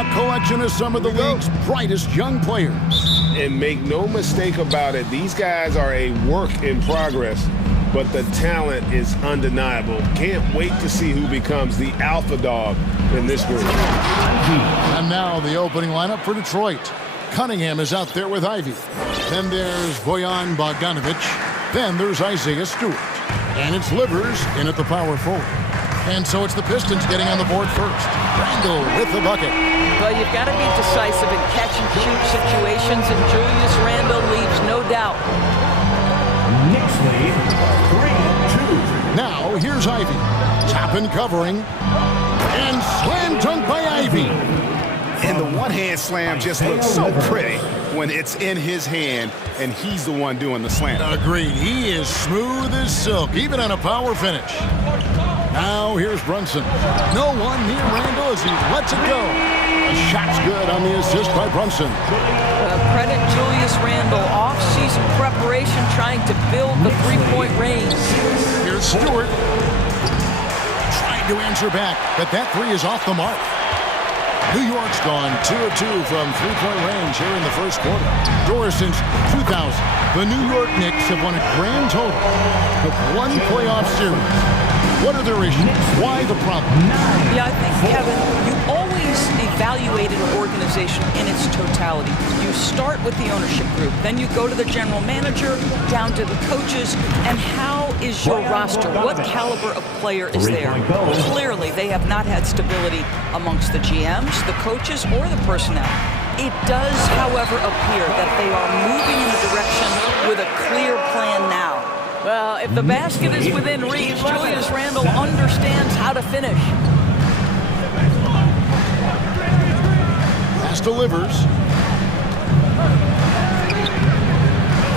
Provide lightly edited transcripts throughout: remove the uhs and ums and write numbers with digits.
A collection of some of the league's brightest young players. And make no mistake about it, these guys are a work in progress, but the talent is undeniable. Can't wait to see who becomes the alpha dog in this group. And now the opening lineup for Detroit. Cunningham is out there with Ivy. Then there's Bojan Bogdanovic. Then there's Isaiah Stewart. And it's Livers in at the power forward. And so it's the Pistons getting on the board first. Randall with the bucket. Well, you've got to be decisive in catch-and-shoot situations, and Julius Randle leaves no doubt. Next lead, 3-2. Now here's Ivy. Toppin covering. And slam dunk by Ivy. And the one-hand slam just looks so pretty when it's in his hand and he's the one doing the slam. Agreed. He is smooth as silk, even on a power finish. Now here's Brunson. No one near Randall as he lets it go. The shot's good on the assist by Brunson. Credit Julius Randle. Off-season preparation trying to build the three-point range. Here's Stewart. Trying to answer back, but that three is off the mark. New York's gone 2 of 2 from three-point range here in the first quarter. Doris, since 2000, the New York Knicks have won a grand total of one playoff series. What are their issues? Why the problem? Yeah, I think, Kevin, you always evaluate an organization in its totality. You start with the ownership group, then you go to the general manager, down to the coaches, and how is your roster? What caliber of player is there? Clearly, they have not had stability amongst the GMs, the coaches, or the personnel. It does, however, appear that they are moving in a direction with a clear plan now. Well, if the basket is within reach, Julius Randle understands how to finish. Pass delivers.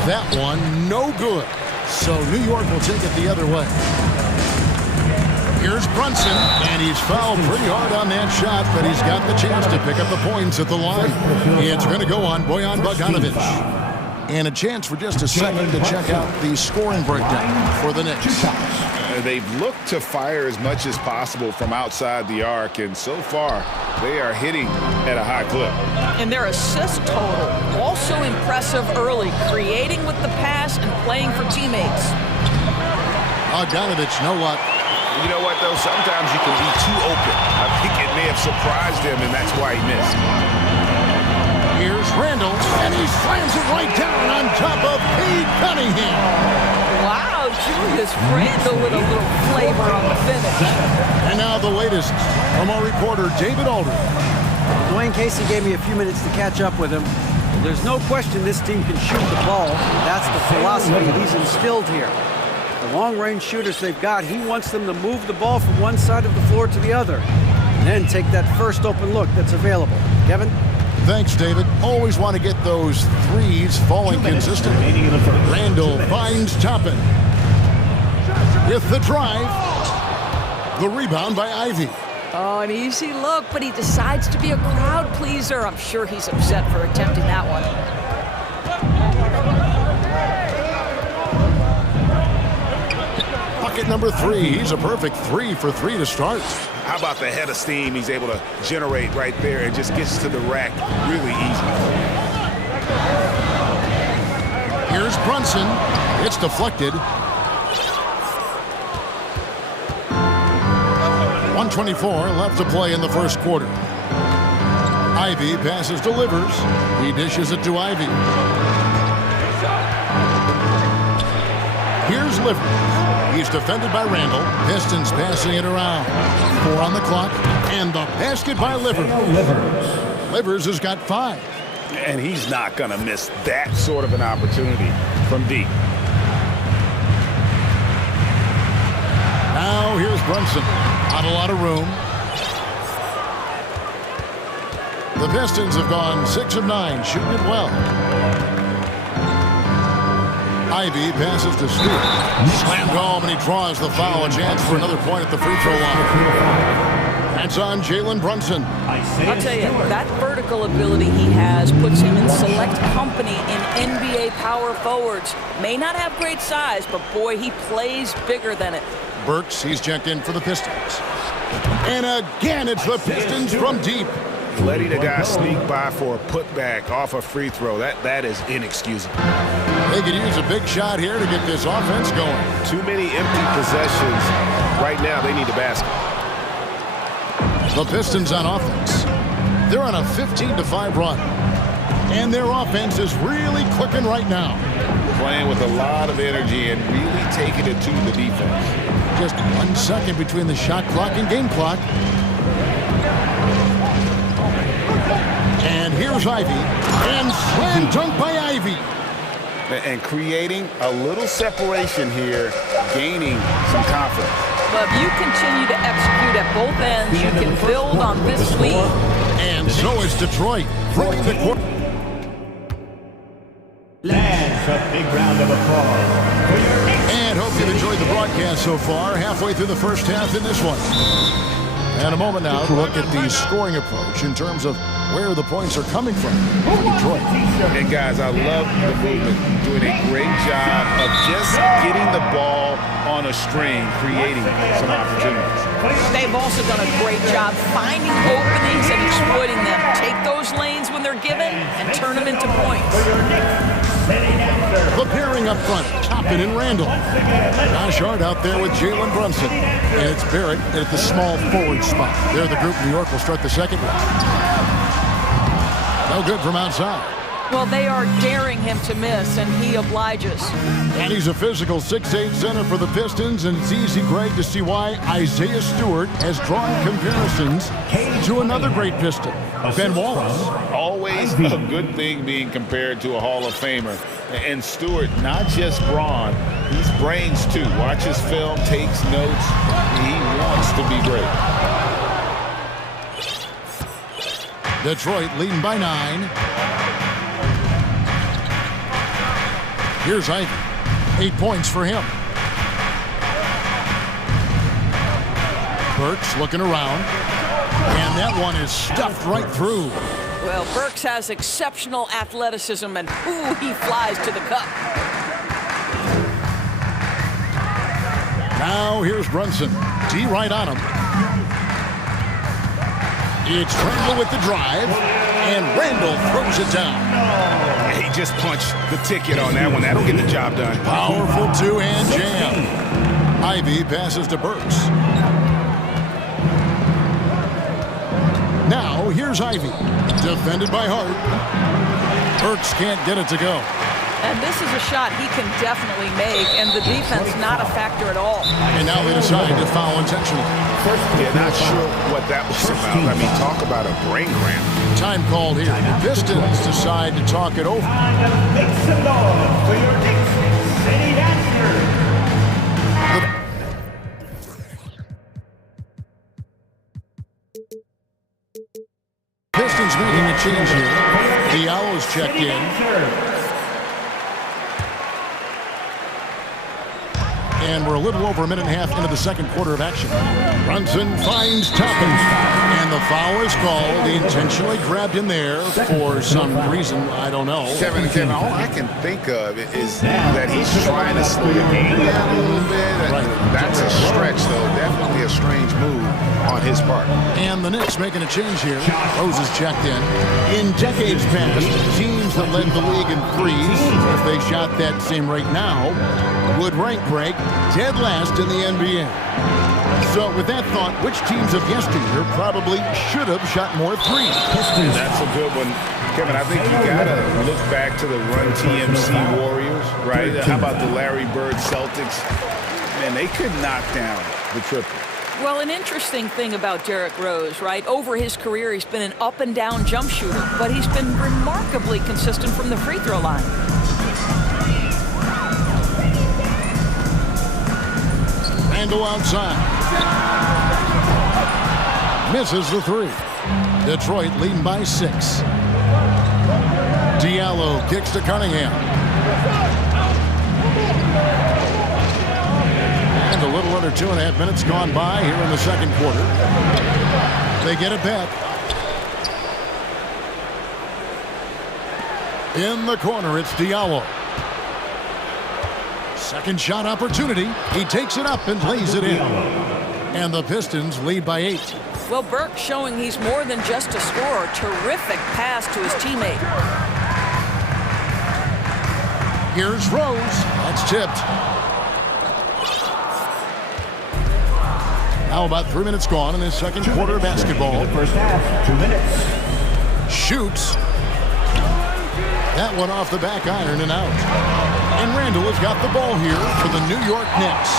That one, no good. So New York will take it the other way. Here's Brunson, and he's fouled pretty hard on that shot, but he's got the chance to pick up the points at the line. It's going to go on Bojan Bogdanovic. And a chance for just a second to check out the scoring breakdown for the Knicks. They've looked to fire as much as possible from outside the arc, and so far, they are hitting at a high clip. And their assist total, also impressive early, creating with the pass and playing for teammates. Bogdanovic, no luck. You know what, though? Sometimes you can be too open. I think it may have surprised him, and that's why he missed. Here's Randall, and he slams it right down on top of Cade Cunningham. Wow, Julius Randle with a little flavor on the finish. And now the latest from our reporter, David Aldridge. Dwayne Casey gave me a few minutes to catch up with him. There's no question this team can shoot the ball. That's the philosophy he's instilled here. The long-range shooters they've got, he wants them to move the ball from one side of the floor to the other, and then take that first open look that's available. Kevin? Thanks, David. Always want to get those threes falling consistently. Randall finds Toppin. With the drive. The rebound by Ivy. Oh, an easy look, but he decides to be a crowd pleaser. I'm sure he's upset for attempting that one. Bucket number 3. He's a perfect 3 for 3 to start. How about the head of steam he's able to generate right there and just gets to the rack really easy. Here's Brunson. It's deflected. 1:24 left to play in the first quarter. Ivy passes, delivers. He dishes it to Ivy. Here's Livers. He's defended by Randall. Pistons passing it around. 4 on the clock. And the basket by Livers. Livers has got 5. And he's not going to miss that sort of an opportunity from deep. Now here's Brunson. Not a lot of room. The Pistons have gone 6 of 9, shooting it well. Ivy passes to Stewart. Slammed home, and he draws the foul. A chance for another point at the free throw line. That's on Jalen Brunson. I'll tell you, that vertical ability he has puts him in select company in NBA power forwards. May not have great size, but boy, he plays bigger than it. Burks, he's checked in for the Pistons. And again, it's the Pistons from deep. letting a guy sneak by for a putback off a free throw, that is inexcusable. They could use a big shot here to get this offense going. Too many empty possessions. Right now, they need a basket. The Pistons on offense. They're on a 15-5 run. And their offense is really clicking right now. Playing with a lot of energy and really taking it to the defense. Just 1 second between the shot clock and game clock. And here's Ivy. And slam dunk by Ivy. And creating a little separation here, gaining some confidence. But if you continue to execute at both ends, you can build on this lead. And so is Detroit. Broke the court. That's a big round of applause for your next. And hope you've enjoyed the broadcast so far. Halfway through the first half in this one. And a moment now to look at the scoring approach in terms of where the points are coming from for Detroit. And guys, I love the movement. Doing a great job of just getting the ball on a string, creating some opportunities. They've also done a great job finding openings and exploiting them. Take those lanes when they're given and turn them into points. The pairing up front, Toppin and Randall. Josh Hart out there with Jalen Brunson. And it's Barrett at the small forward spot. They're the group New York will start the second one. No good from outside. Well, they are daring him to miss, and he obliges. And he's a physical 6'8" center for the Pistons, and it's easy, Greg, to see why Isaiah Stewart has drawn comparisons to another great Piston, Ben Wallace. Always a good thing being compared to a Hall of Famer. And Stewart, not just brawn, he's brains too. Watches film, takes notes. He wants to be great. Detroit leading by 9. Here's Ivy. 8 points for him. Burks looking around. And that one is stuffed right through. Well, Burks has exceptional athleticism, and ooh, he flies to the cup. Now here's Brunson. D right on him. It's Randall with the drive, and Randall throws it down. He just punched the ticket on that one. That'll get the job done. Powerful two-hand jam. Ivy passes to Burks. Now here's Ivy, defended by Hart. Burks can't get it to go. And this is a shot he can definitely make, and the defense not a factor at all. And now they decide to foul intentionally. Yeah, not sure what that was about. I mean, talk about a brain cramp. Time called here. The Pistons decide to talk it over. Make some noise for your next city dancer. Pistons making a change here. The Owls checked in. And we're a little over a minute and a half into the second quarter of action. Brunson finds Toppin. And the foul is called. He intentionally grabbed him there for some reason. I don't know. Kevin, all I can think of is that he's trying to slow the game down a little bit. Right. That's a stretch, though. Definitely a strange move on his part. And the Knicks making a change here. Rose is checked in. In decades past, teams that led the league in threes, if they shot that same rate now, would rank break dead last in the NBA. So with that thought, which teams of yesteryear probably should have shot more threes? That's a good one. Kevin, I think you got to look back to the Run TMC Warriors, right? How about the Larry Bird Celtics? Man, they could knock down the triple. Well, an interesting thing about Derrick Rose, right? Over his career, he's been an up-and-down jump shooter, but he's been remarkably consistent from the free throw line. Randall outside. Misses the three. Detroit leading by 6. Diallo kicks to Cunningham. And a little under 2.5 minutes gone by here in the second quarter. They get it back. In the corner, it's Diallo. Second shot opportunity. He takes it up and lays it in. And the Pistons lead by 8. Well, Burke showing he's more than just a scorer. Terrific pass to his teammate. Here's Rose. That's tipped. Now about 3 minutes gone in this second quarter of basketball. In the first half, 2 minutes. Shoots. That one off the back iron and out. And Randall has got the ball here for the New York Knicks.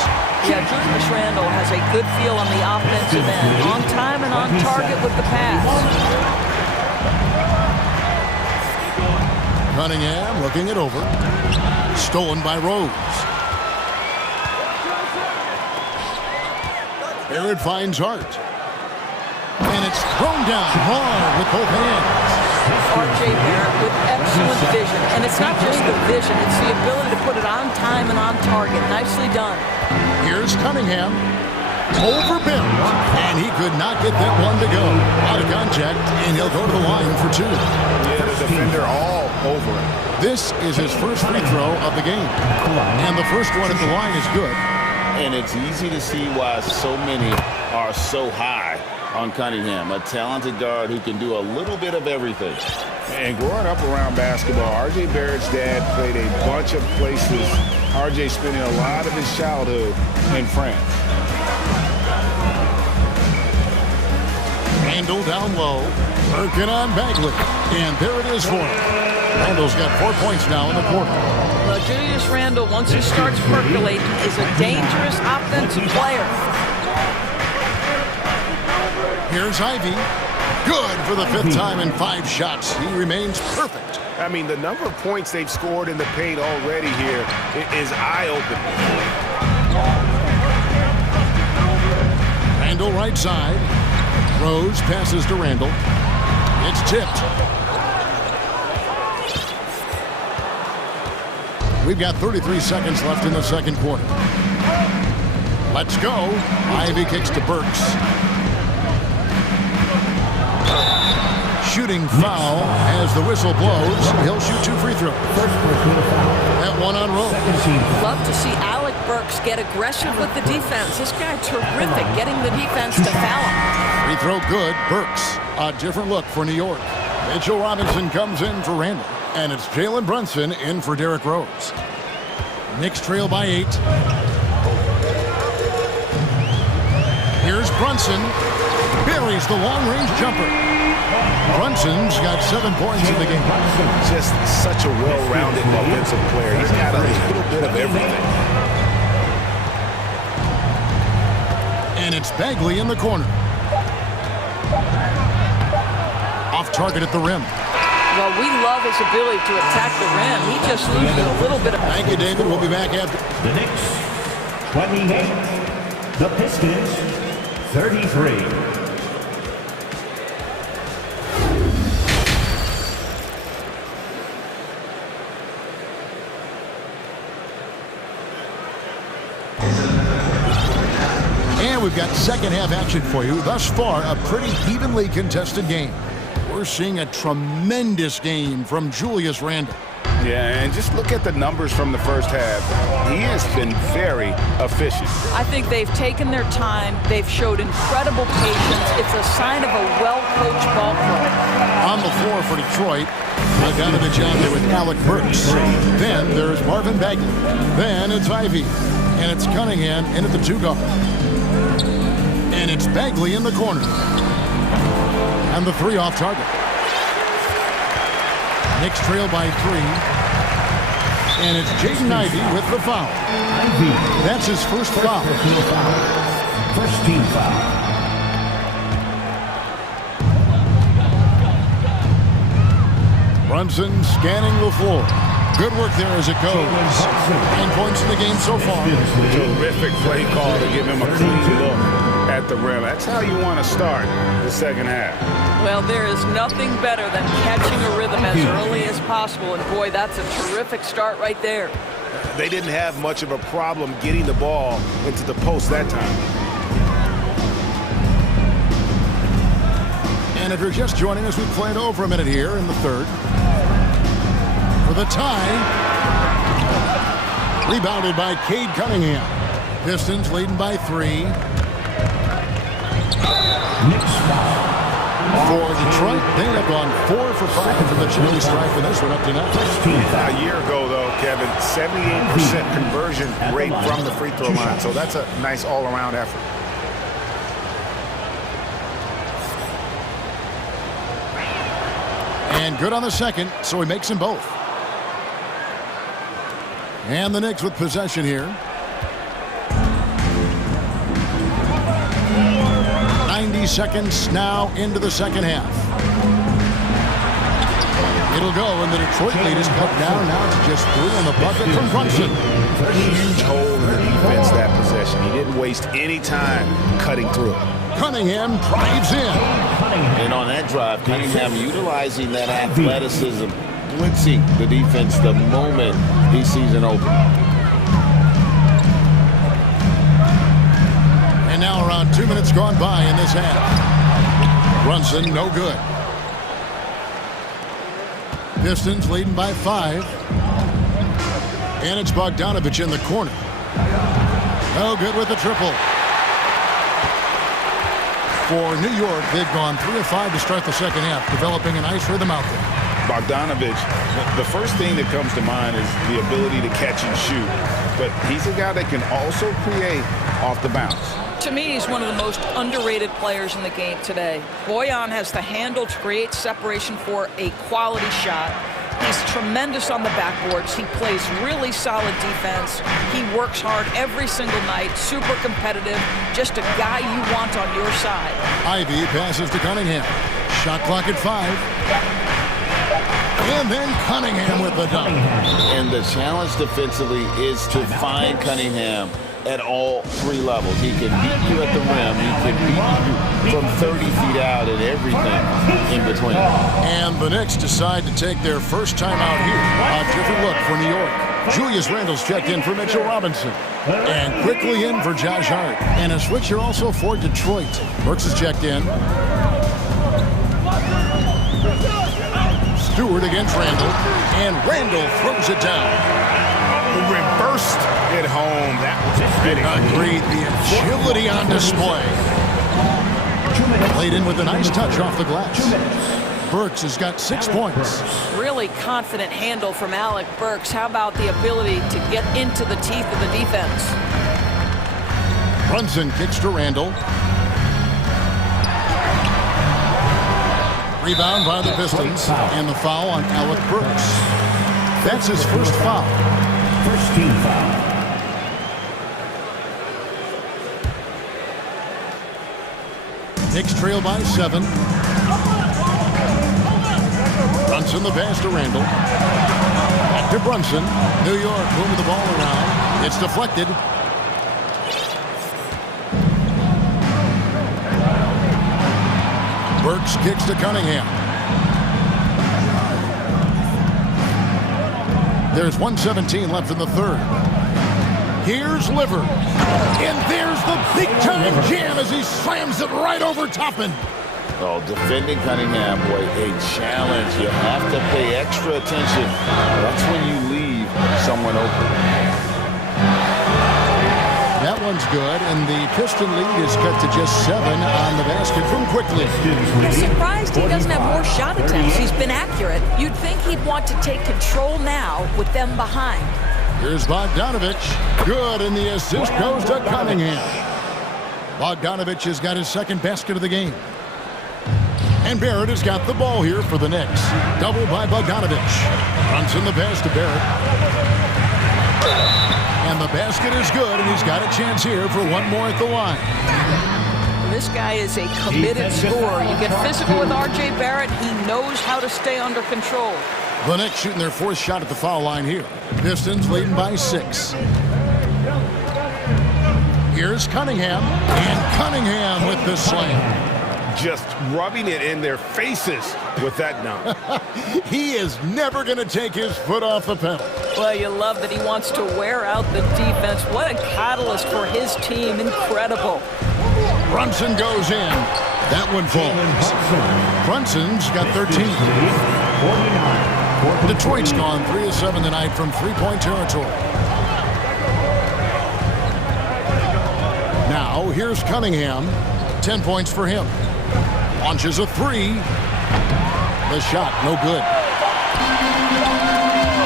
Yeah, Julius Randle has a good feel on the offensive end. On time and on target with the pass. Cunningham looking it over. Stolen by Rose. There it finds Hart. And it's thrown down hard with both hands. R.J. Barrett with excellent vision. And it's not just the vision, it's the ability to put it on time and on target. Nicely done. Here's Cunningham. Overbuilt. And he could not get that one to go. Out of contact, and he'll go to the line for 2. Yeah, the defender all over him. This is his first free throw of the game. And the first one at the line is good. And it's easy to see why so many are so high on Cunningham, a talented guard who can do a little bit of everything. And growing up around basketball, R.J. Barrett's dad played a bunch of places. R.J. spending a lot of his childhood in France. Randall down low, working on Bagley, and there it is for him. Randall's got 4 points now in the quarter. Well, Julius Randle, once he starts percolating, is a dangerous offensive player. Here's Ivy. Good for the 5th time in 5 shots. He remains perfect. I mean, the number of points they've scored in the paint already here is eye-opening. Randall right side. Rose passes to Randall. It's tipped. We've got 33 seconds left in the second quarter. Let's go. Ivy kicks to Burks. Shooting foul as the whistle blows. He'll shoot 2 free throws. That one on Rose. Love to see Alec Burks get aggressive with the defense. This guy terrific, getting the defense to foul him. Free throw good. Burks. A different look for New York. Mitchell Robinson comes in for Randall. And it's Jalen Brunson in for Derrick Rose. Knicks trail by 8. Here's Brunson. Buries the long-range jumper. Brunson's got 7 points in the game. Just such a well-rounded offensive player. He's got a little bit of everything. And it's Bagley in the corner. Off target at the rim. Well, we love his ability to attack the rim. He just loses a little bit of... Thank you, David. We'll be back after. The Knicks, 28. The Pistons, 33. And we've got second half action for you. Thus far, a pretty evenly contested game. We're seeing a tremendous game from Julius Randle. Yeah, and just look at the numbers from the first half. He has been very efficient. I think they've taken their time. They've showed incredible patience. It's a sign of a well-coached ball club. On the floor for Detroit, they got the job there with Alec Burks. Then there's Marvin Bagley. Then it's Ivy. And it's Cunningham in at the 2 guard. And it's Bagley in the corner. And the 3 off target. Knicks trail by 3. And it's Jaden Ivey with the foul. That's his first foul. First team foul. Brunson scanning the floor. Good work there as it goes. 9 points in the game so far. Terrific play call to give him a clean look at the rim. That's how you want to start the second half. Well, there is nothing better than catching a rhythm as early as possible. And boy, that's a terrific start right there. They didn't have much of a problem getting the ball into the post that time. And if you're just joining us, we've played over a minute here in the third. For the tie. Rebounded by Cade Cunningham. Pistons leading by 3. For Detroit, they have gone 4 for 5 from the chimney strike for this one up to now. A year ago, though, Kevin, 78% conversion rate from the free throw line. So that's a nice all-around effort. And good on the second, so he makes them both. And the Knicks with possession here. 90 seconds now into the second half. It'll go, and the Detroit lead is cut down now to just 3 on the bucket from Brunson. Huge hole in the defense that possession. He didn't waste any time cutting through. Cunningham drives in. And on that drive, Cunningham utilizing that athleticism, blitzing the defense the moment he sees an opening. And now around 2 minutes gone by in this half. Brunson, no good. Pistons leading by 5. And it's Bogdanovich in the corner. No good with the triple. For New York, they've gone 3 of 5 to start the second half, developing a nice rhythm out there. Bogdanovich, the first thing that comes to mind is the ability to catch and shoot. But he's a guy that can also create off the bounce. To me, he's one of the most underrated players in the game today. Bojan has the handle to create separation for a quality shot. He's tremendous on the backboards. He plays really solid defense. He works hard every single night, super competitive, just a guy you want on your side. Ivy passes to Cunningham. Shot clock at 5. And then Cunningham with the dunk. And the challenge defensively is to find Cunningham at all 3 levels. He can beat you at the rim. He can beat you from 30 feet out and everything in between. And the Knicks decide to take their first time out here. A different look for New York. Julius Randle's checked in for Mitchell Robinson. And quickly in for Josh Hart. And a switcher also for Detroit. Brooks is checked in. Stewart against Randle. And Randle throws it down. Reversed it home. That was fitting. Agreed. The agility on display. Played in with a nice touch off the glass. Burks has got 6 points. Really confident handle from Alec Burks. How about the ability to get into the teeth of the defense? Brunson kicks to Randle. Rebound by the Pistons. And the foul on Alec Burks. That's his first foul. First team foul. Knicks trail by 7. Brunson the pass to Randle. Back to Brunson. New York moving the ball around. It's deflected. Burks kicks to Cunningham. There's 1:17 left in the third. Here's Liver. And there's the big-time jam as he slams it right over Toppin. Oh, defending Cunningham, boy, a challenge. You have to pay extra attention. That's when you leave someone open. That one's good, and the Piston lead is cut to just 7 on the basket from Quickly. I'm surprised he doesn't have more shot attempts. He's been accurate. You'd think he'd want to take control now with them behind. Here's Bogdanovich. Good, and the assist goes to Cunningham. Bogdanovich has got his second basket of the game. And Barrett has got the ball here for the Knicks. Double by Bogdanovich. Runs in the pass to Barrett. And the basket is good, and he's got a chance here for one more at the line. This guy is a committed scorer. You get physical with R.J. Barrett, he knows how to stay under control. The Knicks shooting their fourth shot at the foul line here. Pistons leading by 6. Here's Cunningham, and Cunningham with the slam. Just rubbing it in their faces with that dunk. He is never going to take his foot off the pedal. Well, you love that he wants to wear out the defense. What a catalyst for his team. Incredible. Brunson goes in. That one falls. Brunson's got 13. Detroit's gone 3 of 7 tonight from three-point territory. Now, here's Cunningham. 10 points for him. Launches a three. The shot, no good.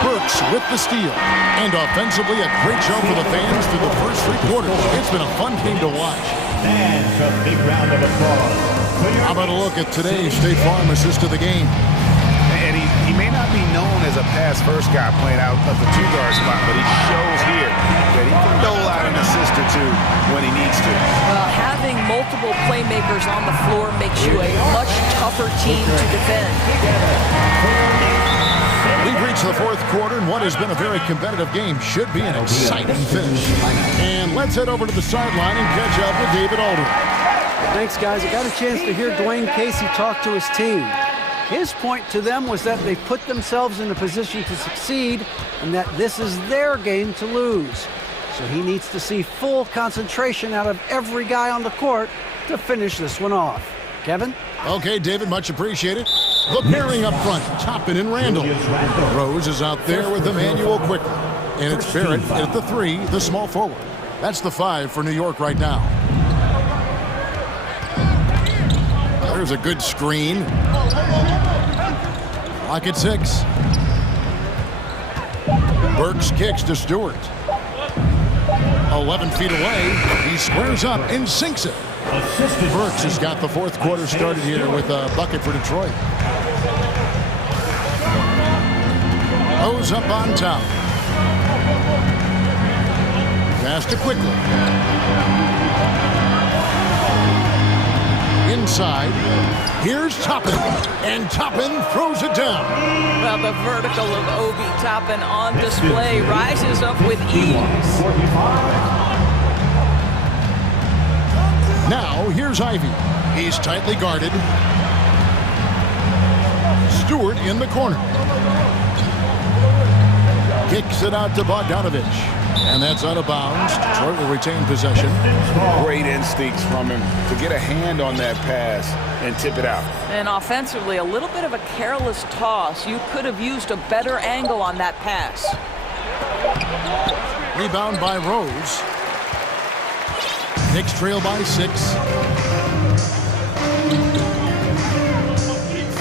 Burks with the steal. And offensively, a great show for the fans through the first 3 quarters. It's been a fun game to watch. And a big round of applause. How about a look at today's State Farm assist of the game? And he may not be known as a pass-first guy playing out of the 2-guard spot, but he shows here that he can dole out an assist or 2 when he needs to. Well, having multiple playmakers on the floor makes you a much tougher team to defend. We've reached the 4th quarter, and what has been a very competitive game should be an exciting finish. And let's head over to the sideline and catch up with David Aldridge. Thanks, guys. I got a chance to hear Dwayne Casey talk to his team. His point to them was that they put themselves in a position to succeed and that this is their game to lose. So he needs to see full concentration out of every guy on the court to finish this one off. Kevin? Okay, David, much appreciated. The pairing up front, Toppin and Randall. Rose is out there with Emmanuel quickly. And it's Barrett at the 3, the small forward. That's the 5 for New York right now. There's a good screen. Clock at 6. Burks kicks to Stewart. 11 feet away. He squares up and sinks it. Burks has got the 4th quarter started here with a bucket for Detroit. Goes up on top. Pass to quickly. Inside. Here's Toppin. And Toppin throws it down. Well, the vertical of Obi Toppin on display rises up with ease. Now, here's Ivy. He's tightly guarded. Stewart in the corner. Kicks it out to Bogdanovich. And that's out of bounds. Detroit will retain possession. Great instincts from him to get a hand on that pass and tip it out. And offensively, a little bit of a careless toss. You could have used a better angle on that pass. Rebound by Rose. Knicks trail by 6.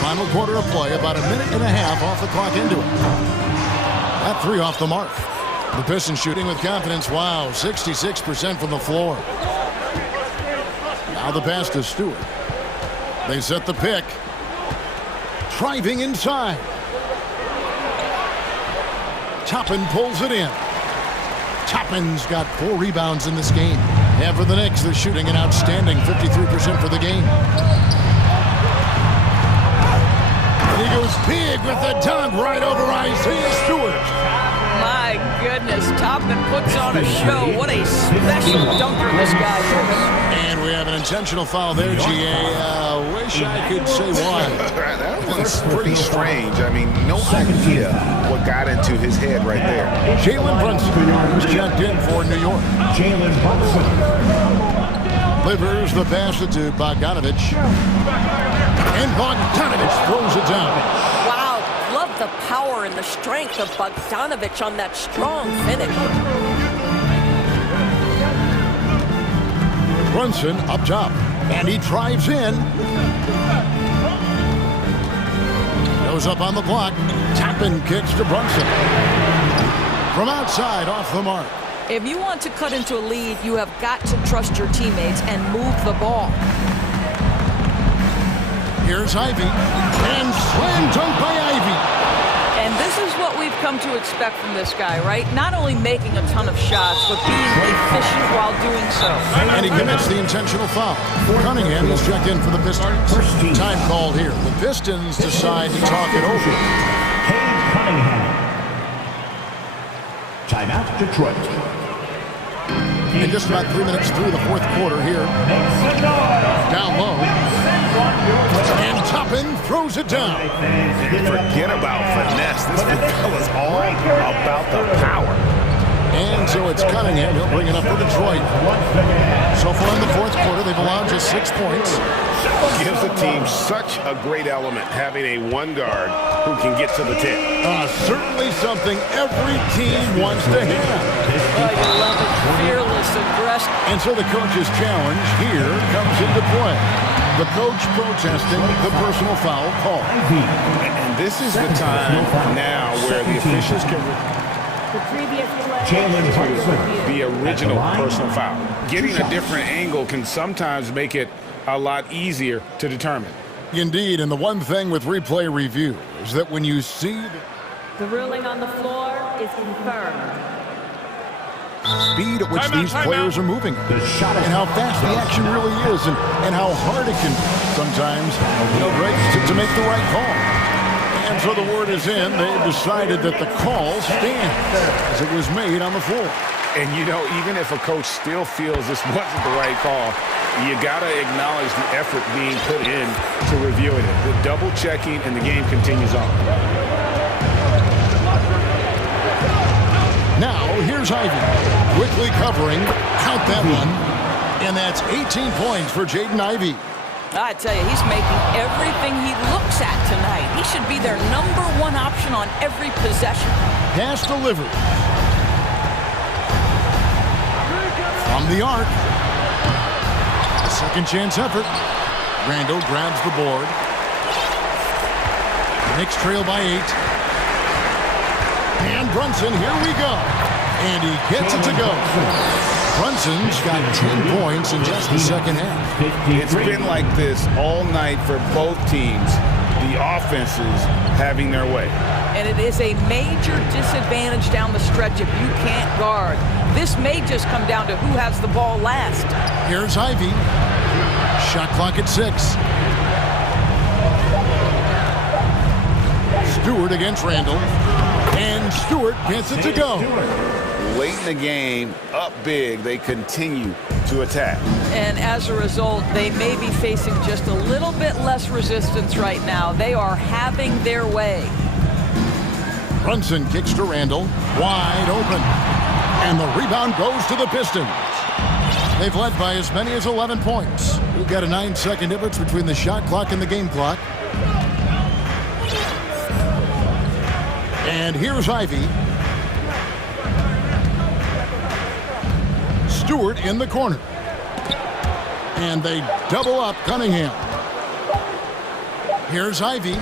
Final quarter of play, about a minute and a half off the clock into it. That 3 off the mark. The Pistons shooting with confidence. Wow, 66% from the floor. Now the pass to Stewart. They set the pick. Driving inside. Toppin pulls it in. Toppin's got 4 rebounds in this game. And for the Knicks, they're shooting an outstanding 53% for the game. And he goes big with the dunk right over Isaiah Stewart. My goodness, Toppin puts on a show. What a special dunker this guy is. And we have an intentional foul there, GA. Wish I could say why. That was pretty strange. I mean, no idea what got into his head right there. Jalen Brunson was checked in for New York. Jalen Brunson. Delivers the pass to Bogdanovich. And Bogdanovich throws it down. Wow, love the power and the strength of Bogdanovich on that strong finish. Brunson up top. And he drives in. Goes up on the block. Toppin kicks to Brunson. From outside, off the mark. If you want to cut into a lead, you have got to trust your teammates and move the ball. Here's Ivy. And slam dunk by Ivy. And this is what we've come to expect from this guy, right? Not only making a ton of shots, but being efficient while doing so. And he commits the intentional foul. Cunningham is checked in for the Pistons. Time called here. The Pistons decide to talk it over. Cunningham. Timeout, Detroit. And just about 3 minutes through the 4th quarter here. Down low. And Toppin throws it down. Forget about finesse. This is all about the power. And so it's Cunningham. He'll bring it up for Detroit. So So far in the fourth quarter, they've allowed just 6 points. Gives the team such a great element having a one guard who can get to the tip. Certainly something every team wants to have. Oh, you love it. Fearless, aggressive. And so the coach's challenge here comes into play. The coach protesting the personal foul call. And this is the time now where the officials can the original personal foul. Getting a different angle can sometimes make it a lot easier to determine. Indeed, and the one thing with replay review is that when you see The ruling on the floor is confirmed. speed at which these players are moving and how fast the action really is and how hard it can sometimes, to make the right call. And so the word is in. They've decided that the call stands as it was made on the floor. And even if a coach still feels this wasn't the right call, you got to acknowledge the effort being put in to reviewing it. The double checking and the game continues on. Now, here's Ivy, quickly covering, count that one, and that's 18 points for Jaden Ivey. I tell you, he's making everything he looks at tonight. He should be their #1 option on every possession. Pass delivered. From the arc. A second chance effort. Randall grabs the board. Knicks trail by 8. And Brunson, here we go. And he gets it to go. Brunson's got 10 points in just the second half. It's been like this all night for both teams. The offenses having their way. And it is a major disadvantage down the stretch if you can't guard. This may just come down to who has the ball last. Here's Ivy. Shot clock at 6. Stewart against Randall. And Stewart gets it to go. Late in the game, up big, they continue to attack. And as a result, they may be facing just a little bit less resistance right now. They are having their way. Brunson kicks to Randall. Wide open. And the rebound goes to the Pistons. They've led by as many as 11 points. We've got a 9-second difference between the shot clock and the game clock. And here's Ivy. Stewart in the corner. And they double up Cunningham. Here's Ivy.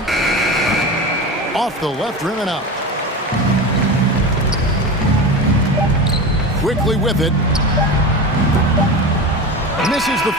Off the left rim and out. Quickly with it. Misses the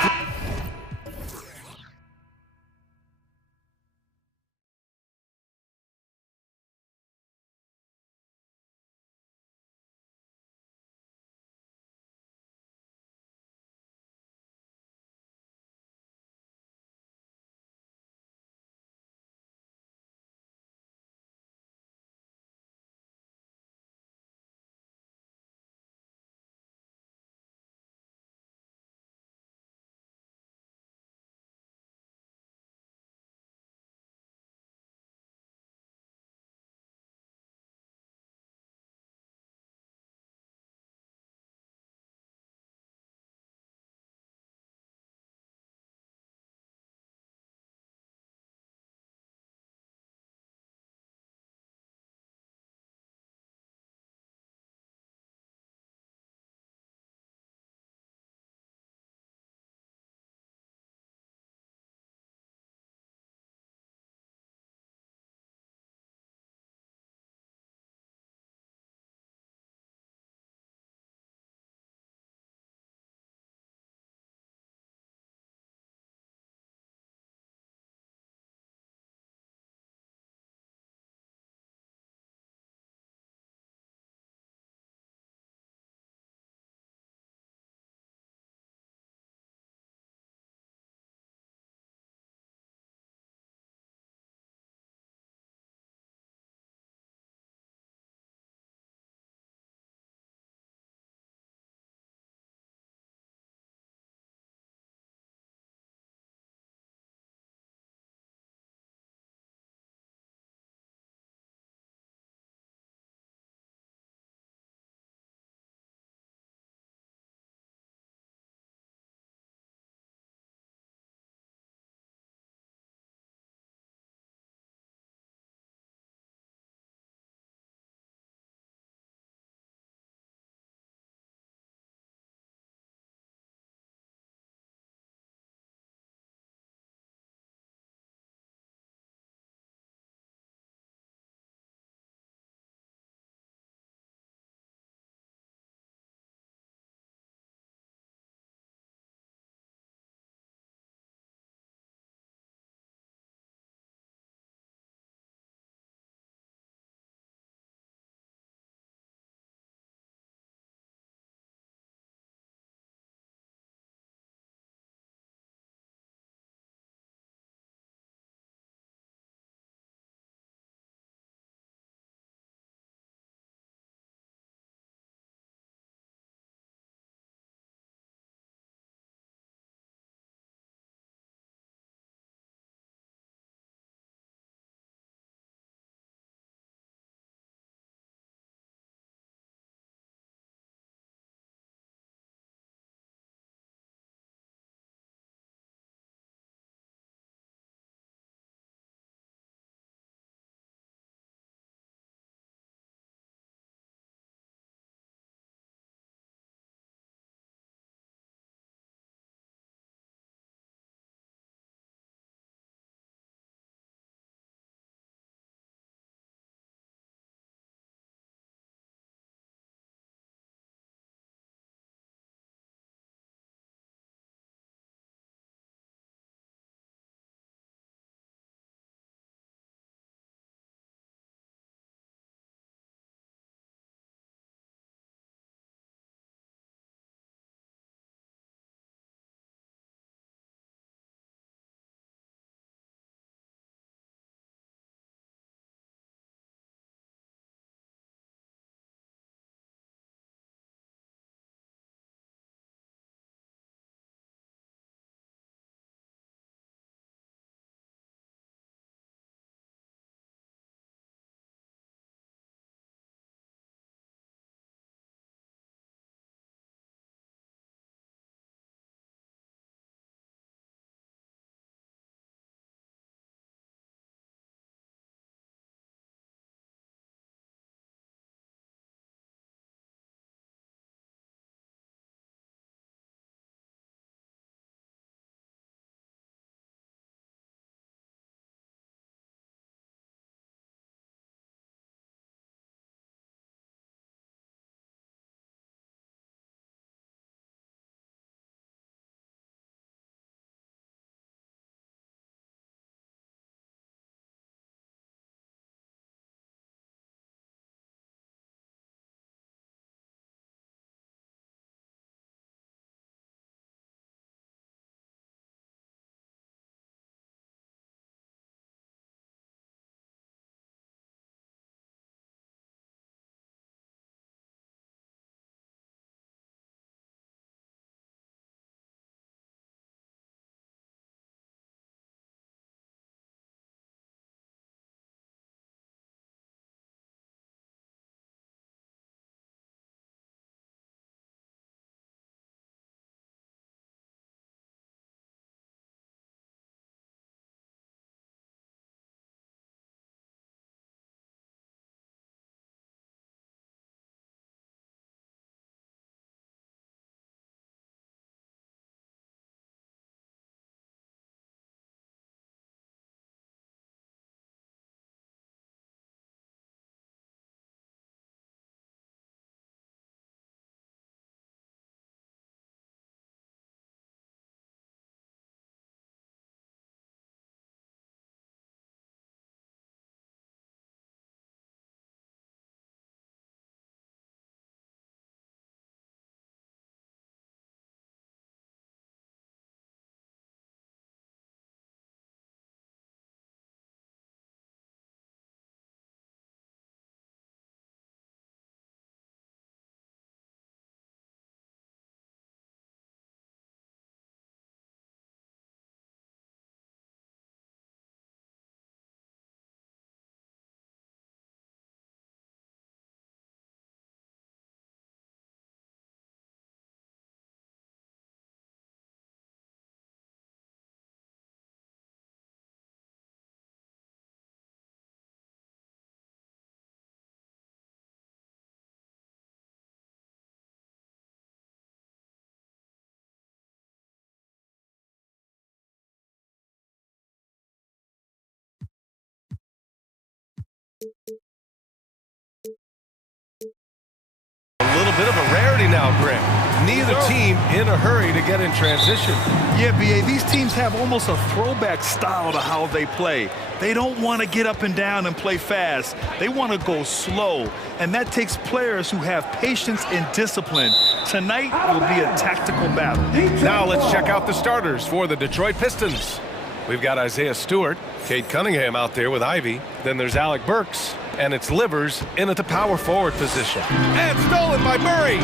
foul grip. Neither team in a hurry to get in transition. Yeah, B.A., these teams have almost a throwback style to how they play. They don't want to get up and down and play fast. They want to go slow, and that takes players who have patience and discipline. Tonight will be a tactical battle. Now let's check out the starters for the Detroit Pistons. We've got Isaiah Stewart, Cade Cunningham out there with Ivy. Then there's Alec Burks, and it's Livers in at the power forward position. And stolen by Murray.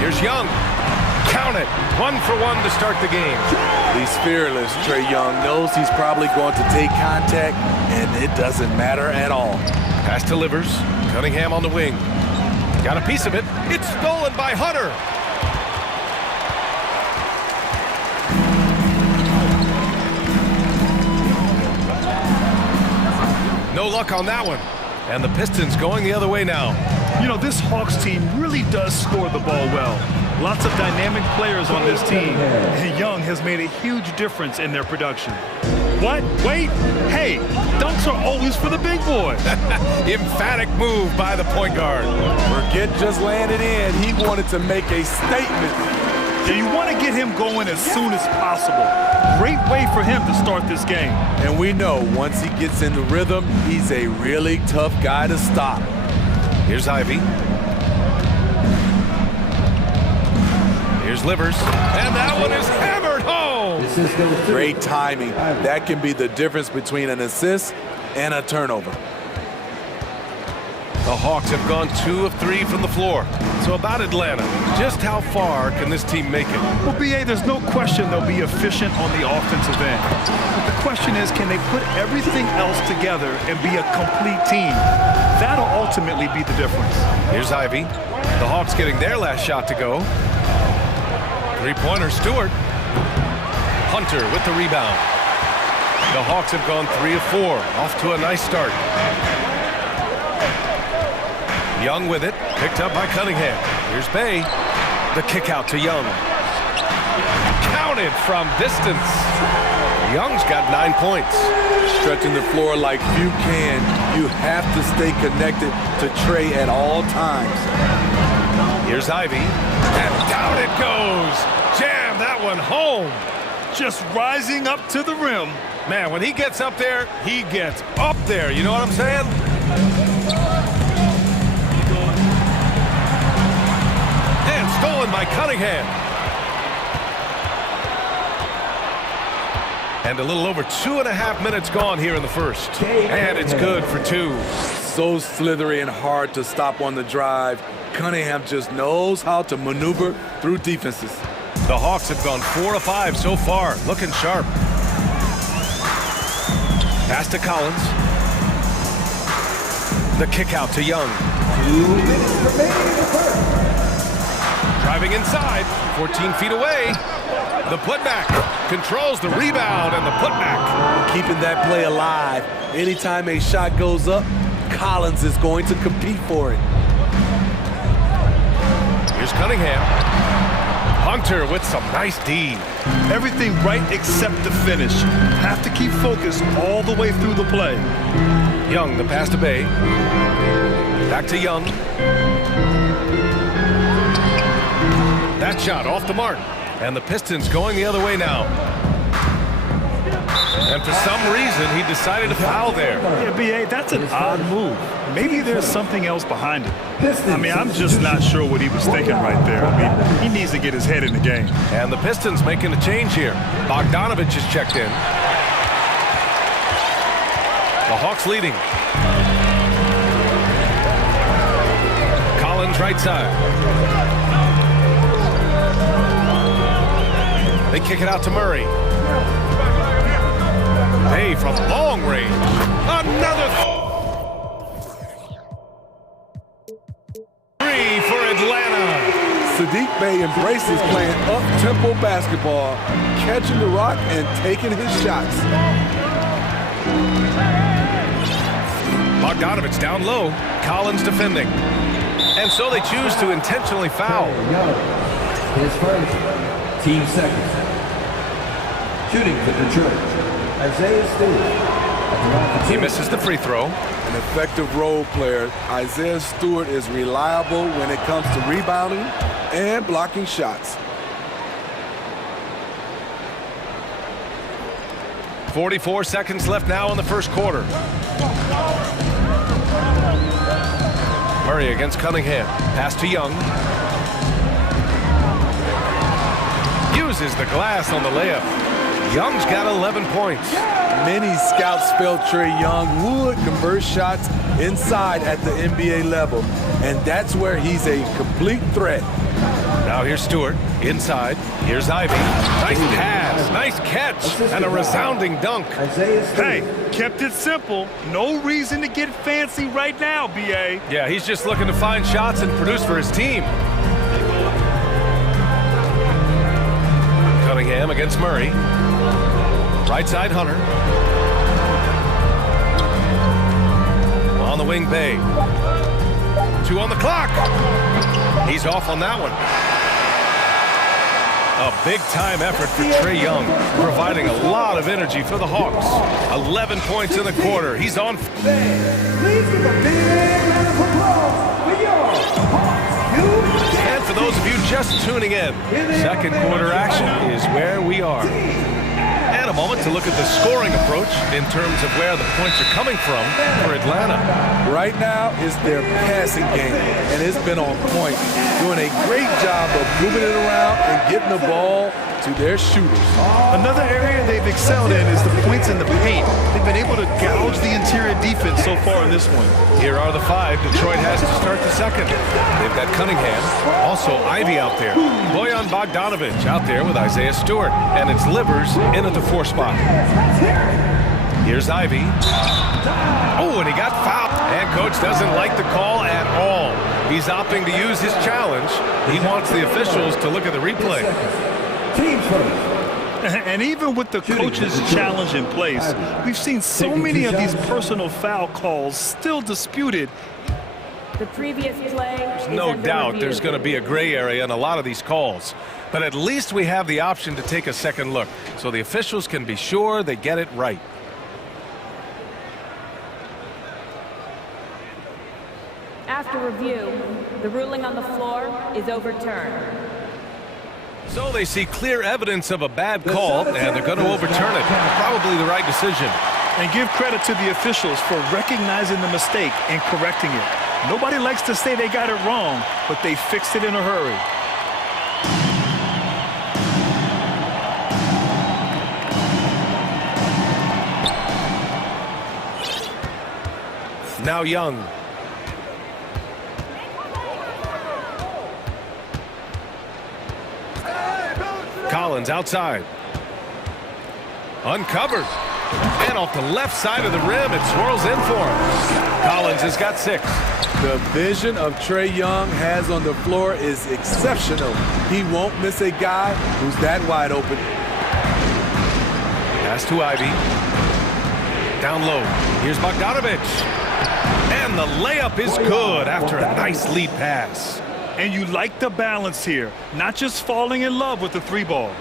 Here's Young. Count it. 1 for 1 to start the game. He's fearless. Trae Young knows he's probably going to take contact, and it doesn't matter at all. Pass to Livers. Cunningham on the wing. Got a piece of it. It's stolen by Hunter. No luck on that one. And the Pistons going the other way now. You know, this Hawks team really does score the ball well. Lots of dynamic players on this team, and Young has made a huge difference in their production. What? Wait. Hey, dunks are always for the big boy. Emphatic move by the point guard. Forget just landed in. He wanted to make a statement. Yeah, you want to get him going as soon as possible. Great way for him to start this game. And we know once he gets in the rhythm, he's a really tough guy to stop. Here's Ivy. Here's Livers. And that one is hammered home. Great timing. That can be the difference between an assist and a turnover. The Hawks have gone 2 of 3 from the floor. So about Atlanta, just how far can this team make it? Well, B.A., there's no question they'll be efficient on the offensive end. But the question is, can they put everything else together and be a complete team? That'll ultimately be the difference. Here's Ivy. The Hawks getting their last shot to go. Three-pointer, Stewart. Hunter with the rebound. The Hawks have gone 3 of 4. Off to a nice start. Young with it, picked up by Cunningham. Here's Bay. The kick out to Young. Counted from distance. Young's got 9 points. Stretching the floor like few can. You have to stay connected to Trae at all times. Here's Ivy. And down it goes. Jam that one home. Just rising up to the rim. Man, when he gets up there, he gets up there. You know what I'm saying? Stolen by Cunningham. And a little over 2.5 minutes gone here in the first. And it's good for 2. So slithery and hard to stop on the drive. Cunningham just knows how to maneuver through defenses. The Hawks have gone 4 of 5 so far, looking sharp. Pass to Collins. The kick out to Young. 2 minutes remaining in the first. Driving inside, 14 feet away. The putback controls the rebound and the putback. Keeping that play alive. Anytime a shot goes up, Collins is going to compete for it. Here's Cunningham. Hunter with some nice D. Everything right except the finish. Have to keep focused all the way through the play. Young, the pass to Bay. Back to Young. That shot off the mark. And the Pistons going the other way now. And for some reason, he decided to foul there. Yeah, B.A., that's an odd move. Maybe there's something else behind it. I mean, I'm just not sure what he was thinking right there. I mean, he needs to get his head in the game. And the Pistons making a change here. Bogdanovich is checked in. The Hawks leading. Collins right side. They kick it out to Murray. Hey, from long range. Another three for Atlanta. Saddiq Bey embraces playing up-tempo basketball, catching the rock and taking his shots. Bogdanovich down low. Collins defending. And so they choose to intentionally foul. His first, team second. Shooting for Detroit, Isaiah Stewart. He misses the free throw. an effective role player. Isaiah Stewart is reliable when it comes to rebounding and blocking shots. 44 seconds left now in the first quarter. Murray against Cunningham. Pass to Young. Uses the glass on the layup. Young's got 11 points. Many scouts felt Trae Young would convert shots inside at the NBA level, and that's where he's a complete threat. Now here's Stewart, inside. Here's Ivy. Nice pass, nice catch, and a resounding dunk. Hey, kept it simple. No reason to get fancy right now, B.A. Yeah, he's just looking to find shots and produce for his team. Cunningham against Murray. Right side, Hunter. On the wing, Bay. 2 on the clock. He's off on that one. A big-time effort for Trae Young, providing a lot of energy for the Hawks. 11 points in the quarter. He's on. Please give a big round of applause for your Hawks. And for those of you just tuning in, second quarter action is where we are. And a moment to look at the scoring approach in terms of where the points are coming from for Atlanta. Right now is their passing game, and it's been on point, doing a great job of moving it around and getting the ball to their shooters. Another area they've excelled in is the points in the paint. They've been able to gouge the interior defense so far in this one. Here are the 5 Detroit has to start the second. They've got Cunningham, also Ivy out there. Bojan Bogdanovic out there with Isaiah Stewart, and it's Livers in at the 4 spot. Here's Ivy. Oh, and he got fouled. And coach doesn't like the call at all. He's opting to use his challenge. He wants the officials to look at the replay. And even with the coach's challenge in place, we've seen so many of these personal foul calls still disputed. The previous play There's no doubt there's going to be a gray area in a lot of these calls. But at least we have the option to take a second look, so the officials can be sure they get it right. After review, the ruling on the floor is overturned. So they see clear evidence of a bad call, and they're going to overturn it. Probably the right decision. And give credit to the officials for recognizing the mistake and correcting it. Nobody likes to say they got it wrong, but they fixed it in a hurry. Now Young. Collins outside. Uncovered. And off the left side of the rim, it swirls in for him. Collins has got 6. The vision of Trae Young has on the floor is exceptional. He won't miss a guy who's that wide open. Pass to Ivy. Down low. Here's Bogdanovic. And the layup is good after a nice lead pass. And you like the balance here, not just falling in love with the 3-ball.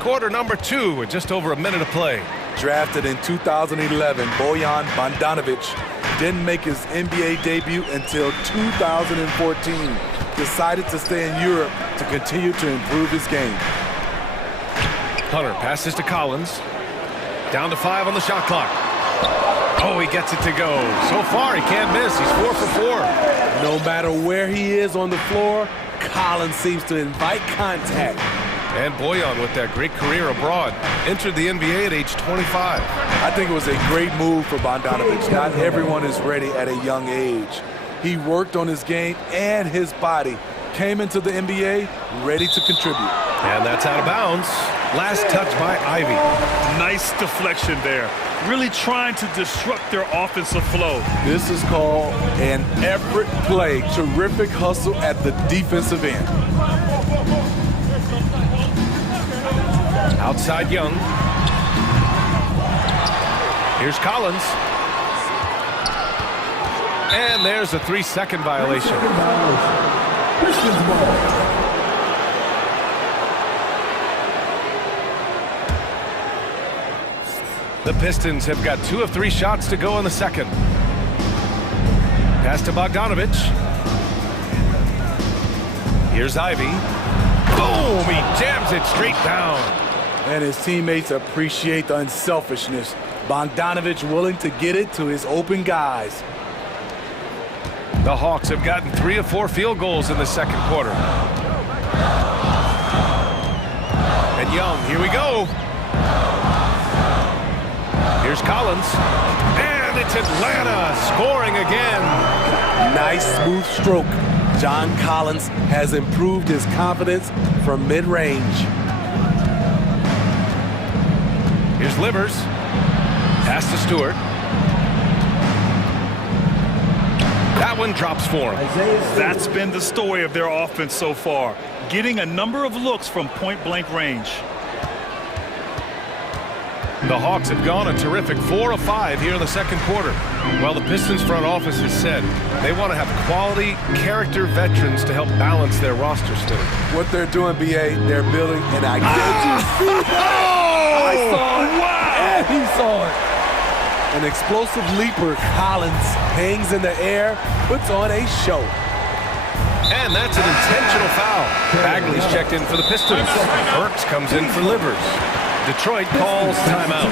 Quarter number 2 with just over a minute to play. Drafted in 2011, Bojan Bogdanovic didn't make his NBA debut until 2014. Decided to stay in Europe to continue to improve his game. Hunter passes to Collins. Down to 5 on the shot clock. Oh, he gets it to go. So far, he can't miss. He's 4 for 4. No matter where he is on the floor, Collins seems to invite contact. And Bojan, with that great career abroad, entered the NBA at age 25. I think it was a great move for Bogdanovic. Not everyone is ready at a young age. He worked on his game and his body. Came into the NBA ready to contribute. And that's out of bounds. Last touch by Ivy. Nice deflection there. Really trying to disrupt their offensive flow. This is called an effort play. Terrific hustle at the defensive end. Outside Young. Here's Collins. And there's a 3-second violation. Pistons ball. The Pistons have got 2 of 3 shots to go in the second. Pass to Bogdanovich. Here's Ivy. Boom! He jams it straight down. And his teammates appreciate the unselfishness. Bogdanovich willing to get it to his open guys. The Hawks have gotten 3 of 4 field goals in the second quarter. And Young, here we go. Here's Collins. And it's Atlanta scoring again. Nice smooth stroke. John Collins has improved his confidence from mid-range. Here's Livers. Pass to Stewart. That one drops for him. That's been the story of their offense so far, getting a number of looks from point-blank range. The Hawks have gone a terrific 4 of 5 here in the second quarter. Well, the Pistons front office has said they want to have quality character veterans to help balance their roster still. What they're doing, BA, they're building an identity. I saw it. Wow! And he saw it. An explosive leaper, Collins, hangs in the air, puts on a show. And that's an intentional foul. Bagley's checked in for the Pistons. Burks comes in for Livers. Detroit calls timeout.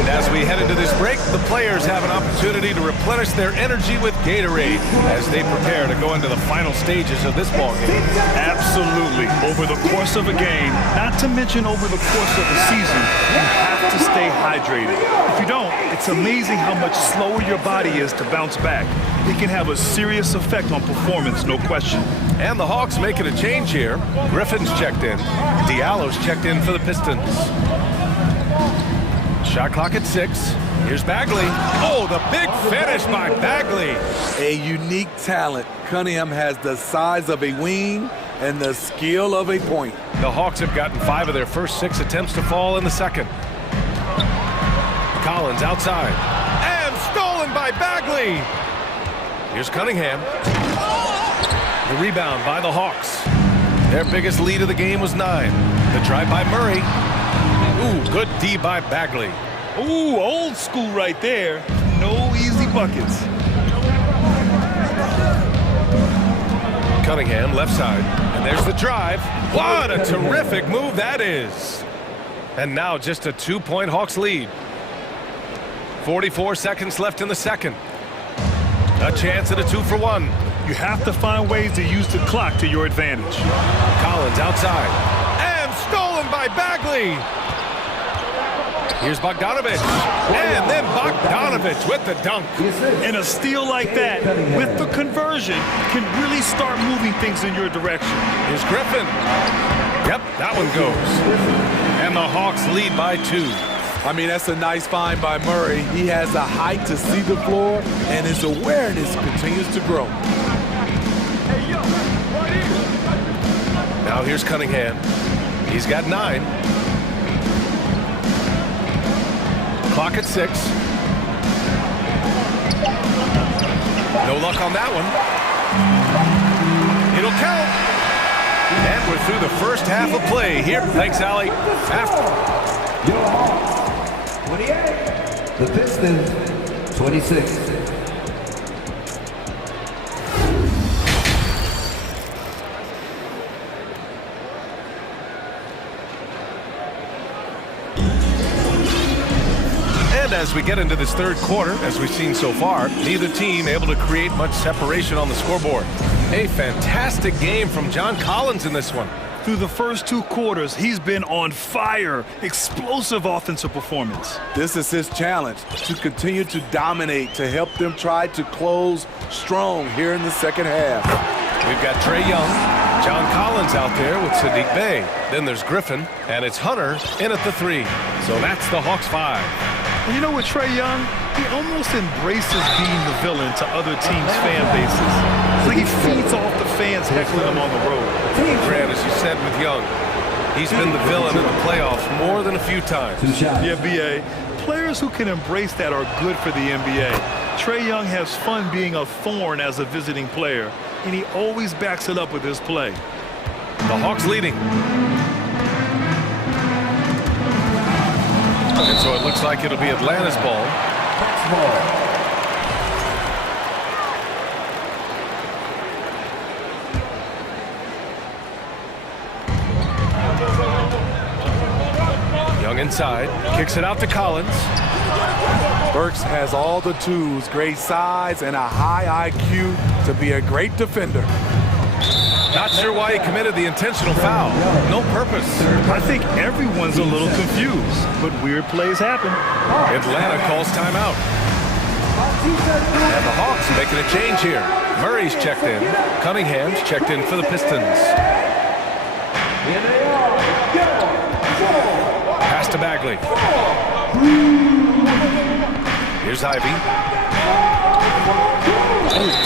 And as we head into this break, the players have an opportunity to replenish their energy with Gatorade as they prepare to go into the final stages of this ballgame. Absolutely. Over the course of a game, not to mention over the course of the season, you have to stay hydrated. If you don't, it's amazing how much slower your body is to bounce back. It can have a serious effect on performance, no question. And the Hawks making a change here. Griffin's checked in. Diallo's checked in for the Pistons. Shot clock at 6. Here's Bagley. Oh, the big finish by Bagley. A unique talent. Cunningham has the size of a wing and the skill of a point. The Hawks have gotten 5 of their first 6 attempts to fall in the second. Collins outside. And stolen by Bagley. Here's Cunningham. The rebound by the Hawks. Their biggest lead of the game was 9. The drive by Murray. Ooh, good D by Bagley. Ooh, old school right there. No easy buckets. Cunningham, left side. And there's the drive. What a terrific move that is. And now just a 2-point Hawks lead. 44 seconds left in the second. A chance at a 2-for-1. You have to find ways to use the clock to your advantage. Collins outside. And stolen by Bagley. Here's Bogdanovich. And then Bogdanovich with the dunk. And a steal like that, with the conversion, can really start moving things in your direction. Here's Griffin. Yep, that one goes. And the Hawks lead by 2. I mean, that's a nice find by Murray. He has the height to see the floor, and his awareness continues to grow. Now here's Cunningham. He's got 9. Clock at 6. No luck on that one. It'll count. And we're through the first half of play here. Thanks, Allie. Your Hawks, 28. The Pistons, 26. And as we get into this third quarter, as we've seen so far, neither team able to create much separation on the scoreboard. A fantastic game from John Collins in this one. Through the first 2 quarters, he's been on fire. Explosive offensive performance. This is his challenge, to continue to dominate, to help them try to close strong here in the second half. We've got Trae Young, John Collins out there with Sadiq Bey. Then there's Griffin, and it's Hunter in at the 3. So that's the Hawks 5. And you know what, Trae Young? He almost embraces being the villain to other teams' fan bases. It's like he feeds off the fans heckling him on the road. Grant, as you said with Young, he's been the villain in the playoffs more than a few times. Yeah, B.A. Players who can embrace that are good for the NBA. Trae Young has fun being a thorn as a visiting player, and he always backs it up with his play. The Hawks leading. And so it looks like it'll be Atlanta's ball. Young inside, kicks it out to Collins. Burks has all the tools, great size and a high IQ to be a great defender. Not sure why he committed the intentional foul. No purpose. I think everyone's a little confused, but weird plays happen. Atlanta calls timeout. And the Hawks making a change here. Murray's checked in. Cunningham's checked in for the Pistons. Pass to Bagley. Here's Ivy.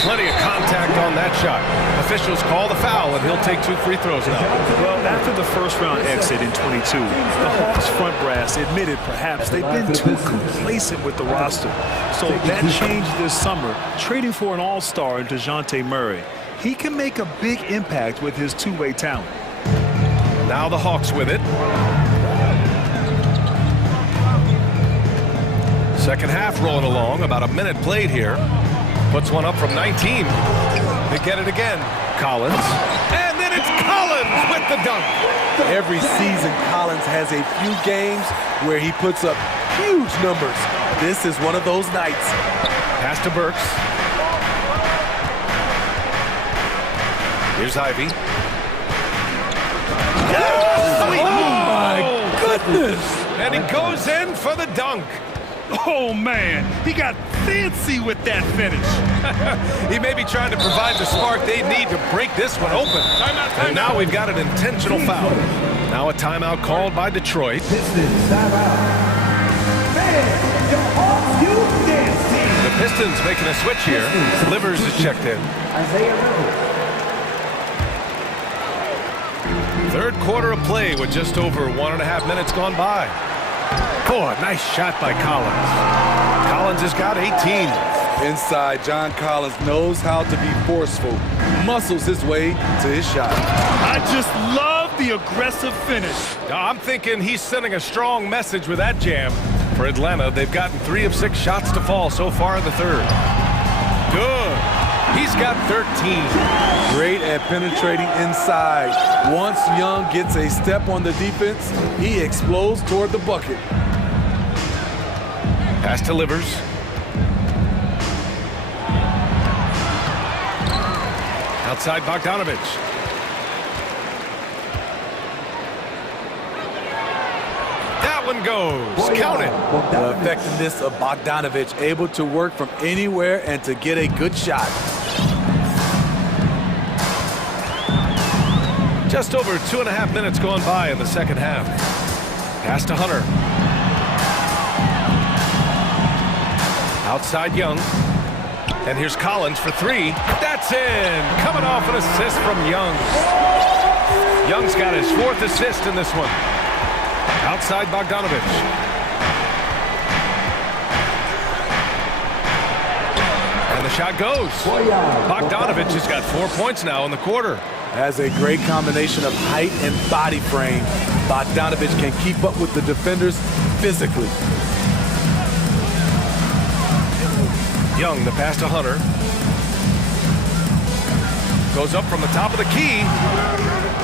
Plenty of contact on that shot. Officials call the foul, and he'll take 2 free throws now. Well, after the first-round exit in 22, the Hawks front brass admitted perhaps they've been too complacent with the roster. So that changed this summer, trading for an all-star in DeJounte Murray. He can make a big impact with his two-way talent. Now the Hawks with it. Second half rolling along, about a minute played here. Puts one up from 19. They get it again. Collins. And then it's Collins with the dunk. Every season, Collins has a few games where he puts up huge numbers. This is one of those nights. Pass to Burks. Here's Ivy. Oh, my goodness! And he goes in for the dunk. Oh, man, he got fancy with that finish. He may be trying to provide the spark they need to break this one open. And now we've got an intentional foul. Now a timeout called by Detroit. The Pistons making a switch here. Livers is checked in. Third quarter of play with just over 1.5 minutes gone by. Oh, a nice shot by Collins. Collins has got 18. Inside, John Collins knows how to be forceful. Muscles his way to his shot. I just love the aggressive finish. I'm thinking he's sending a strong message with that jam. For Atlanta, they've gotten 3 of 6 shots to fall so far in the third. Good. He's got 13. Great at penetrating inside. Once Young gets a step on the defense, he explodes toward the bucket. Pass to Livers. Outside Bogdanovich. That one goes. Count it. The effectiveness of Bogdanovich, able to work from anywhere and to get a good shot. Just over 2.5 minutes gone by in the second half. Pass to Hunter. Outside Young. And here's Collins for 3. That's in. Coming off an assist from Young. Young's got his 4th assist in this one. Outside Bogdanovich. And the shot goes. Bogdanovich has got 4 points now in the quarter. Has a great combination of height and body frame. Bogdanovich can keep up with the defenders physically. Young, the pass to Hunter. Goes up from the top of the key.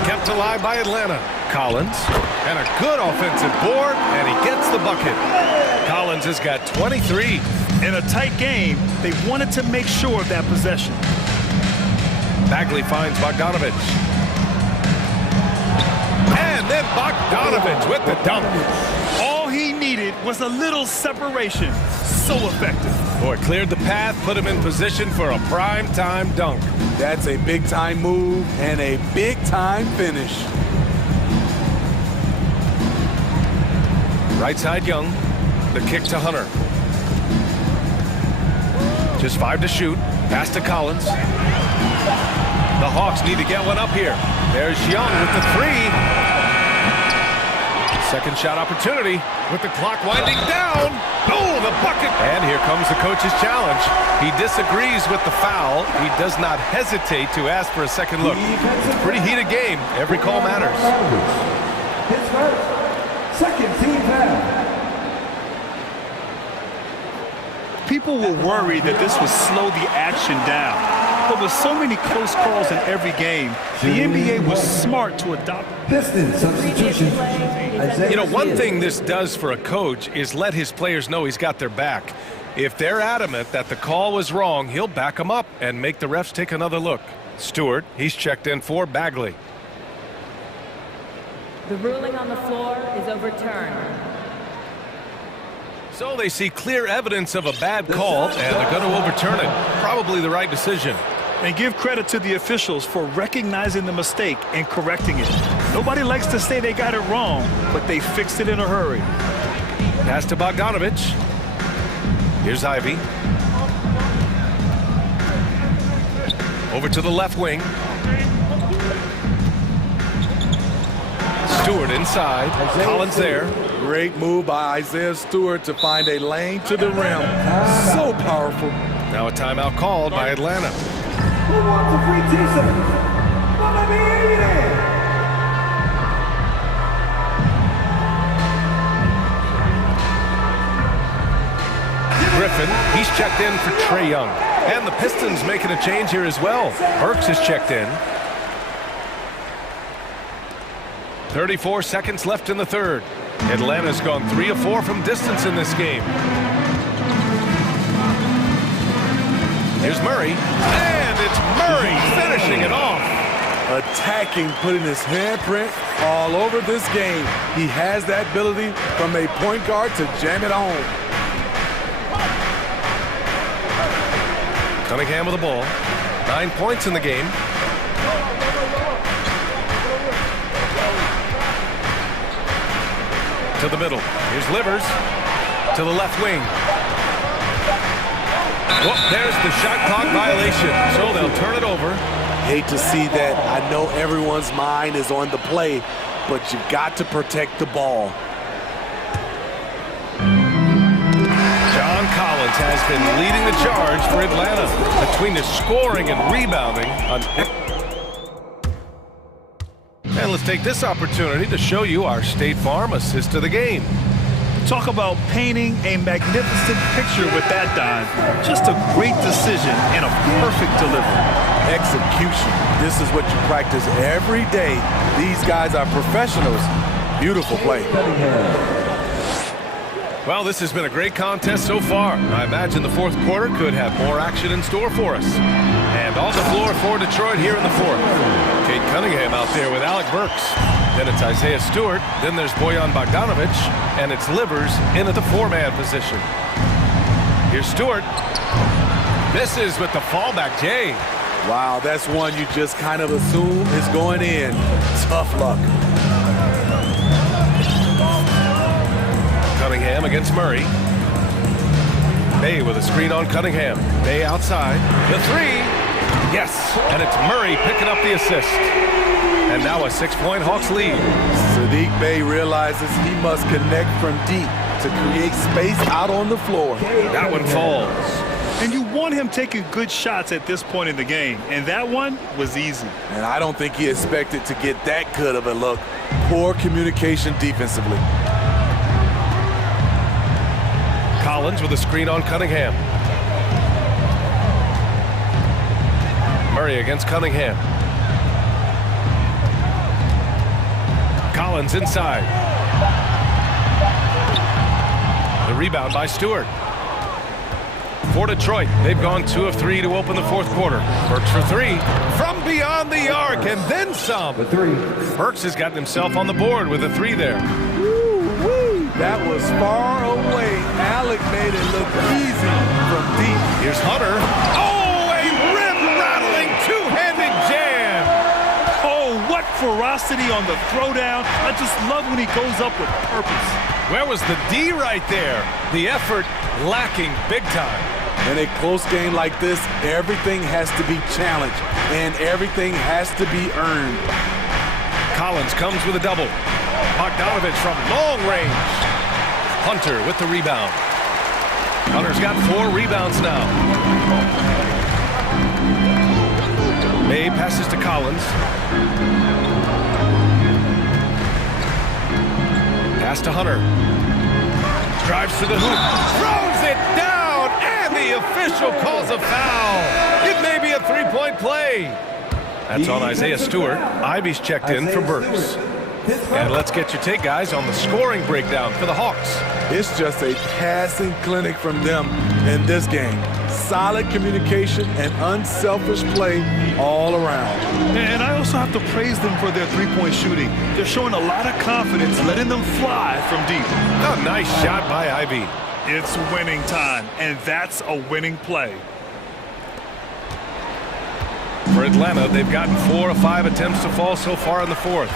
Kept alive by Atlanta. Collins. And a good offensive board, and he gets the bucket. Collins has got 23. In a tight game, they wanted to make sure of that possession. Bagley finds Bogdanovich. And then Bogdanovich with the dunk. All he needed was a little separation. So effective. Boy, cleared the path, put him in position for a prime-time dunk. That's a big-time move and a big-time finish. Right side Young. The kick to Hunter. Just 5 to shoot. Pass to Collins. The Hawks need to get one up here. There's Young with the 3. Second shot opportunity with the clock winding down. Oh, the bucket. And here comes the coach's challenge. He disagrees with the foul. He does not hesitate to ask for a second look. It's a pretty heated game. Every call matters. His first, second team foul. People were worried that this would slow the action down. But with so many close calls in every game, the NBA was smart to adopt. Pistons substitution. You know, one thing this does for a coach is let his players know he's got their back. If they're adamant that the call was wrong, he'll back them up and make the refs take another look. Stewart, he's checked in for Bagley. The ruling on the floor is overturned. So they see clear evidence of a bad call, and they're going to overturn it. Probably the right decision. And give credit to the officials for recognizing the mistake and correcting it. Nobody likes to say they got it wrong, but they fixed it in a hurry. Pass to Bogdanovich. Here's Ivy. Over to the left wing. Stewart inside. Collins there. Great move by Isaiah Stewart to find a lane to the rim. So powerful. Now a timeout called by Atlanta. Who wants a free t-shirt? Wanna be there? Griffin, he's checked in for Trae Young. And the Pistons making a change here as well. Burks is checked in. 34 seconds left in the third. Atlanta's gone 3 of 4 from distance in this game. Here's Murray. And it's Murray finishing it off. Attacking, putting his handprint all over this game. He has that ability from a point guard to jam it home. Cunningham with the ball. 9 points in the game. To the middle. Here's Livers. To the left wing. Well, there's the shot clock violation. So they'll turn it over. Hate to see that. I know everyone's mind is on the play, but you've got to protect the ball. John Collins has been leading the charge for Atlanta between the scoring and rebounding. And let's take this opportunity to show you our State Farm assist of the game. Talk about painting a magnificent picture with that, Don. Just a great decision and a perfect delivery. Execution. This is what you practice every day. These guys are professionals. Beautiful play. Well, this has been a great contest so far. I imagine the fourth quarter could have more action in store for us. And on the floor for Detroit here in the fourth. Cade Cunningham out there with Alec Burks. Then it's Isaiah Stewart. Then there's Bojan Bogdanovich. And it's Livers in at the 4-man position. Here's Stewart. Misses with the fallback J. Wow, that's one you just kind of assume is going in. Tough luck. Cunningham against Murray. Bay with a screen on Cunningham. Bay outside. The 3. Yes, and it's Murray picking up the assist. And now a 6-point Hawks lead. Sadiq Bey realizes he must connect from deep to create space out on the floor. That one falls. And you want him taking good shots at this point in the game. And that one was easy. And I don't think he expected to get that good of a look. Poor communication defensively. Collins with a screen on Cunningham. Murray against Cunningham. Collins inside. The rebound by Stewart. For Detroit, they've gone 2 of 3 to open the fourth quarter. Burks for 3 from beyond the arc and then some. Burks has gotten himself on the board with a 3 there. That was far away. Alec made it look easy from deep. Here's Hunter. Oh, a rim-rattling two-handed jam. Oh, what ferocity on the throwdown. I just love when he goes up with purpose. Where was the D right there? The effort lacking big time. In a close game like this, everything has to be challenged, and everything has to be earned. Collins comes with a double. Bogdanovich from long range. Hunter with the rebound. Hunter's got 4 rebounds now. May passes to Collins. Pass to Hunter. Drives to the hoop. Throws it down and official calls a foul. It may be a three-point play. That's on Isaiah Stewart. Ivy's checked in for Burks. And let's get your take, guys, on the scoring breakdown for the Hawks. It's just a passing clinic from them in this game. Solid communication and unselfish play all around. And I also have to praise them for their three-point shooting. They're showing a lot of confidence, letting them fly from deep. A nice shot by Ivy. It's winning time, and that's a winning play. For Atlanta, they've gotten 4 of 5 attempts to fall so far in the fourth.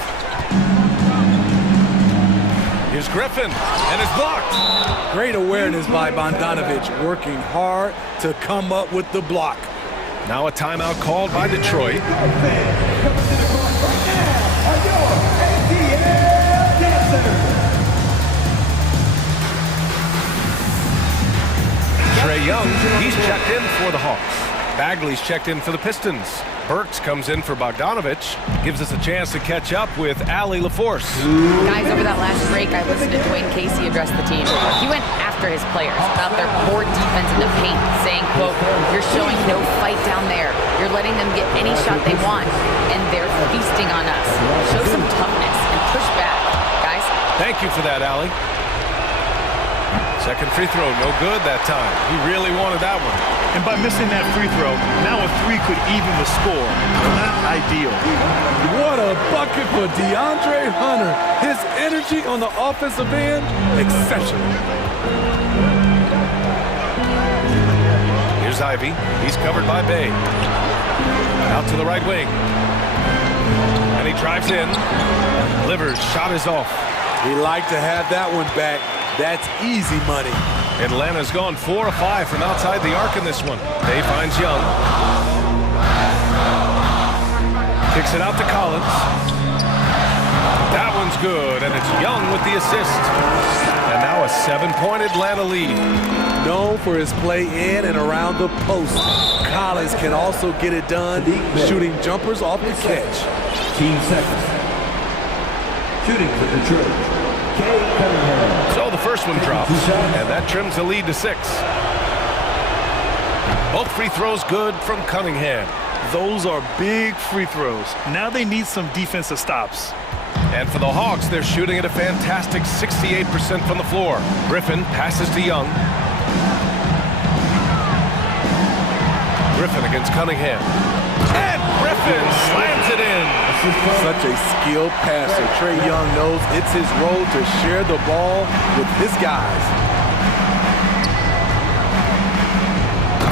Here's Griffin, and it's blocked. Great awareness by Bogdanovic, working hard to come up with the block. Now a timeout called by Detroit. Trae Young, he's checked in for the Hawks. Bagley's checked in for the Pistons. Burks comes in for Bogdanovic, gives us a chance to catch up with Allie LaForce. Guys, over that last break, I listened to Dwayne Casey address the team. He went after his players about their poor defense in the paint, saying, quote, "You're showing no fight down there. You're letting them get any shot they want, and they're feasting on us. Show some toughness and push back, guys." Thank you for that, Allie. Second free throw, no good that time. He really wanted that one. And by missing that free throw, now a three could even the score. Not ideal. What a bucket for DeAndre Hunter. His energy on the offensive end, exceptional. Here's Ivy. He's covered by Bay. Out to the right wing. And he drives in. Livers' shot is off. He'd like to have that one back. That's easy money. Atlanta's gone 4 of 5 from outside the arc in this one. Bay finds Young. Kicks it out to Collins. That one's good, and it's Young with the assist. And now a 7-point Atlanta lead. Known for his play in and around the post, Collins can also get it done shooting jumpers off the catch. 15 seconds. Shooting for Detroit. So the first one drops, and that trims the lead to 6. Both free throws good from Cunningham. Those are big free throws. Now they need some defensive stops. And for the Hawks, they're shooting at a fantastic 68% from the floor. Griffin passes to Young. Griffin against Cunningham. And Griffin slams it in. Such a skilled passer. Trae Young knows it's his role to share the ball with his guys.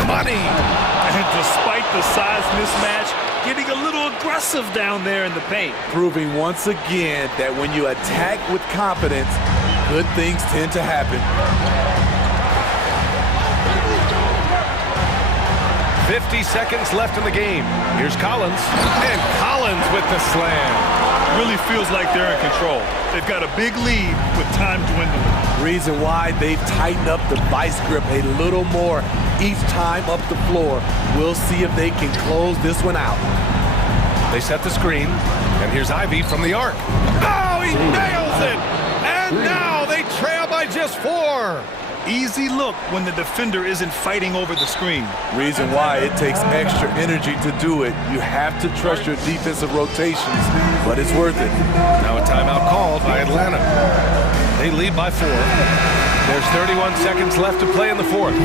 Money! And despite the size mismatch, getting a little aggressive down there in the paint. Proving once again that when you attack with confidence, good things tend to happen. 50 seconds left in the game. Here's Collins. And Collins with the slam. Really feels like they're in control. They've got a big lead with time dwindling. Reason why they've tightened up the vice grip a little more each time up the floor. We'll see if they can close this one out. They set the screen. And here's Ivy from the arc. Oh, he nails it! And now they trail by just 4. Easy look when the defender isn't fighting over the screen. Reason why it takes extra energy to do it. You have to trust your defensive rotations, but it's worth it. Now a timeout called by Atlanta. They lead by 4. There's 31 seconds left to play in the fourth.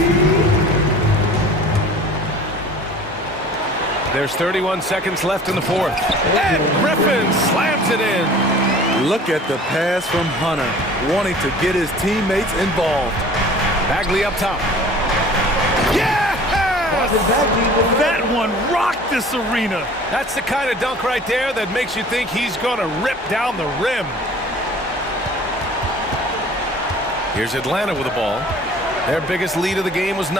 There's 31 seconds left in the fourth. And Griffin slams it in. Look at the pass from Hunter, wanting to get his teammates involved. Bagley up top. Yes! That one rocked this arena. That's the kind of dunk right there that makes you think he's going to rip down the rim. Here's Atlanta with the ball. Their biggest lead of the game was 9.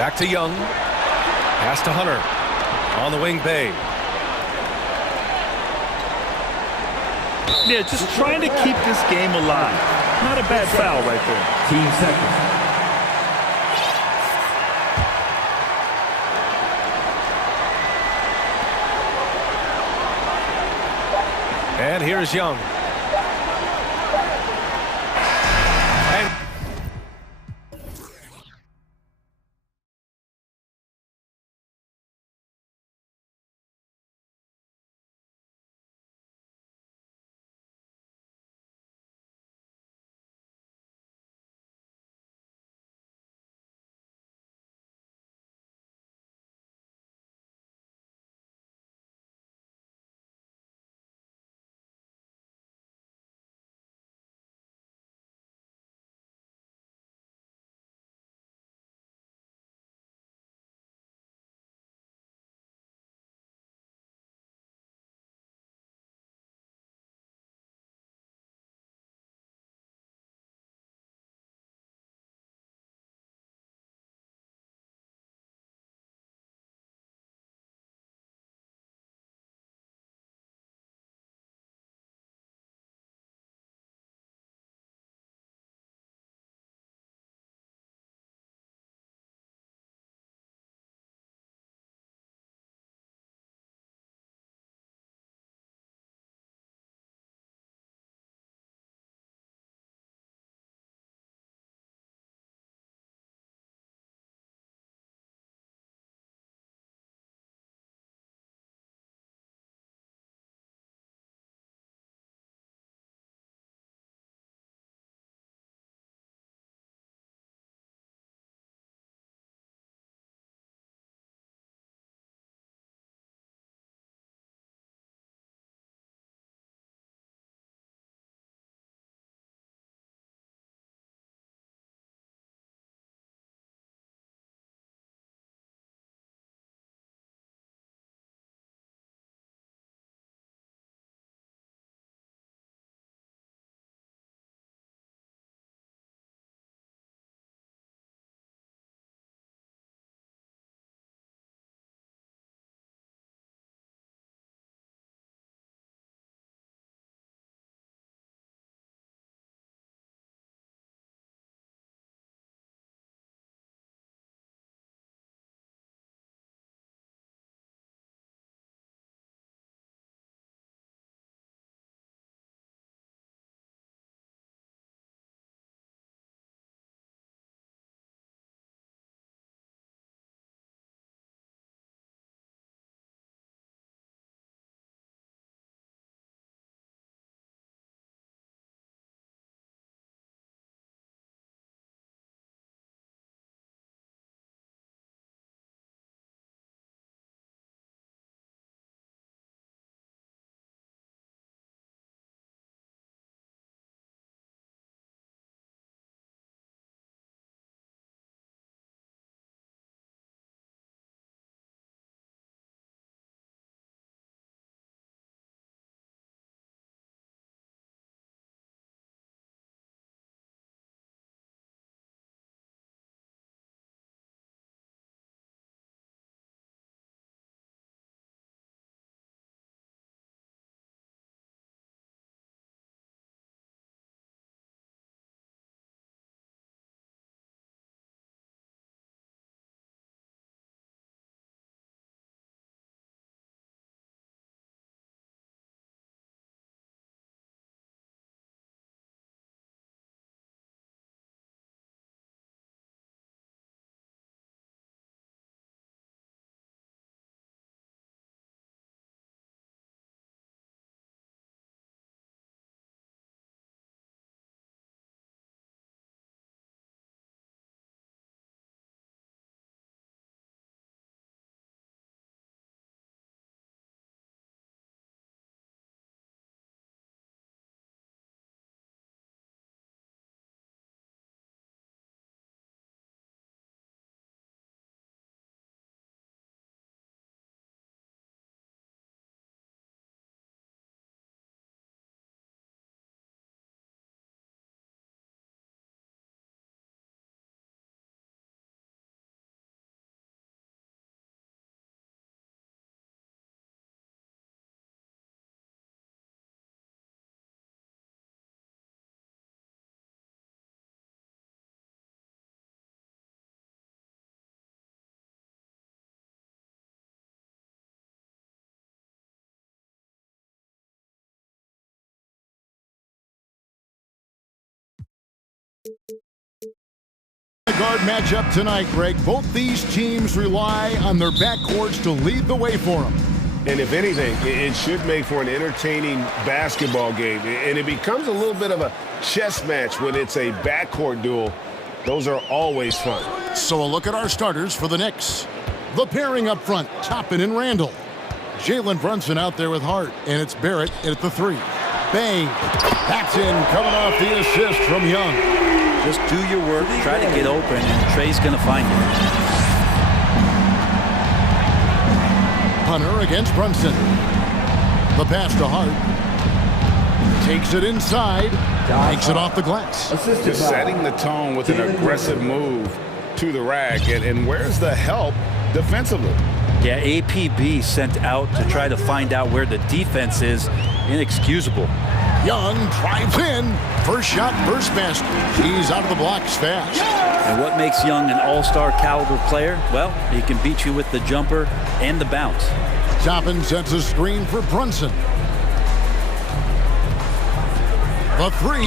Back to Young. Pass to Hunter. On the wing, Bay. Yeah, just trying to keep this game alive. Not a bad foul right there. 15 seconds. And here's Young. And Guard matchup tonight, Greg. Both these teams rely on their backcourts to lead the way for them. And if anything, it should make for an entertaining basketball game. And it becomes a little bit of a chess match when it's a backcourt duel. Those are always fun. So a look at our starters for the Knicks. The pairing up front, Toppin and Randall. Jalen Brunson out there with Hart, and it's Barrett at the 3. Bang. That's in, coming off the assist from Young. Just do your work, try to get open, and Trey's going to find you. Hunter against Brunson. The pass to Hart. Takes it inside. Takes it off the glass. Just setting the tone with an aggressive move to the rack. And where's the help defensively? Yeah, APB sent out to try to find out where the defense is. Inexcusable. Young drives in. First shot, first basket. He's out of the blocks fast. And what makes Young an all-star caliber player? Well, he can beat you with the jumper and the bounce. Toppin sets a screen for Brunson. The 3.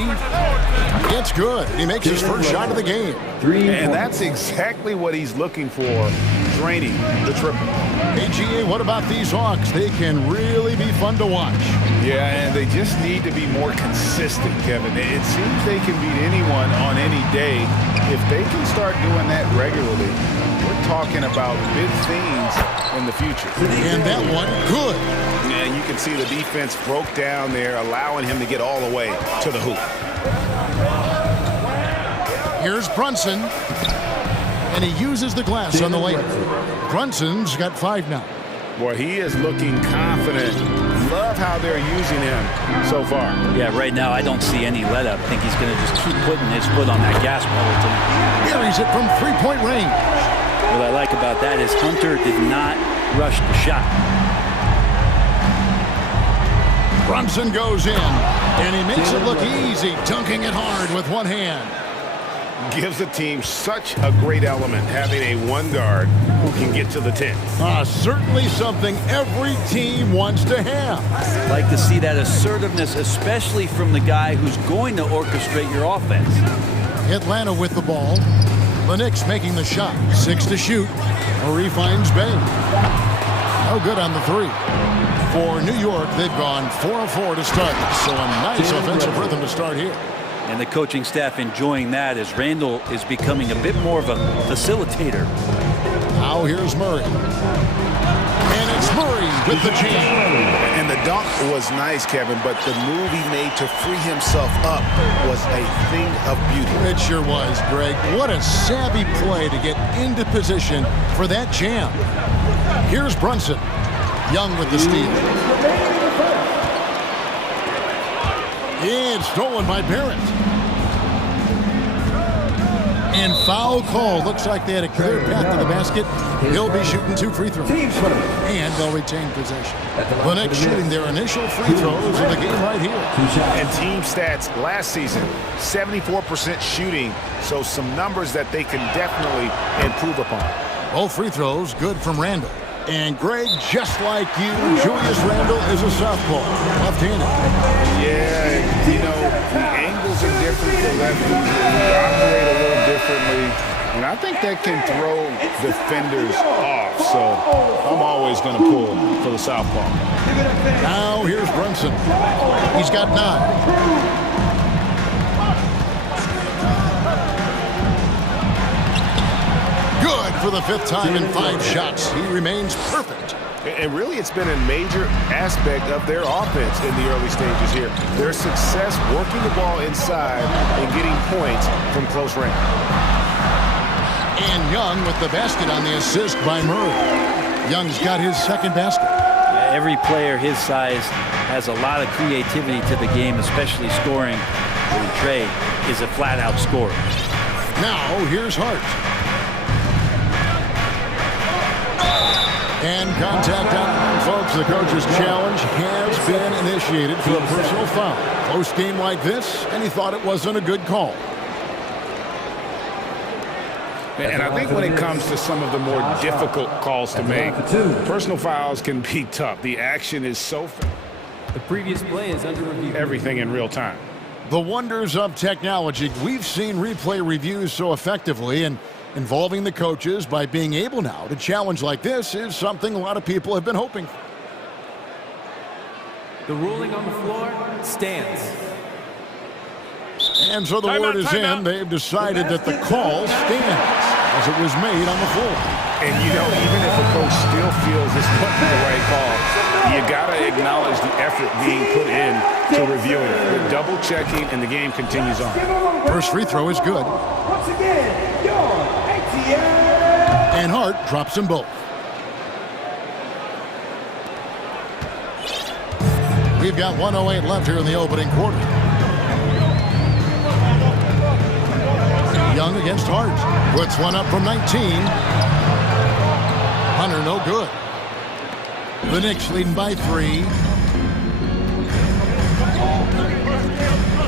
It's good. He makes his first shot of the game. And that's exactly what he's looking for, draining the triple. AGA, what about these Hawks? They can really be fun to watch. Yeah, and they just need to be more consistent, Kevin. It seems they can beat anyone on any day. If they can start doing that regularly, we're talking about big things in the future. And that one, good. Yeah, you can see the defense broke down there, allowing him to get all the way to the hoop. Here's Brunson. And he uses the glass on the layup. Brunson's got 5 now. Boy, he is looking confident. Love how they're using him so far. Yeah, right now I don't see any let up. I think he's going to just keep putting his foot on that gas pedal tonight. Carries it from 3-point range. What I like about that is Hunter did not rush the shot. Brunson goes in, and he makes it look easy, dunking it hard with one hand. Gives the team such a great element, having a one guard who can get to the 10. Certainly something every team wants to have. Like to see that assertiveness, especially from the guy who's going to orchestrate your offense. Atlanta with the ball. The Knicks making the shot. 6 to shoot. Murray finds Bay. No good on the 3. For New York, they've gone 4 of 4 to start. So a nice offensive rhythm to start here. And the coaching staff enjoying that as Randall is becoming a bit more of a facilitator. Now here's Murray. And it's Murray with the jam. And the dunk was nice, Kevin, but the move he made to free himself up was a thing of beauty. It sure was, Greg. What a savvy play to get into position for that jam. Here's Brunson. Young with the steal. It's stolen by Barrett. And foul call. Looks like they had a clear path to the basket. He'll be shooting 2 free throws. And they'll retain possession. The Knicks shooting their initial free throws of the game right here. And team stats last season, 74% shooting. So some numbers that they can definitely improve upon. Both free throws good from Randall. And Greg, just like you, Julius Randall is a southpaw, left-handed. Yeah, you know, the angles are different for lefties. They operate a little differently. And I think that can throw defenders off. So I'm always going to pull for the southpaw. Now here's Brunson. He's got 9. Good for the 5th time in 5 shots. He remains perfect. And really, it's been a major aspect of their offense in the early stages here. Their success working the ball inside and getting points from close range. And Young with the basket on the assist by Murray. Young's got his 2nd basket. Every player his size has a lot of creativity to the game, especially scoring. And Trey is a flat-out scorer. Now here's Hart. And contact on, folks. The coach's challenge has been initiated for a personal foul. Close game like this, and he thought it wasn't a good call. And I think when it comes to some of the more difficult calls to make, personal fouls can be tough. The action is so fast. The previous play is under review. Everything in real time. The wonders of technology. We've seen replay reviews so effectively, and involving the coaches by being able now to challenge like this is something a lot of people have been hoping for. The ruling on the floor stands. And so the word is in. They've decided that the call stands as it was made on the floor. And, you know, even if a coach still feels this wasn't the right call, you got to acknowledge the effort being put in to reviewing it. We're double-checking, and the game continues on. First free throw is good. Once again, your ATM. And Hart drops them both. We've got 1:08 left here in the opening quarter. Young against Hart. Puts one up from 19. Hunter, no good. The Knicks leading by 3.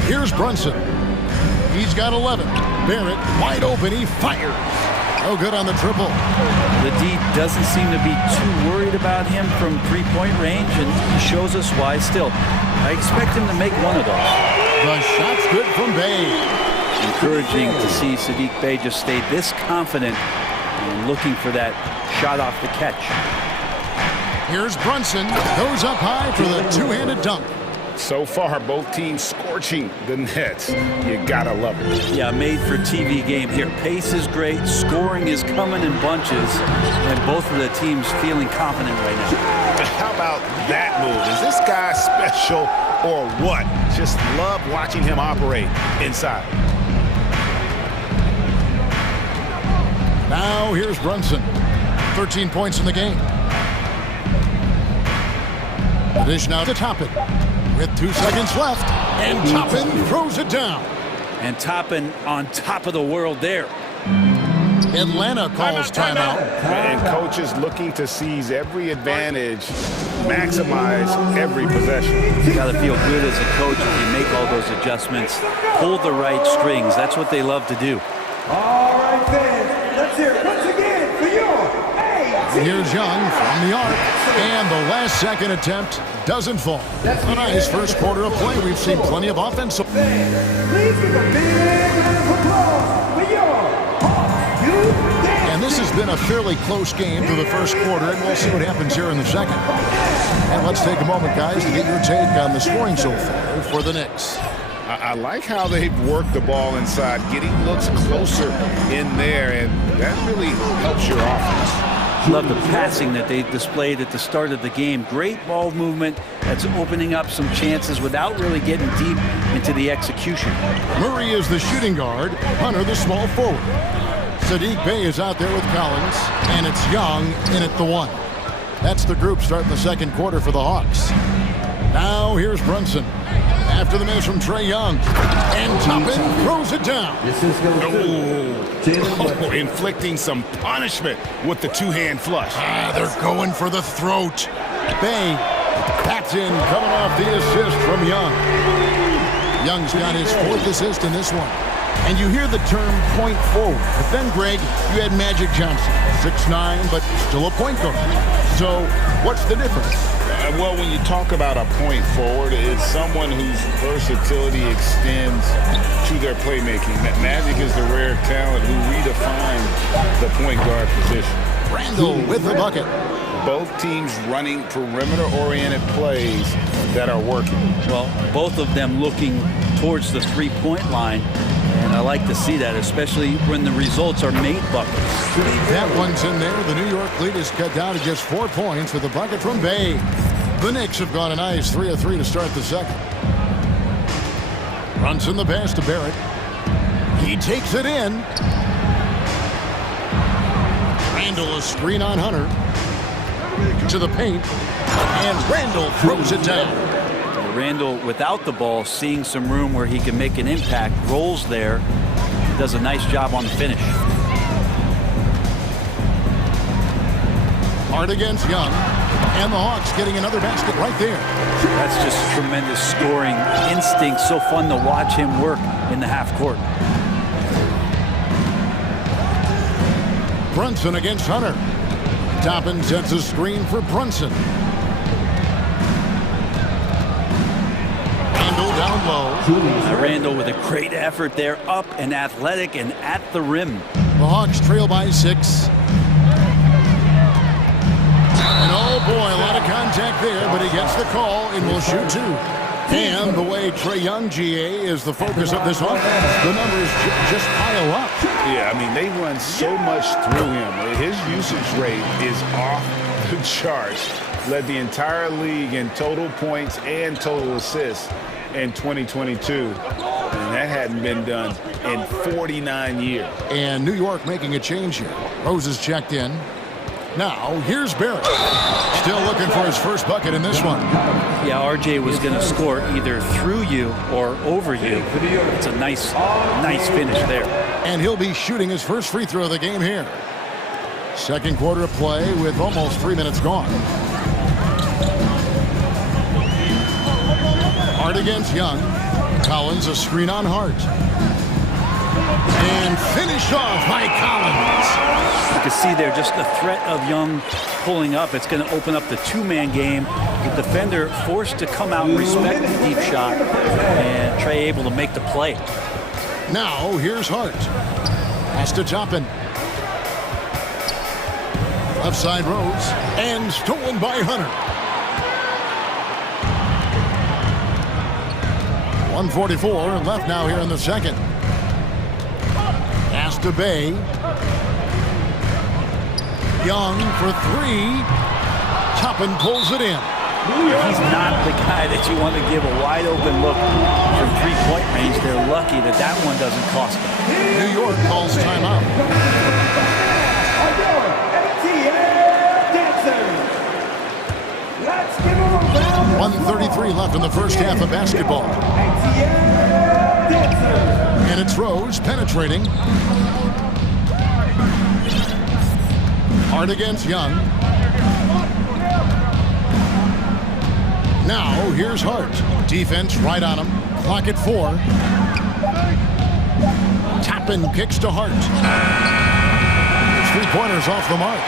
Here's Brunson. He's got 11. Barrett wide open. He fires. No good on the triple. The D doesn't seem to be too worried about him from three-point range, and he shows us why still. I expect him to make one of those. The shot's good from Bay. Encouraging to see Sadiq Bey just stay this confident and looking for that shot off the catch. Here's Brunson. Goes up high for the two-handed dunk. So far, both teams scorching the nets. You gotta love it. Yeah, made for TV game here. Pace is great. Scoring is coming in bunches. And both of the teams feeling confident right now. How about that move? Is this guy special or what? Just love watching him operate inside. Now here's Brunson. 13 points in the game. The dish now to Toppin. With 2 seconds left, and Toppin throws it down. And Toppin on top of the world there. Atlanta calls timeout. And coaches looking to seize every advantage, maximize every possession. You got to feel good as a coach if you make all those adjustments. Pull the right strings. That's what they love to do. All right, fans, let's hear it once again for your ATM. Here's Young from the arc, and the last second attempt doesn't fall. A nice first quarter of play. We've seen plenty of offense. Please give a big round of applause for your And this has been a fairly close game through the first quarter, and we'll see what happens here in the second. And let's take a moment, guys, to get your take on the scoring so far for the Knicks. I like how they've worked the ball inside, getting looks closer in there, and that really helps your offense. Love the passing that they displayed at the start of the game. Great ball movement that's opening up some chances without really getting deep into the execution. Murray is the shooting guard, Hunter the small forward. Sadiq Bey is out there with Collins, and it's Young in at the 1. That's the group starting the second quarter for the Hawks. Now here's Brunson. After the miss from Trae Young. And Toppin throws it down. Inflicting some punishment with the two-hand flush. They're going for the throat. Bey bats in, coming off the assist from Young. Young's got his 4th assist in this one. And you hear the term point forward. But then, Greg, you had Magic Johnson, 6'9", but still a point guard. So what's the difference? Well, when you talk about a point forward, it's someone whose versatility extends to their playmaking. That Magic is the rare talent who redefined the point guard position. Randall with the bucket. Both teams running perimeter-oriented plays that are working. Well, both of them looking towards the three-point line. And I like to see that, especially when the results are made buckets. That one's in there. The New York lead is cut down to just 4 points with a bucket from Bey. The Knicks have gone a nice 3 of 3 to start the second. Brunson the pass to Barrett. He takes it in. Randall a screen on Hunter. To the paint. And Randall throws it down. Randall, without the ball, seeing some room where he can make an impact, rolls there, does a nice job on the finish. Hard against Young, and the Hawks getting another basket right there. That's just tremendous scoring instinct. So fun to watch him work in the half court. Brunson against Hunter. Toppin sets a screen for Brunson. Down low. Randall with a great effort there, up and athletic and at the rim. The Hawks trail by 6. And oh boy, a lot of contact there, but he gets the call and will shoot 2. And the way Trae Young, GA, is the focus of this offense, the numbers just pile up. Yeah, I mean, they run so much through him. His usage rate is off the charts. Led the entire league in total points and total assists in 2022. And that hadn't been done in 49 years. And New York making a change here. Rose is checked in. Now, here's Barrett. Still looking for his first bucket in this one. Yeah, RJ was going to score either through you or over you. It's a nice finish there. And he'll be shooting his first free throw of the game here. Second quarter of play with almost 3 minutes gone. Hart against Young. Collins a screen on Hart. And finished off by Collins. You can see there just the threat of Young pulling up. It's going to open up the two-man game. The defender forced to come out and respect the deep shot. And Trae able to make the play. Now here's Hart. Has to Toppin. Left side Rose. And stolen by Hunter. 1:44 left now here in the second. Pass to Bay. Young for 3. Toppin pulls it in. He's not the guy that you want to give a wide open look from three-point range. They're lucky that that one doesn't cost them. New York calls timeout. 1:33 left in the first half of basketball. And it's Rose penetrating. Hart against Young. Now here's Hart. Defense right on him. Clock at 4. Toppin kicks to Hart. 3-pointers off the mark.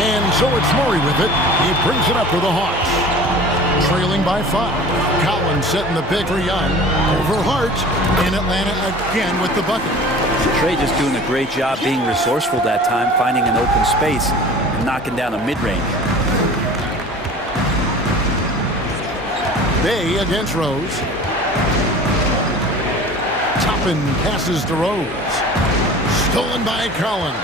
And so it's Murray with it. He brings it up for the Hawks. Trailing by 5. Collins setting the pick for Young. Over Hart. And Atlanta again with the bucket. Trae just doing a great job being resourceful that time, finding an open space and knocking down a mid-range. Bay against Rose. Toppin passes to Rose. Stolen by Collins.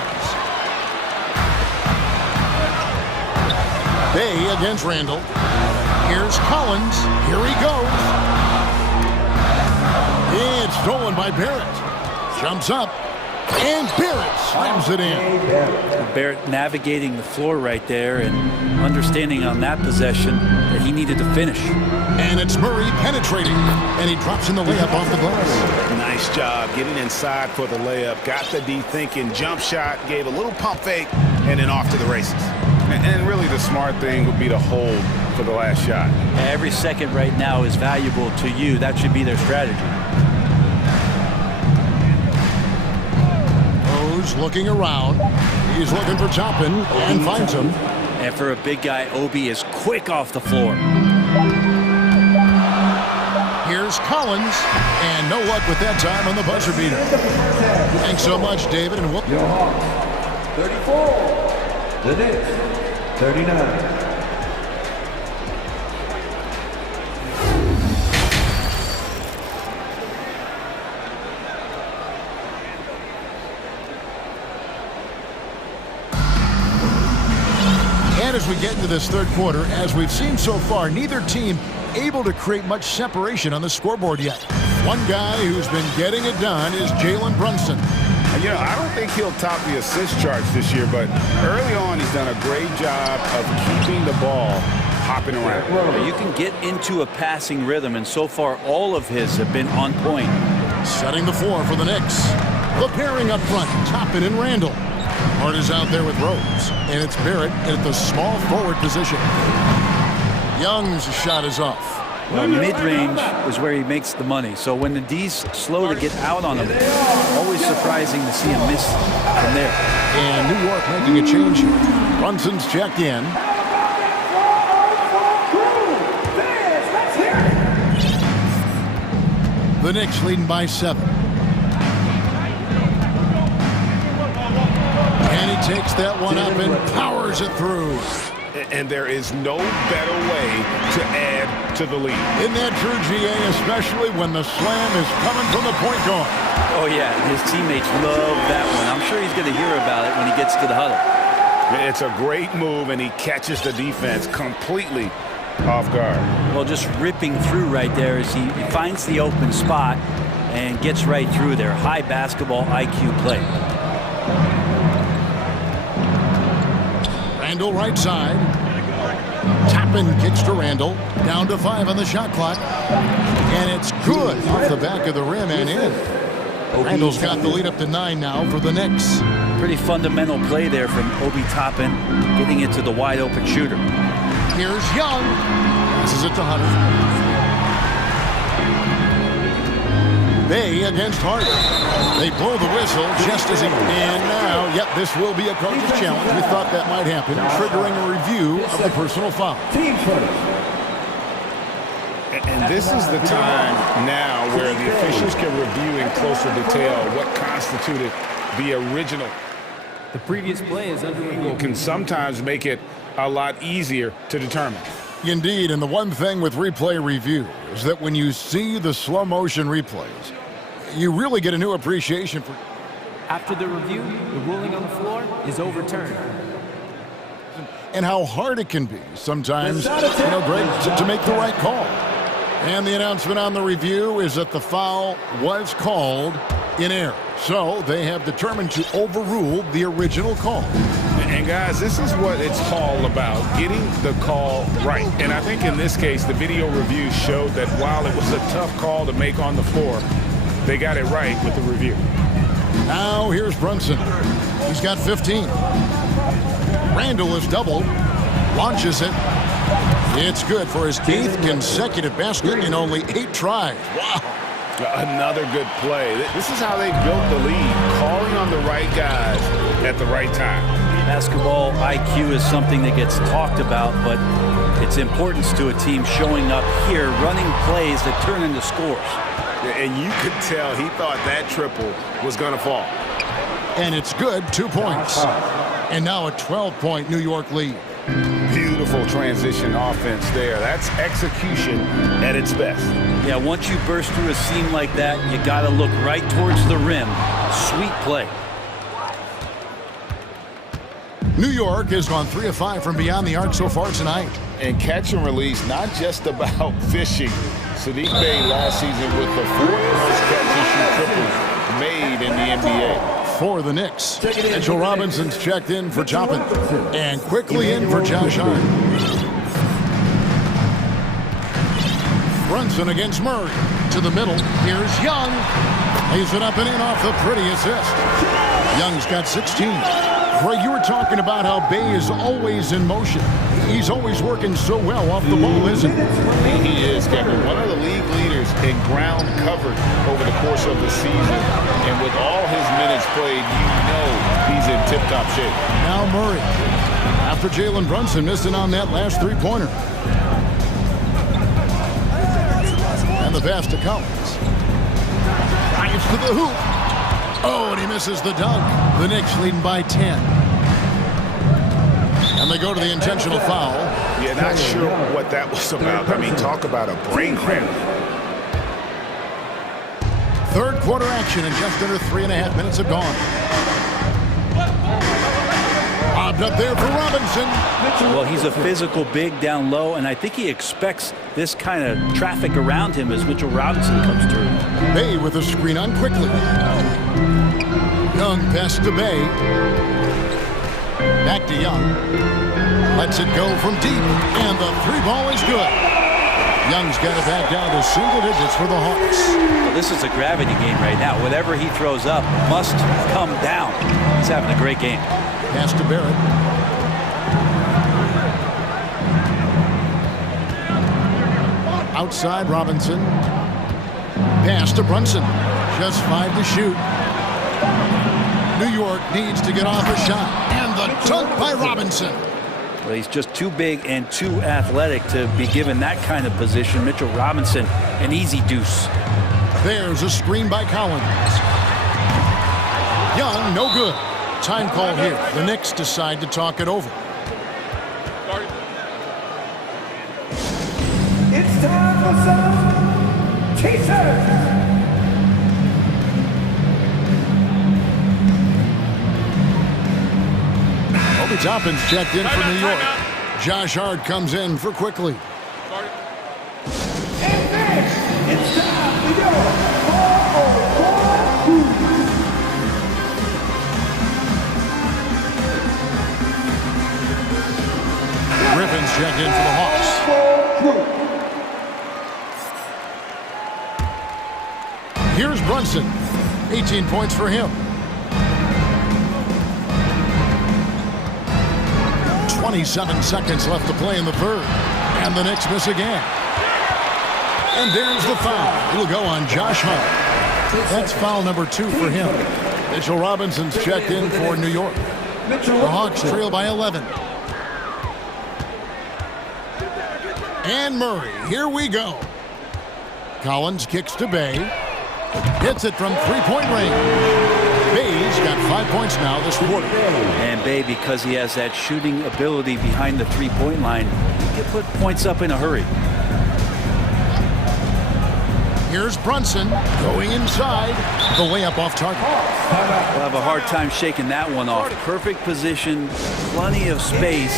Bay against Randall. Here's Collins. Here he goes. It's stolen by Barrett. Jumps up. And Barrett slams it in. Barrett navigating the floor right there and understanding on that possession that he needed to finish. And it's Murray penetrating. And he drops in the layup off the glass. Nice job getting inside for the layup. Got the D thinking. Jump shot. Gave a little pump fake. And then off to the races. And really the smart thing would be to hold for the last shot. Every second right now is valuable to you. That should be their strategy. Looking around. He's looking for Toppin and finds him. And for a big guy, Obi is quick off the floor. Here's Collins. And no luck with that time on the buzzer beater. Thanks so much, David. And Your Hawks, 34. The Knicks, 39. As we get into this third quarter, as we've seen so far, neither team able to create much separation on the scoreboard yet. One guy who's been getting it done is Jalen Brunson. You know, I don't think he'll top the assist charts this year, but early on he's done a great job of keeping the ball hopping around. You can get into a passing rhythm, and so far all of his have been on point. Setting the floor for the Knicks. The pairing up front, Toppin and Randall. Hart is out there with Rose, and it's Barrett at the small forward position. Young's shot is off. Well, mid-range is where he makes the money. So when the D's slow to get out on him, always surprising to see him miss from there. And New York making a change here. Brunson's checked in. The Knicks leading by 7. And he takes that one up and powers it through. And there is no better way to add to the lead. Isn't that true, GA, especially when the slam is coming from the point guard? Oh, yeah, his teammates love that one. I'm sure he's going to hear about it when he gets to the huddle. It's a great move, and he catches the defense completely off guard. Well, just ripping through right there as he finds the open spot and gets right through there. High basketball IQ play. Randall right side. Toppin kicks to Randall. Down to 5 on the shot clock. And it's good off the back of the rim and in. Randall's got the lead up to 9 now for the Knicks. Pretty fundamental play there from Obi Toppin, getting it to the wide open shooter. Here's Young. Passes it to Hunter. Bay against Hart. They blow the whistle just as he... And now, yep, this will be a coach's challenge. We thought that might happen, triggering a review of the personal foul. And this is the time now where the officials can review in closer detail what constituted the original. The previous play is under review. Can sometimes make it a lot easier to determine. Indeed, and the one thing with replay review is that when you see the slow motion replays, you really get a new appreciation for... After the review, the ruling on the floor is overturned. And how hard it can be sometimes, Greg, to make the right call. And the announcement on the review is that the foul was called in error. So they have determined to overrule the original call. And guys, this is what it's all about, getting the call right. And I think in this case, the video review showed that while it was a tough call to make on the floor, they got it right with the review. Now here's Brunson. He's got 15. Randall is doubled, launches it. It's good for his 8th consecutive basket in only 8 tries. Wow. Another good play. This is how they built the lead, calling on the right guys at the right time. Basketball IQ is something that gets talked about, but its importance to a team showing up here, running plays that turn into scores. And you could tell he thought that triple was going to fall. And it's good, 2 points. And now a 12-point New York lead. Beautiful transition offense there. That's execution at its best. Yeah, once you burst through a seam like that, you got to look right towards the rim. Sweet play. New York has gone 3 of 5 from beyond the arc so far tonight. And catch and release, not just about fishing. Sadiq Bey last season with the 4th most catch-issue triples made in the NBA. For the Knicks, Mitchell Robinson's checked in for Toppin and quickly in for Josh Hart. Brunson against Murray to the middle. Here's Young. Lays it up and in off the pretty assist. Young's got 16. Greg, you were talking about how Bey is always in motion. He's always working so well off the ball, isn't he? He is, Kevin. One of the league leaders in ground covered over the course of the season. And with all his minutes played, you know he's in tip-top shape. Now Murray, after Jalen Brunson missing on that last 3-pointer. And the pass to Collins. Drives to the hoop. Oh, and he misses the dunk. The Knicks leading by 10. And they go to the intentional foul. Yeah, not sure what that was about. I mean, talk about a brain cramp. Third quarter action and just under 3.5 minutes have gone. Bobbed up there for Robinson. Well, he's a physical big down low, and I think he expects this kind of traffic around him as Mitchell Robinson comes through. Bey with a screen on quickly. Young pass to Bey. Back to Young. Lets it go from deep, and the 3-ball is good. Young's got it back down to single digits for the Hawks. Well, this is a gravity game right now. Whatever he throws up must come down. He's having a great game. Pass to Barrett. Outside Robinson. Pass to Brunson. Just 5 to shoot. New York needs to get off a shot. And the dunk by Robinson. Well, he's just too big and too athletic to be given that kind of position. Mitchell Robinson, an easy deuce. There's a screen by Collins. Young, no good. Time call here. The Knicks decide to talk it over. It's time for some chasers. Obi Toppin's checked in for New York. Josh Hart comes in for Quickly. And then it's time for your 4-on-4. Griffin's checked in for the Hawks. Here's Brunson. 18 points for him. 27 seconds left to play in the third. And the Knicks miss again. And there's the foul. It'll go on Josh Hart. That's foul number 2 for him. Mitchell Robinson's checked in for New York. The Hawks trail by 11. And Murray, here we go. Collins kicks to Bay. Hits it from three-point range. Bay's got 5 points now this quarter. And Bay, because he has that shooting ability behind the three-point line, he can put points up in a hurry. Here's Brunson going inside. The layup off target. We'll have a hard time shaking that one off. Perfect position, plenty of space.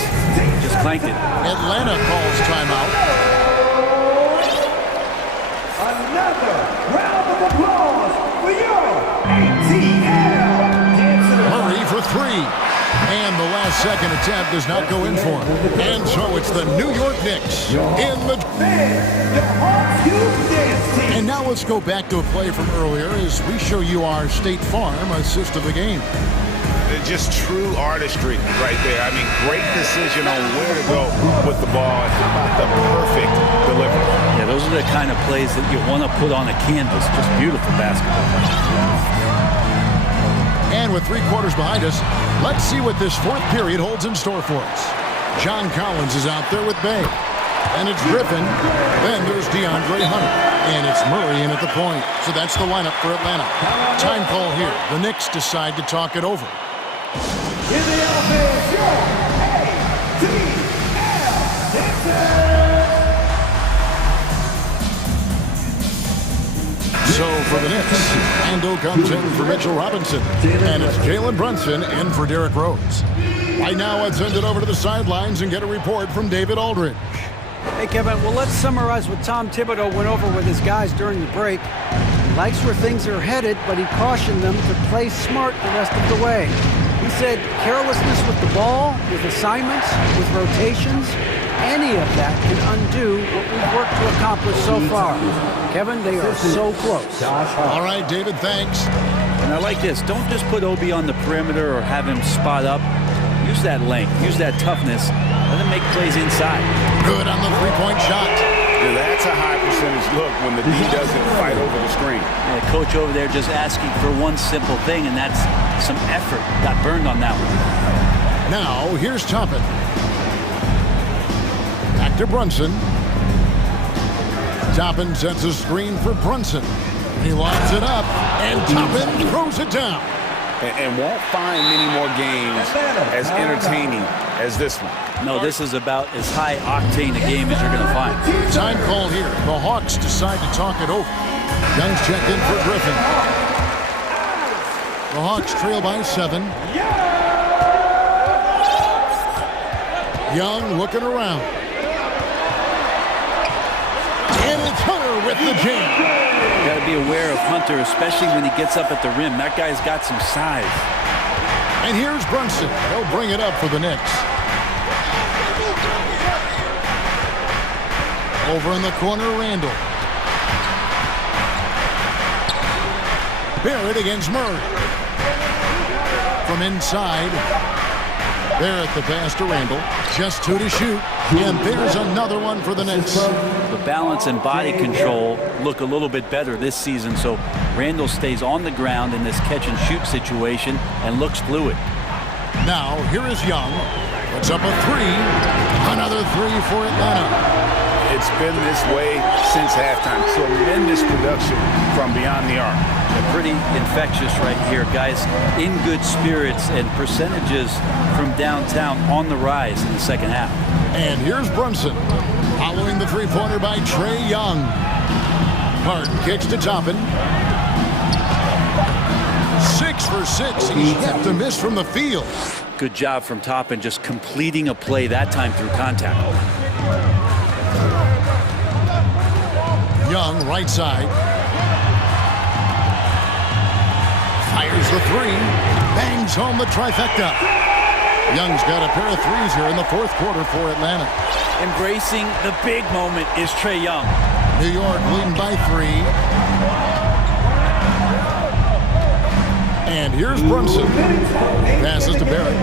Just clanked it. Atlanta calls timeout. Another round of applause for your ATL. Murray for 3. And the last second attempt does not go in for him. And so it's the New York Knicks in the... And now let's go back to a play from earlier as we show you our State Farm assist of the game. Just true artistry right there. I mean, great decision on where to go with the ball. The perfect delivery. Yeah, those are the kind of plays that you want to put on a canvas. Just beautiful basketball. And with 3 quarters behind us, let's see what this fourth period holds in store for us. John Collins is out there with Bay. And it's Griffin. Then there's DeAndre Hunter. And it's Murray in at the point. So that's the lineup for Atlanta. Time call here. The Knicks decide to talk it over. In the offense, your ATL So for the Knicks, Ando comes in for Mitchell Robinson. And it's Jalen Brunson in for Derrick Rose. Right now, let's send it over to the sidelines and get a report from David Aldridge. Hey, Kevin, well, let's summarize what Tom Thibodeau went over with his guys during the break. He likes where things are headed, but he cautioned them to play smart the rest of the way. He said carelessness with the ball, with assignments, with rotations, any of that can undo what we've worked to accomplish so far. Kevin, they are so close. All right, David, thanks. And I like this. Don't just put Obi on the perimeter or have him spot up. Use that length. Use that toughness. Let him make plays inside. Good on the three-point shot. Yeah, that's a high percentage look when the D doesn't fight over the screen. And the coach over there just asking for one simple thing, and that's some effort. Got burned on that one. Now, here's Toppin. Back to Brunson. Toppin sets a screen for Brunson. He lines it up, and Toppin throws it down. And won't find many more games as entertaining as this one. No, this is about as high-octane a game as you're going to find. Time call here. The Hawks decide to talk it over. Young's checked in for Griffin. The Hawks trail by 7. Young looking around. And it's Hunter with the jam. You got to be aware of Hunter, especially when he gets up at the rim. That guy's got some size. And here's Brunson. He'll bring it up for the Knicks. Over in the corner, Randall. Barrett against Murray. From inside. Barrett the pass to Randall. Just 2 to shoot. And there's another one for the Knicks. The balance and body control look a little bit better this season, so Randall stays on the ground in this catch-and-shoot situation and looks fluid. Now, here is Young. Puts up a 3. Another 3 for Atlanta. It's been this way since halftime. Tremendous production from beyond the arc. They're pretty infectious right here, guys. In good spirits, and percentages from downtown on the rise in the second half. And here's Brunson, following the three-pointer by Trae Young. Hart kicks to Toppin. 6 for 6. He's yet to miss from the field. Good job from Toppin, just completing a play that time through contact. Young, right side. Fires the three. Bangs home the trifecta. Young's got a pair of threes here in the fourth quarter for Atlanta. Embracing the big moment is Trae Young. New York leading by 3. And here's Brunson. Passes to Barrett.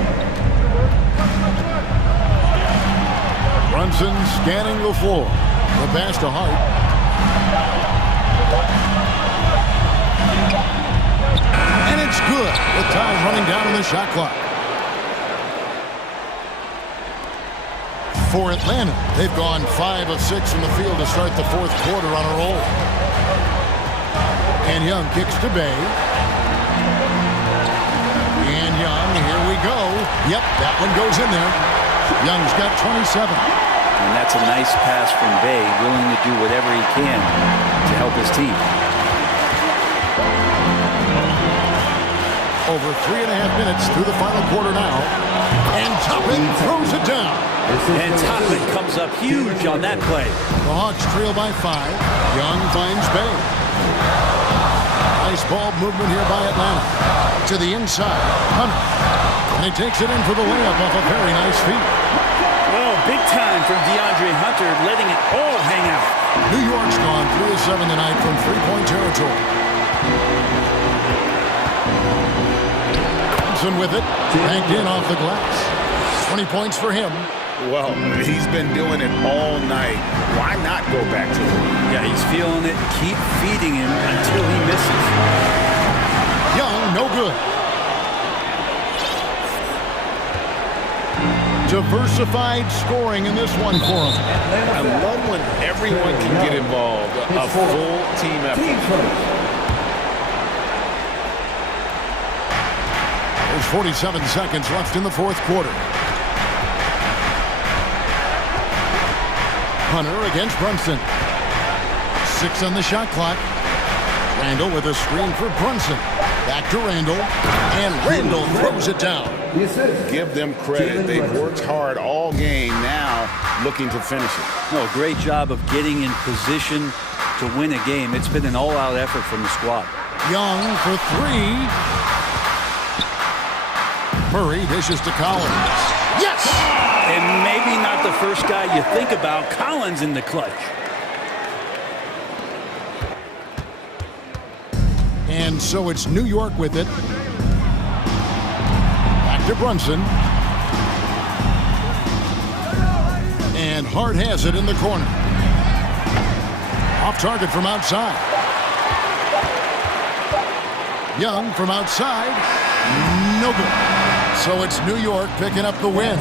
Brunson scanning the floor. The pass to Hart. And it's good. With time running down on the shot clock. For Atlanta, they've gone 5 of 6 from the field to start the fourth quarter on a roll. And Young kicks to Bay. And Young, here we go. Yep, that one goes in there. Young's got 27. And that's a nice pass from Bay, willing to do whatever he can to help his team. Over 3.5 minutes through the final quarter now. And Toppin throws it down. And Toppin comes up huge on that play. The Hawks trail by 5. Young finds Bay. Nice ball movement here by Atlanta. To the inside. Hunter. And he takes it in for the layup off a very nice feed. Oh, big time from DeAndre Hunter, letting it all hang out. New York's gone 3 of 7 tonight from three-point territory. Thompson with it. Banked in off the glass. 20 points for him. Well, he's been doing it all night. Why not go back to it? Yeah, he's feeling it. Keep feeding him until he misses. Young, no good. Diversified scoring in this one for him. I love when everyone can get involved. A full team effort. There's 47 seconds left in the fourth quarter. Hunter against Brunson. 6 on the shot clock. Randall with a screen for Brunson. Back to Randall. And Randall throws it down. Give them credit. They've worked hard all game, now looking to finish it. No, great job of getting in position to win a game. It's been an all-out effort from the squad. Young for 3. Murray dishes to Collins. Yes! And maybe not the first guy you think about. Collins in the clutch. And so it's New York with it. Back to Brunson. And Hart has it in the corner. Off target from outside. Young from outside. No good. So it's New York picking up the win.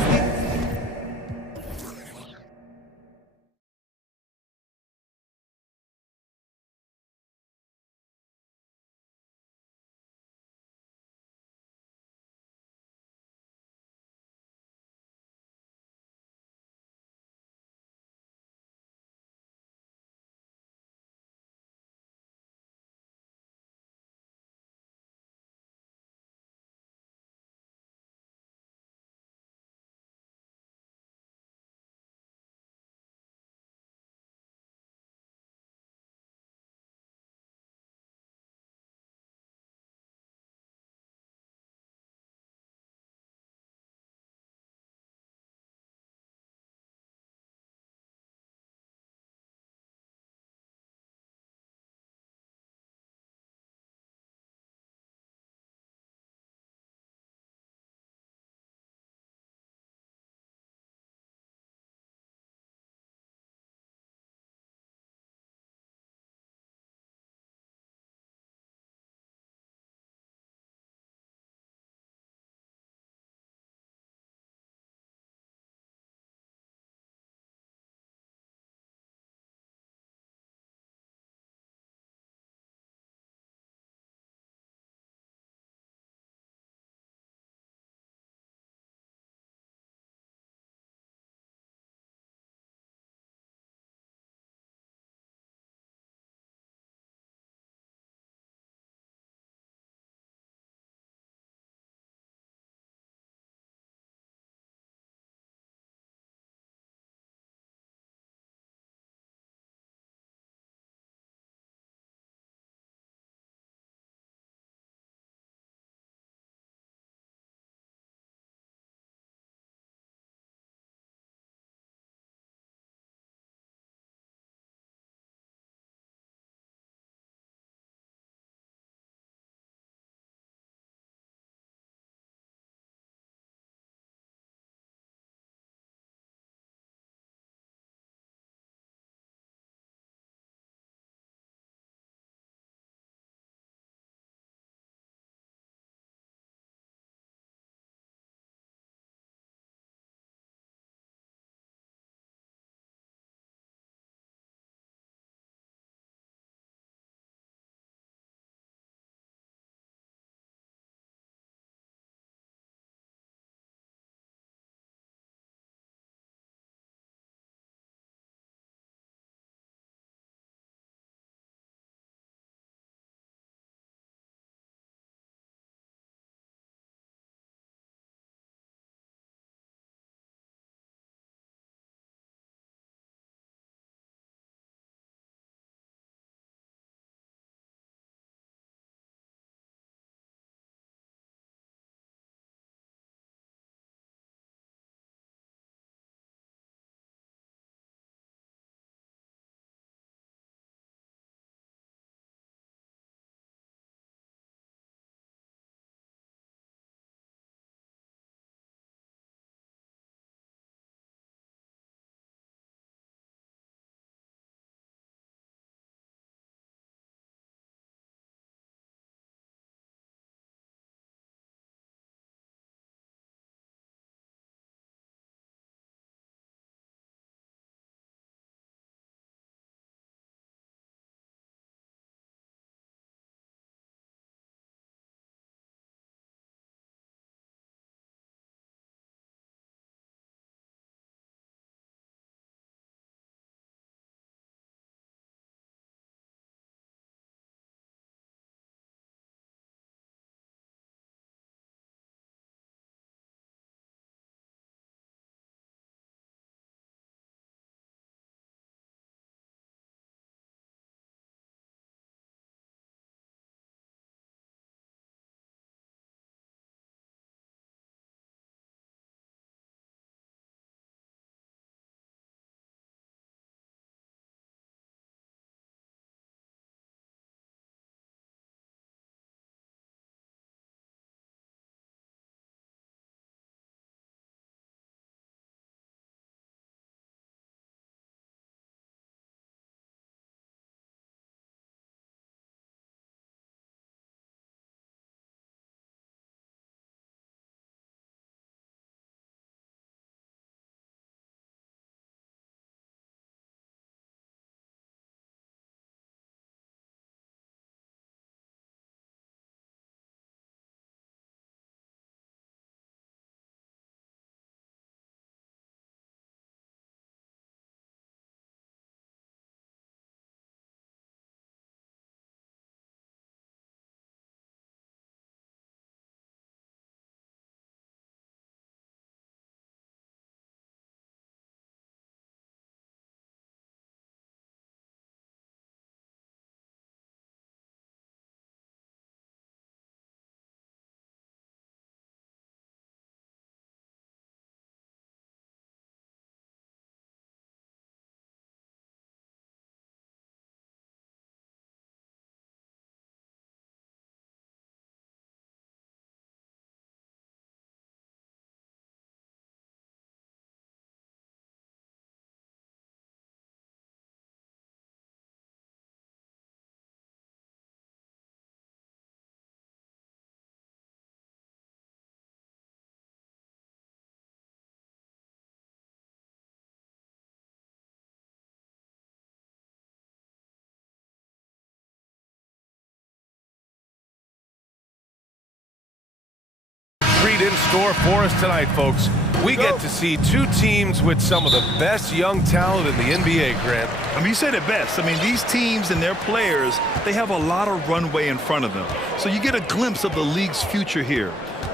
treat in store for us tonight, folks. We get to see two teams with some of the best young talent in the NBA, Grant. I mean, you said it best. I mean, these teams and their players, they have a lot of runway in front of them. So you get a glimpse of the league's future here.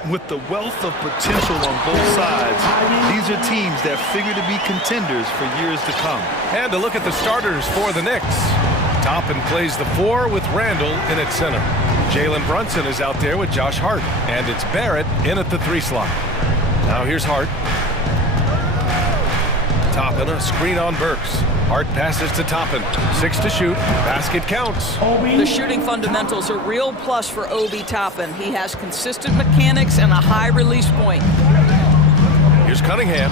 With the wealth of potential on both sides, these are teams that figure to be contenders for years to come. And to look at the starters for the Knicks. Toppin plays the 4 with Randall in at center. Jalen Brunson is out there with Josh Hart. And it's Barrett in at the 3 slot. Now here's Hart. Toppin, a screen on Burks. Hart passes to Toppin. 6 to shoot. Basket counts. The shooting fundamentals are real plus for Obi Toppin. He has consistent mechanics and a high release point. Here's Cunningham.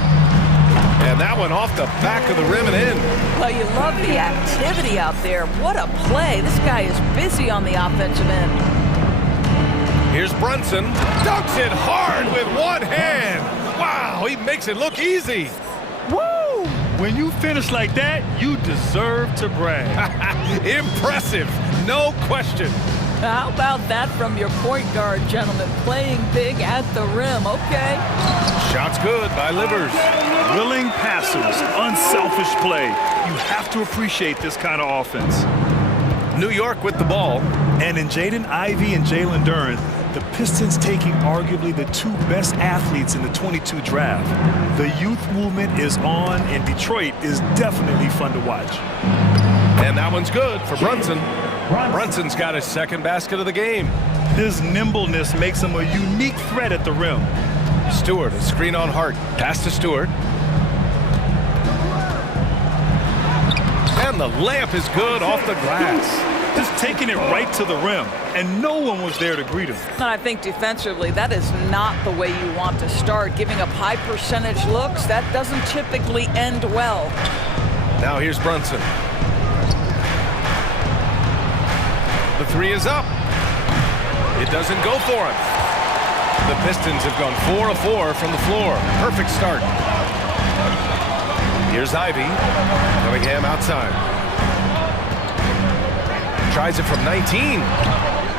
And that one off the back of the rim and in. Well, you love the activity out there. What a play. This guy is busy on the offensive end. Here's Brunson. Dunks it hard with one hand. Wow, he makes it look easy. Woo! When you finish like that, you deserve to brag. Impressive, no question. How about that from your point guard, gentlemen? Playing big at the rim, okay. Shot's good by Livers. Willing passers, unselfish play. You have to appreciate this kind of offense. New York with the ball. And in Jaden Ivey and Jalen Duren, the Pistons taking arguably the 2 best athletes in the 22 draft. The youth movement is on, and Detroit is definitely fun to watch. And that one's good for Brunson. Brunson's got his 2nd basket of the game. His nimbleness makes him a unique threat at the rim. Stewart, a screen on Hart. Pass to Stewart. And the layup is good off the glass. Just taking it right to the rim, and no one was there to greet him. And I think defensively, that is not the way you want to start. Giving up high percentage looks, that doesn't typically end well. Now here's Brunson. The 3 is up. It doesn't go for him. The Pistons have gone 4 of 4 from the floor. Perfect start. Here's Ivey. Cunningham outside. Tries it from 19.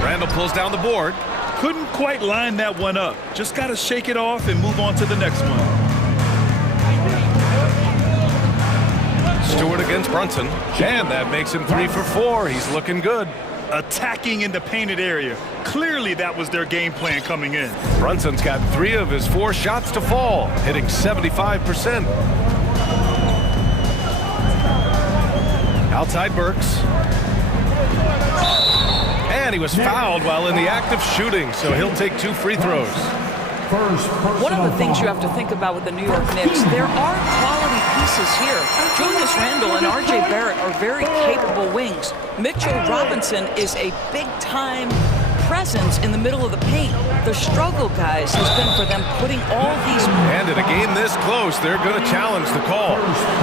Randall pulls down the board. Couldn't quite line that one up. Just got to shake it off and move on to the next one. Stewart against Brunson. And that makes him 3 for 4. He's looking good. Attacking in the painted area. Clearly that was their game plan coming in. Brunson's got 3 of his 4 shots to fall, hitting 75%. Outside Burks. And he was fouled while in the act of shooting, so he'll take 2 free throws. One of the things you have to think about with the New York Knicks, there are quality pieces here. Julius Randle and R.J. Barrett are very capable wings. Mitchell Robinson is a big-time presence in the middle of the paint. The struggle, guys, has been for them putting all these... And in a game this close, they're going to challenge the call.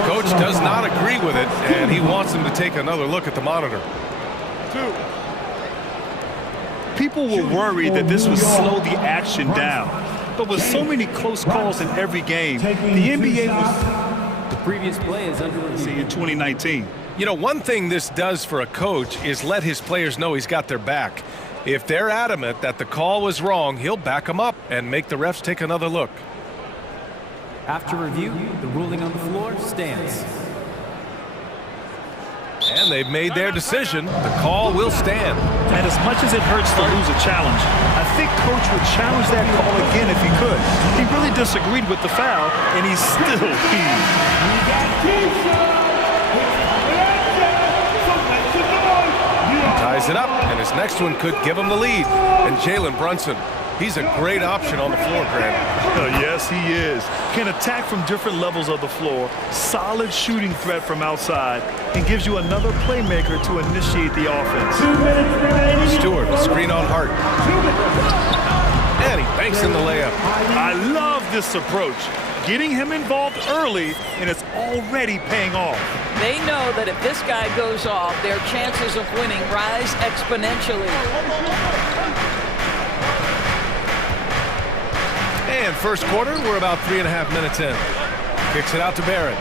Coach does not agree with it, and he wants them to take another look at the monitor. 2. People were worried that this would slow the action down. But with so many close calls in every game, the NBA was... The previous play is under review. In 2019. You know, one thing this does for a coach is let his players know he's got their back. If they're adamant that the call was wrong, he'll back them up and make the refs take another look. After review, the ruling on the floor stands. And they've made their decision. The call will stand. And as much as it hurts to lose a challenge, I think Coach would challenge that call again if he could. He really disagreed with the foul, and he's still Ties it up, and his next one could give him the lead. And Jalen Brunson, he's a great option on the floor, Grant. Yes, he is. Can attack from different levels of the floor, solid shooting threat from outside, and gives you another playmaker to initiate the offense. Stewart, a screen on Hart. And he banks in the layup. I love this approach. Getting him involved early, and it's already paying off. They know that if this guy goes off, their chances of winning rise exponentially. And first quarter, we're about 3.5 minutes in. Kicks it out to Barrett.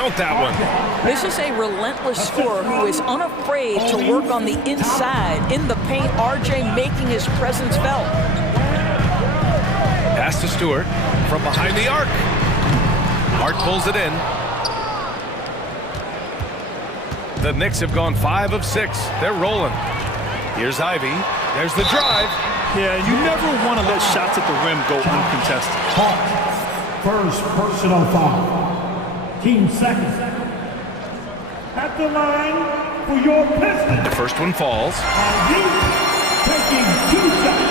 Count that one. This is a relentless scorer who is unafraid to work on the inside. In the paint, RJ making his presence felt. Pass to Stewart from behind the arc. Hart pulls it in. The Knicks have gone 5 of 6. They're rolling. Here's Ivy. There's the drive. Yeah, you never want to let shots at the rim go uncontested. First personal foul. Team second. At the line for your Pistons. The first one falls. You taking 2 shots.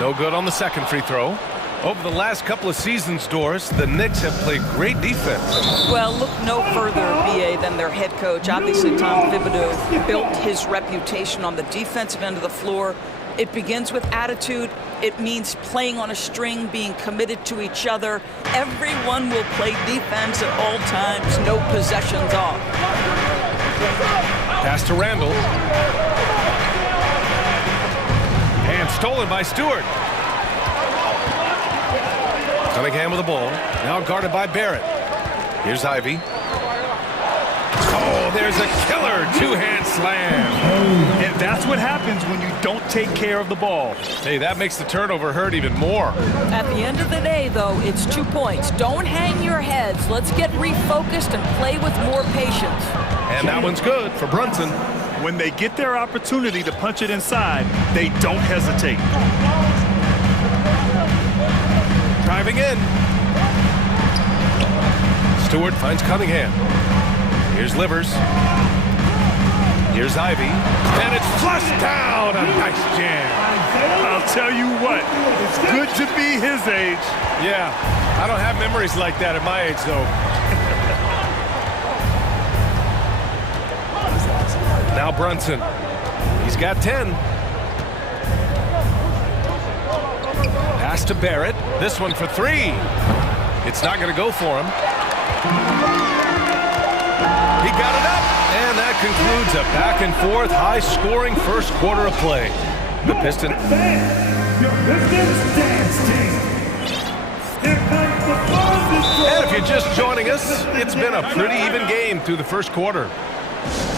No good on the second free throw. Over the last couple of seasons, Doris, the Knicks have played great defense. Well, look no further, BA, than their head coach. Obviously, Tom Thibodeau built his reputation on the defensive end of the floor. It begins with attitude. It means playing on a string, being committed to each other. Everyone will play defense at all times, no possessions off. Pass to Randall. And stolen by Stewart. Cunningham with the ball. Now guarded by Barrett. Here's Ivy. Oh, there's a killer two-hand slam. And that's what happens when you don't take care of the ball. Hey, that makes the turnover hurt even more. At the end of the day, though, it's 2 points. Don't hang your heads. Let's get refocused and play with more patience. And that one's good for Brunson. When they get their opportunity to punch it inside, they don't hesitate. Driving in. Stewart finds Cunningham. Here's Livers. Here's Ivy. And it's flushed down. A nice jam. I'll tell you what, it's good to be his age. Yeah, I don't have memories like that at my age, though. Now Brunson. He's got 10. Pass to Barrett. This one for 3. It's not going to go for him. He got it up, and that concludes a back-and-forth, high-scoring first quarter of play. The Pistons. Your Pistons dance team. Here comes the ball. And if you're just joining us, it's been a pretty even game through the first quarter.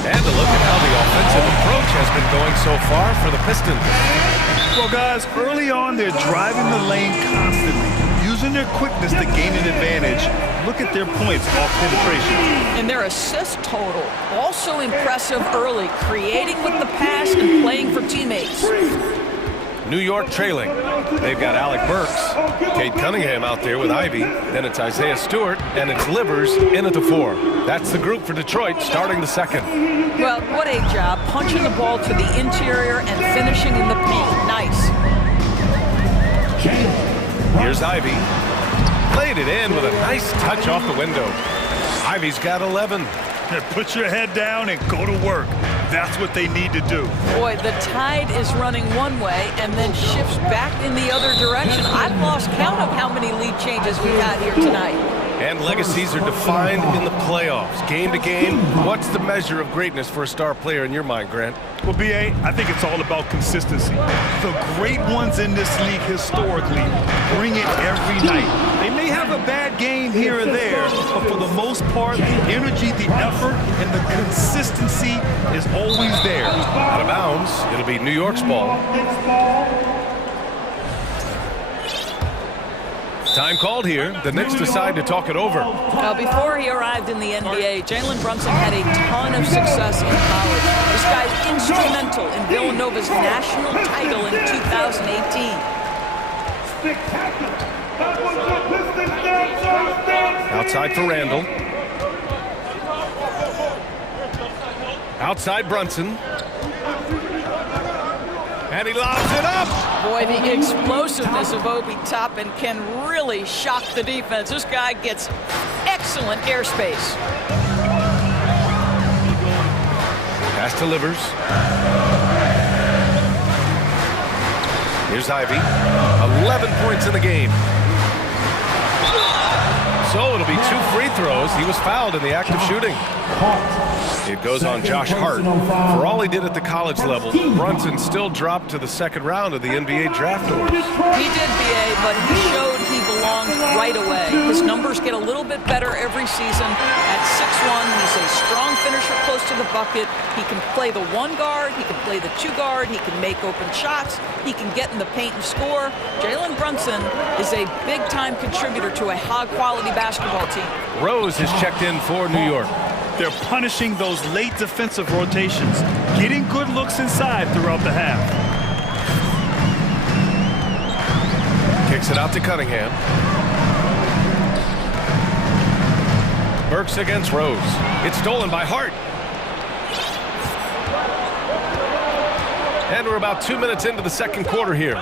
And to look at how the offensive approach has been going so far for the Pistons. Well, guys, early on, they're driving the lane constantly, using their quickness to gain an advantage. Look at their points off penetration. And their assist total, also impressive early, creating with the pass and playing for teammates. New York trailing. They've got Alec Burks, Cade Cunningham out there with Ivy. Then it's Isaiah Stewart, and it's Livers in at the 4. That's the group for Detroit starting the second. Well, what a job, punching the ball to the interior and finishing in the paint. Nice. Here's Ivy. Played it in with a nice touch off the window. Ivy's got 11. Put your head down and go to work. That's what they need to do. Boy, the tide is running one way and then shifts back in the other direction. I've lost count of how many lead changes we've had here tonight. And legacies are defined in the playoffs. Game to game, what's the measure of greatness for a star player in your mind, Grant? Well, B.A., I think it's all about consistency. The great ones in this league historically bring it every night. They may have a bad game here or there, but for the most part, the energy, the effort, and the consistency is always there. Out of bounds, it'll be New York's ball. Time called here. The Knicks decide to talk it over. Now, before he arrived in the NBA, Jalen Brunson had a ton of success in college. This guy's instrumental in Villanova's national title in 2018. Outside for Randall. Outside Brunson. And he lobs it up. Boy, the explosiveness of Obi Toppin can really shock the defense. This guy gets excellent airspace. Pass to Livers. Here's Ivy. 11 points in the game. So it'll be 2 free throws. He was fouled in the act of shooting. It goes on Josh Hart. For all he did at the college level, Brunson still dropped to the second round of the NBA draft order. He did, BA, but he showed he belonged right away. His numbers get a little bit better every season. At 6'1", he's a strong finisher close to the bucket. He can play the 1 guard, he can play the 2 guard, he can make open shots, he can get in the paint and score. Jalen Brunson is a big-time contributor to a high-quality basketball team. Rose is checked in for New York. They're punishing those late defensive rotations, getting good looks inside throughout the half. Kicks it out to Cunningham. Burks against Rose. It's stolen by Hart. And we're about 2 minutes into the second quarter here.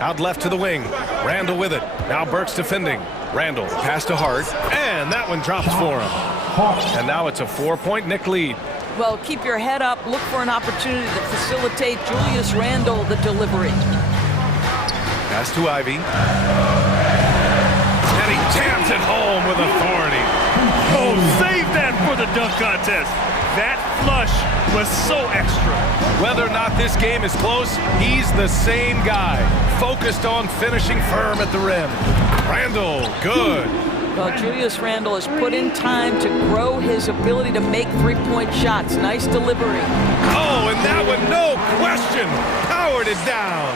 Out left to the wing. Randall with it. Now Burks defending. Randall pass to Hart. And that one drops for him. And now it's a 4-point Knick lead. Well, keep your head up. Look for an opportunity to facilitate Julius Randle the delivery. Pass to Ivy. And he jams it home with authority. Oh, save that for the dunk contest. That flush was so extra. Whether or not this game is close, he's the same guy. Focused on finishing firm at the rim. Randle, good. Well, Julius Randle has put in time to grow his ability to make three-point shots. Nice delivery. Oh, and that one, no question, powered it down.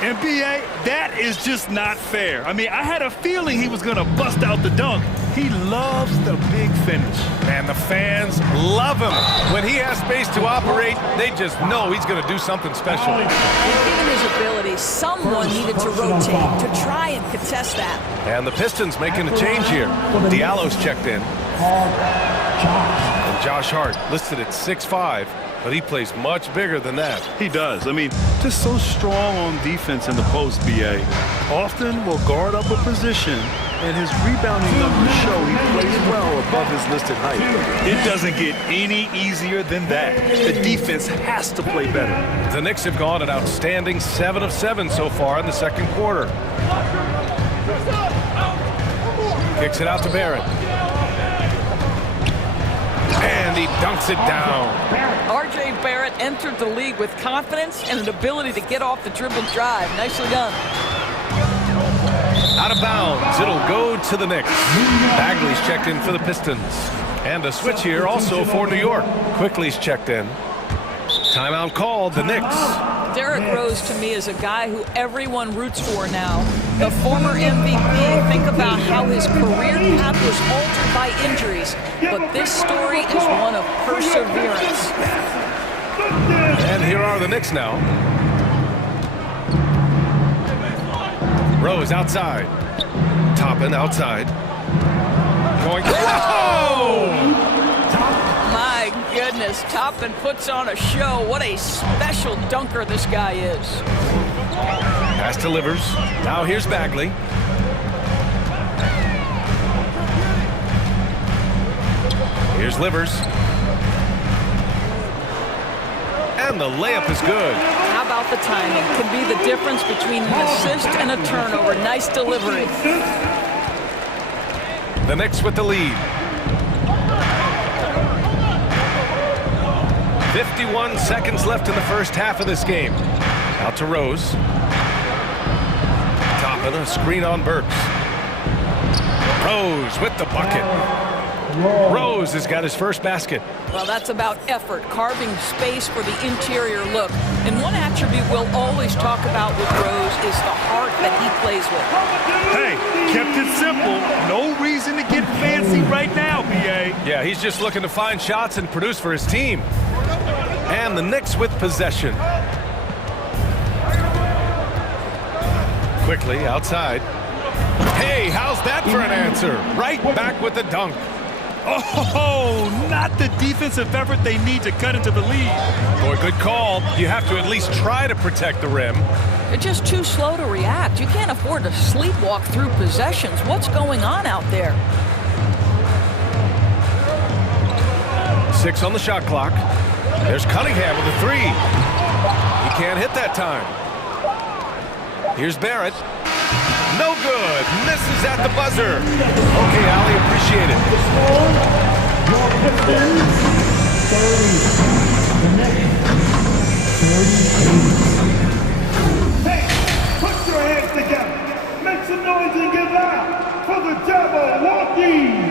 NBA, that is just not fair. I mean, I had a feeling he was going to bust out the dunk. He loves the big finish. Man, the fans love him. When he has space to operate, they just know he's going to do something special. And given his ability, someone needed to rotate to try and contest that. And the Pistons making a change here. Diallo's checked in. And Josh Hart listed at 6'5", but he plays much bigger than that. He does. I mean, just so strong on defense in the post, BA. Often will guard up a position, and his rebounding numbers show he plays well above his listed height. It doesn't get any easier than that. The defense has to play better. The Knicks have gone an outstanding 7 of 7 so far in the second quarter. Kicks it out to Barrett. And he dunks it down. R.J. Barrett entered the league with confidence and an ability to get off the dribble drive. Nicely done. Out of bounds. It'll go to the Knicks. Bagley's checked in for the Pistons. And a switch here also for New York. Quickly's checked in. Timeout called, the Knicks. Derrick Rose, to me, is a guy who everyone roots for now. The former MVP, think about how his career path was altered by injuries. But this story is one of perseverance. And here are the Knicks now. Rose outside. Toppin outside. Going. Whoa! My goodness, Toppin puts on a show. What a special dunker this guy is. Pass delivers. Now here's Bagley. Here's Livers. And the layup is good. How about the timing? Can be the difference between an assist and a turnover. Nice delivery. The Knicks with the lead. 51 seconds left in the first half of this game. Out to Rose. Toppin, a screen on Burks. Rose with the bucket. Rose has got his first basket. Well, that's about effort, carving space for the interior look. And one attribute we'll always talk about with Rose is the heart that he plays with. Hey, kept it simple. No reason to get fancy right now, BA. Yeah, he's just looking to find shots and produce for his team. And the Knicks with possession. Quickly outside. Hey, how's that for an answer? Right back with the dunk. Oh, not the defensive effort they need to cut into the lead. Boy, good call. You have to at least try to protect the rim. They're just too slow to react. You can't afford to sleepwalk through possessions. What's going on out there? 6 on the shot clock. There's Cunningham with a 3. He can't hit that time. Here's Barrett. No good. Misses at the buzzer. Okay, Ali, appreciate it. Your Pistons, 30. The Knicks, 38. noise and get loud for the Jabberwocky!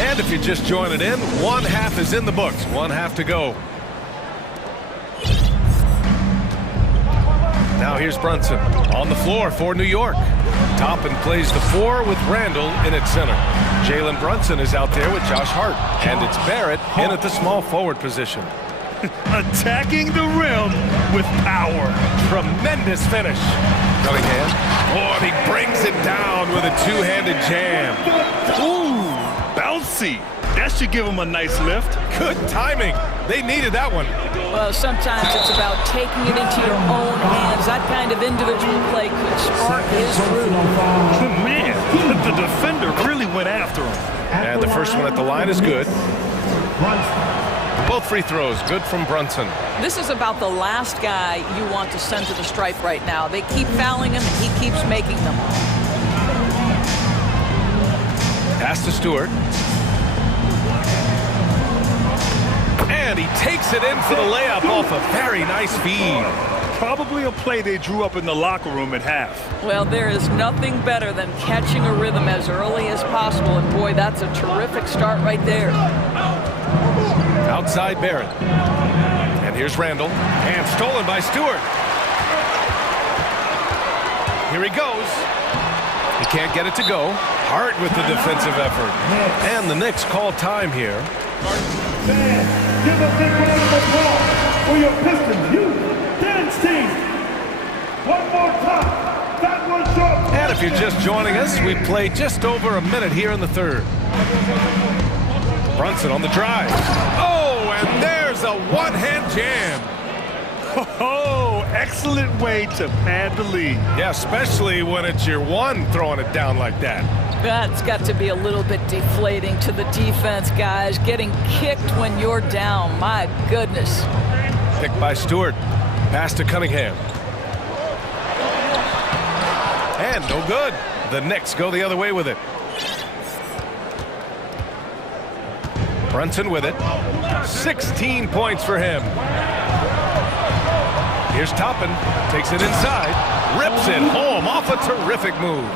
And if you're just joining in, one half is in the books, one half to go. Now here's Brunson on the floor for New York. Toppin plays the 4 with Randall in at center. Jalen Brunson is out there with Josh Hart. And it's Barrett in at the small forward position. Attacking the rim with power. Tremendous finish. Cunningham. Oh, and he brings it down with a two-handed jam. Ooh, bouncy. That should give him a nice lift. Good timing. They needed that one. Well, sometimes it's about taking it into your own hands. That kind of individual play could spark his groove. Man, the defender really went after him. And the first one at the line is good. Both free throws, good from Brunson. This is about the last guy you want to send to the stripe right now. They keep fouling him, and he keeps making them. Pass to Stewart. And he takes it in for the layup off a very nice feed. Probably a play they drew up in the locker room at half. Well, there is nothing better than catching a rhythm as early as possible. And boy, that's a terrific start right there. Outside Barrett. And here's Randall. And stolen by Stewart. Here he goes. He can't get it to go. Hart with the defensive effort. And the Knicks call time here. Fans, give a big round of applause for your Pistons youth dance team. One more time. That was your... And if you're just joining us, we play just over a minute here in the third. Brunson on the drive. Oh, and there's a one-hand jam. Oh, excellent way to pad the lead. Yeah, especially when it's your one throwing it down like that. That's got to be a little bit deflating to the defense, guys. Getting kicked when you're down. My goodness. Picked by Stewart. Pass to Cunningham. And no good. The Knicks go the other way with it. Brunson with it. 16 points for him. Here's Toppin. Takes it inside. Rips it home off a terrific move.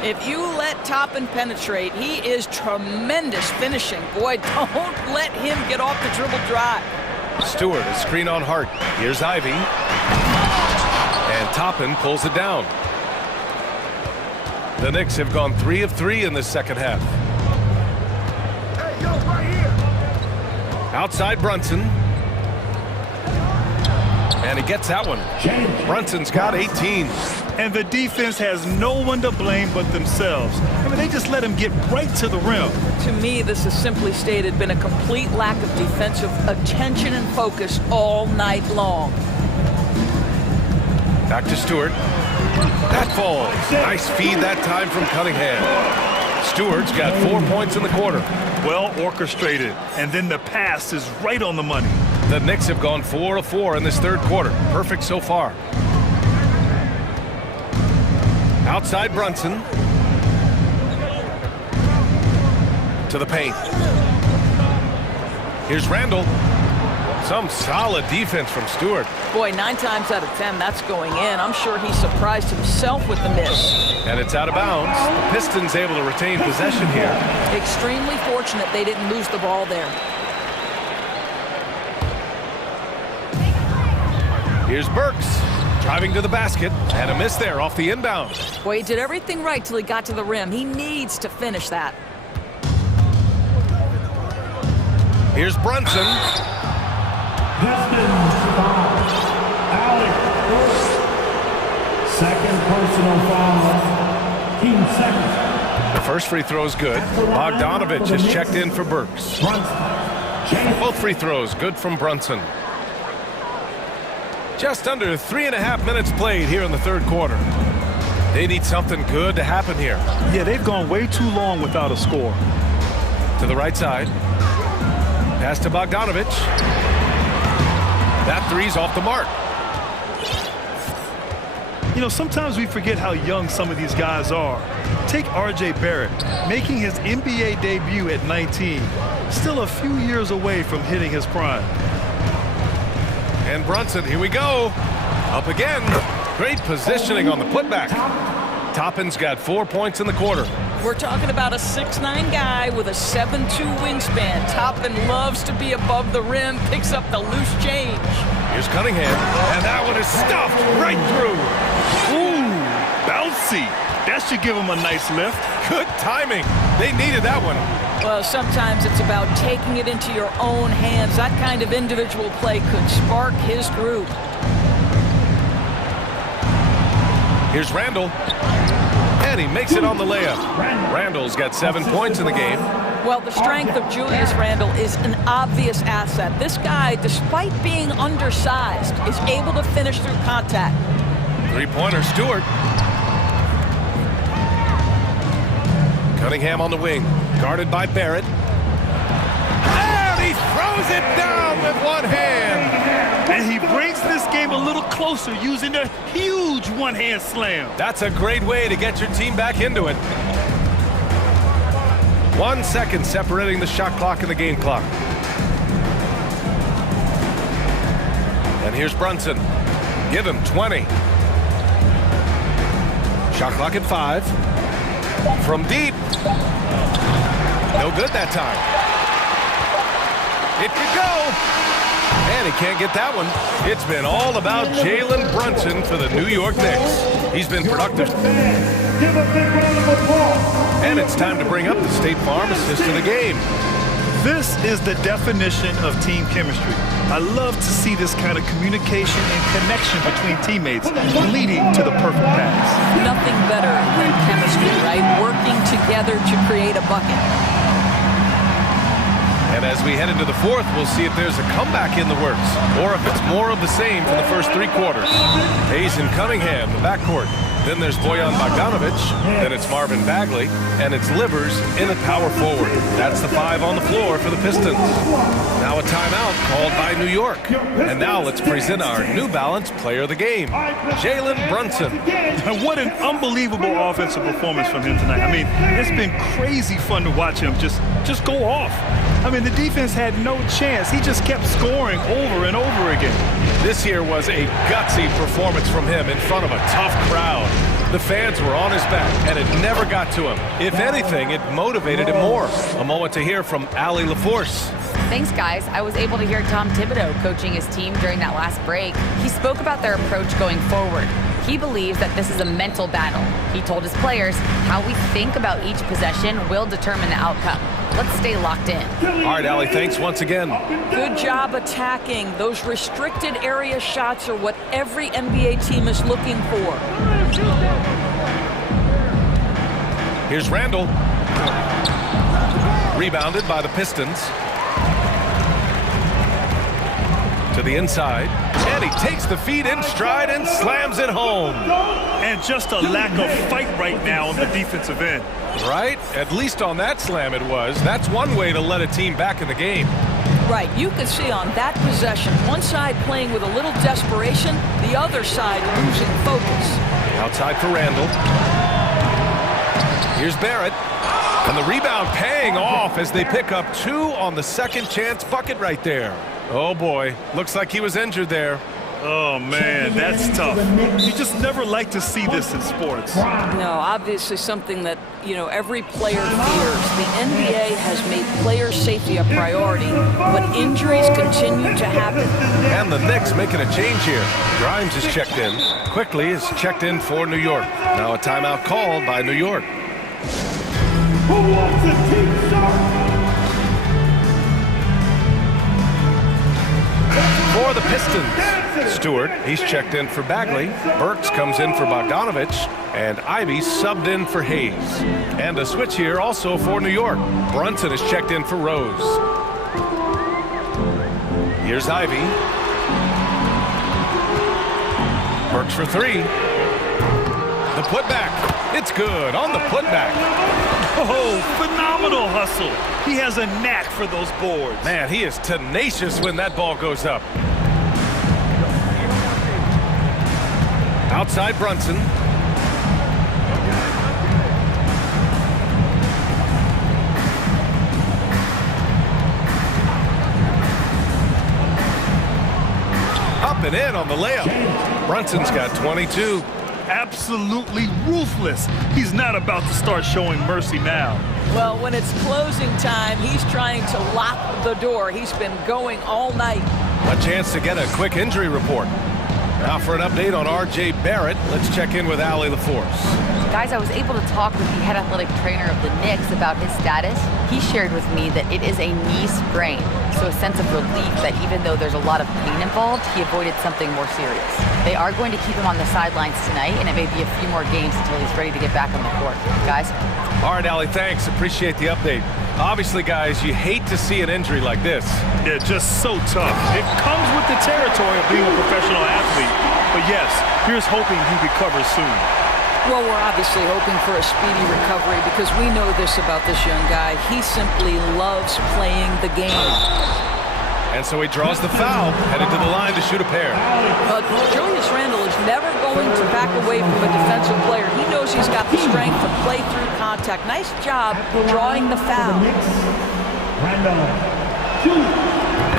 If you let Toppin penetrate, he is tremendous finishing. Boy, don't let him get off the dribble dry. Stewart, a screen on Hart. Here's Ivy. And Toppin pulls it down. The Knicks have gone 3 of 3 in this second half. Hey, yo, right here. Outside Brunson. And he gets that one. Brunson's got 18. And the defense has no one to blame but themselves. I mean, they just let him get right to the rim. To me, this has simply stated been a complete lack of defensive attention and focus all night long. Back to Stewart. That falls. Nice feed that time from Cunningham. Stewart's got 4 points in the quarter. Well orchestrated. And then the pass is right on the money. The Knicks have gone 4 of 4 in this third quarter. Perfect so far. Outside Brunson. To the paint. Here's Randall. Some solid defense from Stewart. Boy, 9 times out of 10, that's going in. I'm sure he surprised himself with the miss. And it's out of bounds. The Pistons able to retain possession here. Extremely fortunate they didn't lose the ball there. Here's Burks. Driving to the basket. And a miss there off the inbound. Boy, he did everything right till he got to the rim. He needs to finish that. Here's Brunson. Pistons foul. Alec Burks. Second personal foul. Team second. The first free throw is good. Bogdanovich has checked in for Burks. Both free throws good from Brunson. Just under 3.5 minutes played here in the third quarter. They need something good to happen here. Yeah, they've gone way too long without a score. To the right side. Pass to Bogdanovich. That three's off the mark. You know, sometimes we forget how young some of these guys are. Take R.J. Barrett, making his NBA debut at 19. Still a few years away from hitting his prime. And Brunson, here we go. Up again. Great positioning on the putback. Toppin's got 4 points in the quarter. We're talking about a 6'9" guy with a 7'2" wingspan. Toppin loves to be above the rim, picks up the loose change. Here's Cunningham, and that one is stuffed right through. Ooh, bouncy. That should give him a nice lift. Good timing. They needed that one. Well, sometimes it's about taking it into your own hands. That kind of individual play could spark his group. Here's Randall, and he makes it on the layup. Randall's got 7 points in the game. Well, the strength of Julius Randle is an obvious asset. This guy, despite being undersized, is able to finish through contact. Three-pointer, Stewart. Cunningham on the wing, guarded by Barrett. And he throws it down with one hand. And he brings this game a little closer using a huge one-hand slam. That's a great way to get your team back into it. 1 second separating the shot clock and the game clock. And here's Brunson. Give him 20. Shot clock at 5. From deep. No good that time. It could go. And he can't get that one. It's been all about Jalen Brunson for the New York Knicks. He's been productive. And it's time to bring up the State Farm assist of the game. This is the definition of team chemistry. I love to see this kind of communication and connection between teammates leading to the perfect pass. Nothing better than chemistry, right? Working together to create a bucket. And as we head into the fourth, we'll see if there's a comeback in the works, or if it's more of the same from the first 3 quarters. Hayes and Cunningham, the backcourt. Then there's Bojan Bogdanovic, then it's Marvin Bagley, and it's Livers in at power forward. That's the 5 on the floor for the Pistons. Now a timeout called by New York. And now let's present our New Balance player of the game, Jalen Brunson. And what an unbelievable offensive performance from him tonight. I mean, it's been crazy fun to watch him just go off. I mean, the defense had no chance. He just kept scoring over and over again. This here was a gutsy performance from him in front of a tough crowd. The fans were on his back, and it never got to him. If anything, it motivated him more. A moment to hear from Allie LaForce. Thanks, guys. I was able to hear Tom Thibodeau coaching his team during that last break. He spoke about their approach going forward. He believes that this is a mental battle. He told his players how we think about each possession will determine the outcome. Let's stay locked in. All right, Allie, thanks once again. Good job attacking. Those restricted area shots are what every NBA team is looking for. Here's Randall. Rebounded by the Pistons. To the inside. And he takes the feed in stride and slams it home. And just a lack of fight right now on the defensive end. Right? At least on that slam it was. That's one way to let a team back in the game. Right. You can see on that possession, one side playing with a little desperation, the other side losing focus. Outside for Randall. Here's Barrett. And the rebound paying off as they pick up 2 on the second chance bucket right there. Oh boy, looks like he was injured there. Oh man, that's tough. You just never like to see this in sports. No, obviously something that, every player fears. The NBA has made player safety a priority, but injuries continue to happen. And the Knicks making a change here. Grimes is checked in. Quickly is checked in for New York. Now a timeout called by New York. Who wants a team start? For the Pistons, Stewart, he's checked in for Bagley. Burks comes in for Bogdanovic. And Ivy subbed in for Hayes. And a switch here also for New York. Brunson is checked in for Rose. Here's Ivy. Burks for 3. The putback. It's good on the putback. Oh, phenomenal hustle. He has a knack for those boards. Man, he is tenacious when that ball goes up. Outside Brunson. Up and in on the layup. Brunson's got 22. Absolutely ruthless. He's not about to start showing mercy now. Well, when it's closing time, he's trying to lock the door. He's been going all night. A chance to get a quick injury report. Now for an update on R.J. Barrett, let's check in with Allie LaForce. Guys, I was able to talk with the head athletic trainer of the Knicks about his status. He shared with me that it is a knee sprain, so a sense of relief that even though there's a lot of pain involved, he avoided something more serious. They are going to keep him on the sidelines tonight, and it may be a few more games until he's ready to get back on the court. Guys? All right, Allie, thanks. Appreciate the update. Obviously, guys, you hate to see an injury like this. Yeah, just so tough. It comes with the territory of being a professional athlete. But yes, here's hoping he recovers soon. Well, we're obviously hoping for a speedy recovery because we know this about this young guy. He simply loves playing the game. And so he draws the foul, headed to the line to shoot a pair. But Julius Randle is never going to back away from a defensive player. He knows he's got the strength to play through contact. Nice job drawing the foul.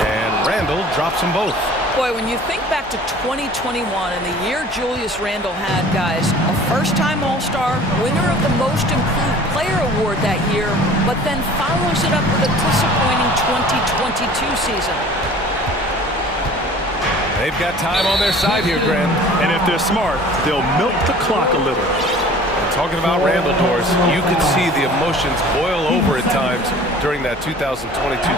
And Randle drops them both. Boy, when you think back to 2021 and the year Julius Randle had, guys, a first-time All-Star, winner of the Most Improved Player Award that year, but then follows it up with a disappointing 2022 season. They've got time on their side here, Grant. And if they're smart, they'll milk the clock a little. And talking about Randle, Doors, you could see the emotions boil over at times during that 2022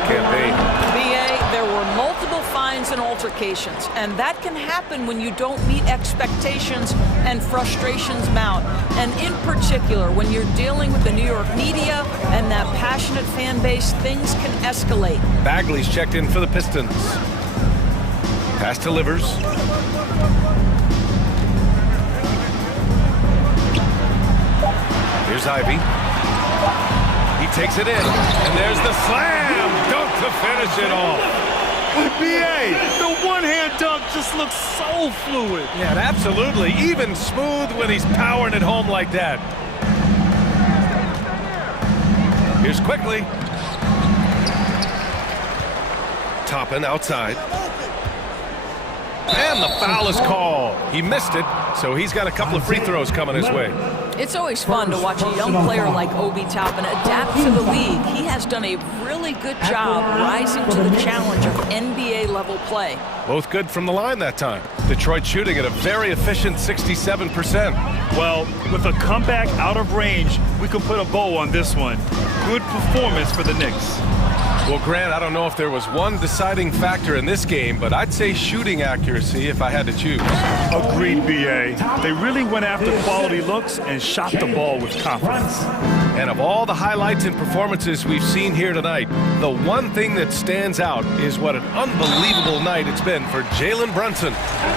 campaign. BA, there were multiple fines and altercations, and that can happen when you don't meet expectations and frustrations mount. And in particular, when you're dealing with the New York media and that passionate fan base, things can escalate. Bagley's checked in for the Pistons. Pass to Livers. Here's Ivy. He takes it in, and there's the slam dunk to finish it off. BA, the one-hand dunk just looks so fluid. Yeah, absolutely. Even smooth when he's powering it home like that. Here's Quickly. Toppin outside. And the foul is called. He missed it, so he's got a couple of free throws coming his way. It's always fun to watch a young player like Obi Toppin adapt to the league. He has done a really good job rising to the challenge of NBA-level play. Both good from the line that time. Detroit shooting at a very efficient 67%. Well, with a comeback out of range, we can put a bow on this one. Good performance for the Knicks. Well, Grant, I don't know if there was one deciding factor in this game, but I'd say shooting accuracy if I had to choose. Agreed, BA. They really went after quality looks and shot the ball with confidence. And of all the highlights and performances we've seen here tonight, the one thing that stands out is what an unbelievable night it's been for Jalen Brunson.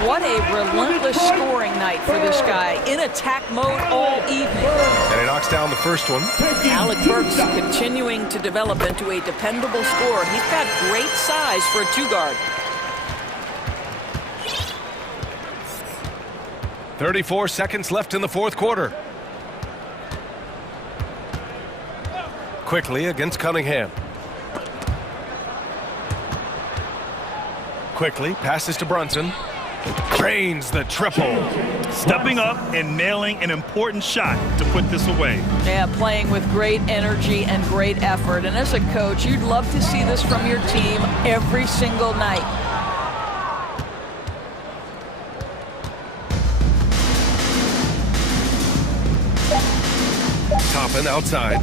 What a relentless scoring night for this guy, in attack mode all evening. And he knocks down the first one. Alec Burks continuing to develop into a dependable scorer. He's got great size for a two-guard. 34 seconds left in the fourth quarter. Quickly against Cunningham. Quickly passes to Brunson. Drains the triple. Stepping up and nailing an important shot to put this away. Yeah, playing with great energy and great effort. And as a coach, you'd love to see this from your team every single night. Toppin outside.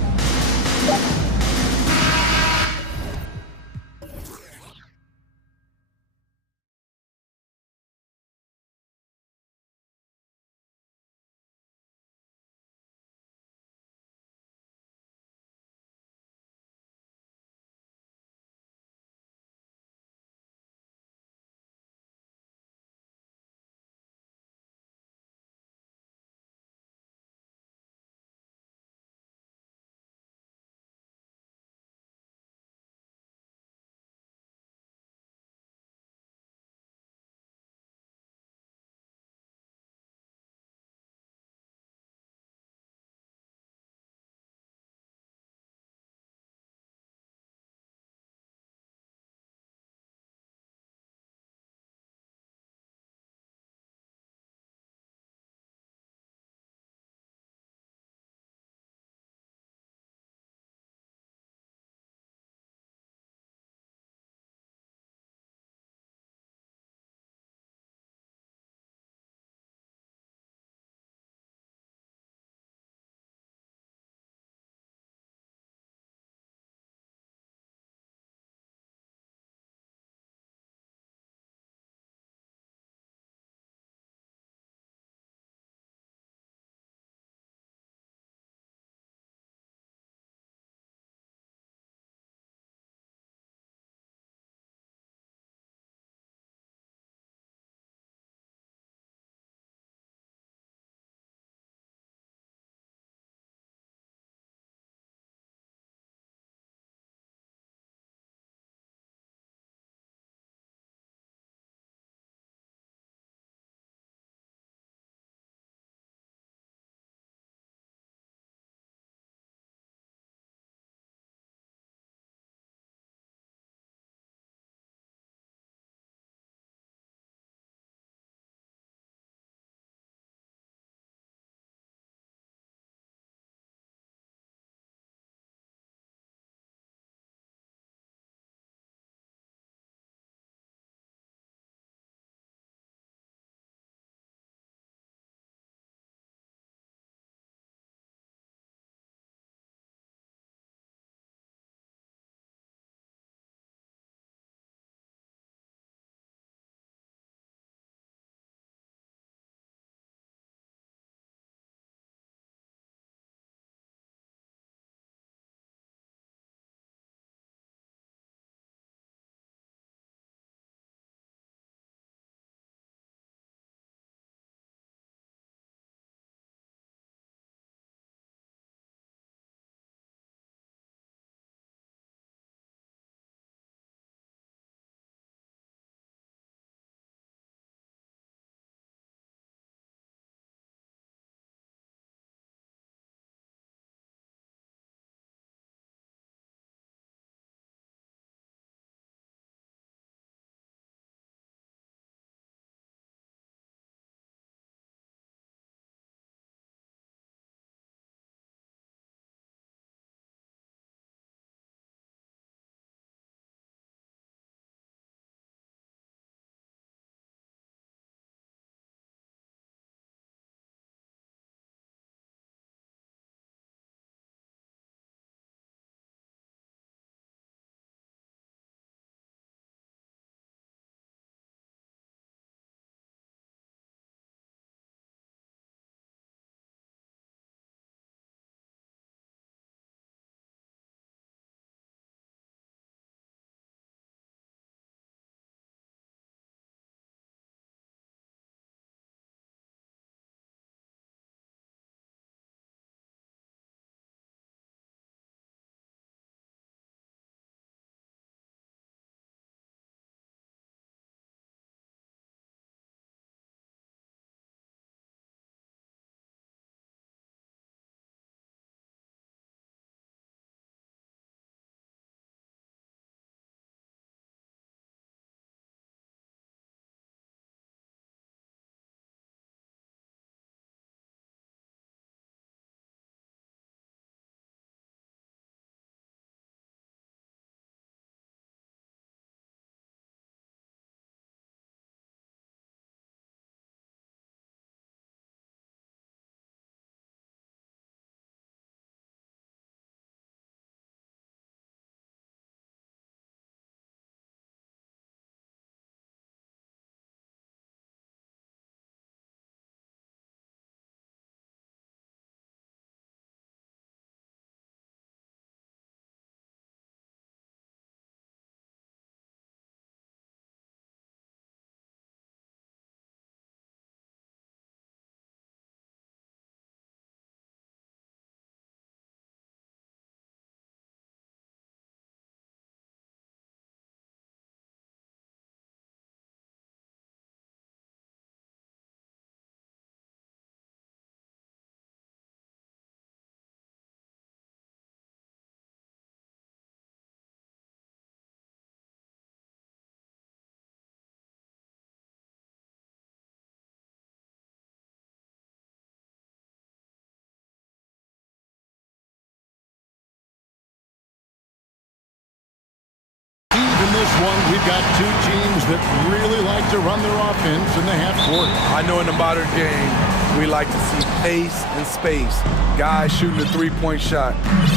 this one, we've got two teams that really like to run their offense in the half court. I know in the modern game, we like to see pace and space, guys shooting the three-point shot.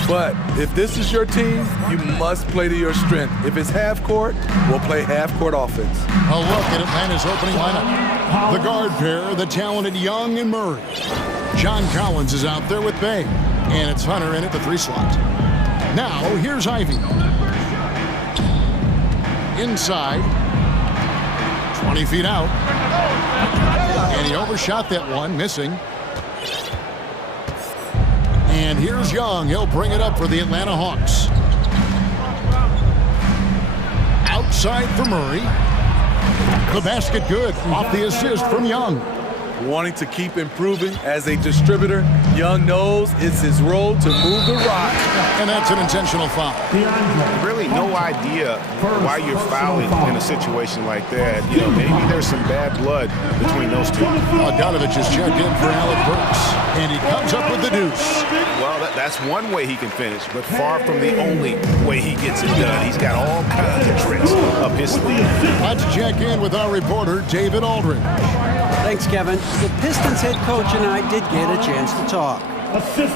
But if this is your team, you must play to your strength. If it's half court, we'll play half court offense. A look at Atlanta's opening lineup. The guard pair, the talented Young and Murray. John Collins is out there with Bay, and it's Hunter in at the 3 slot. Now, here's Ivy. Inside, 20 feet out. And he overshot that one, missing. And here's Young. He'll bring it up for the Atlanta Hawks. Outside for Murray. The basket good. Off the assist from Young. Wanting to keep improving as a distributor, Young knows it's his role to move the rock. And that's an intentional foul. Really no idea why you're fouling in a situation like that. You know, maybe there's some bad blood between those two. Bogdanovich is checked in for Alec Burks, and he comes up with the deuce. Well, that's one way he can finish, but far from the only way he gets it done. He's got all kinds of tricks up his sleeve. Let's check in with our reporter, David Aldridge. Thanks, Kevin. The Pistons head coach and I did get a chance to talk.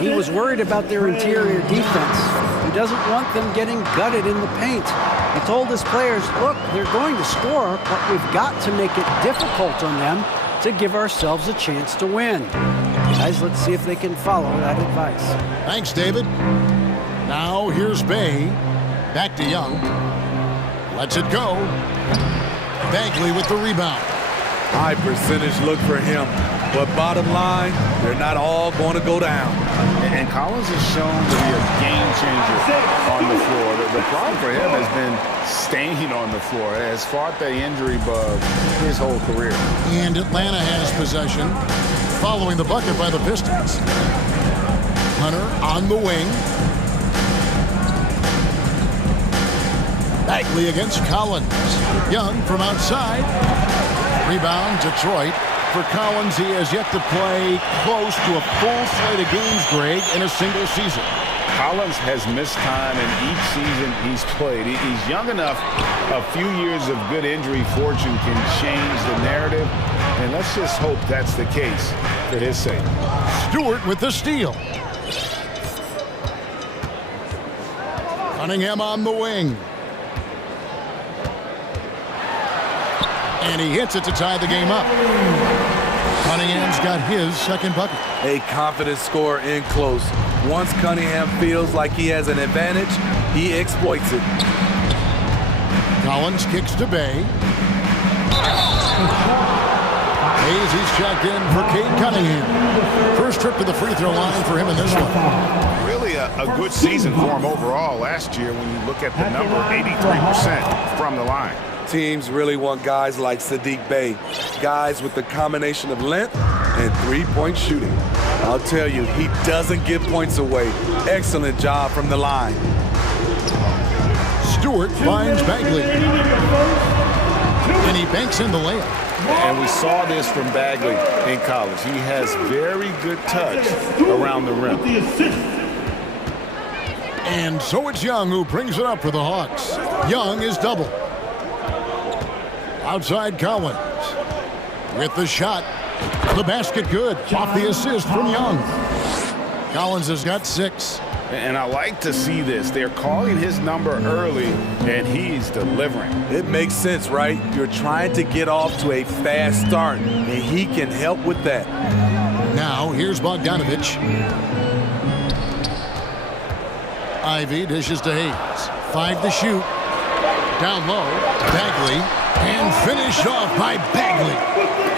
He was worried about their interior defense. He doesn't want them getting gutted in the paint. He told his players, look, they're going to score, but we've got to make it difficult on them to give ourselves a chance to win. Guys, let's see if they can follow that advice. Thanks, David. Now here's Bay. Back to Young. Lets it go. Bagley with the rebound. High percentage look for him. But bottom line, they're not all going to go down. And Collins is shown to be a game changer on the floor. The problem for him has been staying on the floor. He has fought the injury bug his whole career. And Atlanta has possession following the bucket by the Pistons. Hunter on the wing. Bagley against Collins. Young from outside. Rebound, Detroit. For Collins, he has yet to play close to a full slate of games, Greg, in a single season. Collins has missed time in each season he's played. He's young enough, a few years of good injury fortune can change the narrative, and let's just hope that's the case for his sake. Stewart with the steal. Cunningham on the wing. And he hits it to tie the game up. Cunningham's got his second bucket. A confident scorer in close. Once Cunningham feels like he has an advantage, he exploits it. Collins kicks to Bay. Hayes, he's checked in for Cade Cunningham. First trip to the free throw line for him in this one. Really a good season for him overall last year when you look at the number, 83% from the line. Teams really want guys like Sadiq Bey, guys with the combination of length and three-point shooting. I'll tell you, he doesn't give points away. Excellent job from the line. Stewart finds Bagley. And he banks in the layup. And we saw this from Bagley in college. He has very good touch around the rim. And so it's Young who brings it up for the Hawks. Young is double. Outside Collins with the shot. The basket good. Off the assist from Young. Collins has got 6. And I like to see this. They're calling his number early, and he's delivering. It makes sense, right? You're trying to get off to a fast start, and he can help with that. Now, here's Bogdanovich. Ivy dishes to Hayes. 5 to shoot. Down low. Bagley. And finished off by Bagley.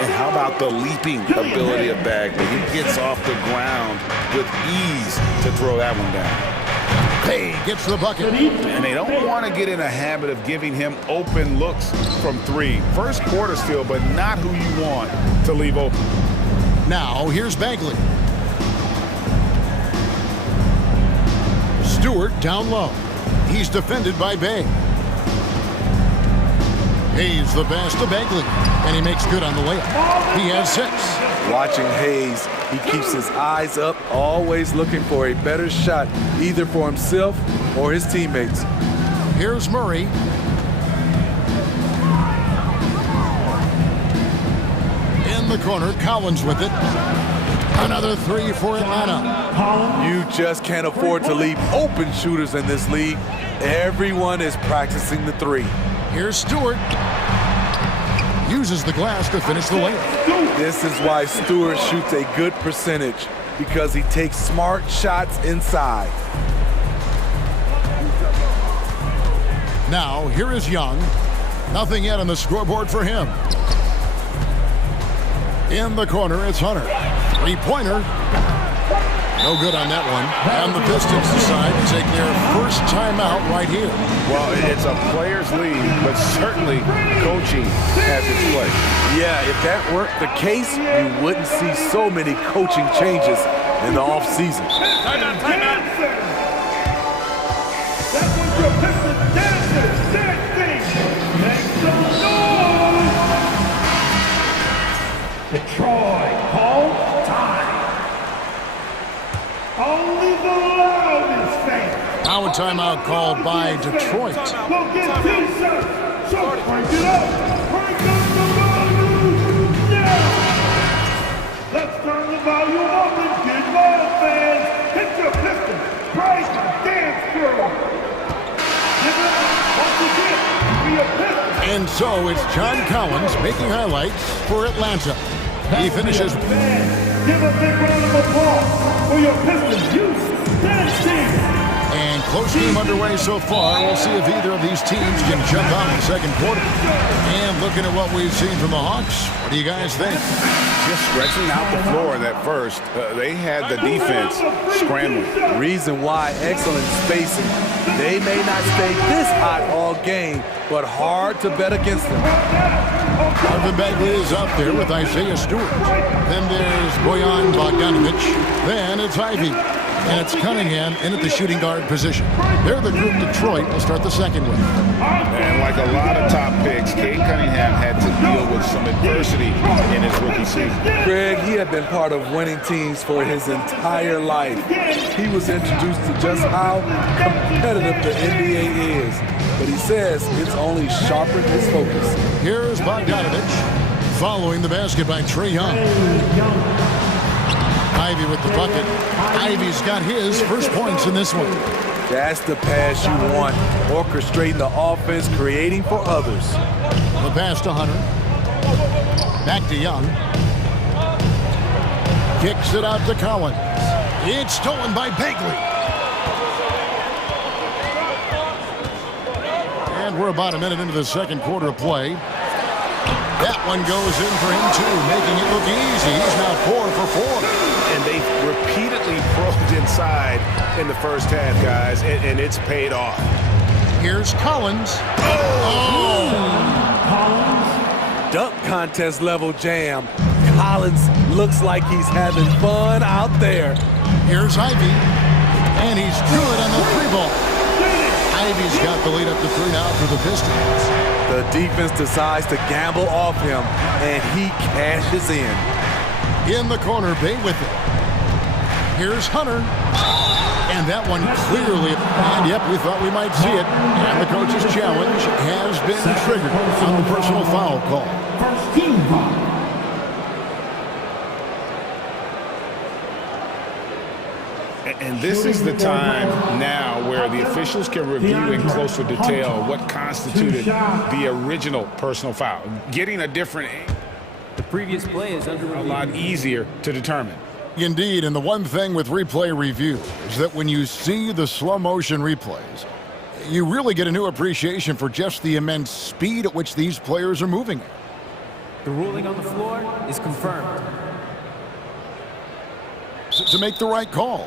And how about the leaping ability of Bagley? He gets off the ground with ease to throw that one down. Bay gets the bucket. And they don't want to get in a habit of giving him open looks from 3. First quarter still, but not who you want to leave open. Now, here's Bagley. Stewart down low. He's defended by Bay. Hayes the pass to Bagley, and he makes good on the layup. He has 6. Watching Hayes, he keeps his eyes up, always looking for a better shot, either for himself or his teammates. Here's Murray. the corner, Collins with it. Another three for Atlanta. You just can't afford to leave open shooters in this league. Everyone is practicing the three. Here's Stewart. Uses the glass to finish the layup. This is why Stewart shoots a good percentage, because he takes smart shots inside. Now, here is Young. Nothing yet on the scoreboard for him. In the corner, it's Hunter. Three-pointer. No good on that one. And the Pistons decide to take their first timeout right here. Well, it's a players' league, but certainly coaching has its place. Yeah, if that weren't the case, you wouldn't see so many coaching changes in the offseason. That was your Pistons dancing, dancing. Make some noise. Detroit, call time. Only the loudest fans. Now a timeout called by Detroit. We'll get T-shirts, so crank it up. Crank up the volume now. Let's turn the volume up and get loud, fans. Hit your Pistons, break and dance, girl. Give it up once again. Be a Piston. And so it's John Collins making highlights for Atlanta. He finishes. Give a big round of applause for your Pistons youth dance team. And close game underway so far. We'll see if either of these teams can jump out in the second quarter. And looking at what we've seen from the Hawks, what do you guys think? Just stretching out the floor in that first. They had the defense scrambling. Reason why, excellent spacing. They may not stay this hot all game, but hard to bet against them. Marvin Bagley is up there with Isaiah Stewart. Then there's Bojan Bogdanovic. Then it's Ivy. And it's Cunningham in at the shooting guard position. They're the group Detroit will start the second with. And like a lot of top picks, Cade Cunningham had to deal with some adversity in his rookie season. Greg, he had been part of winning teams for his entire life. He was introduced to just how competitive the NBA is. But he says it's only sharpened his focus. Here's Bogdanovic following the basket by Trae Young. Ivy with the bucket. Ivy's got his first points in this one. That's the pass you want. Orchestrating the offense, creating for others. The pass to Hunter. Back to Young. Kicks it out to Collins. It's stolen by Bagley. And we're about a minute into the second quarter of play. That one goes in for him too, making it look easy. He's now 4 for 4. And they repeatedly probed inside in the first half, guys, and it's paid off. Here's Collins. Dunk contest level jam. Collins looks like he's having fun out there. Here's Ivy. And he's good on the three ball. Ivy's got the lead up to 3 now for the Pistons. The defense decides to gamble off him, and he cashes in. In the corner, Bay with it. Here's Hunter. And that one clearly, and yep, we thought we might see it. And the coach's challenge has been triggered on the personal foul call. First team foul. And this is the time now where the officials can review in closer detail what constituted the original personal foul. Getting a different angle. The previous play is under review. A lot easier to determine. Indeed, and the one thing with replay review is that when you see the slow motion replays, you really get a new appreciation for just the immense speed at which these players are moving. The ruling on the floor is confirmed. To make the right call.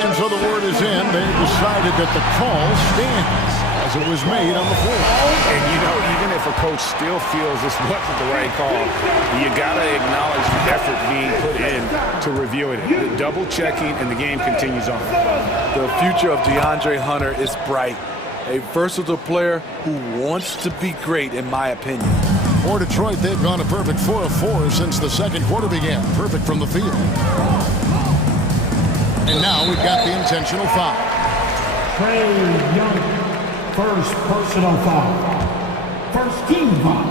And so the word is in. They decided that the call stands as it was made on the floor. And you know, even if a coach still feels this wasn't the right call, you gotta acknowledge the effort being put in to reviewing it. The double checking, and the game continues on. The future of DeAndre Hunter is bright. A versatile player who wants to be great, in my opinion. For Detroit, they've gone a perfect 4 of 4 since the second quarter began. Perfect from the field. And now we've got the intentional foul. Trae Young, first personal foul. First team foul.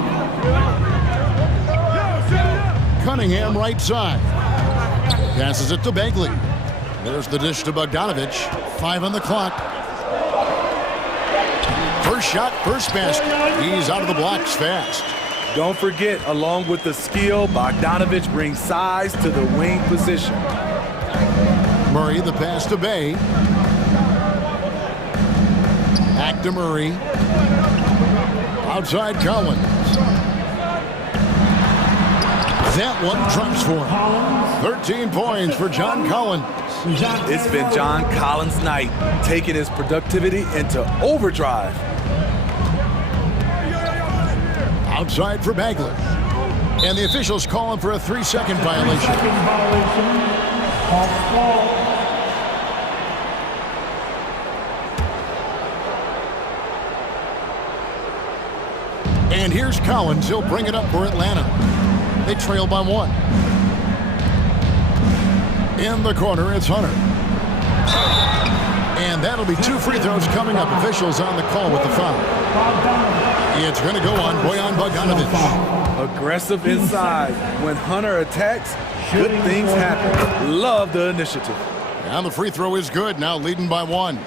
Cunningham right side. Passes it to Bagley. There's the dish to Bogdanovich. 5 on the clock. First shot, first basket. He's out of the blocks fast. Don't forget, along with the skill, Bogdanovich brings size to the wing position. Murray, the pass to Bay. Back to Murray. Outside Collins. That one drops for him. 13 points for John Collins. It's been John Collins' night, taking his productivity into overdrive. Outside for Bagley. And the officials call him for a 3-second violation. And here's Collins. He'll bring it up for Atlanta. They trail by 1. In the corner, it's Hunter. And that'll be 2 free throws coming up. Officials on the call with the foul. It's going to go on Bojan Bogdanović. Aggressive inside. When Hunter attacks, good things happen. Love the initiative. And the free throw is good, now leading by 1.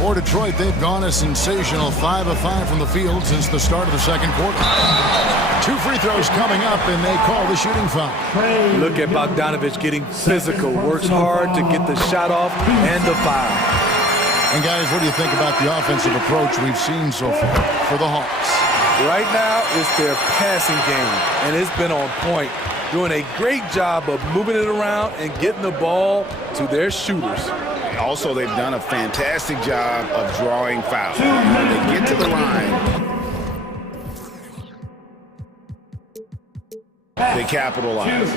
For Detroit, they've gone a sensational 5 of 5 from the field since the start of the second quarter. 2 free throws coming up, and they call the shooting foul. Look at Bogdanović getting physical. Works hard to get the shot off and the foul. And guys, what do you think about the offensive approach we've seen so far for the Hawks? Right now, it's their passing game, and it's been on point. Doing a great job of moving it around and getting the ball to their shooters. Also, they've done a fantastic job of drawing fouls. When they get to the line, they capitalize.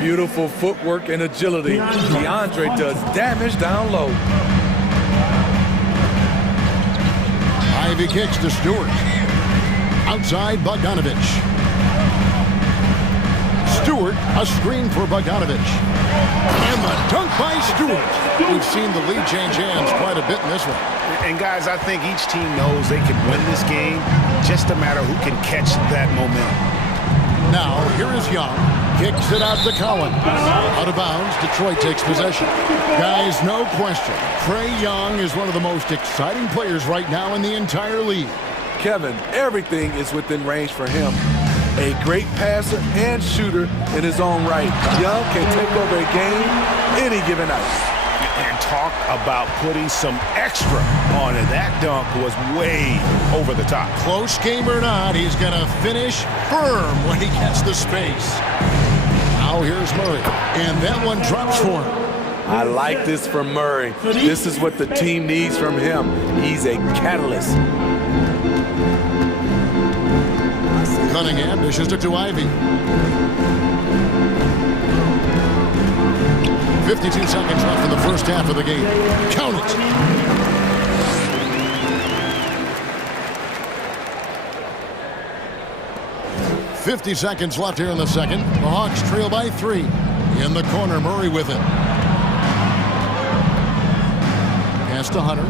Beautiful footwork and agility. DeAndre does damage down low. Ivy kicks to Stewart. Outside Bogdanović. Stewart, a screen for Bogdanović. And the dunk by Stewart. We've seen the lead change hands quite a bit in this one. And guys, I think each team knows they can win this game. Just a matter who can catch that momentum. Now, here is Young. Kicks it out to Collins. Out of bounds, Detroit takes possession. Guys, no question. Trae Young is one of the most exciting players right now in the entire league. Kevin, everything is within range for him. A great passer and shooter in his own right. Young can take over a game any given night. And talk about putting some extra on it. That dunk was way over the top. Close game or not, he's going to finish firm when he gets the space. Now here's Murray, and that one drops for him. I like this from Murray. This is what the team needs from him. He's a catalyst. Cunningham dishes it to Ivy. 52 seconds left in the first half of the game. Count it. .50 seconds left here in the second. The Hawks trail by 3. In the corner, Murray with it. Pass to Hunter.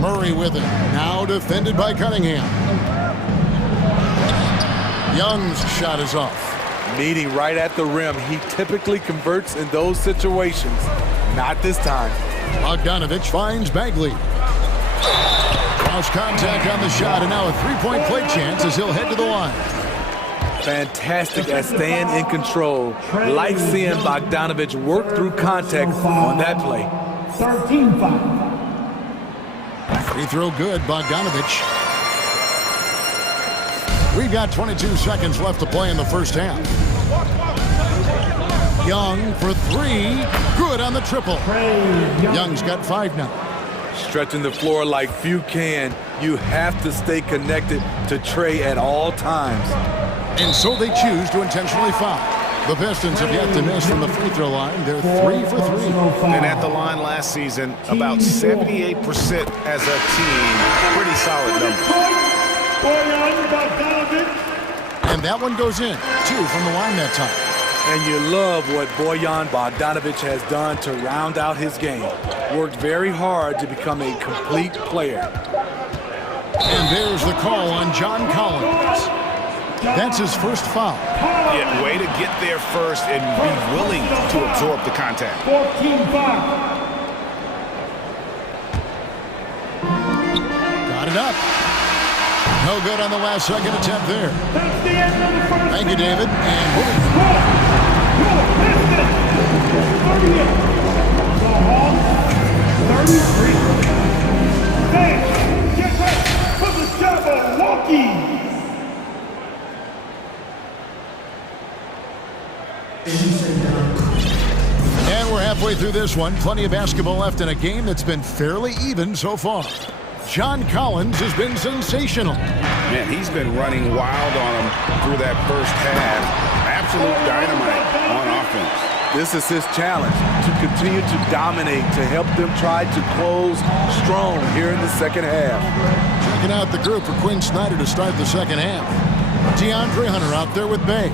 Murray with it. Now defended by Cunningham. Young's shot is off. Meeting right at the rim. He typically converts in those situations. Not this time. Bogdanović finds Bagley. Cross contact on the shot, and now a three-point play chance as he'll head to the line. Fantastic at staying in control. Like seeing Bogdanović work through contact on that play. 13-5. Free throw good, Bogdanović. We've got 22 seconds left to play in the first half. Young for 3. Good on the triple. Young's got 5 now. Stretching the floor like few can. You have to stay connected to Trae at all times. And so they choose to intentionally foul. The Pistons have yet to miss from the free throw line. They're 3 for 3. And at the line last season, about 78% as a team. Pretty solid number. And that one goes in. 2 from the line that time. And you love what Bojan Bogdanović has done to round out his game. Worked very hard to become a complete player. And there's the call on John Collins. That's his first foul. Yeah, way to get there first and be willing to absorb the contact. 14-5. Got it up. No good on the last second attempt there. That's the end of the first. Thank you, David. And moving. 33. Fans, get ready for the Jabberwocky. And we're halfway through this one. Plenty of basketball left in a game that's been fairly even so far. John Collins has been sensational. Man, he's been running wild on him through that first half. Absolute dynamite on offense. This is his challenge, to continue to dominate, to help them try to close strong here in the second half. Checking out the group for Quinn Snyder to start the second half. DeAndre Hunter out there with Bay.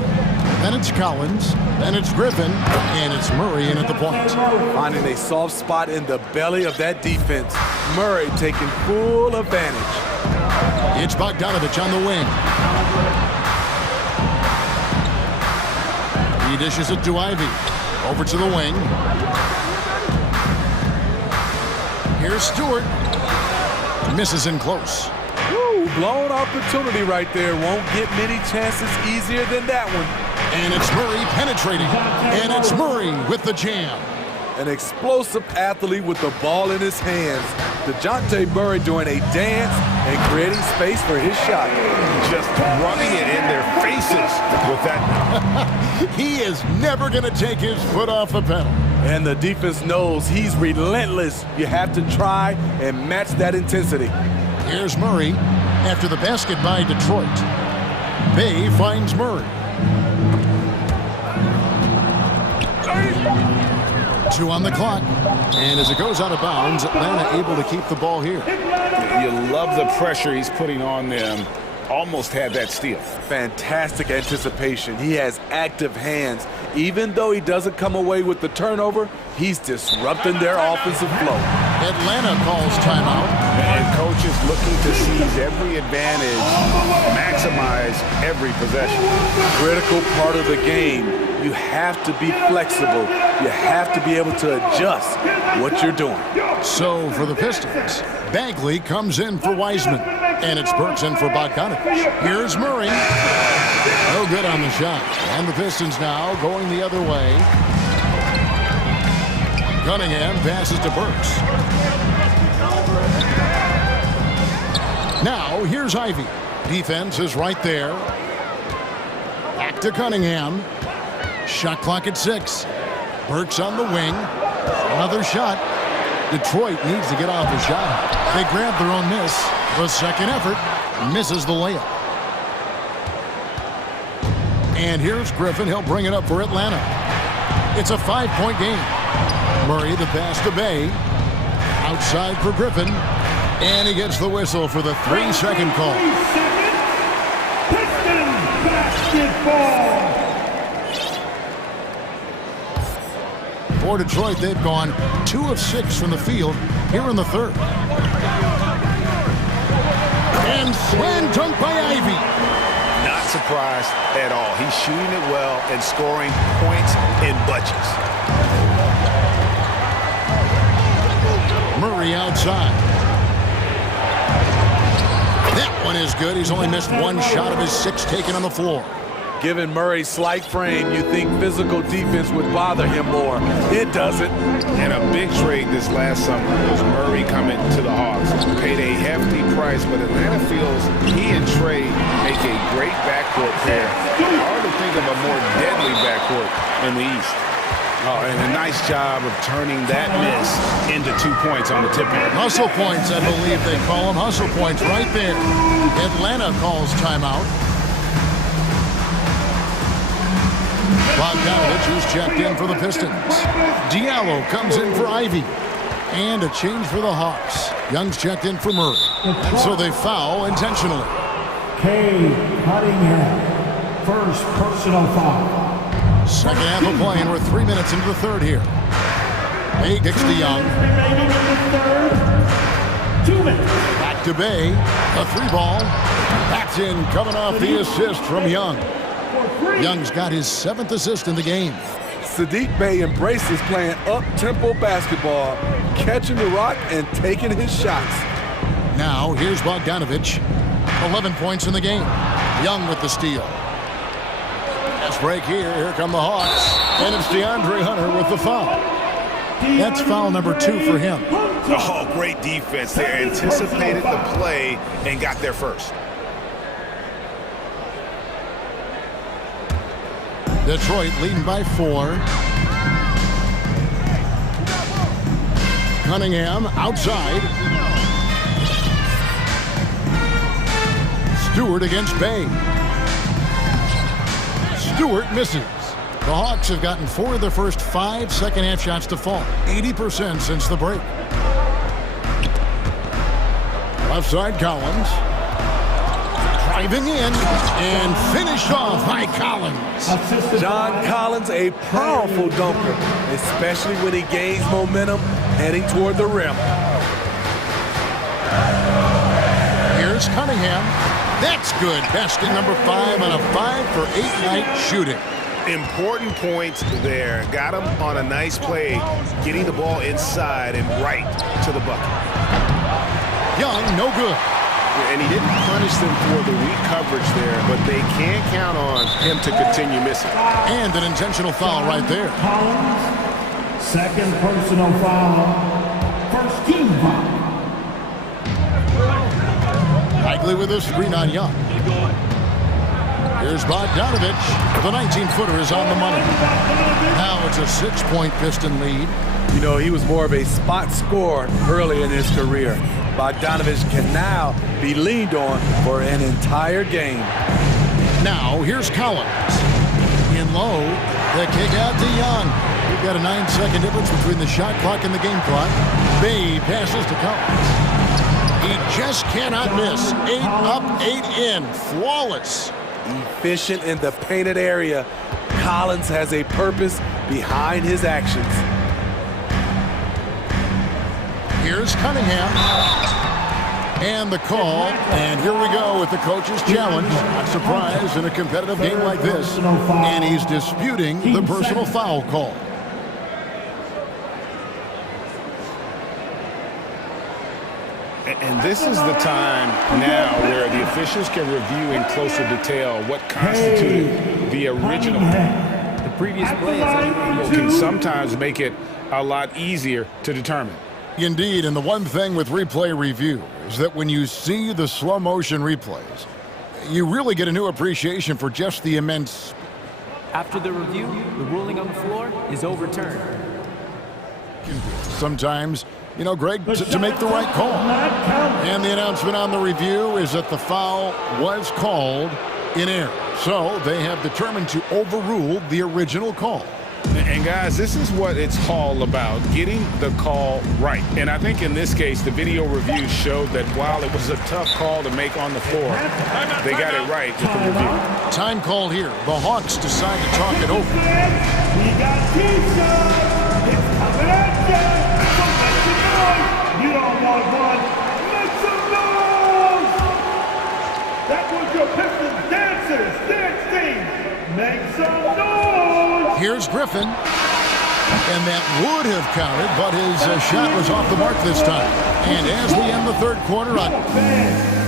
Then it's Collins, then it's Griffin, and it's Murray in at the point. Finding a soft spot in the belly of that defense. Murray taking full advantage. It's Bogdanovich on the wing. He dishes it to Ivy. Over to the wing. Here's Stewart. Misses in close. Woo, blown opportunity right there. Won't get many chances easier than that one. And it's Murray penetrating. And it's Murray with the jam. An explosive athlete with the ball in his hands. DeJounte Murray doing a dance and creating space for his shot. Just running it in their faces with that. He is never going to take his foot off the pedal. And the defense knows he's relentless. You have to try and match that intensity. Here's Murray after the basket by Detroit. Bay finds Murray. 2 on the clock. And as it goes out of bounds, Atlanta able to keep the ball here. You love the pressure he's putting on them. Almost had that steal. Fantastic anticipation. He has active hands. Even though he doesn't come away with the turnover, he's disrupting their offensive flow. Atlanta calls timeout. And coaches looking to seize every advantage, maximize every possession. Critical part of the game. You have to be flexible. You have to be able to adjust what you're doing. So for the Pistons, Bagley comes in for Wiseman. And it's Burks in for Bogdanovich. Here's Murray. No good on the shot. And the Pistons now going the other way. Cunningham passes to Burks. Now here's Ivy. Defense is right there. Back to Cunningham. Shot clock at 6. Burks on the wing. Another shot. Detroit needs to get off the shot. They grab their own miss. The second effort misses the layup. And here's Griffin. He'll bring it up for Atlanta. It's a 5-point game. Murray the pass to Bay. Outside for Griffin. And he gets the whistle for the 3-second call. Pistons basketball. For Detroit, they've gone 2 of 6 from the field here in the third. And slam dunk by Ivy. Not surprised at all. He's shooting it well and scoring points in bunches. Murray outside. That one is good. He's only missed 1 shot of his 6 taken on the floor. Given Murray's slight frame, you think physical defense would bother him more. It doesn't. And a big trade this last summer was Murray coming to the Hawks. Paid a hefty price, but Atlanta feels he and Trey make a great backcourt pair. Hard to think of a more deadly backcourt in the East. Oh, and a nice job of turning that miss into 2 points on the tip. Hustle points, I believe they call them. Hustle points right there. Atlanta calls timeout. Bogdanovich, who's checked in for the Pistons. Diallo comes in for Ivy. And a change for the Hawks. Young's checked in for Murray. And so they foul intentionally. Cade Cunningham, first personal foul. Second half of play, and we're 3 minutes into the third here. Bay kicks to Young. Remaining in the third. 2 minutes. Back to Bay. A 3 ball. That's in, coming off the assist from Young. Young's got his 7th assist in the game. Saddiq Bey embraces playing up-tempo basketball, catching the rock and taking his shots. Now, here's Bogdanovich. 11 points in the game. Young with the steal. Fast break here. Here come the Hawks. And it's DeAndre Hunter with the foul. That's foul number 2 for him. Oh, great defense. They anticipated the play and got there first. Detroit leading by 4. Cunningham outside. Stewart against Bey. Stewart misses. The Hawks have gotten 4 of their first 5 second-half shots to fall. 80% since the break. Left side, Collins. Driving in and finished off by Collins. John Collins, a powerful dunker, especially when he gains momentum heading toward the rim. Here's Cunningham. That's good. Basket number 5 on a 5-for-8 night shooting. Important points there. Got him on a nice play, getting the ball inside and right to the bucket. Young, no good. And he didn't punish them for the weak coverage there, but they can't count on him to continue missing. And an intentional foul right there. Collins, 2nd personal foul, 1st team foul. Bagley with a screen on Young. Here's Bogdanovich. The 19-footer is on the money. Now it's a 6-point Piston lead. You know, he was more of a spot scorer early in his career. Bogdanovich can now be leaned on for an entire game. Now, here's Collins. In low, the kick out to Young. We've got a 9-second difference between the shot clock and the game clock. Bey passes to Collins. He just cannot miss. 8 up, 8 in. Flawless. Efficient in the painted area. Collins has a purpose behind his actions. Here's Cunningham. And the call. And here we go with the coach's challenge. Not surprised in a competitive game like this. And he's disputing the personal foul call. And this is the time now where the officials can review in closer detail what constituted the original. The previous play can sometimes make it a lot easier to determine. Indeed, and the one thing with replay review is that when you see the slow motion replays, you really get a new appreciation for just the immense. After the review, the ruling on the floor is overturned. Sometimes, you know, Greg, to make the right call. And the announcement on the review is that the foul was called in error. So they have determined to overrule the original call. And guys, this is what it's all about, getting the call right. And I think in this case, the video review showed that while it was a tough call to make on the floor, they got it right with the review. Time call here. The Hawks decide to talk it over. We got Keisha. It's coming at you. So make some noise. You don't want one. Make some noise. That was your Pistons dancers. Dance team. Make some noise. Here's Griffin. And that would have counted, but his shot was off the mark this time. And as we end the third quarter on.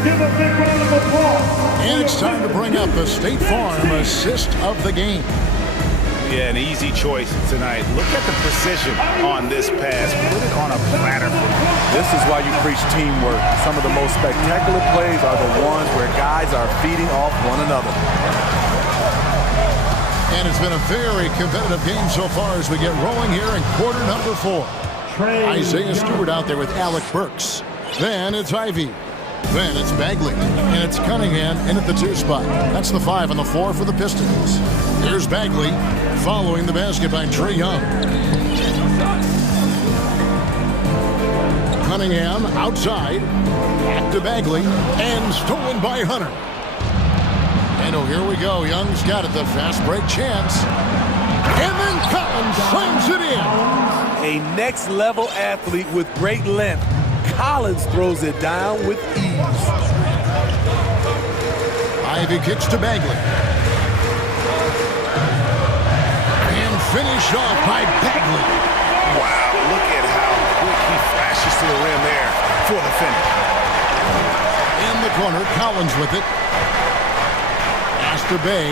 Give a big round of applause. And it's time to bring up the State Farm assist of the game. Yeah, an easy choice tonight. Look at the precision on this pass. Put it on a platter. This is why you preach teamwork. Some of the most spectacular plays are the ones where guys are feeding off one another. And it's been a very competitive game so far as we get rolling here in quarter number 4. Isaiah Stewart out there with Alec Burks. Then it's Ivy. Then it's Bagley. And it's Cunningham in at the 2 spot. That's the 5 on the floor for the Pistons. Here's Bagley following the basket by Trae Young. Cunningham outside. Back to Bagley. And stolen by Hunter. And oh, here we go. Young's got it. The fast break chance. And then Collins slams it in. A next-level athlete with great length. Collins throws it down with ease. Ivy kicks to Bagley. And finish off by Bagley. Wow, look at how quick he flashes to the rim there for the finish. In the corner, Collins with it. Pass to Bay.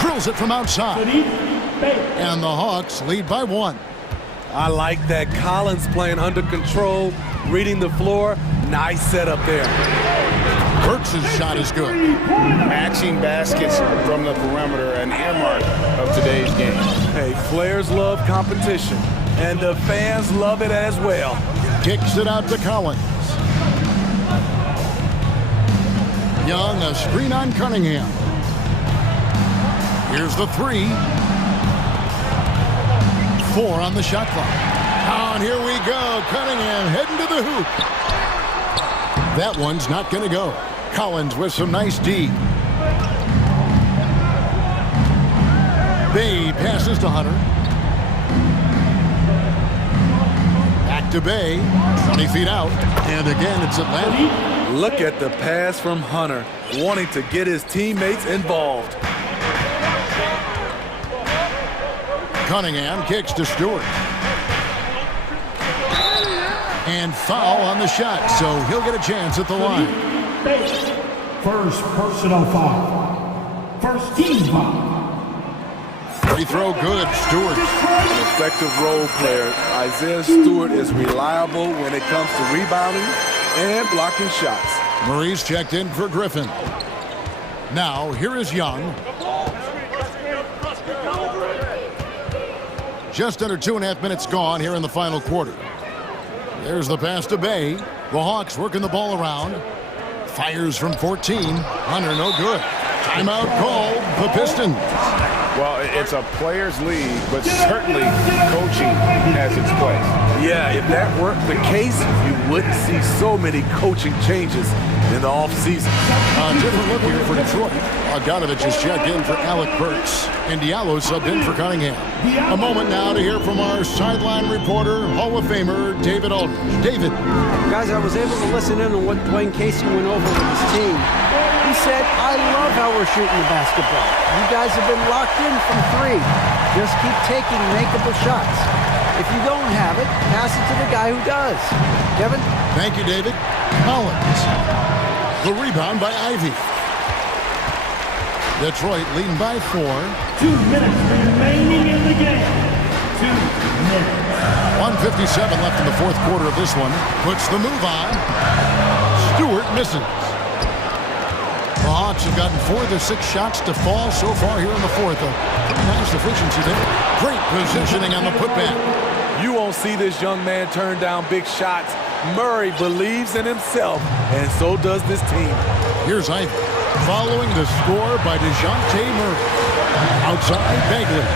Drills it from outside. And the Hawks lead by 1. I like that. Collins playing under control, reading the floor. Nice setup there. Burks' shot is good. Matching baskets from the perimeter, an earmark of today's game. Hey, players love competition, and the fans love it as well. Kicks it out to Collins. Young, a screen on Cunningham. Here's the 3. 4 on the shot clock. Oh, and here we go. Cunningham heading to the hoop. That one's not going to go. Collins with some nice D. Bay passes to Hunter. Back to Bay. 20 feet out. And again, it's Atlanta. Look at the pass from Hunter, wanting to get his teammates involved. Cunningham kicks to Stewart. And foul on the shot, so he'll get a chance at the line. First personal foul. First team foul. Free throw good, Stewart. An effective role player. Isaiah Stewart is reliable when it comes to rebounding and blocking shots. Murray's checked in for Griffin. Now, here is Young. Just under 2.5 minutes gone here in the final quarter. There's the pass to Bay. The Hawks working the ball around. Fires from 14. Hunter, no good. Timeout called. The Pistons. Well, it's a players' league, but certainly coaching has its place. Yeah, if that weren't the case, you wouldn't see so many coaching changes in the offseason. A different look here for Detroit. Bogdanovich is checked in for Alec Burks, and Diallo subbed in for Cunningham. A moment now to hear from our sideline reporter, Hall of Famer David Aldridge. David. Guys, I was able to listen in on what Dwayne Casey went over with his team. He said, I love how we're shooting the basketball. You guys have been locked in from 3. Just keep taking makeable shots. If you don't have it, pass it to the guy who does. Kevin? Thank you, David. Collins. The rebound by Ivy. Detroit leading by 4. 2 minutes remaining in the game. 2 minutes. 1:57 left in the fourth quarter of this one. Puts the move on. Stewart misses. The Hawks have gotten 4 of their 6 shots to fall so far here in the fourth. Pretty nice efficiency there. Great positioning on the putback. You won't see this young man turn down big shots. Murray believes in himself, and so does this team. Here's Ivy. Following the score by DeJounte Murray. Outside, Bagley.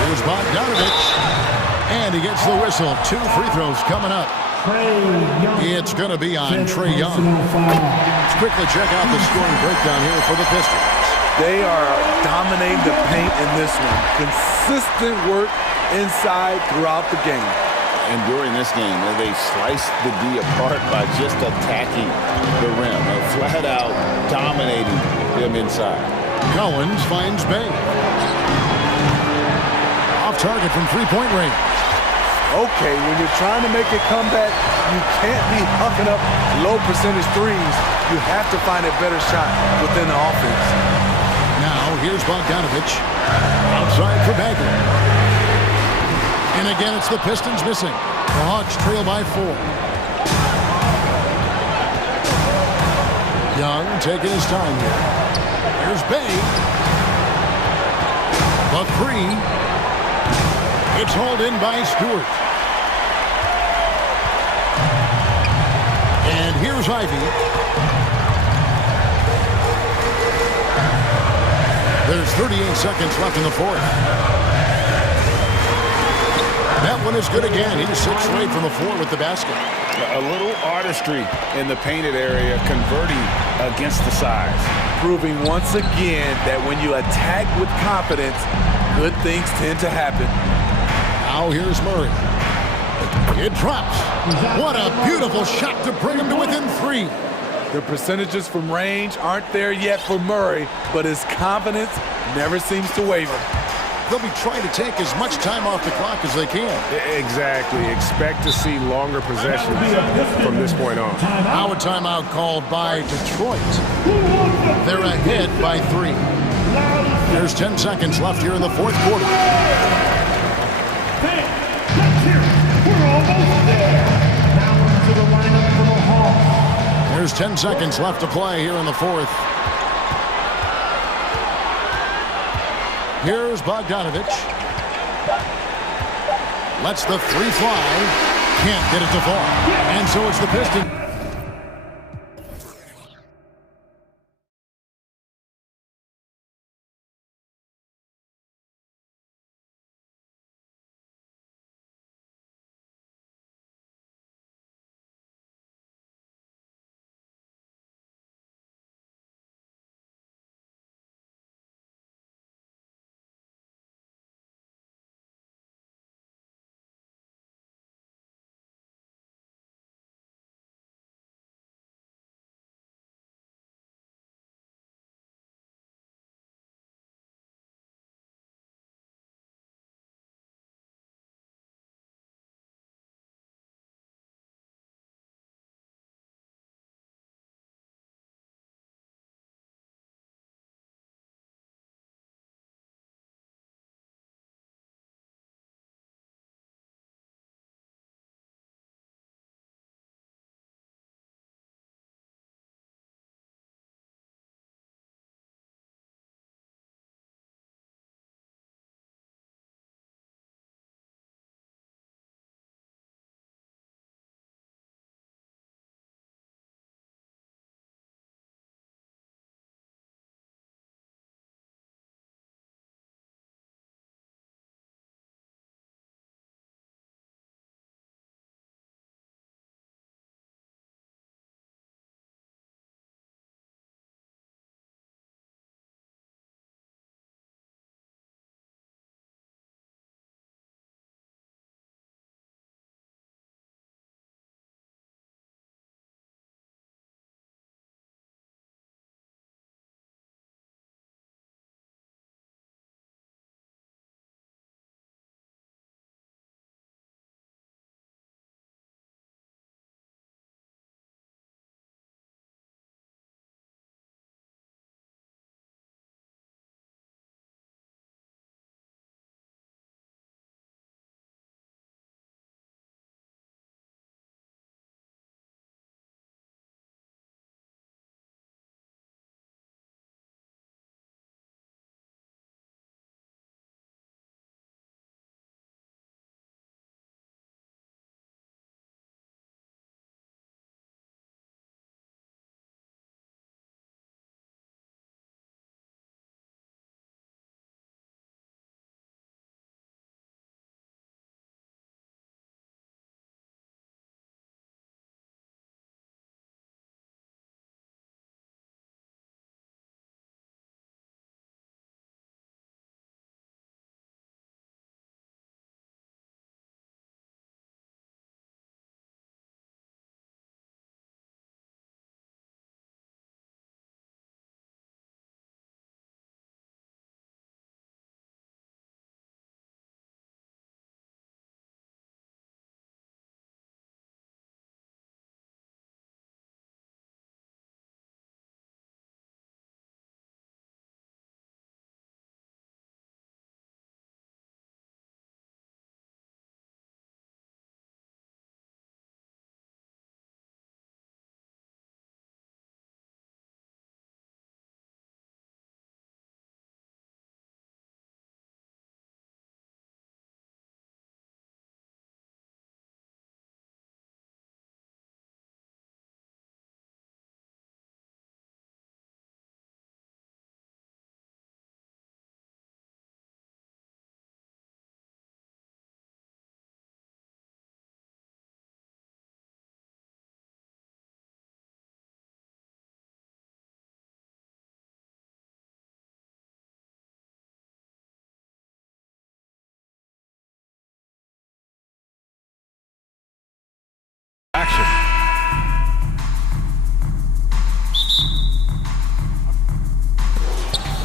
Here's Bogdanovich. And he gets the whistle. 2 free throws coming up. It's going to be on Trae Young. Let's quickly check out the scoring breakdown here for the Pistons. They are dominating the paint in this one. Consistent work inside throughout the game. And during this game, they sliced the D apart by just attacking the rim. Flat out dominating them inside. Collins finds Bay. Off target from three-point range. Okay, when you're trying to make a comeback, you can't be hucking up low percentage threes. You have to find a better shot within the offense. Now, here's Bogdanovich. Outside for Bagley. And again, it's the Pistons missing. The Hawks trail by 4. Young taking his time here. Here's Bay. The 3. It's hauled in by Stewart. And here's Ivy. There's 38 seconds left in the fourth. That one is good again. He's 6 away from the floor with the basket. A little artistry in the painted area, converting against the size. Proving once again that when you attack with confidence, good things tend to happen. Now here's Murray. It drops. What a beautiful shot to bring him to within 3. The percentages from range aren't there yet for Murray, but his confidence never seems to waver. They'll be trying to take as much time off the clock as they can. Exactly. Expect to see longer possessions from this point on. Now a timeout called by Detroit. They're ahead by 3. There's 10 seconds left here in the fourth quarter. We're almost there. Now into the lineup for the Hawks. There's 10 seconds left to play here in the fourth. Here's Bogdanovich. Lets the 3 fly. Can't get it to fall. And so it's the Pistons.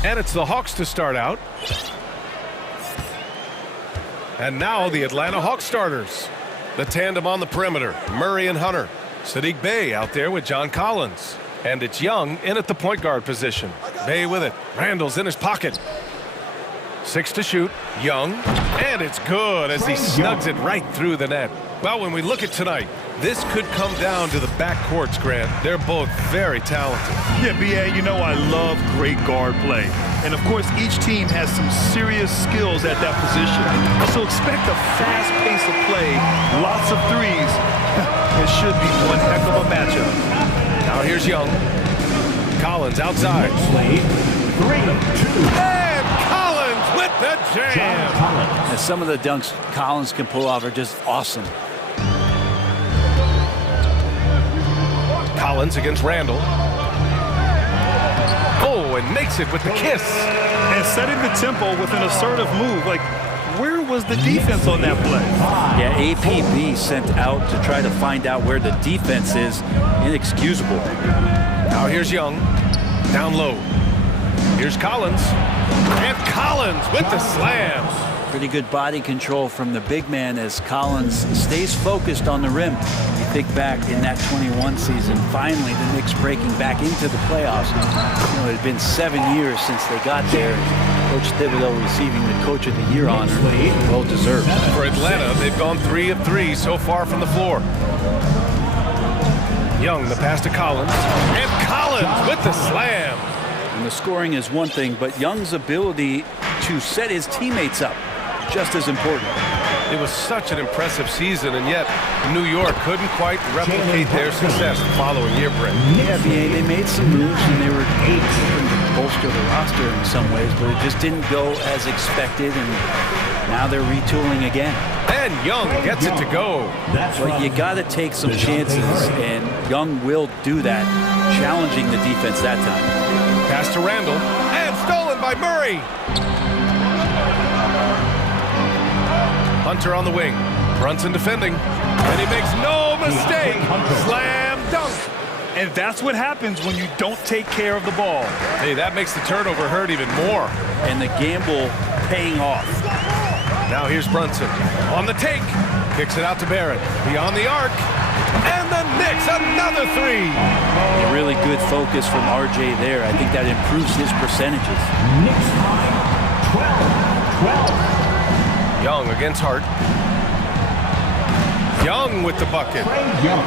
And it's the Hawks to start out. And now the Atlanta Hawks starters. The tandem on the perimeter, Murray and Hunter. Sadiq Bey out there with John Collins. And it's Young in at the point guard position. Bey with it. Randall's in his pocket. 6 to shoot. Young. And it's good as he snugs it right through the net. Well, when we look at tonight, this could come down to the backcourts, Grant. They're both very talented. Yeah, B.A., you know I love great guard play. And, of course, each team has some serious skills at that position. So expect a fast pace of play, lots of threes. It should be one heck of a matchup. Now here's Young. Collins outside. 3, 2. And Collins with the jam. And some of the dunks Collins can pull off are just awesome. Collins against Randall. Oh, and makes it with the kiss. And setting the tempo with an assertive move. Like, where was the defense on that play? Yeah, APB sent out to try to find out where the defense is. Inexcusable. Now here's Young. Down low. Here's Collins. And Collins with the slam. Pretty good body control from the big man as Collins stays focused on the rim. You think back in that 21 season, finally the Knicks breaking back into the playoffs. You know, it had been 7 years since they got there. Coach Thibodeau receiving the Coach of the Year honor. Well deserved. For Atlanta, they've gone 3 of 3 so far from the floor. Young, the pass to Collins. And Collins with the slam. And the scoring is one thing, but Young's ability to set his teammates up, just as important. It was such an impressive season, and yet New York couldn't quite replicate their success the following year, Brent. Yeah, BA, they made some moves, and they were able to bolster the roster in some ways, but it just didn't go as expected, and now they're retooling again. And Young gets it to go. But you got to take some chances, and Young will do that, challenging the defense that time. Pass to Randall, and stolen by Murray. Hunter on the wing. Brunson defending. And he makes no mistake. Slam dunk. And that's what happens when you don't take care of the ball. Hey, that makes the turnover hurt even more. And the gamble paying off. Now here's Brunson. On the take. Kicks it out to Barrett. Beyond the arc. And the Knicks, another 3. A really good focus from RJ there. I think that improves his percentages. Knicks time, 12. Young against Hart. Young with the bucket.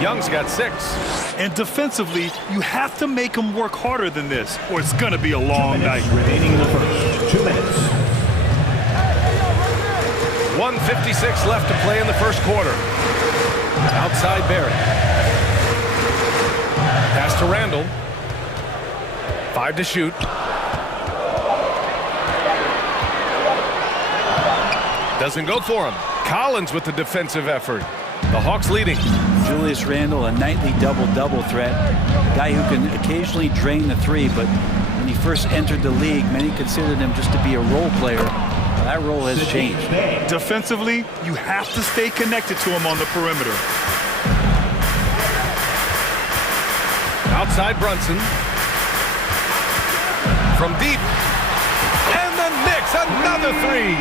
Young's got 6. And defensively, you have to make him work harder than this, or it's going to be a long night. Remaining in the first. 2 minutes. 1:56 left to play in the first quarter. Outside Barrett. Pass to Randall. 5 to shoot. Doesn't go for him. Collins with the defensive effort. The Hawks leading. Julius Randle, a nightly double-double threat. A guy who can occasionally drain the 3, but when he first entered the league, many considered him just to be a role player. That role has changed. Defensively, you have to stay connected to him on the perimeter. Outside Brunson. From deep. And the Knicks, another 3.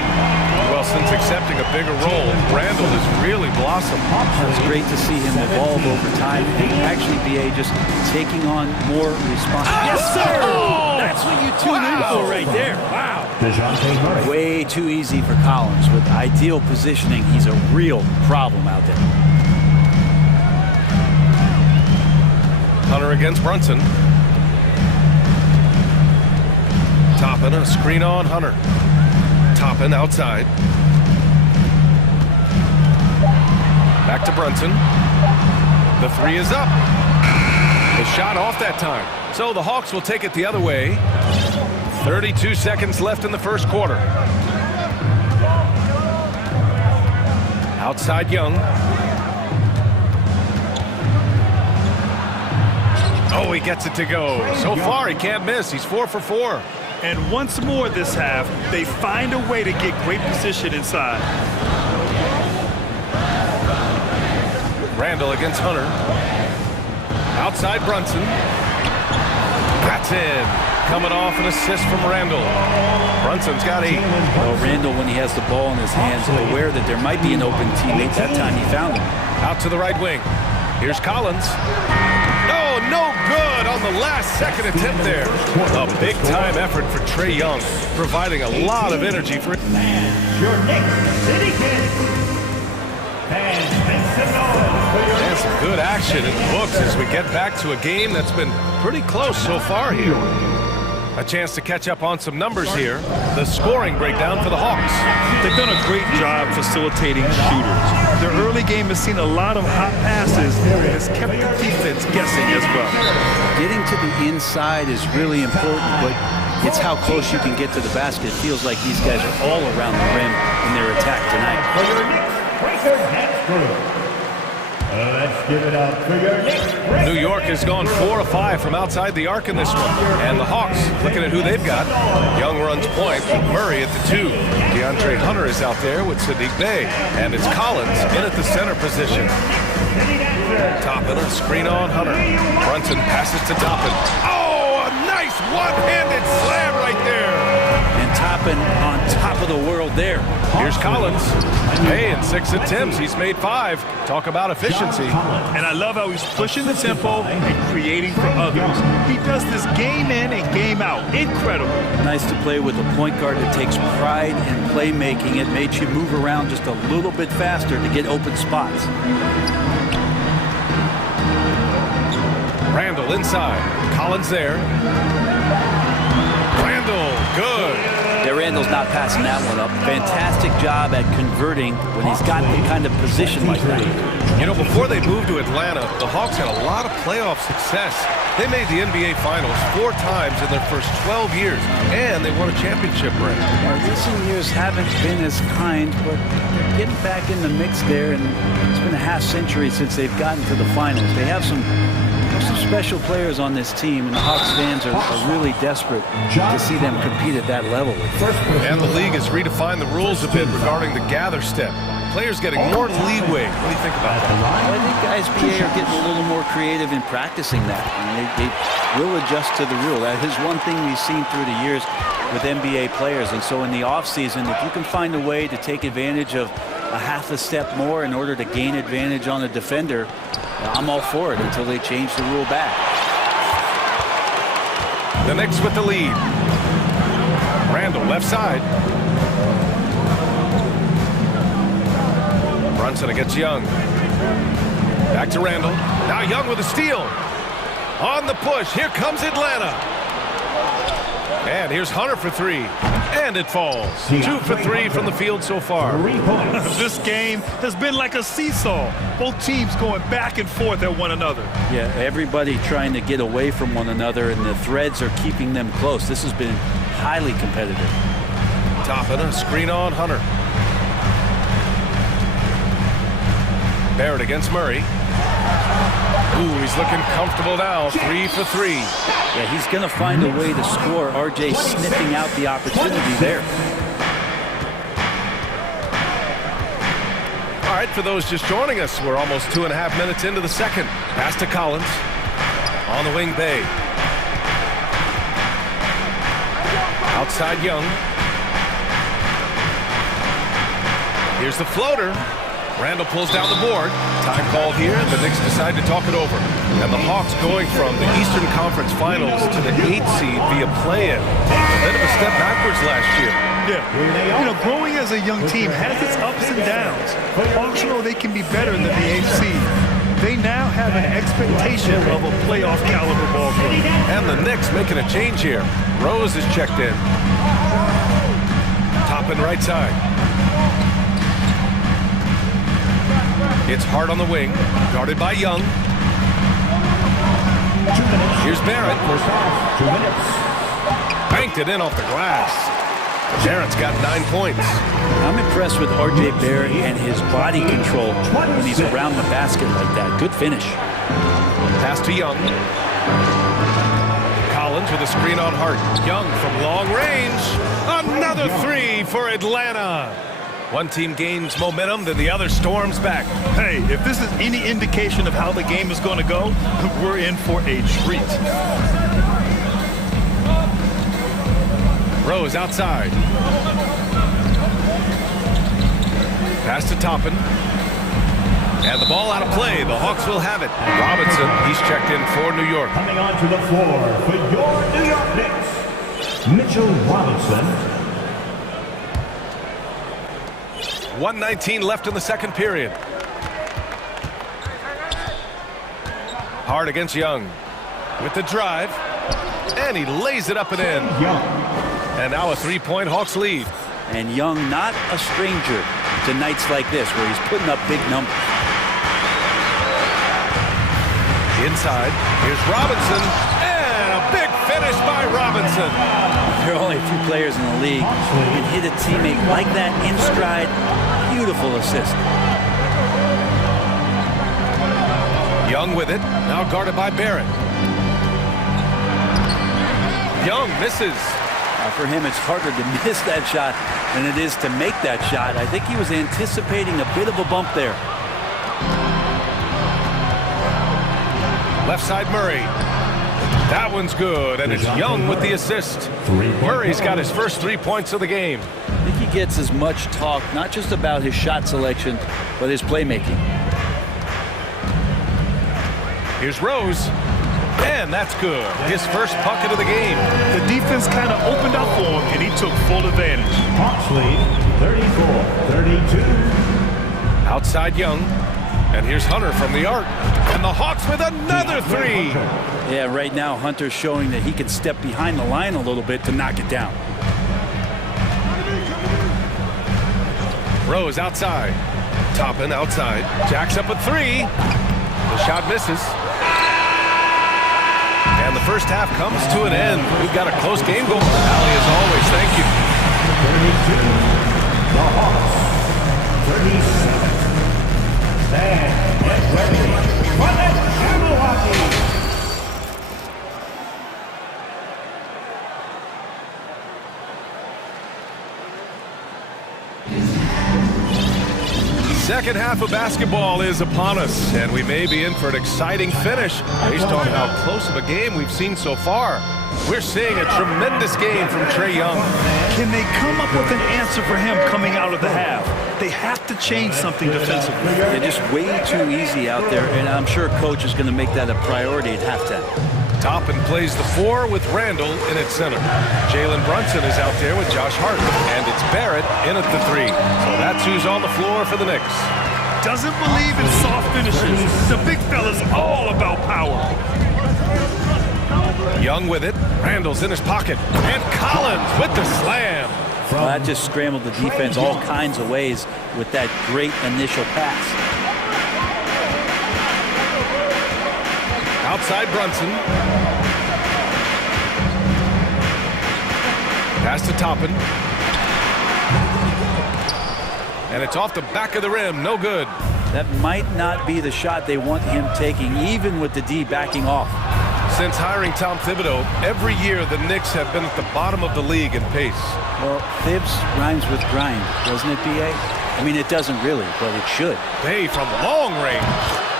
Well, since accepting a bigger role, Randall has really blossomed. It's great to see him evolve over time and actually BA just taking on more responsibility. Yes, sir! Oh, that's what you tune in for right there. Wow. Way too easy for Collins. With ideal positioning, he's a real problem out there. Hunter against Brunson. Toppin, a screen on Hunter. Toppin outside. Back to Brunson. The 3 is up. The shot off that time. So the Hawks will take it the other way. 32 seconds left in the first quarter. Outside Young. Oh, he gets it to go. So far, he can't miss. He's 4 for 4. And once more this half, they find a way to get great position inside. Randall against Hunter. Outside Brunson. That's in. coming off an assist from Randall. Brunson's got 8. Well, Randall, when he has the ball in his hands, aware that there might be an open teammate, that time he found him. Out to the right wing. Here's Collins. Oh, no good on the last second attempt there. A big-time effort for Trae Young, providing a lot of energy for... Your next city kid. And some good action in the books as we get back to a game that's been pretty close so far here. A chance to catch up on some numbers here. The scoring breakdown for the Hawks. They've done a great job facilitating shooters. Their early game has seen a lot of hot passes and has kept the defense guessing as well. Getting to the inside is really important, but it's how close you can get to the basket. It feels like these guys are all around the rim in their attack tonight. Let's give it up for your next New York has gone 4 of 5 from outside the arc in this one. And the Hawks, looking at who they've got. Young runs point, Murray at the 2. DeAndre Hunter is out there with Sadiq Bey. And it's Collins in at the center position. Toppin, a screen on Hunter. Brunson passes to Toppin. Oh, a nice one-handed slam right there. And Toppin on top of the world there. Here's Collins. Hey, in 6 attempts, he's made 5. Talk about efficiency. And I love how he's pushing the tempo and creating for others. He does this game in and game out. Incredible. Nice to play with a point guard that takes pride in playmaking. It made you move around just a little bit faster to get open spots. Randall inside. Collins there. Randall, good. Yeah, Randall's not passing that one up. Fantastic job at converting when he's got the kind of position like that. You know, before they moved to Atlanta, the Hawks had a lot of playoff success. They made the NBA Finals 4 times in their first 12 years, and they won a championship ring. Recent years haven't been as kind, but they're getting back in the mix there, and it's been a half century since they've gotten to the finals. They have some special players on this team, and the Hawks fans are really desperate to see them compete at that level. And the league has redefined the rules a bit regarding the gather step. Players getting more leeway. What do you think about that? Well, I think guys BA are getting a little more creative in practicing that. I mean, they will adjust to the rule. That is one thing we've seen through the years with NBA players. And so in the offseason, if you can find a way to take advantage of a half a step more in order to gain advantage on the defender, I'm all for it until they change the rule back. The Knicks with the lead. Randall left side. Brunson against Young. Back to Randall. Now Young with a steal. On the push. Here comes Atlanta. And here's Hunter for 3. And it falls. 2 for 3 from the field so far. This game has been like a seesaw. Both teams going back and forth at one another. Yeah, everybody trying to get away from one another, and the threads are keeping them close. This has been highly competitive. Toppin, a screen on Hunter. Barrett against Murray. Ooh, he's looking comfortable now. 3 for 3. Yeah, he's going to find a way to score. RJ sniffing out the opportunity there. All right, for those just joining us, we're almost 2.5 minutes into the second. Pass to Collins. On the wing, Bay. Outside Young. Here's the floater. Randall pulls down the board. Time called here. The Knicks decide to talk it over. And the Hawks going from the Eastern Conference Finals to the 8th seed via play-in. A bit of a step backwards last year. Yeah. You know, growing as a young team has its ups and downs. Hawks know they can be better than the 8th seed. They now have an expectation of a playoff caliber ball game. And the Knicks making a change here. Rose is checked in. Toppin right side. It's Hart on the wing, guarded by Young. Here's Barrett. 2 minutes. Banked it in off the glass. Barrett's got 9 points. I'm impressed with RJ Barrett and his body control when he's around the basket like that. Good finish. Pass to Young. Collins with a screen on Hart. Young from long range. Another 3 for Atlanta. One team gains momentum, then the other storms back. Hey, if this is any indication of how the game is going to go, we're in for a treat. Rose outside. Pass to Toppin. And the ball out of play. The Hawks will have it. Robinson, he's checked in for New York. Coming onto the floor for your New York Knicks, Mitchell Robinson. 1:19 left in the second period. Hard against Young. With the drive. And he lays it up and in. And now a three-point Hawks lead. And Young not a stranger to nights like this where he's putting up big numbers. Inside, here's Robinson, and a big finish by Robinson. There are only a few players in the league who can hit a teammate like that in stride. Beautiful assist. Young with it, now guarded by Barrett. Young misses. For him, it's harder to miss that shot than it is to make that shot. I think he was anticipating a bit of a bump there. Left side Murray. That one's good, and it's Young with the assist. Murray's got his first 3 points of the game. I think he gets as much talk, not just about his shot selection, but his playmaking. Here's Rose. And that's good. His first bucket of the game. The defense kind of opened up for him, and he took full advantage. Hawks lead 34-32. Outside Young. And here's Hunter from the arc. And the Hawks with another three. Yeah, right now Hunter's showing that he can step behind the line a little bit to knock it down. Rose outside. Toppin outside. Jacks up a three. The shot misses. And the first half comes to an end. We've got a close game going. Allie, as always, thank you. 32. The Hawks. 37. Stand ready for the Milwaukee. Second half of basketball is upon us, and we may be in for an exciting finish based on how close of a game we've seen so far. We're seeing a tremendous game from Trae Young. Can they come up with an answer for him coming out of the half? They have to change something defensively. They're just way too easy out there, and I'm sure coach is going to make that a priority at halftime. Toppin plays the four with Randall in at center. Jalen Brunson is out there with Josh Hart, and it's Barrett in at the three. So that's who's on the floor for the Knicks. Doesn't believe in soft finishes. The big fella's all about power. Young with it. Randall's in his pocket. And Collins with the slam. Well, that just scrambled the defense all kinds of ways with that great initial pass. Outside Brunson. Pass to Toppin. And it's off the back of the rim. No good. That might not be the shot they want him taking, even with the D backing off. Since hiring Tom Thibodeau, every year the Knicks have been at the bottom of the league in pace. Well, Thibs rhymes with grind, doesn't it, B.A.? I mean, it doesn't really, but it should. Bay from long range.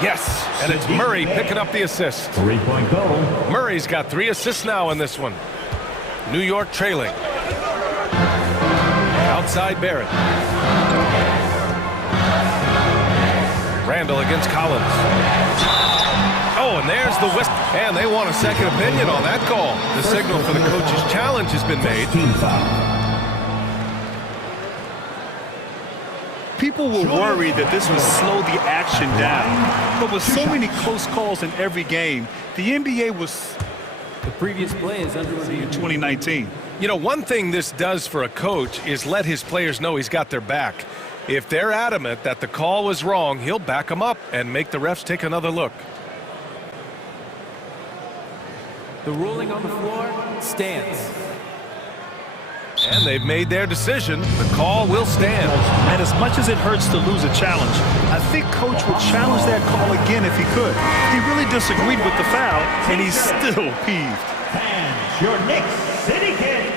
Yes, and it's Murray picking up the assist. 3-point goal. Murray's got 3 assists now in this one. New York trailing. Outside Barrett. Randall against Collins. Oh, and there's the whisk. And they want a second opinion on that call. The signal for the coach's challenge has been made. People were worried that this would slow the action down. But with so many close calls in every game, the NBA was... The previous play is under review. 2019. You know, one thing this does for a coach is let his players know he's got their back. If they're adamant that the call was wrong, he'll back them up and make the refs take another look. The ruling on the floor stands. And they've made their decision. The call will stand. And as much as it hurts to lose a challenge, I think Coach would challenge that call again if he could. He really disagreed with the foul, and he's still peeved. Fans, your Knicks City Kids.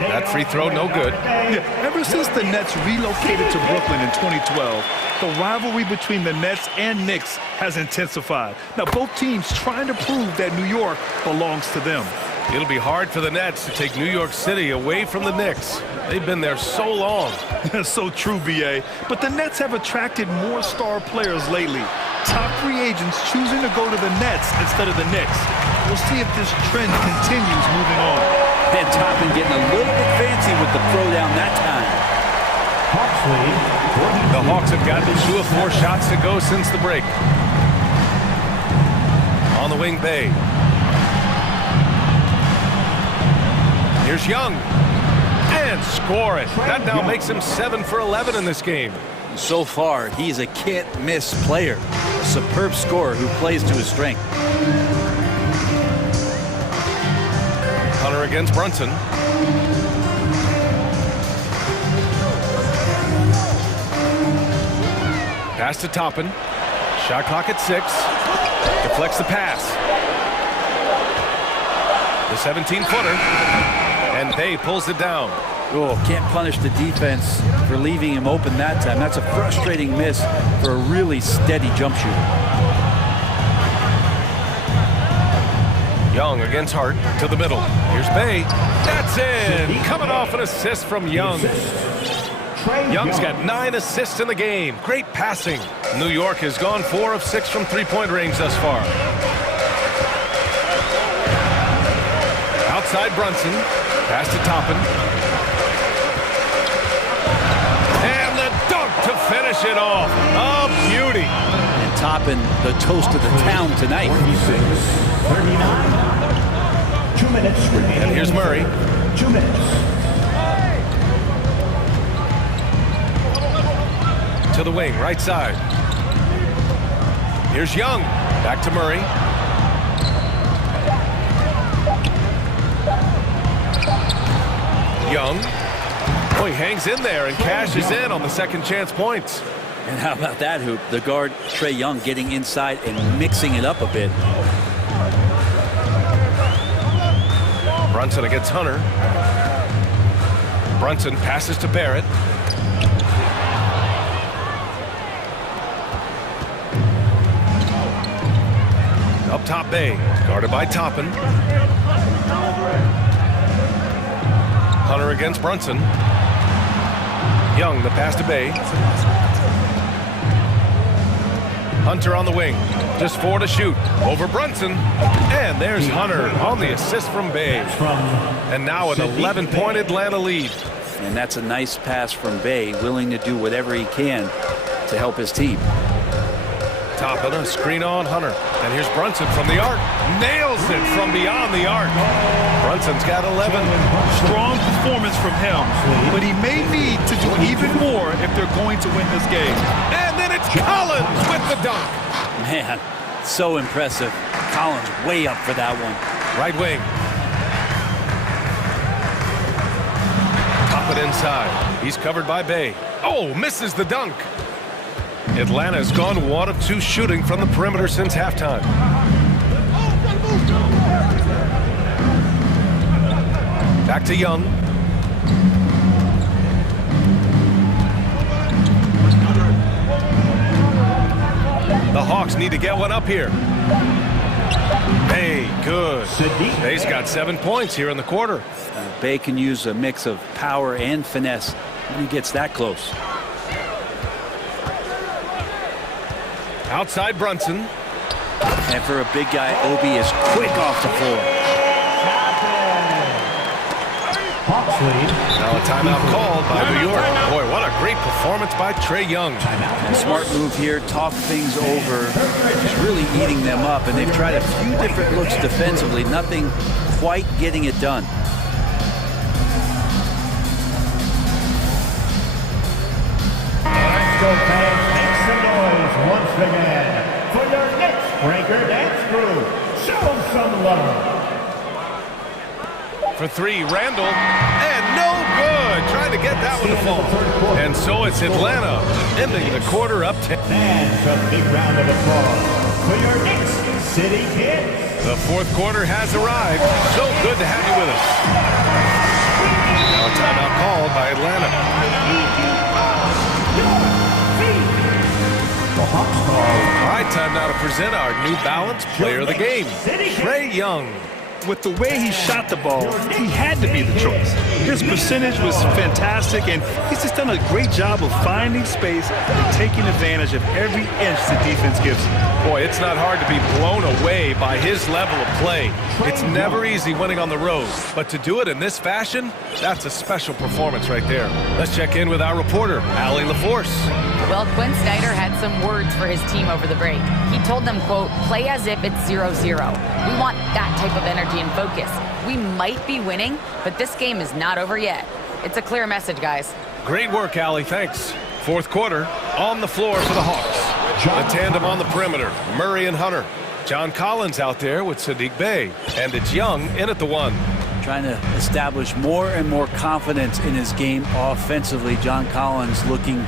That free throw, no good. Yeah, ever since the Nets relocated to Brooklyn in 2012, the rivalry between the Nets and Knicks has intensified. Now, both teams trying to prove that New York belongs to them. It'll be hard for the Nets to take New York City away from the Knicks. They've been there so long. That's so true, B.A. But the Nets have attracted more star players lately. Top free agents choosing to go to the Nets instead of the Knicks. We'll see if this trend continues moving on. And Toppin getting a little bit fancy with the throwdown that time. The Hawks have gotten 2 of 4 shots to go since the break. On the wing, Bay. Here's Young. And score it. That now makes him 7 for 11 in this game. So far, he's a can't-miss player. A superb scorer who plays to his strength. Hunter against Brunson. Pass to Toppin. Shot clock at 6. Deflects the pass. The 17-footer. And Bay pulls it down. Oh, can't punish the defense for leaving him open that time. That's a frustrating miss for a really steady jump shooter. Young against Hart to the middle. Here's Bay. That's in. Coming off an assist from Young. Young's got 9 assists in the game. Great passing. New York has gone 4 of 6 from three-point range thus far. Outside Brunson. Pass to Toppin. And the dunk to finish it off. A beauty. And Toppin, the toast of the town tonight. 39. 2 minutes remaining. And here's Murray. 2 minutes. To the wing, right side. Here's Young. Back to Murray. Young. Oh, he hangs in there and cashes in on the second chance points. And how about that hoop? The guard, Trae Young, getting inside and mixing it up a bit. Brunson against Hunter. Brunson passes to Barrett. Up top, Bay. Guarded by Toppin. Hunter against Brunson. Young, the pass to Bay. Hunter on the wing. Just 4 to shoot. Over Brunson. And there's Hunter on the assist from Bay. And now an 11-point Atlanta lead. And that's a nice pass from Bay, willing to do whatever he can to help his team. Toppin, a screen on Hunter. And here's Brunson from the arc. Nails it from beyond the arc. Brunson's got 11. Strong performance from him, but he may need to do even more if they're going to win this game. And then it's Collins with the dunk. Man, so impressive. Collins way up for that one. Right wing. Top it inside. He's covered by Bay. Oh, misses the dunk. Atlanta's gone 1 of 2 shooting from the perimeter since halftime. Back to Young. The Hawks need to get one up here. Bay, good. Bay's got 7 points here in the quarter. Bay can use a mix of power and finesse when he gets that close. Outside Brunson. And for a big guy, Obi is quick off the floor. Now a timeout called by New York. Boy, what a great performance by Trae Young. And smart move here, talk things over. Just really eating them up. And they've tried a few different looks defensively. Nothing quite getting it done. Let's go, fans. Make some noise once again for your next breaker dance crew. Show them some love. For 3, Randall, and no good. Trying to get that one to fall. And so it's Atlanta ending the quarter up 10. Fans, a big round of applause for your next City Kids. The fourth quarter has arrived. So good to have you with us. Now a timeout called by Atlanta. All right, time now to present our New Balance Player of the Game, Trae Young. with the way he shot the ball, he had to be the choice. His percentage was fantastic, and he's just done a great job of finding space and taking advantage of every inch the defense gives him. Boy, it's not hard to be blown away by his level of play. It's never easy winning on the road, but to do it in this fashion, that's a special performance right there. Let's check in with our reporter, Allie LaForce. Well, Quinn Snyder had some words for his team over the break. He told them, quote, play as if it's 0-0. We want that type of energy and focus. We might be winning, but this game is not over yet. It's a clear message, guys. Great work, Allie. Thanks. Fourth quarter, on the floor for the Hawks. The tandem on the perimeter, Murray and Hunter. John Collins out there with Sadiq Bey. And it's Young in at the 1. Trying to establish more and more confidence in his game offensively. John Collins looking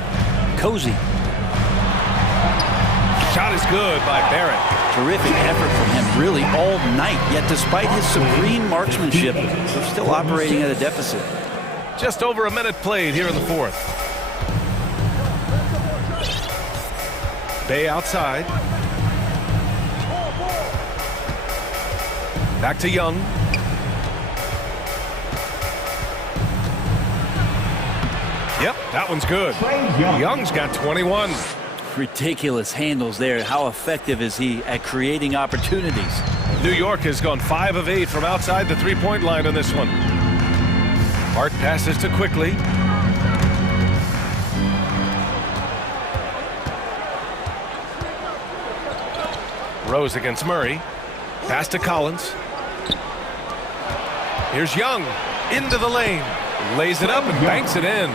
cozy. Shot is good by Barrett. Terrific effort from him really all night. Yet despite his supreme marksmanship, they're still operating at a deficit. Just over a minute played here in the fourth. Bey outside. Back to Young. Yep, that one's good. Young's got 21. Ridiculous handles there. How effective is he at creating opportunities? New York has gone 5 of 8 from outside the three-point line on this one. Hart passes to Quickly. Rose against Murray. Pass to Collins. Here's Young into the lane. Lays it up and banks it in.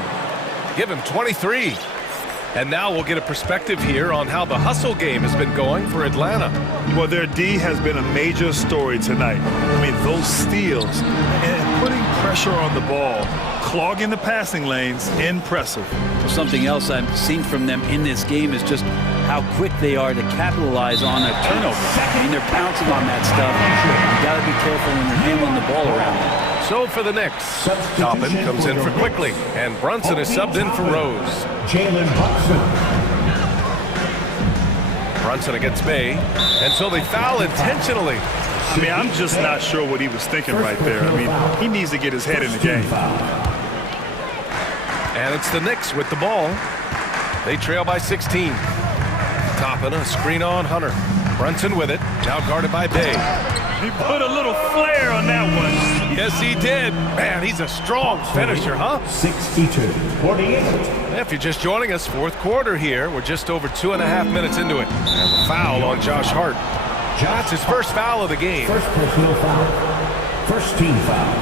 Give him 23. And now we'll get a perspective here on how the hustle game has been going for Atlanta. Well, their D has been a major story tonight. I mean, those steals and putting pressure on the ball, clogging the passing lanes, impressive. Well, something else I've seen from them in this game is just how quick they are to capitalize on a turnover. I mean, they're pouncing on that stuff. You got to be careful when you're handling the ball around them. So for the Knicks, Toppin comes in for Quickly, and Brunson is subbed in for Rose. Jalen Brunson. Brunson against Bey, and so they foul intentionally. I mean, I'm just not sure what he was thinking right there. I mean, he needs to get his head in the game. And it's the Knicks with the ball. They trail by 16. Toppin, a screen on Hunter. Brunson with it, now guarded by Bey. He put a little flair on that one. Yes, he did. Man, he's a strong finisher, huh? 62-48. If you're just joining us, fourth quarter here. We're just over 2.5 minutes into it. And the foul on Josh Hart. That's his first foul of the game. First personal foul. First team foul.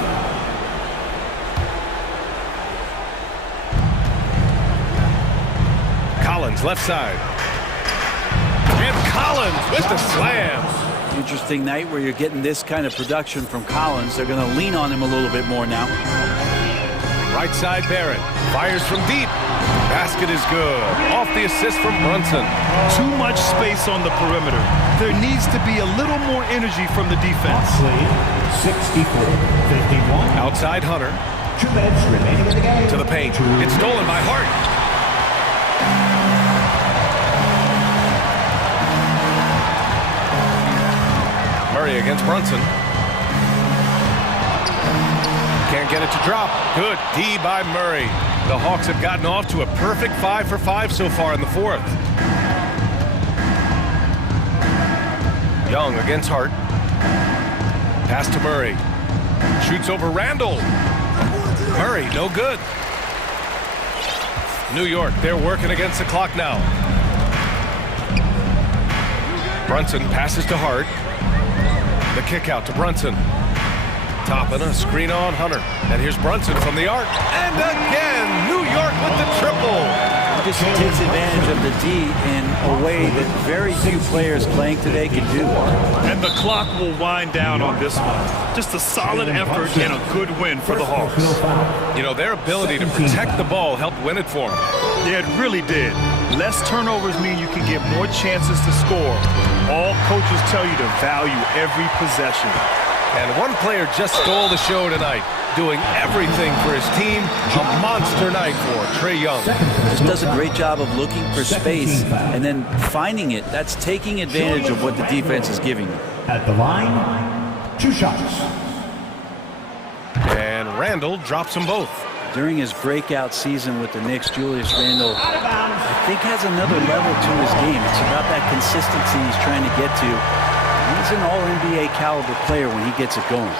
Collins, left side. And Collins with the slam. Interesting night where you're getting this kind of production from Collins. They're going to lean on him a little bit more now. Right side, Barrett. Fires from deep. Basket is good. Off the assist from Brunson. Too much space on the perimeter. There needs to be a little more energy from the defense. 64-51. Outside Hunter. 2 minutes remaining in the game. To the paint. It's stolen by Hart. Murray against Brunson. Can't get it to drop. Good D by Murray. The Hawks have gotten off to a perfect 5 for 5 so far in the fourth. Young against Hart. Pass to Murray. Shoots over Randall. Murray, no good. New York, they're working against the clock now. Brunson passes to Hart. The kick out to Brunson. Toppin, a screen on Hunter. And here's Brunson from the arc. And again, New York with the triple. Just takes advantage of the D in a way that very few players playing today can do. And the clock will wind down on this one. Just a solid effort and a good win for the Hawks. You know, their ability to protect the ball helped win it for them. Yeah, it really did. Less turnovers mean you can get more chances to score. All coaches tell you to value every possession. And one player just stole the show tonight, doing everything for his team. A monster night for Trae Young. Just does a great job of looking for space and then finding it. That's taking advantage of what the defense is giving you. At the line, 2 shots. And Randall drops them both. During his breakout season with the Knicks, Julius Randle, I think, has another level to his game. It's about that consistency he's trying to get to. He's an all-NBA caliber player when he gets it going.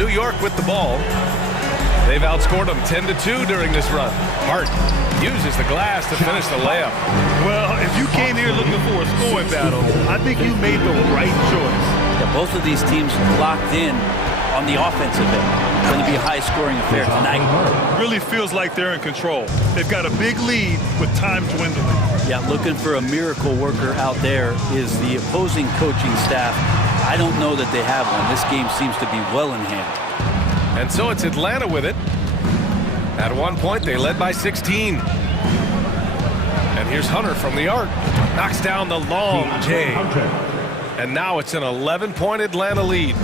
New York with the ball. They've outscored them 10-2 during this run. Hart uses the glass to finish the layup. Well, if you came here looking for a scoring battle, I think you made the right choice. Yeah, both of these teams locked in on the offensive end. It's going to be a high-scoring affair tonight. Really feels like they're in control. They've got a big lead with time dwindling. Yeah, looking for a miracle worker out there is the opposing coaching staff. I don't know that they have one. This game seems to be well in hand. And so it's Atlanta with it. At one point, they led by 16. And here's Hunter from the arc. Knocks down the long J. And now it's an 11-point Atlanta lead.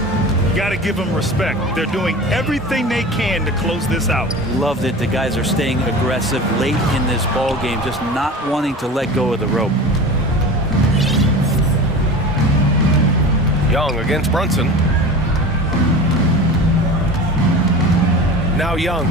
Got to give them respect. They're doing everything they can to close this out. Love that the guys are staying aggressive late in this ball game, just not wanting to let go of the rope. Young against Brunson. Now Young.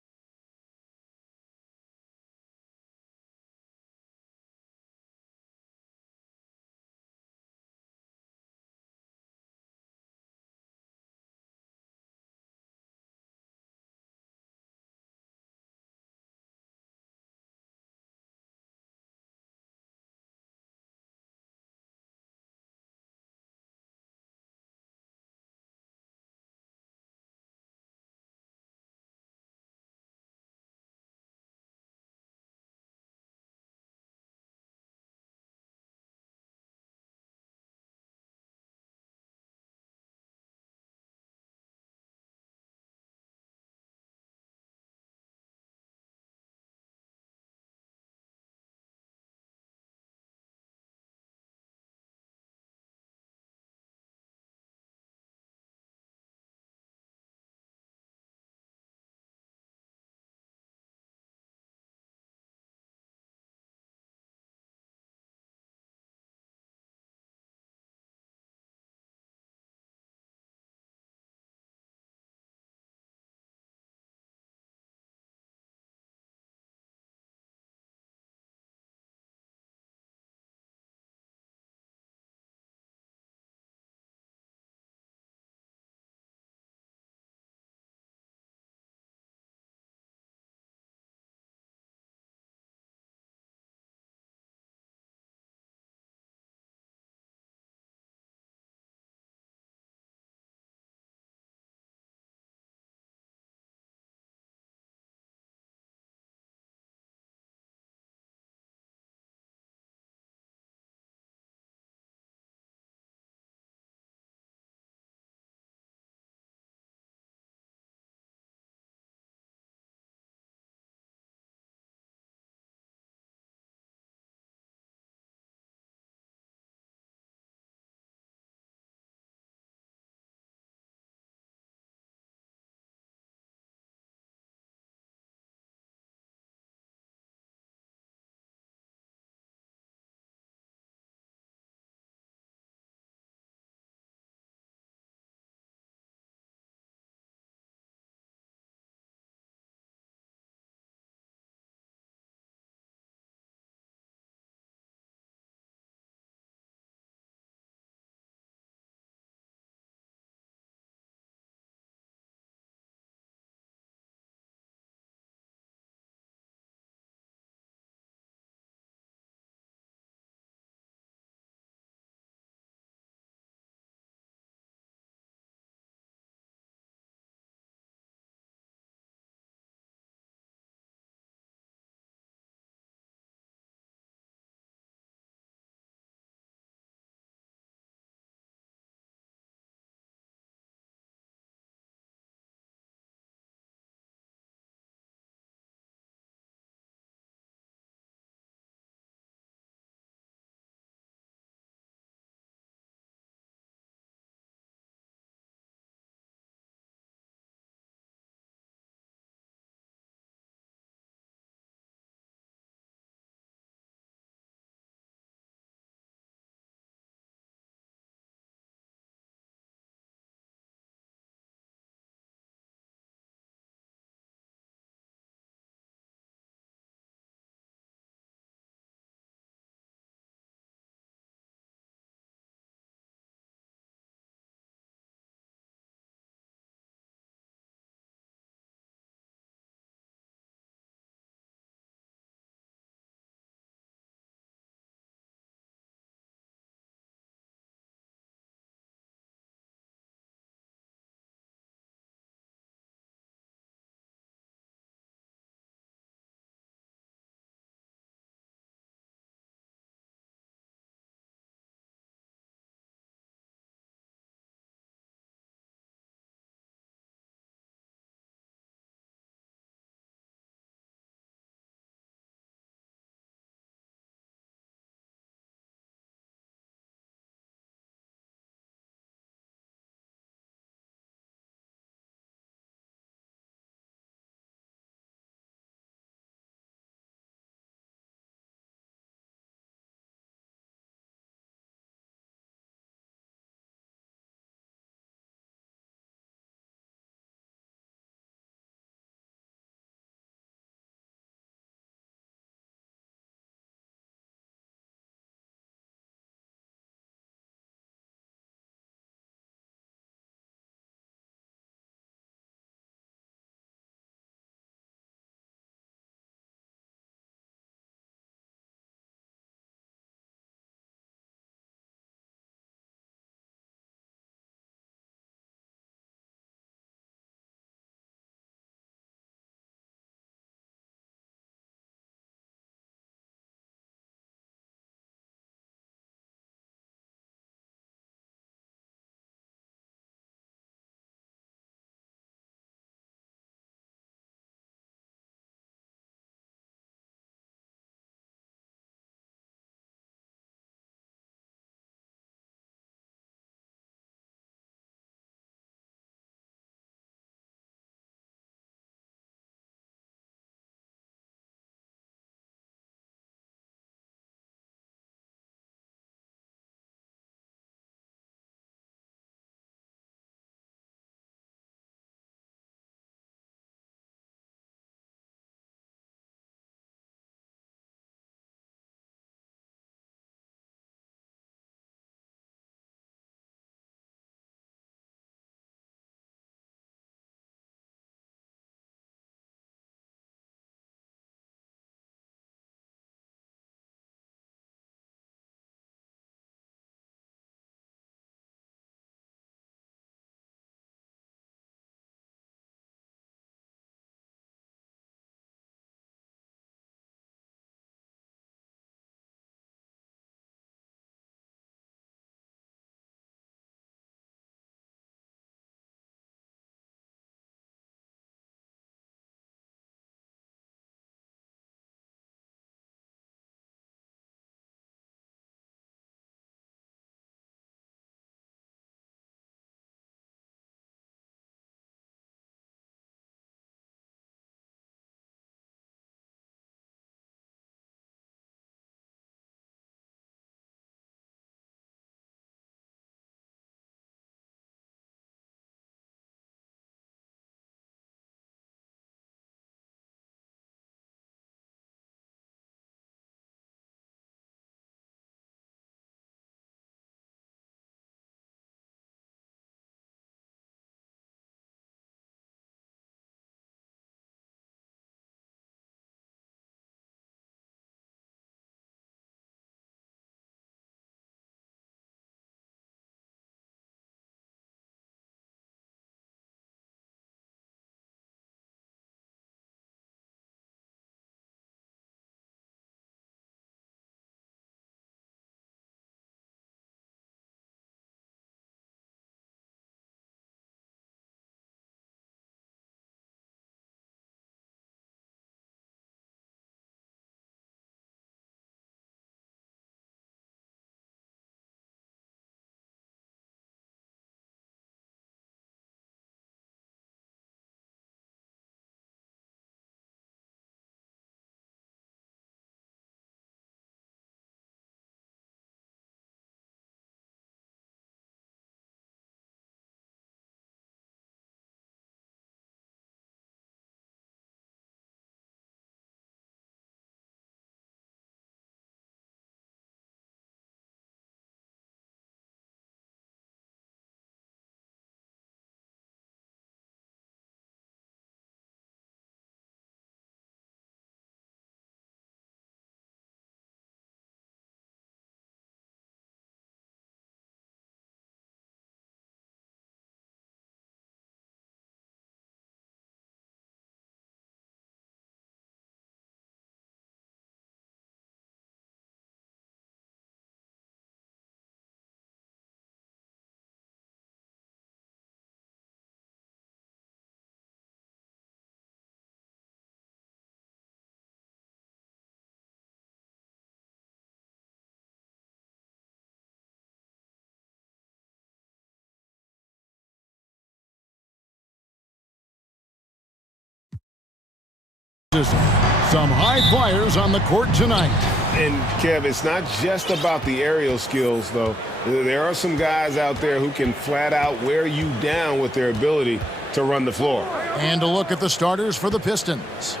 Some high flyers on the court tonight. And, Kev, it's not just about the aerial skills, though. There are some guys out there who can flat out wear you down with their ability to run the floor. And a look at the starters for the Pistons.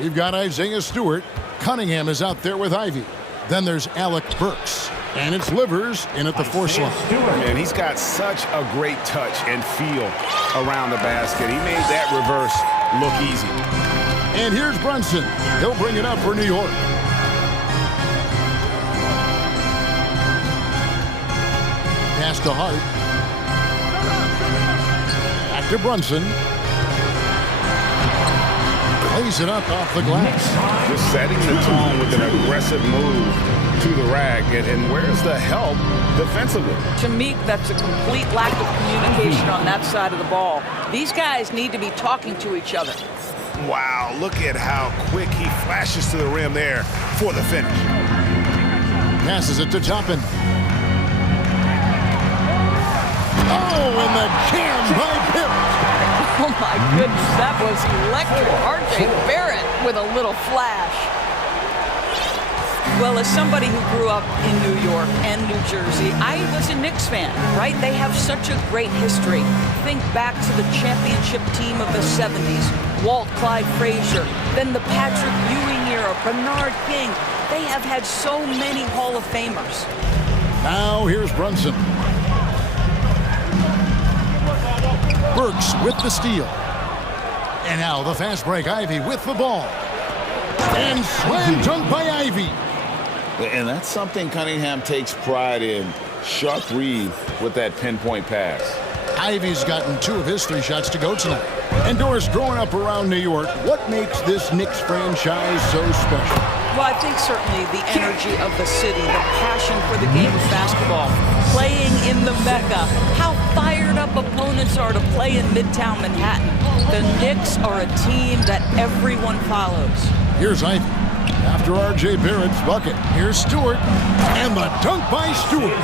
We've got Isaiah Stewart. Cunningham is out there with Ivy. Then there's Alec Burks. And it's Livers in at the 4 slot. Man, he's got such a great touch and feel around the basket. He made that reverse look easy. And here's Brunson. He'll bring it up for New York. Pass to Hart. Back to Brunson. Plays it up off the glass. Just setting the tone with an aggressive move to the rack. And where's the help defensively? To me, that's a complete lack of communication on that side of the ball. These guys need to be talking to each other. Wow, look at how quick he flashes to the rim there for the finish. Passes it to Toppin. Oh, and the jam by Pip. Oh, my goodness, that was electric. R.J. Barrett with a little flash. Well, as somebody who grew up in New York and New Jersey, I was a Knicks fan, right? They have such a great history. Think back to the championship team of the 70s, Walt Clyde Frazier, then the Patrick Ewing era, Bernard King. They have had so many Hall of Famers. Now here's Brunson. Burks with the steal. And now the fast break, Ivy with the ball. And slam dunk by Ivy. And that's something Cunningham takes pride in. Sharp read with that pinpoint pass. Ivy's gotten 2 of his 3 shots to go tonight. And Doris, growing up around New York, what makes this Knicks franchise so special? Well, I think certainly the energy of the city, the passion for the game of basketball, playing in the Mecca, how fired up opponents are to play in Midtown Manhattan. The Knicks are a team that everyone follows. Here's Ivy. After R.J. Barrett's bucket, here's Stewart, and the dunk by Stewart.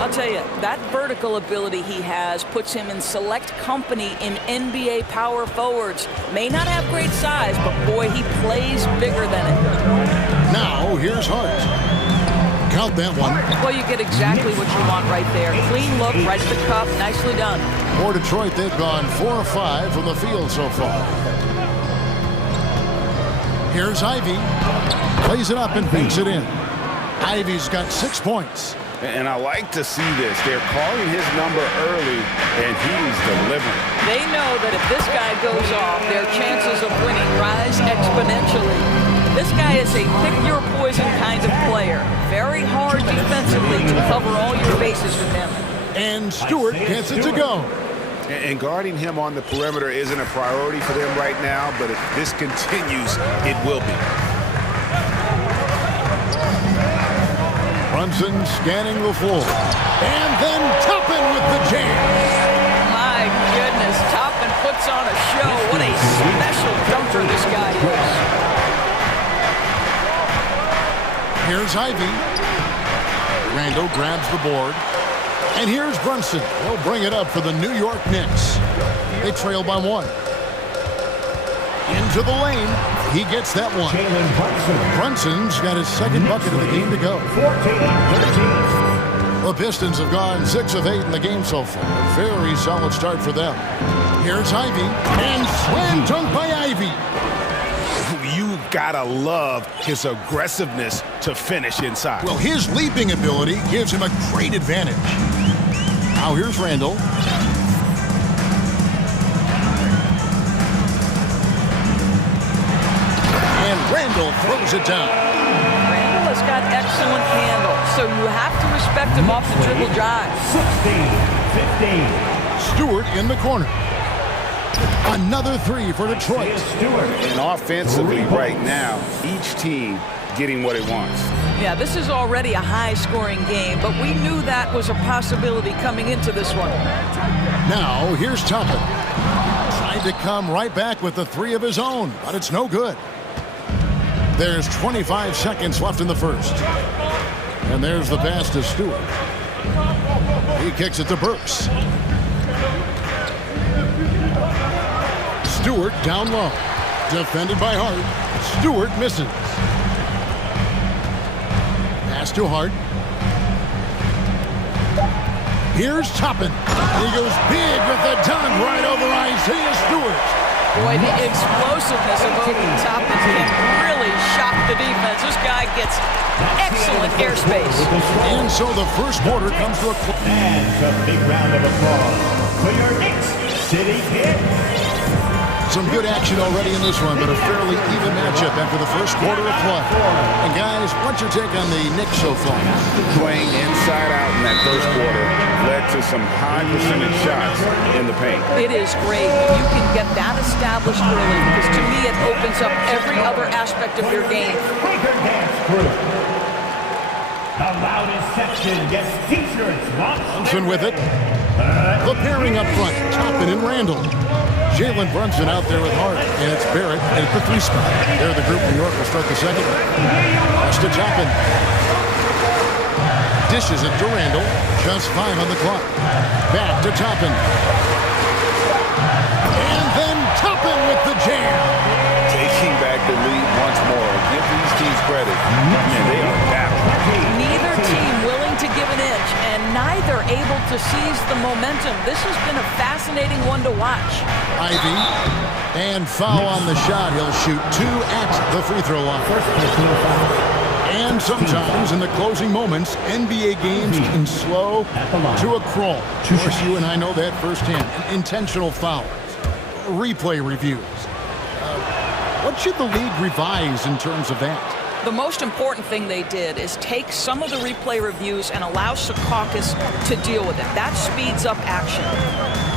I'll tell you, that vertical ability he has puts him in select company in NBA power forwards. May not have great size, but boy, he plays bigger than it. Now, here's Hart. Count that one. Well, you get exactly what you want right there. Clean look, right at the cup, nicely done. For Detroit, they've gone 4 of 5 from the field so far. Here's Ivy. Plays it up and banks it in. Ivy's got 6 points. And I like to see this. They're calling his number early, and he's delivering. They know that if this guy goes off, their chances of winning rise exponentially. This guy is a pick-your-poison kind of player. Very hard defensively to cover all your bases with him. And Stewart gets it to go. And guarding him on the perimeter isn't a priority for them right now, but if this continues, it will be. Brunson scanning the floor. And then Toppin with the jam. My goodness, Toppin puts on a show. What a special dunker this guy is. Here's Ivy. Randall grabs the board. And here's Brunson. He'll bring it up for the New York Knicks. They trail by 1. Into the lane. He gets that one. Brunson's got his 2nd bucket of the game to go. 14-13. The Pistons have gone 6 of 8 in the game so far. A very solid start for them. Here's Ivy. And slam dunk by Ivy. You gotta love his aggressiveness to finish inside. Well, his leaping ability gives him a great advantage. Now here's Randall. And Randall throws it down. Randall has got excellent handle, so you have to respect him off the dribble drive. 16-15. Stewart in the corner. Another 3 for Detroit. And offensively right now, each team getting what it wants. Yeah, this is already a high-scoring game, but we knew that was a possibility coming into this one. Now, here's Toppin. Tried to come right back with the 3 of his own, but it's no good. There's 25 seconds left in the first. And there's the pass to Stewart. He kicks it to Burks. Stewart down low. Defended by Hart. Stewart misses. Pass to Hart. Here's Toppin. He goes big with the dunk right over Isaiah Stewart. Boy, the explosiveness of Obi Toppin can really shock the defense. This guy gets excellent airspace. And so the first quarter comes to a close. And a big round of applause for your Knicks City Kid. Some good action already in this one, but a fairly even matchup after the first quarter of play. And guys, what's your take on the Knicks so far? Playing inside out in that first quarter led to some high percentage shots in the paint. It is great. You can get that established early because to me it opens up every other aspect of your game. The loudest section gets t-shirts. Brunson with it. The pairing up front, Toppin and Randall. Jalen Brunson out there with Hart, and it's Barrett at the 3 spot. There the group New York will start the second. Pass to Toppin. Dishes it to Randall. Just 5 on the clock. Back to Toppin. And then Toppin with the jam. Taking back the lead once more. Give these teams credit. Man, they are battling. Neither team willing to give an inch, and neither able to seize the momentum. This has been a fascinating one to watch. Ivy, and foul on the shot. He'll shoot 2 at the free throw line. And sometimes in the closing moments, NBA games can slow to a crawl. Of course, you and I know that firsthand. Intentional fouls, replay reviews. What should the league revise in terms of that? The most important thing they did is take some of the replay reviews and allow Secaucus to deal with it. That speeds up action.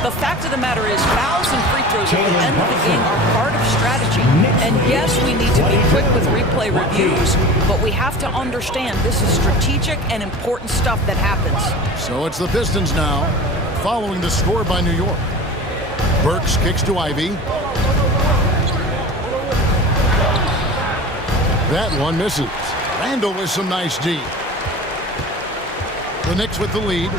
The fact of the matter is fouls and free throws at the end of the game are part of strategy. And yes, we need to be quick with replay reviews, but we have to understand this is strategic and important stuff that happens. So it's the Pistons now, following the score by New York. Burks kicks to Ivy. That one misses. Randall with some nice D. The Knicks with the lead.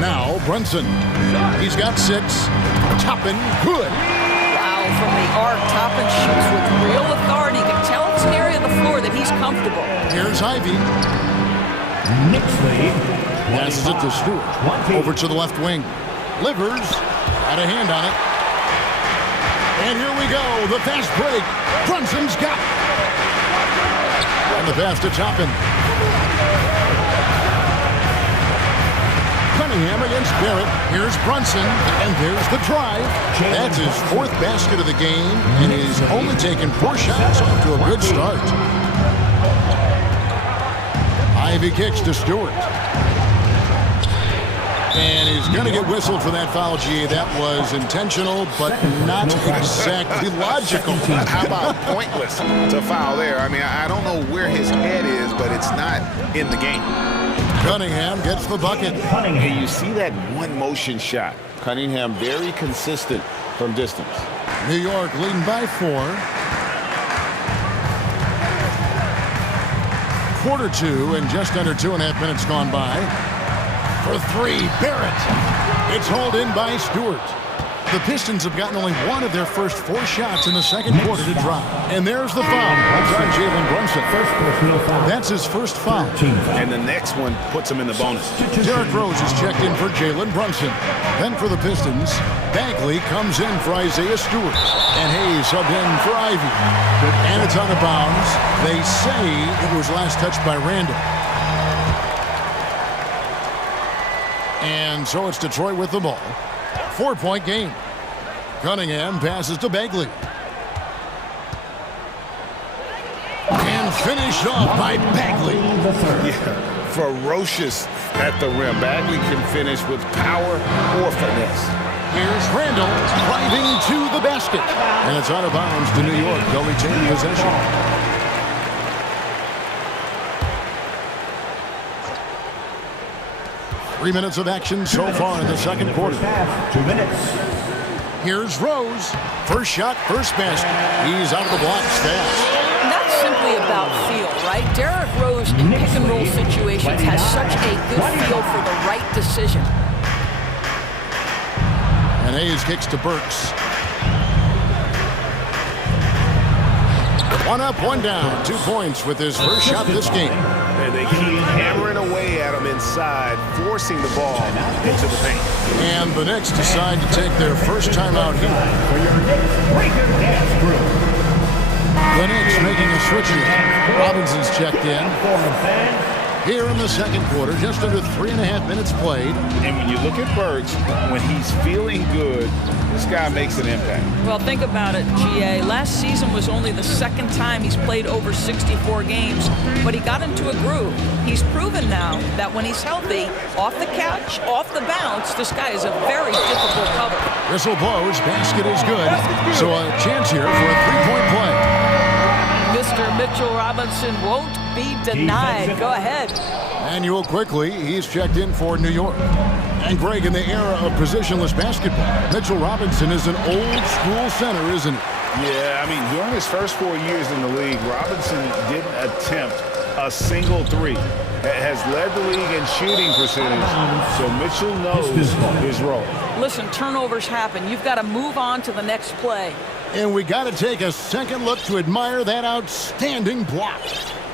Now Brunson. He's got 6. Toppin, good. Wow, from the arc, Toppin shoots with real authority. You can tell it's an area of the floor that he's comfortable. Here's Ivy. Knicks lead. Passes it to Stewart. Over to the left wing. Livers had a hand on it. And here we go. The fast break. Brunson's got it. And the pass to Toppin. Cunningham against Barrett. Here's Brunson. And there's the drive. That's his 4th basket of the game. And he's only taken 4 shots off to a good start. Ivy kicks to Stewart. And he's going to get whistled for that foul, G. That was intentional, but not exactly logical. How about pointless to foul there? I mean, I don't know where his head is, but it's not in the game. Cunningham gets the bucket. And you see that one motion shot. Cunningham very consistent from distance. New York leading by 4. Quarter 2 and just under 2.5 minutes gone by. For 3, Barrett. It's hauled in by Stewart. The Pistons have gotten only 1 of their first 4 shots in the second quarter to drop. And there's the foul. That's on Jalen Brunson. That's his first foul. And the next one puts him in the bonus. Derrick Rose is checked in for Jalen Brunson. Then for the Pistons, Bagley comes in for Isaiah Stewart. And Hayes subbed in for Ivy. And it's out of bounds. They say it was last touched by Randall. And so it's Detroit with the ball. 4-point game. Cunningham passes to Bagley. And finished off by Bagley. Yeah, ferocious at the rim. Bagley can finish with power or finesse. Here's Randall driving to the basket. And it's out of bounds to New York. They'll retain possession. 3 minutes of action so far in the second quarter. 2 minutes. Here's Rose. First shot, first basket. He's out of the blocks fast. And that's simply about feel, right? Derrick Rose in pick-and-roll situations has such a good feel for the right decision. And Hayes kicks to Burks. One up, one down. 2 points with his first shot this game. And they keep hammering away at him inside, forcing the ball into the paint. And the Knicks decide to take their first time out here. The Knicks making a switch here. Robinson's checked in. Here in the second quarter, just under 3.5 minutes played. And when you look at Burks, when he's feeling good, this guy makes an impact. Well, think about it, GA. Last season was only the second time he's played over 64 games, but he got into a groove. He's proven now that when he's healthy, off the catch, off the bounce, this guy is a very difficult cover. Whistle blows, basket is good. So a chance here for a three-point play. Mr. Mitchell Robinson won't be denied. Go ahead. Manuel quickly, he's checked in for New York. And Greg, in the era of positionless basketball, Mitchell Robinson is an old-school center, isn't he? Yeah, I mean, during his first 4 years in the league, Robinson didn't attempt a single three. Has led the league in shooting percentage, so Mitchell knows his role. Listen, turnovers happen. You've got to move on to the next play. And we got to take a second look to admire that outstanding block.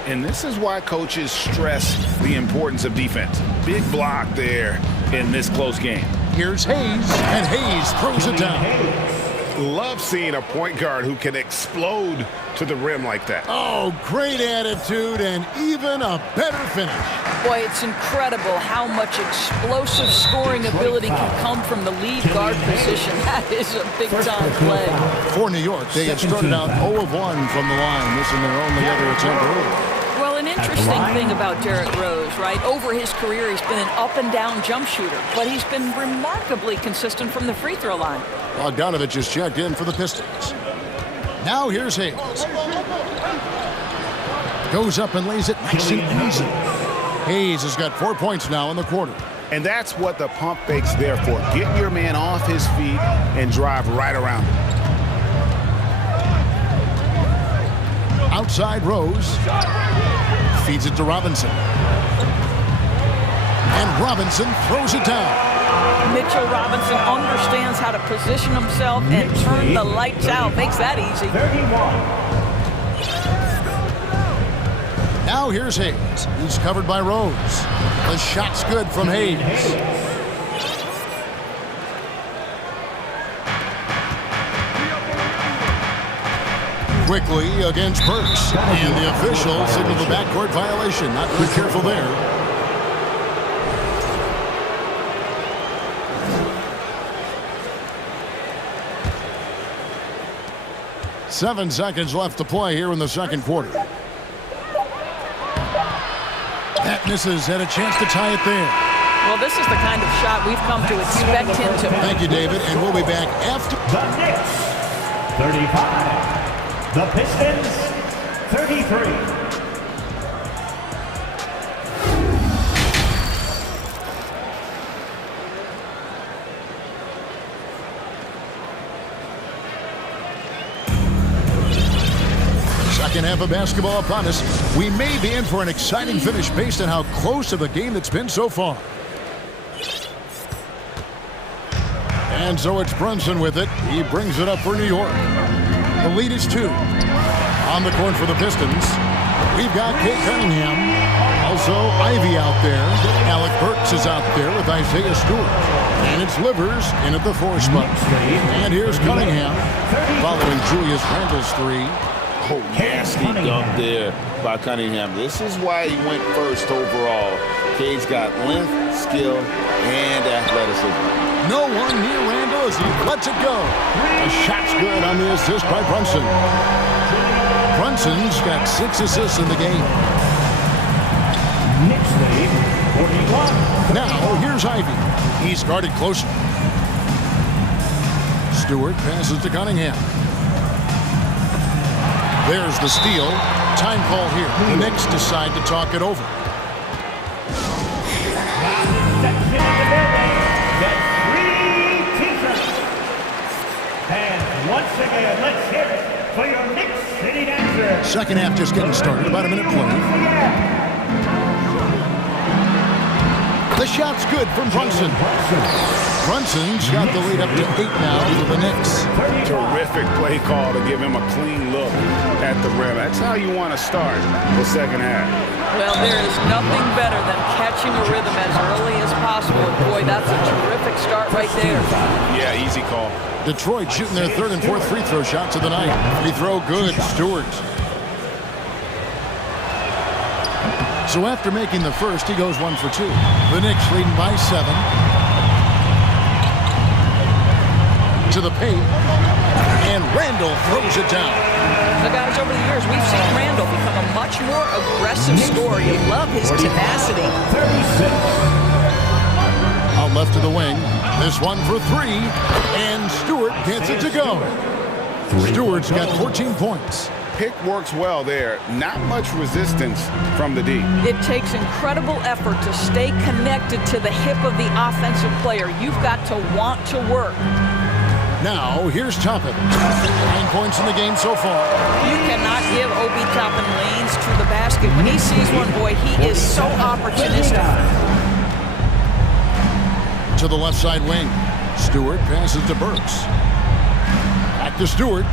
And this is why coaches stress the importance of defense. Big block there in this close game. Here's Hayes, and Hayes throws it down. Love seeing a point guard who can explode to the rim like that. Oh, great attitude and even a better finish. Boy, it's incredible how much explosive scoring ability can come from the lead guard position. That is a big-time play. For New York, they had started out 0 of 1 from the line, missing their only other attempt early. Well, an interesting thing about Derrick Rose, right? Over his career, he's been an up-and-down jump shooter, but he's been remarkably consistent from the free throw line. Bogdanovich is checked in for the Pistons. Now here's Hayes. Goes up and lays it nice and easy. Hayes has got 4 points now in the quarter. And that's what the pump fake's there for. Get your man off his feet and drive right around him. Outside Rose. Feeds it to Robinson. And Robinson throws it down. Mitchell Robinson understands how to position himself and turn the lights out. Makes that easy. 31. Now here's Hayes. He's covered by Rose. The shot's good from Hayes. Quickly against Burks. And the official signaled the backcourt violation. Not very careful there. Seven seconds left to play here in the second quarter. That misses. Had a chance to tie it there. Well, this is the kind of shot we've come to expect him to. Thank you, David. And we'll be back after. The Knicks, 35. The Pistons, 33. Second half of basketball upon us. We may be in for an exciting finish based on how close of a game it's been so far. And so it's Brunson with it. He brings it up for New York. The lead is 2. On the court for the Pistons, we've got Kate Cunningham. Also Ivy out there. Alec Burks is out there with Isaiah Stewart. And it's Livers in at the 4 spot. And here's Cunningham following Julius Randle's 3. Oh, nasty dunk there by Cunningham. This is why he went first overall. Cade's got length, skill, and athleticism. No one near Randle as he lets it go. The shot's good on the assist by Brunson. Brunson's got 6 assists in the game. Knicks lead, 41. Now, here's Ivy. He's guarded closer. Stewart passes to Cunningham. There's the steal. Time call here. The Knicks decide to talk it over. And once again, let's hear it for your Knicks City Dancers. Second half just getting started. About a minute played. The shot's good from Brunson. Brunson's got the lead up to 8 now for the Knicks. Terrific play call to give him a clean look at the rim. That's how you want to start the second half. Well, there is nothing better than catching a rhythm as early as possible. And boy, that's a terrific start right there. Yeah, easy call. Detroit shooting their third and fourth free throw shots of the night. Free throw good, Stewart. So after making the first, he goes 1 for 2. The Knicks leading by 7. To the paint. And Randall throws it down. So guys, over the years, we've seen Randall become a much more aggressive scorer. You love his tenacity. Out left to the wing. This one for 3. And Stewart gets it to go. Stewart's got 14 points. Pick works well there. Not much resistance from the D. It takes incredible effort to stay connected to the hip of the offensive player. You've got to want to work. Now, here's Toppin. 9 points in the game so far. You cannot give Obi Toppin lanes to the basket. When he sees one, boy, he is so opportunistic. To the left side wing. Stewart passes to Burks. Back to Stewart.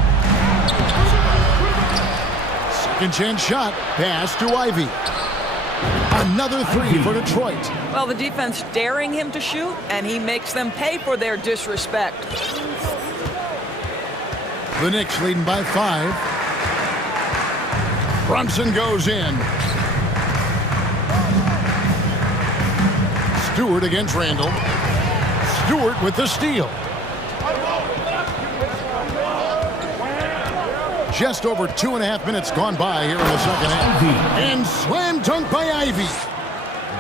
Second chance shot. Pass to Ivy. Another 3 for Detroit. Well, the defense daring him to shoot, and he makes them pay for their disrespect. The Knicks leading by 5. Brunson goes in. Stewart against Randall. Stewart with the steal. Just over 2.5 minutes gone by here in the second half. And slam dunk by Ivy.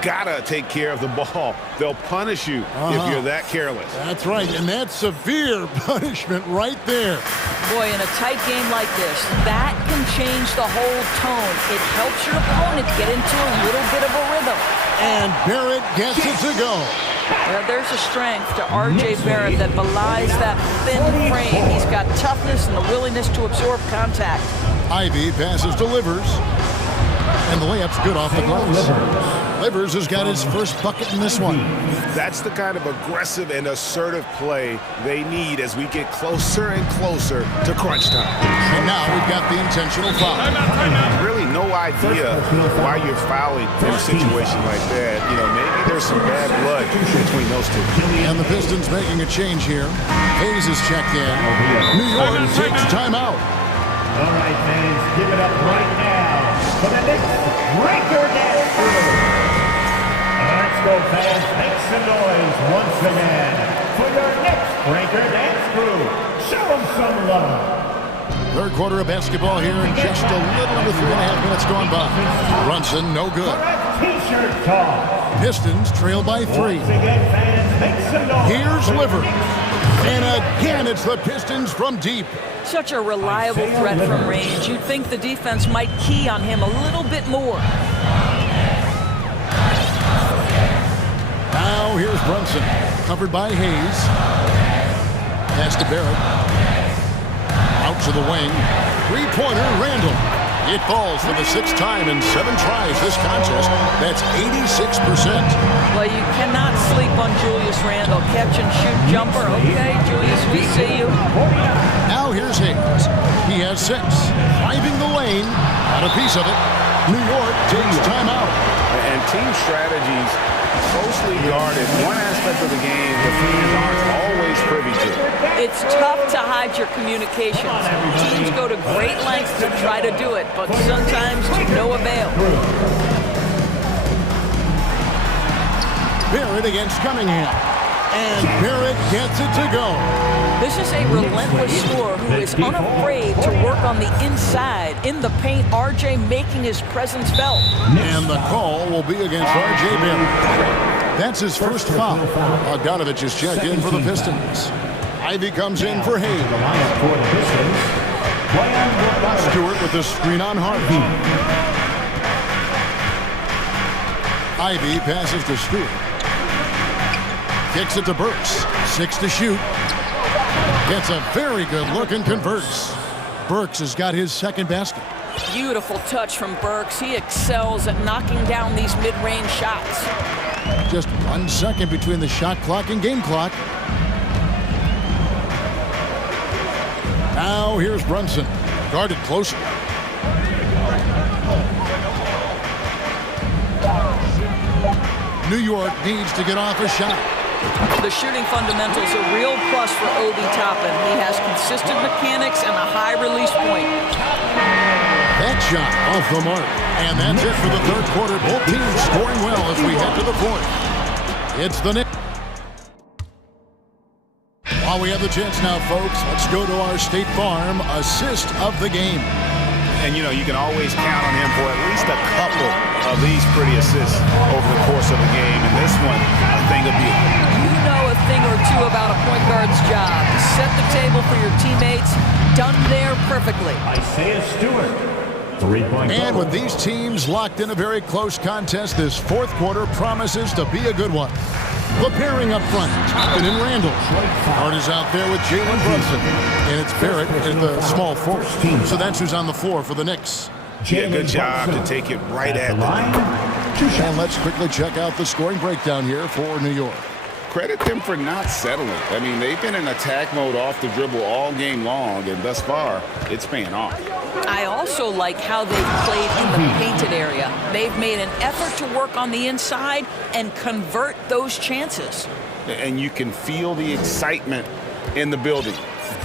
Gotta take care of the ball. They'll punish you if you're that careless. That's right, and that's severe punishment right there. Boy, in a tight game like this, that can change the whole tone. It helps your opponent get into a little bit of a rhythm. And Barrett gets it to go. Well, there's a strength to R.J. Barrett that belies that thin frame. He's got toughness and the willingness to absorb contact. Ivy passes to Livers. And the layup's good off the glass. Livers has got his first bucket in this one. That's the kind of aggressive and assertive play they need as we get closer and closer to crunch time. And now we've got the intentional foul. Really no idea why you're fouling in a situation like that. You know, maybe there's some bad blood between those two. And the Pistons making a change here. Hayes is checked in. New York takes timeout. All right, fans, give it up right now for the Knicks breaker dance crew. Let's go, fans. Make some noise once again for your Knicks breaker dance crew. Show them some love. Third quarter of basketball here, and just a little over 3.5 minutes gone by. Brunson, no good. T-shirt toss. Pistons trail by 3. Again, fans, make some noise. Here's Livers. And again, it's the Pistons from deep. Such a reliable threat from range. You'd think the defense might key on him a little bit more. Now here's Brunson, covered by Hayes. Pass to Barrett. Out to the wing. Three-pointer, Randall. It falls for the 6th time in 7 tries this contest. That's 86%. Well, you cannot sleep on Julius Randall. Catch and shoot jumper. Okay, Julius, we see you. Now here's Hayes. He has 6. Driving the lane. Got a piece of it. New York takes timeout. And team strategies closely guarded. One aspect of the game the fans aren't always privy to. It's tough to hide your communications. Teams go to great lengths to try to do it, but sometimes to no avail. Barrett against Cunningham. And Barrett gets it to go. This is a relentless scorer who is unafraid to work on the inside. In the paint, R.J. making his presence felt. And the call will be against R.J. Barrett. That's his first foul. Bogdanovich is checked in for the Pistons. Ivy comes in for Hayes. Stewart with the screen on Hart. Ivy passes to Stewart. Kicks it to Burks. 6 to shoot. Gets a very good look and converts. Burks has got his second basket. Beautiful touch from Burks. He excels at knocking down these mid-range shots. Just 1 second between the shot clock and game clock. Now here's Brunson. Guarded closely. New York needs to get off a shot. The shooting fundamentals are a real plus for Obi Toppin. He has consistent mechanics and a high release point. That shot off the mark. And that's it for the third quarter. Both teams scoring well as we head to the fourth. It's the Knicks. While we have the chance now, folks, let's go to our State Farm assist of the game. And, you know, you can always count on him for at least a couple of these pretty assists over the course of a game. And this one, a thing of beauty. You know a thing or two about a point guard's job. Set the table for your teammates. Done there perfectly. Isaiah Stewart. 3-point And with these teams locked in a very close contest, this fourth quarter promises to be a good one. The pairing up front, Toppin and Randall. Hart is out there with Jalen Brunson. And it's Barrett in the small forward. So that's who's on the floor for the Knicks. Yeah, good job to take it right at the line. And let's quickly check out the scoring breakdown here for New York. Credit them for not settling. I mean, they've been in attack mode off the dribble all game long, and thus far, it's paying off. I also like how they've played in the painted area. They've made an effort to work on the inside and convert those chances. And you can feel the excitement in the building.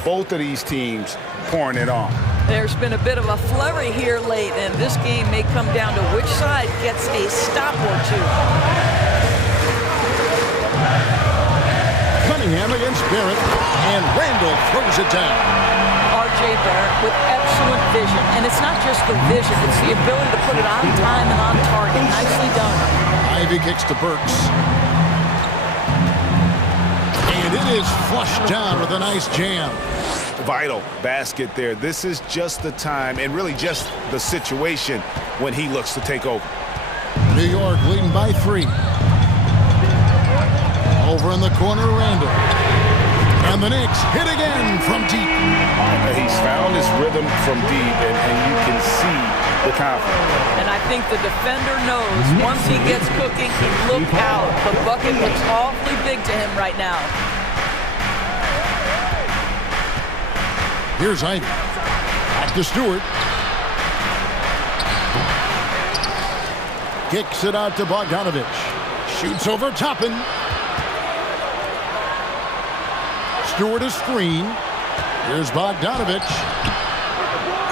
Both of these teams pouring it on. There's been a bit of a flurry here late, and this game may come down to which side gets a stop or two. Cunningham against Barrett, and Randall throws it down. R.J. Barrett with excellent vision, and it's not just the vision, it's the ability to put it on time and on target. Nicely done. Ivy kicks to Burks. And it is flushed down with a nice jam. Vital basket there. This is just the time, and really just the situation, when he looks to take over. New York leading by 3. Over in the corner, Randall. And the Knicks hit again from deep. He's found his rhythm from deep, and you can see the confidence. And I think the defender knows once he gets cooking, look out. The bucket looks awfully big to him right now. Here's Ivy. Back to Stewart. Kicks it out to Bogdanovich. Shoots over Toppin. Stewart is screen. Here's Bogdanovich.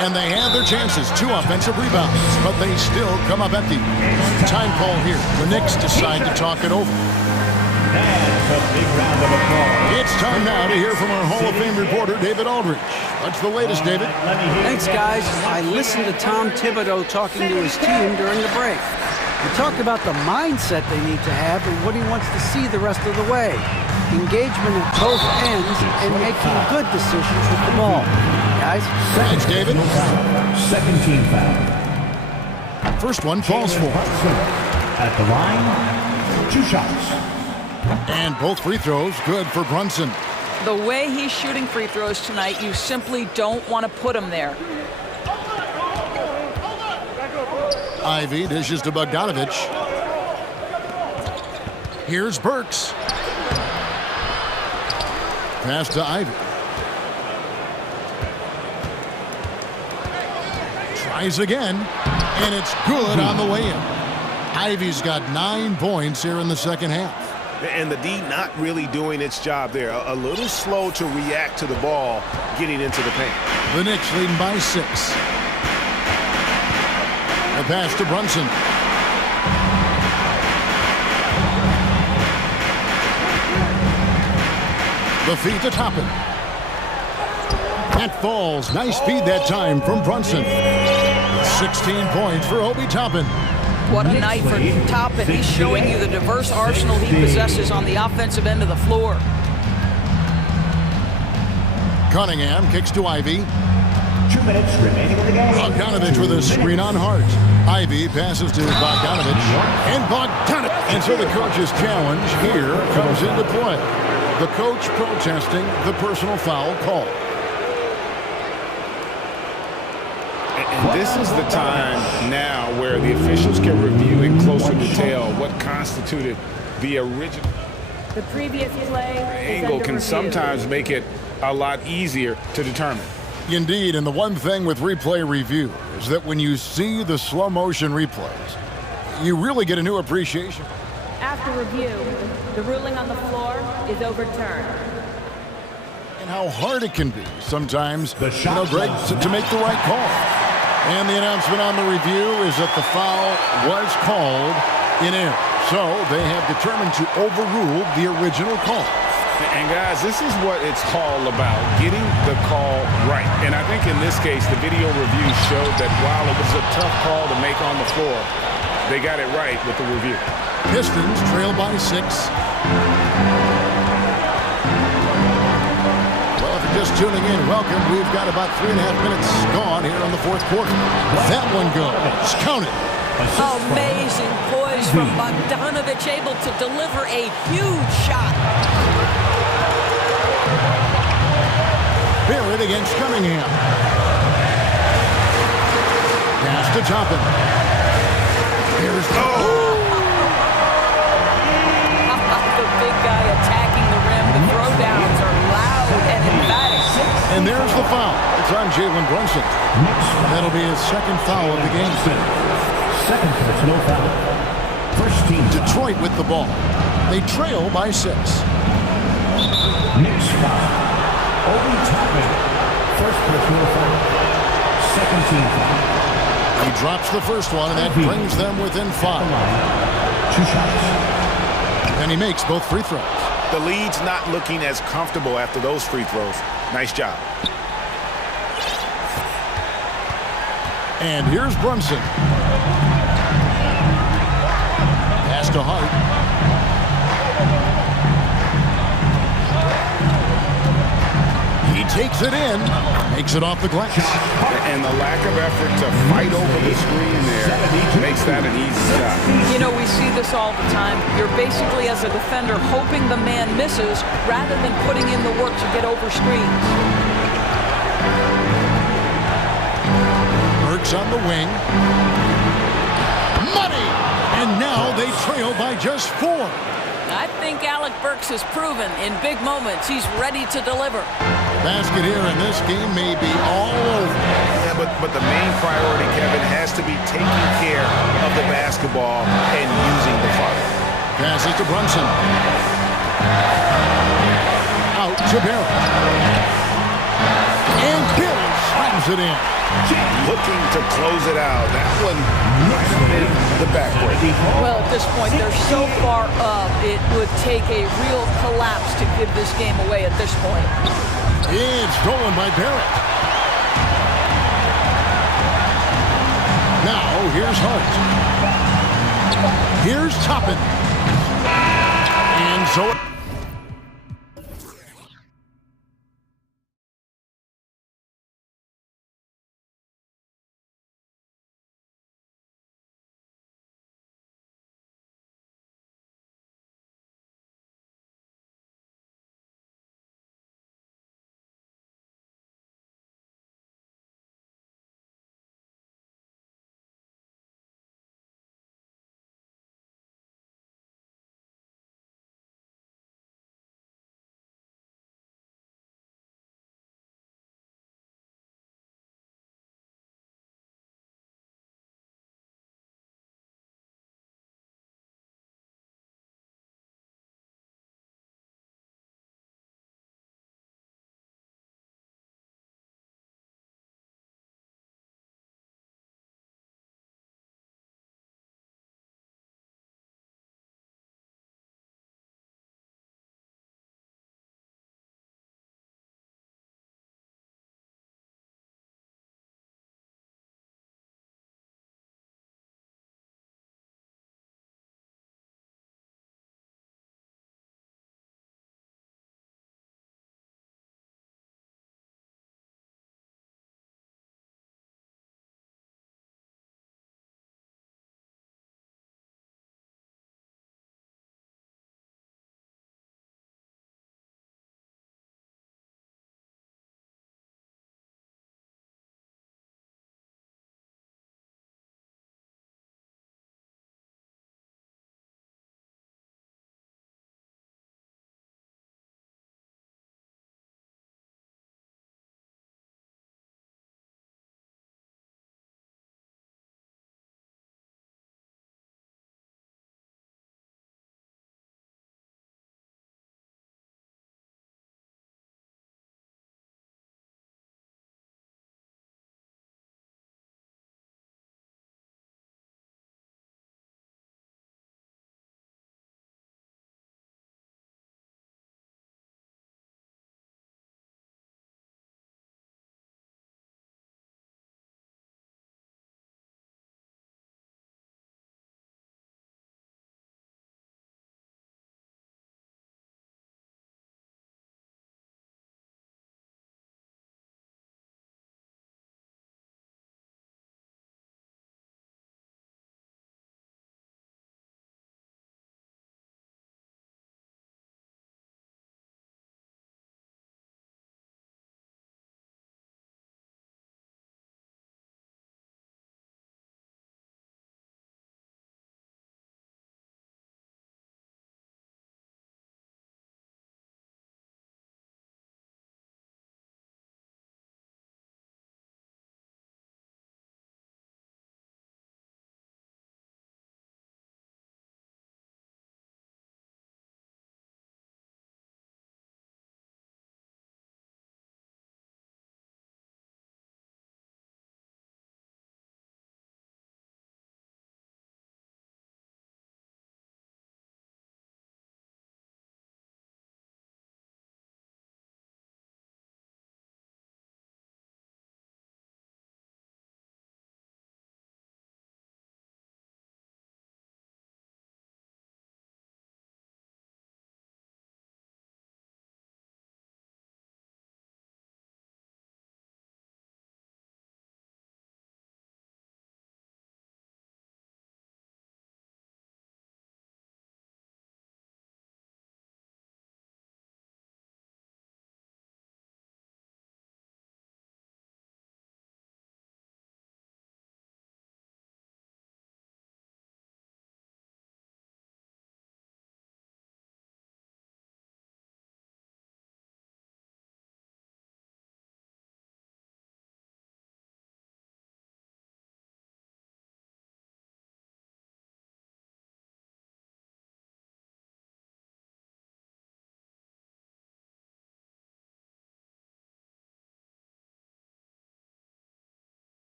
And they have their chances. 2 offensive rebounds, but they still come up empty. Time call here. The Knicks decide to talk it over. It's time now to hear from our Hall of Fame reporter, David Aldridge. What's the latest, David? Thanks, guys. I listened to Tom Thibodeau talking to his team during the break. He talked about the mindset they need to have and what he wants to see the rest of the way. Engagement at both ends and making good decisions with the ball. Guys? Thanks, David. Second team foul. First one falls for. At the line, 2 shots. And both free throws good for Brunson. The way he's shooting free throws tonight, you simply don't want to put him there. Ivy dishes to Bogdanovich. Here's Burks. Pass to Ivy. Tries again, and it's good on the way in. Ivy's got 9 points here in the second half. And the D not really doing its job there. A little slow to react to the ball getting into the paint. The Knicks leading by 6. The pass to Brunson. The feed to Toppin. That falls. Nice feed that time from Brunson. 16 points for Obi Toppin. What a night for Toppin. He's showing you the diverse arsenal he possesses on the offensive end of the floor. Cunningham kicks to Ivy. 2 minutes remaining in the game. Bogdanovich with a screen on Hart. Ivy passes to Bogdanovich. And Bogdanovich. And so the coach's challenge here comes into play. The coach protesting the personal foul call. And this is the time now where the officials can review in closer detail what constituted the original. The previous play angle can sometimes make it a lot easier to determine. Indeed, and the one thing with replay review is that when you see the slow motion replays, you really get a new appreciation. After review, the ruling on the floor is overturned. And how hard it can be sometimes, Greg, to make the right call. And the announcement on the review is that the foul was called in error. So they have determined to overrule the original call. And guys, this is what it's all about, getting the call right. And I think in this case, the video review showed that while it was a tough call to make on the floor, they got it right with the review. Pistons trail by 6. Well, if you're just tuning in, welcome. We've got about 3.5 minutes gone here in the fourth quarter. That one goes. Count it. Amazing poise from Bogdanovich, able to deliver a huge shot. Barrett against Cunningham. Pass to Toppin. Here's the big guy attacking the rim. The throwdowns are loud and emphatic. And there's the foul. It's on Jalen Brunson. That'll be his second foul of the game. Second personal foul. First team. Detroit with the ball. They trail by 6. Knicks foul. Obi Toppin. First personal foul. Second team foul. He drops the first one, and that brings them within 5. 2 shots. And he makes both free throws. The lead's not looking as comfortable after those free throws. Nice job. And here's Brunson. Pass to Hart. He takes it in, makes it off the glass. And the lack of effort to fight over the screen there makes that an easy shot. You know, we see this all the time. You're basically, as a defender, hoping the man misses rather than putting in the work to get over screens. Burks on the wing. Money! And now they trail by just 4. I think Alec Burks has proven in big moments he's ready to deliver. Basket here in this game may be all over. Yeah, but the main priority, Kevin, has to be taking care of the basketball and using the fire. Pass it to Brunson. Out to Barrett. And Bill slams it in. Looking to close it out. That one might have been the backboard. Well, at this point, they're so far up, it would take a real collapse to give this game away at this point. It's stolen by Barrett. Now, here's Hart. Here's Toppin. And so...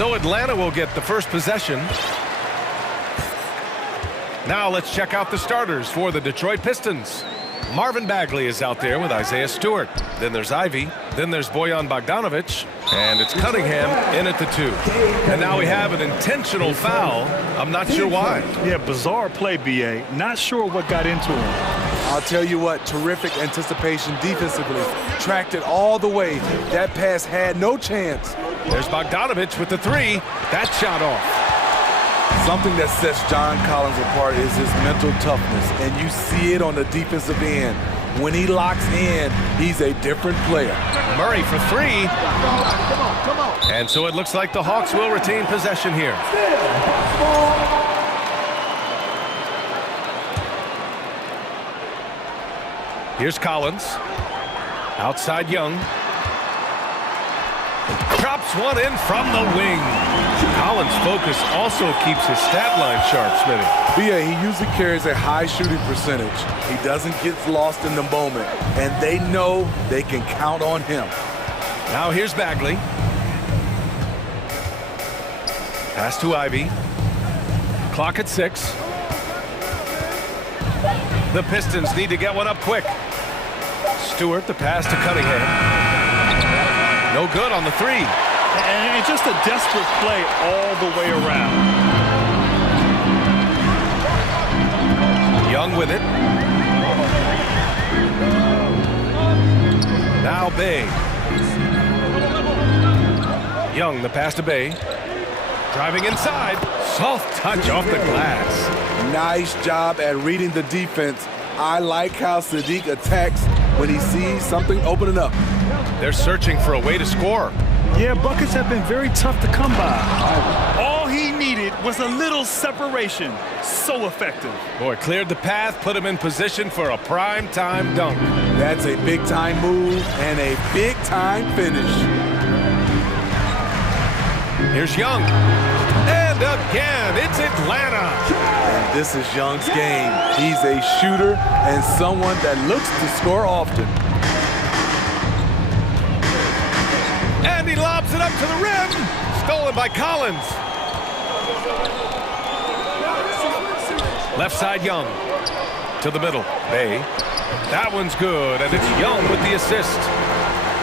So Atlanta will get the first possession. Now let's check out the starters for the Detroit Pistons. Marvin Bagley is out there with Isaiah Stewart. Then there's Ivy. Then there's Bojan Bogdanovic. And it's Cunningham in at the 2. And now we have an intentional foul. I'm not sure why. Yeah, bizarre play, B.A. Not sure what got into him. I'll tell you what, terrific anticipation defensively. Tracked it all the way. That pass had no chance. There's Bogdanovic with the 3. That shot off. Something that sets John Collins apart is his mental toughness, and you see it on the defensive end. When he locks in, he's a different player. Murray for 3. Come on. And so it looks like the Hawks will retain possession here. Here's Collins. Outside Young. Drops one in from the wing. Collins' focus also keeps his stat line sharp, Smitty. B.A., he usually carries a high shooting percentage. He doesn't get lost in the moment, and they know they can count on him. Now here's Bagley. Pass to Ivy. Clock at 6. The Pistons need to get one up quick. Stewart, the pass to Cunningham. No good on the 3. And just a desperate play all the way around. Young with it. Now Bay. Young, the pass to Bay. Driving inside. Soft touch off the glass. Nice job at reading the defense. I like how Sadiq attacks when he sees something opening up. They're searching for a way to score. Yeah, buckets have been very tough to come by. All he needed was a little separation. So effective. Boy, cleared the path, put him in position for a prime-time dunk. That's a big-time move and a big-time finish. Here's Young. And again, it's Atlanta. And this is Young's game. He's a shooter and someone that looks to score often. And he lobs it up to the rim. Stolen by Collins. Left side Young. To the middle. Bay. That one's good, and it's Young with the assist.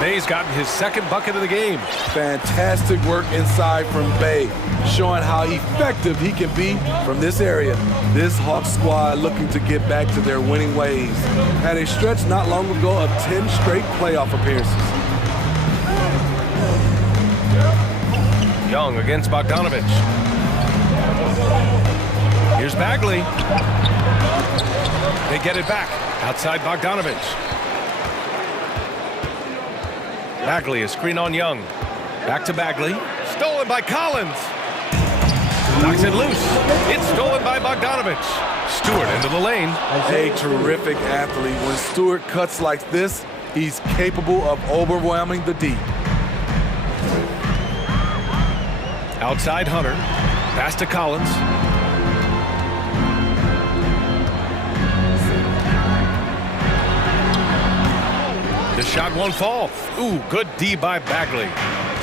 Bay's gotten his second bucket of the game. Fantastic work inside from Bay, showing how effective he can be from this area. This Hawks squad looking to get back to their winning ways. Had a stretch not long ago of 10 straight playoff appearances. Young against Bogdanovic. Here's Bagley. They get it back. Outside Bogdanovic. Bagley, a screen on Young. Back to Bagley. Stolen by Collins. Knocks it loose. It's stolen by Bogdanovic. Stewart into the lane. A terrific athlete. When Stewart cuts like this, he's capable of overwhelming the deep. Outside Hunter. Pass to Collins. The shot won't fall. Ooh, good D by Bagley.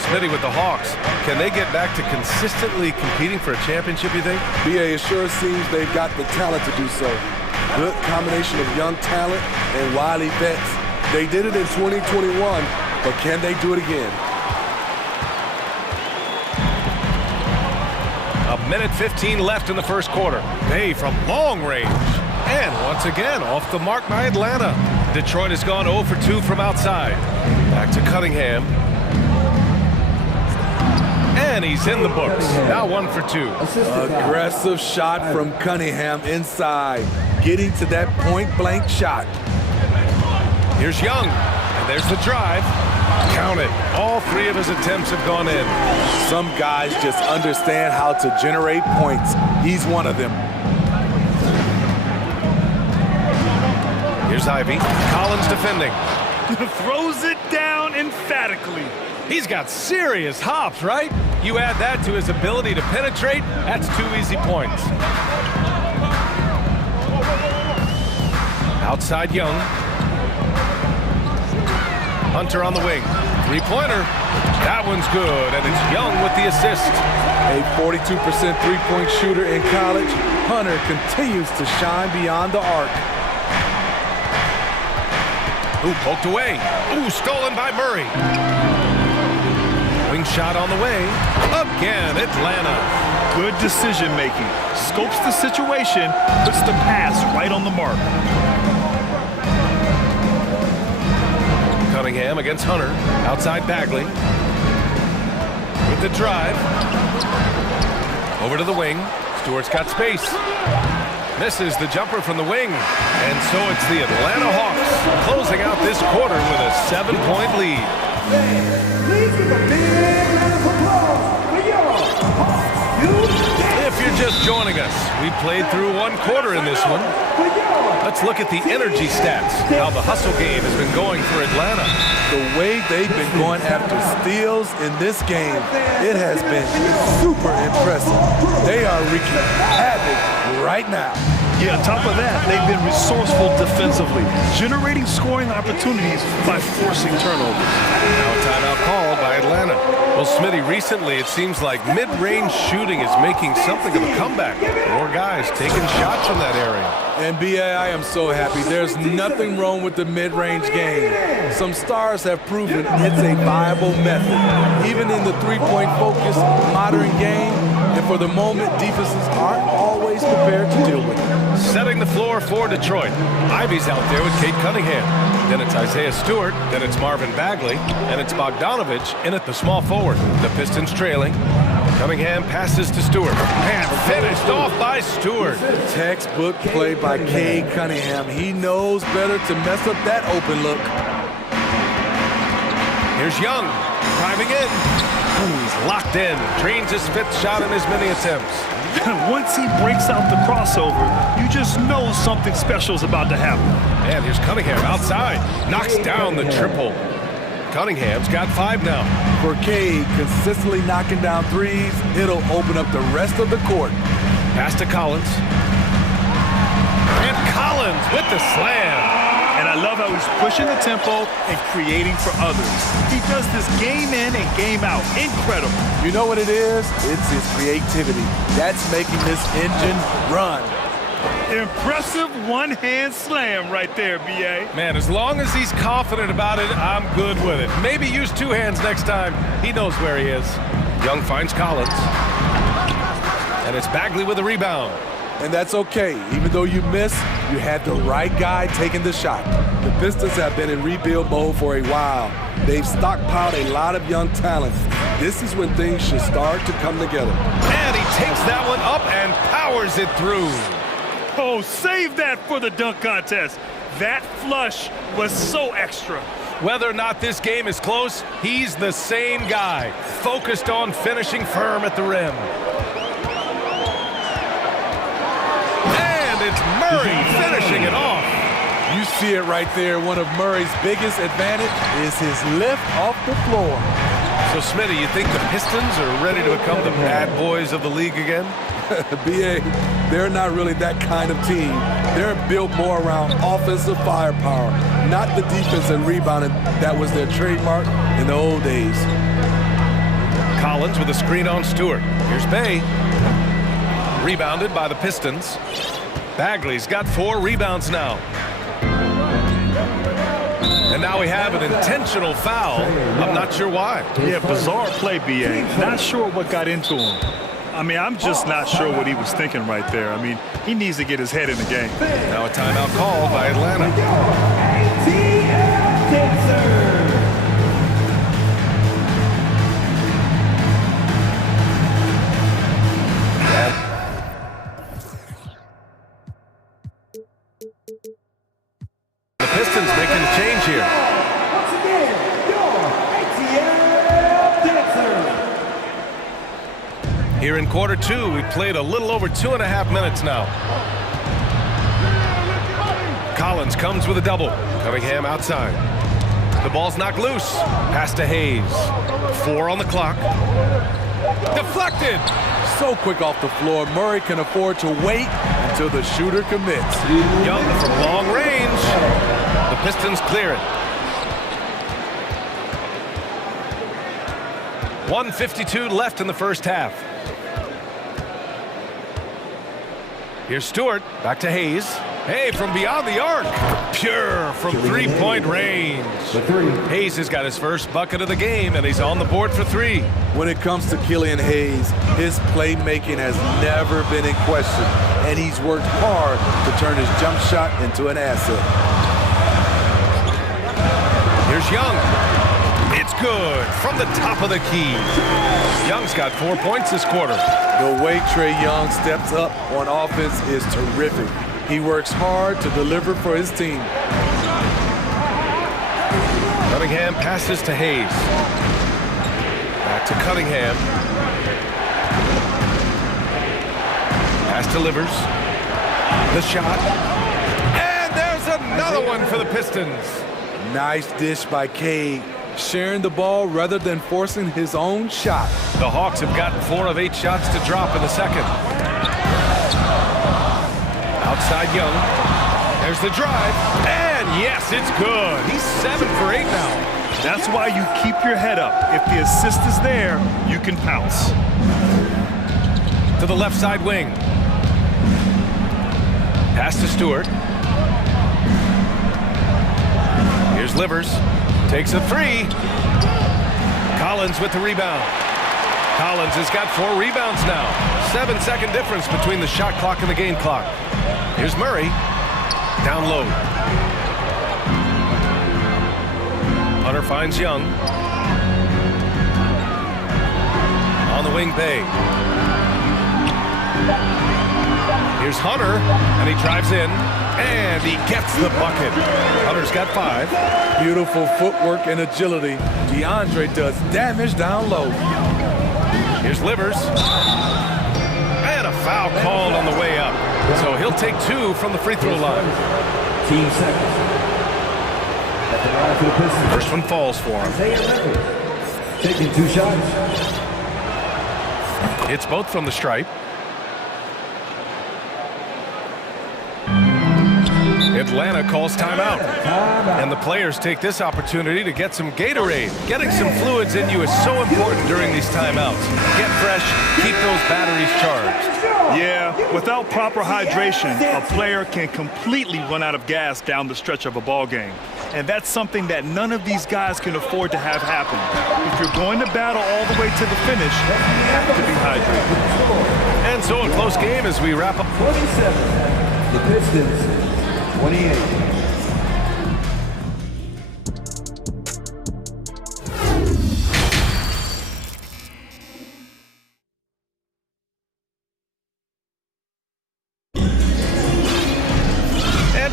Smitty with the Hawks. Can they get back to consistently competing for a championship, you think? BA, it sure seems they've got the talent to do so. Good combination of young talent and wily vets. They did it in 2021, but can they do it again? A minute 15 left in the first quarter. Bay from long range. And once again, off the mark by Atlanta. Detroit has gone 0 for 2 from outside. Back to Cunningham. And he's in the books. Now 1 for 2. Aggressive shot from Cunningham inside. Getting to that point-blank shot. Here's Young. And there's the drive. Count it. All 3 of his attempts have gone in. Some guys just understand how to generate points. He's one of them. Here's Ivy. Collins defending. Throws it down emphatically. He's got serious hops, right? You add that to his ability to penetrate, that's 2 easy points. Outside Young. Hunter on the wing. Three-pointer. That one's good, and it's Young with the assist. A 42% three-point shooter in college, Hunter continues to shine beyond the arc. Ooh, poked away. Ooh, stolen by Murray. Wing shot on the way. Again, Atlanta. Good decision-making. Scopes the situation, puts the pass right on the mark. Cunningham against Hunter. Outside Bagley. With the drive. Over to the wing. Stewart's got space. Misses the jumper from the wing. And so it's the Atlanta Hawks closing out this quarter with a 7-point lead. Please give a big round of applause for your If you're just joining us, we played through one quarter in this one. Let's look at the energy stats, how the hustle game has been going for Atlanta. The way they've been going after steals in this game, it has been super impressive. They are wreaking havoc right now. Yeah, on top of that, they've been resourceful defensively, generating scoring opportunities by forcing turnovers. Now a timeout called by Atlanta. Well, Smitty, recently it seems like mid-range shooting is making something of a comeback. More guys taking shots from that area. And B.A., I am so happy. There's nothing wrong with the mid-range game. Some stars have proven it's a viable method, even in the three-point focused modern game. And for the moment, defenses aren't always prepared to deal with it. Setting the floor for Detroit. Ivy's out there with Cade Cunningham. Then it's Isaiah Stewart. Then it's Marvin Bagley. And it's Bogdanovich in at the small forward. The Pistons trailing. Cunningham passes to Stewart. And finished off by Stewart. Textbook play by Cade Cunningham. He knows better to mess up that open look. Here's Young. Driving in. He's locked in. Drains his fifth shot in as many attempts. Once he breaks out the crossover, you just know something special is about to happen. And here's Cunningham outside. Knocks down the triple. Cunningham's got 5 now. For Cade, consistently knocking down threes, it'll open up the rest of the court. Pass to Collins. And Collins with the slam. And I love how he's pushing the tempo and creating for others. He does this game in and game out. Incredible. You know what it is? It's his creativity. That's making this engine run. Impressive one-hand slam right there, B.A. Man, as long as he's confident about it, I'm good with it. Maybe use 2 hands next time. He knows where he is. Young finds Collins. And it's Bagley with a rebound. And that's okay. Even though you miss, you had the right guy taking the shot. The Pistons have been in rebuild mode for a while. They've stockpiled a lot of young talent. This is when things should start to come together. And he takes that one up and powers it through. Oh, save that for the dunk contest. That flush was so extra. Whether or not this game is close, he's the same guy, focused on finishing firm at the rim. And it's Murray finishing it off. You see it right there. One of Murray's biggest advantage is his lift off the floor. So, Smitty, you think the Pistons are ready to become the bad boys of the league again? B.A., they're not really that kind of team. They're built more around offensive firepower, not the defense and rebounding that was their trademark in the old days. Collins with a screen on Stewart. Here's Bay. Rebounded by the Pistons. Bagley's got 4 rebounds now. And now we have an intentional foul. I'm not sure why. Yeah, bizarre play, B.A. Not sure what got into him. I mean, I'm just not sure what he was thinking right there. I mean, he needs to get his head in the game. Now a timeout called by Atlanta. The Pistons making the change here. Once again, your ATL dancer. Here in quarter 2, we played a little over 2.5 minutes now. Collins comes with a double. Cunningham outside. The ball's knocked loose. Pass to Hayes. 4 on the clock. Deflected. So quick off the floor, Murray can afford to wait until the shooter commits. Young from long range. The Pistons clear it. 1:52 left in the first half. Here's Stewart, back to Hayes. Hey, from beyond the arc. Pure from three-point range. Hayes has got his first bucket of the game, and he's on the board for 3. When it comes to Killian Hayes, his playmaking has never been in question, and he's worked hard to turn his jump shot into an asset. Here's Young. It's good from the top of the key. Young's got 4 points this quarter. The way Trae Young steps up on offense is terrific. He works hard to deliver for his team. Cunningham passes to Hayes. Back to Cunningham. Pass delivers. The shot. And there's another one for the Pistons. Nice dish by Cade, sharing the ball rather than forcing his own shot. The Hawks have gotten 4 of 8 shots to drop in the second. Outside Young. There's the drive. And yes, it's good. He's 7 for 8 now. That's why you keep your head up. If the assist is there, you can pounce. To the left side wing. Pass to Stewart. Here's Livers. Takes a 3. Collins with the rebound. Collins has got 4 rebounds now. 7-second difference between the shot clock and the game clock. Here's Murray. Down low. Hunter finds Young. On the wing, Bay. Here's Hunter, and he drives in, and he gets the bucket. Hunter's got 5. Beautiful footwork and agility. DeAndre does damage down low. Here's Livers. And a foul called on the way up. So he'll take 2 from the free throw line. Team seconds. At the line for the Pistons. First one falls for him. Taking 2 shots. It's both from the stripe. Atlanta calls timeout. And the players take this opportunity to get some Gatorade. Getting some fluids in you is so important during these timeouts. Get fresh, keep those batteries charged. Yeah, without proper hydration, a player can completely run out of gas down the stretch of a ball game. And that's something that none of these guys can afford to have happen. If you're going to battle all the way to the finish, you have to be hydrated. And so a close game as we wrap up. 27, the Pistons, 28.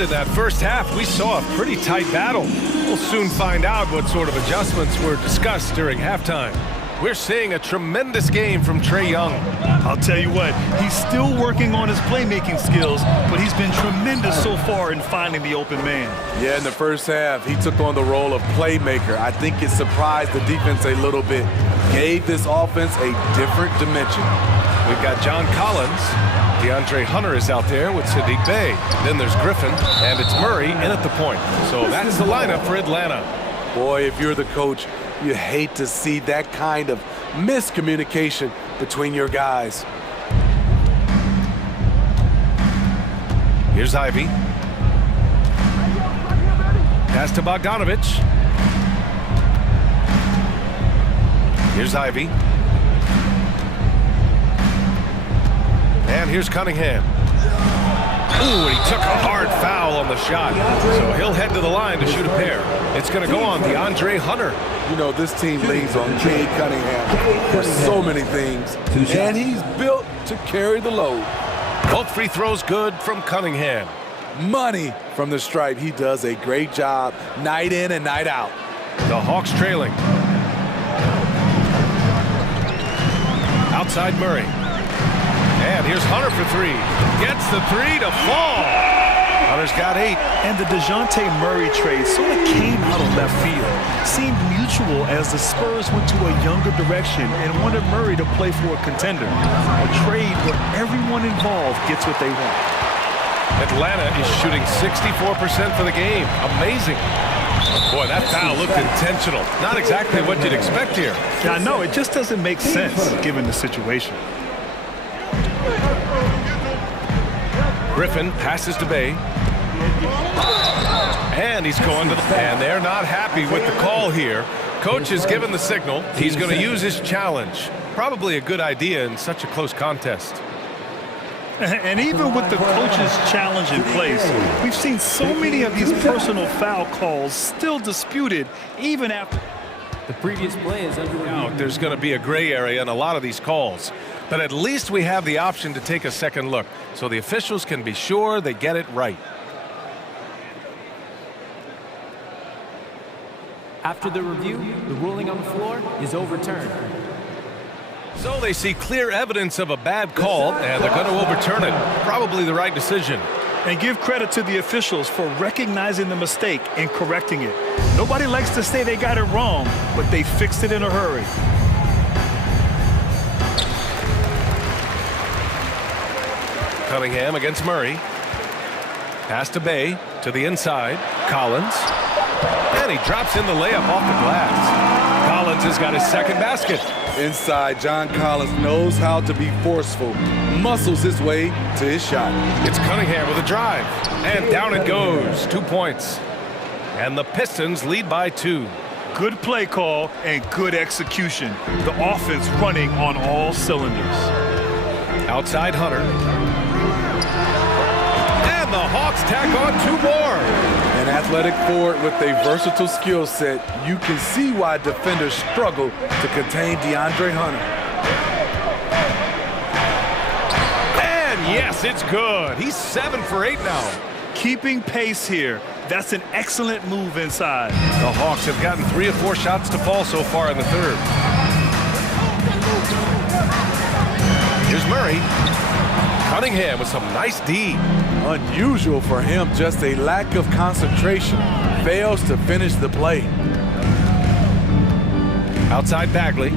In that first half, we saw a pretty tight battle. We'll soon find out what sort of adjustments were discussed during halftime. We're seeing a tremendous game from Trae Young. I'll tell you what, he's still working on his playmaking skills, but he's been tremendous so far in finding the open man. Yeah, in the first half, he took on the role of playmaker. I think it surprised the defense a little bit. Gave this offense a different dimension. We've got John Collins. DeAndre Hunter is out there with Sadiq Bey. Then there's Griffin, and it's Murray in at the point. So that's the lineup for Atlanta. Boy, if you're the coach, you hate to see that kind of miscommunication between your guys. Here's Ivy. Pass to Bogdanovich. Here's Ivy. And here's Cunningham. Ooh, and he took a hard foul on the shot. So he'll head to the line to shoot a pair. It's going to go on DeAndre Hunter. You know, this team leans on Cade Cunningham for so many things. And he's built to carry the load. Both free throws good from Cunningham. Money from the stripe. He does a great job night in and night out. The Hawks trailing. Outside Murray. And here's Hunter for 3. Gets the 3 to fall. Hunter's got 8. And the DeJounte Murray trade sort of came out of left field. Seemed mutual as the Spurs went to a younger direction and wanted Murray to play for a contender. A trade where everyone involved gets what they want. Atlanta is shooting 64% for the game. Amazing. Boy, that foul looked intentional. Not exactly what you'd expect here. Yeah, I know. It just doesn't make sense given the situation. Griffin passes to Bay. And he's going to the... And they're not happy with the call here. Coach has given the signal. He's going to use his challenge. Probably a good idea in such a close contest. And even with the coach's challenge in place, we've seen so many of these personal foul calls still disputed even after... The previous play is under review. There's going to be a gray area in a lot of these calls. But at least we have the option to take a second look, so the officials can be sure they get it right. After the review, the ruling on the floor is overturned. So they see clear evidence of a bad call, and they're going to overturn it. Probably the right decision. And give credit to the officials for recognizing the mistake and correcting it. Nobody likes to say they got it wrong, but they fixed it in a hurry. Cunningham against Murray. Pass to Bay, to the inside. Collins. And he drops in the layup off the glass. Collins has got his second basket. Inside, John Collins knows how to be forceful, muscles his way to his shot. It's Cunningham with a drive. And down it goes. 2 points. And the Pistons lead by 2. Good play call and good execution. The offense running on all cylinders. Outside Hunter. And the Hawks tack on 2 more. An athletic forward with a versatile skill set, you can see why defenders struggle to contain DeAndre Hunter. And yes, it's good. He's 7 for 8 now. Keeping pace here. That's an excellent move inside. The Hawks have gotten 3 or 4 shots to fall so far in the third. Here's Murray. Cunningham with some nice D. Unusual for him, just a lack of concentration. Fails to finish the play. Outside Bagley.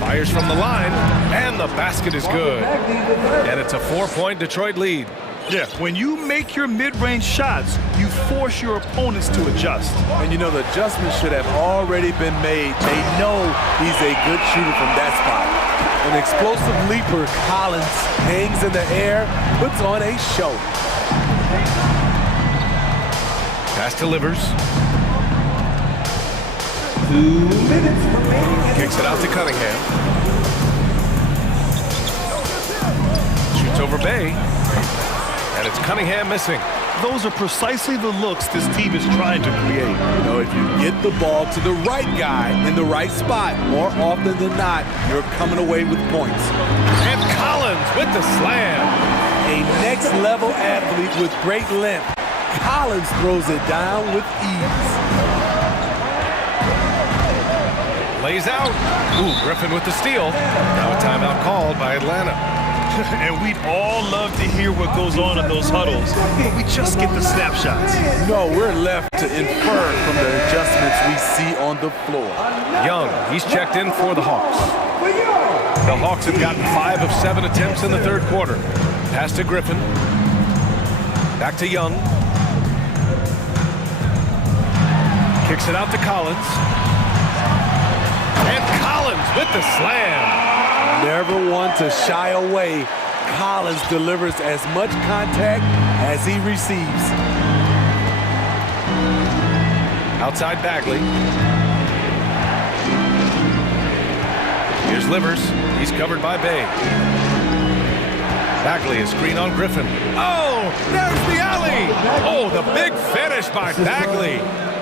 Fires from the line, and the basket is good. And it's a 4-point Detroit lead. Yeah, when you make your mid-range shots, you force your opponents to adjust. And you know, the adjustments should have already been made. They know he's a good shooter from that spot. An explosive leaper, Collins hangs in the air, puts on a show. Pass to Livers. 2 minutes remaining. Kicks it out to Cunningham. Shoots over Bay. And it's Cunningham missing. Those are precisely the looks this team is trying to create. You know, if you get the ball to the right guy in the right spot, more often than not, you're coming away with points. And Collins with the slam. A next-level athlete with great length. Collins throws it down with ease. Lays out. Ooh, Griffin with the steal. Now a timeout called by Atlanta. And we'd all love to hear what goes on in those huddles, but we just get the snapshots. No, we're left to infer from the adjustments we see on the floor. Young, he's checked in for the Hawks. The Hawks have gotten 5 of 7 attempts in the third quarter. Pass to Griffin. Back to Young. Kicks it out to Collins. And Collins with the slam. Never one to shy away. Collins delivers as much contact as he receives. Outside Bagley. Here's Livers. He's covered by Bay. Bagley is screen on Griffin. Oh, there's the alley. Oh, the big finish by Bagley.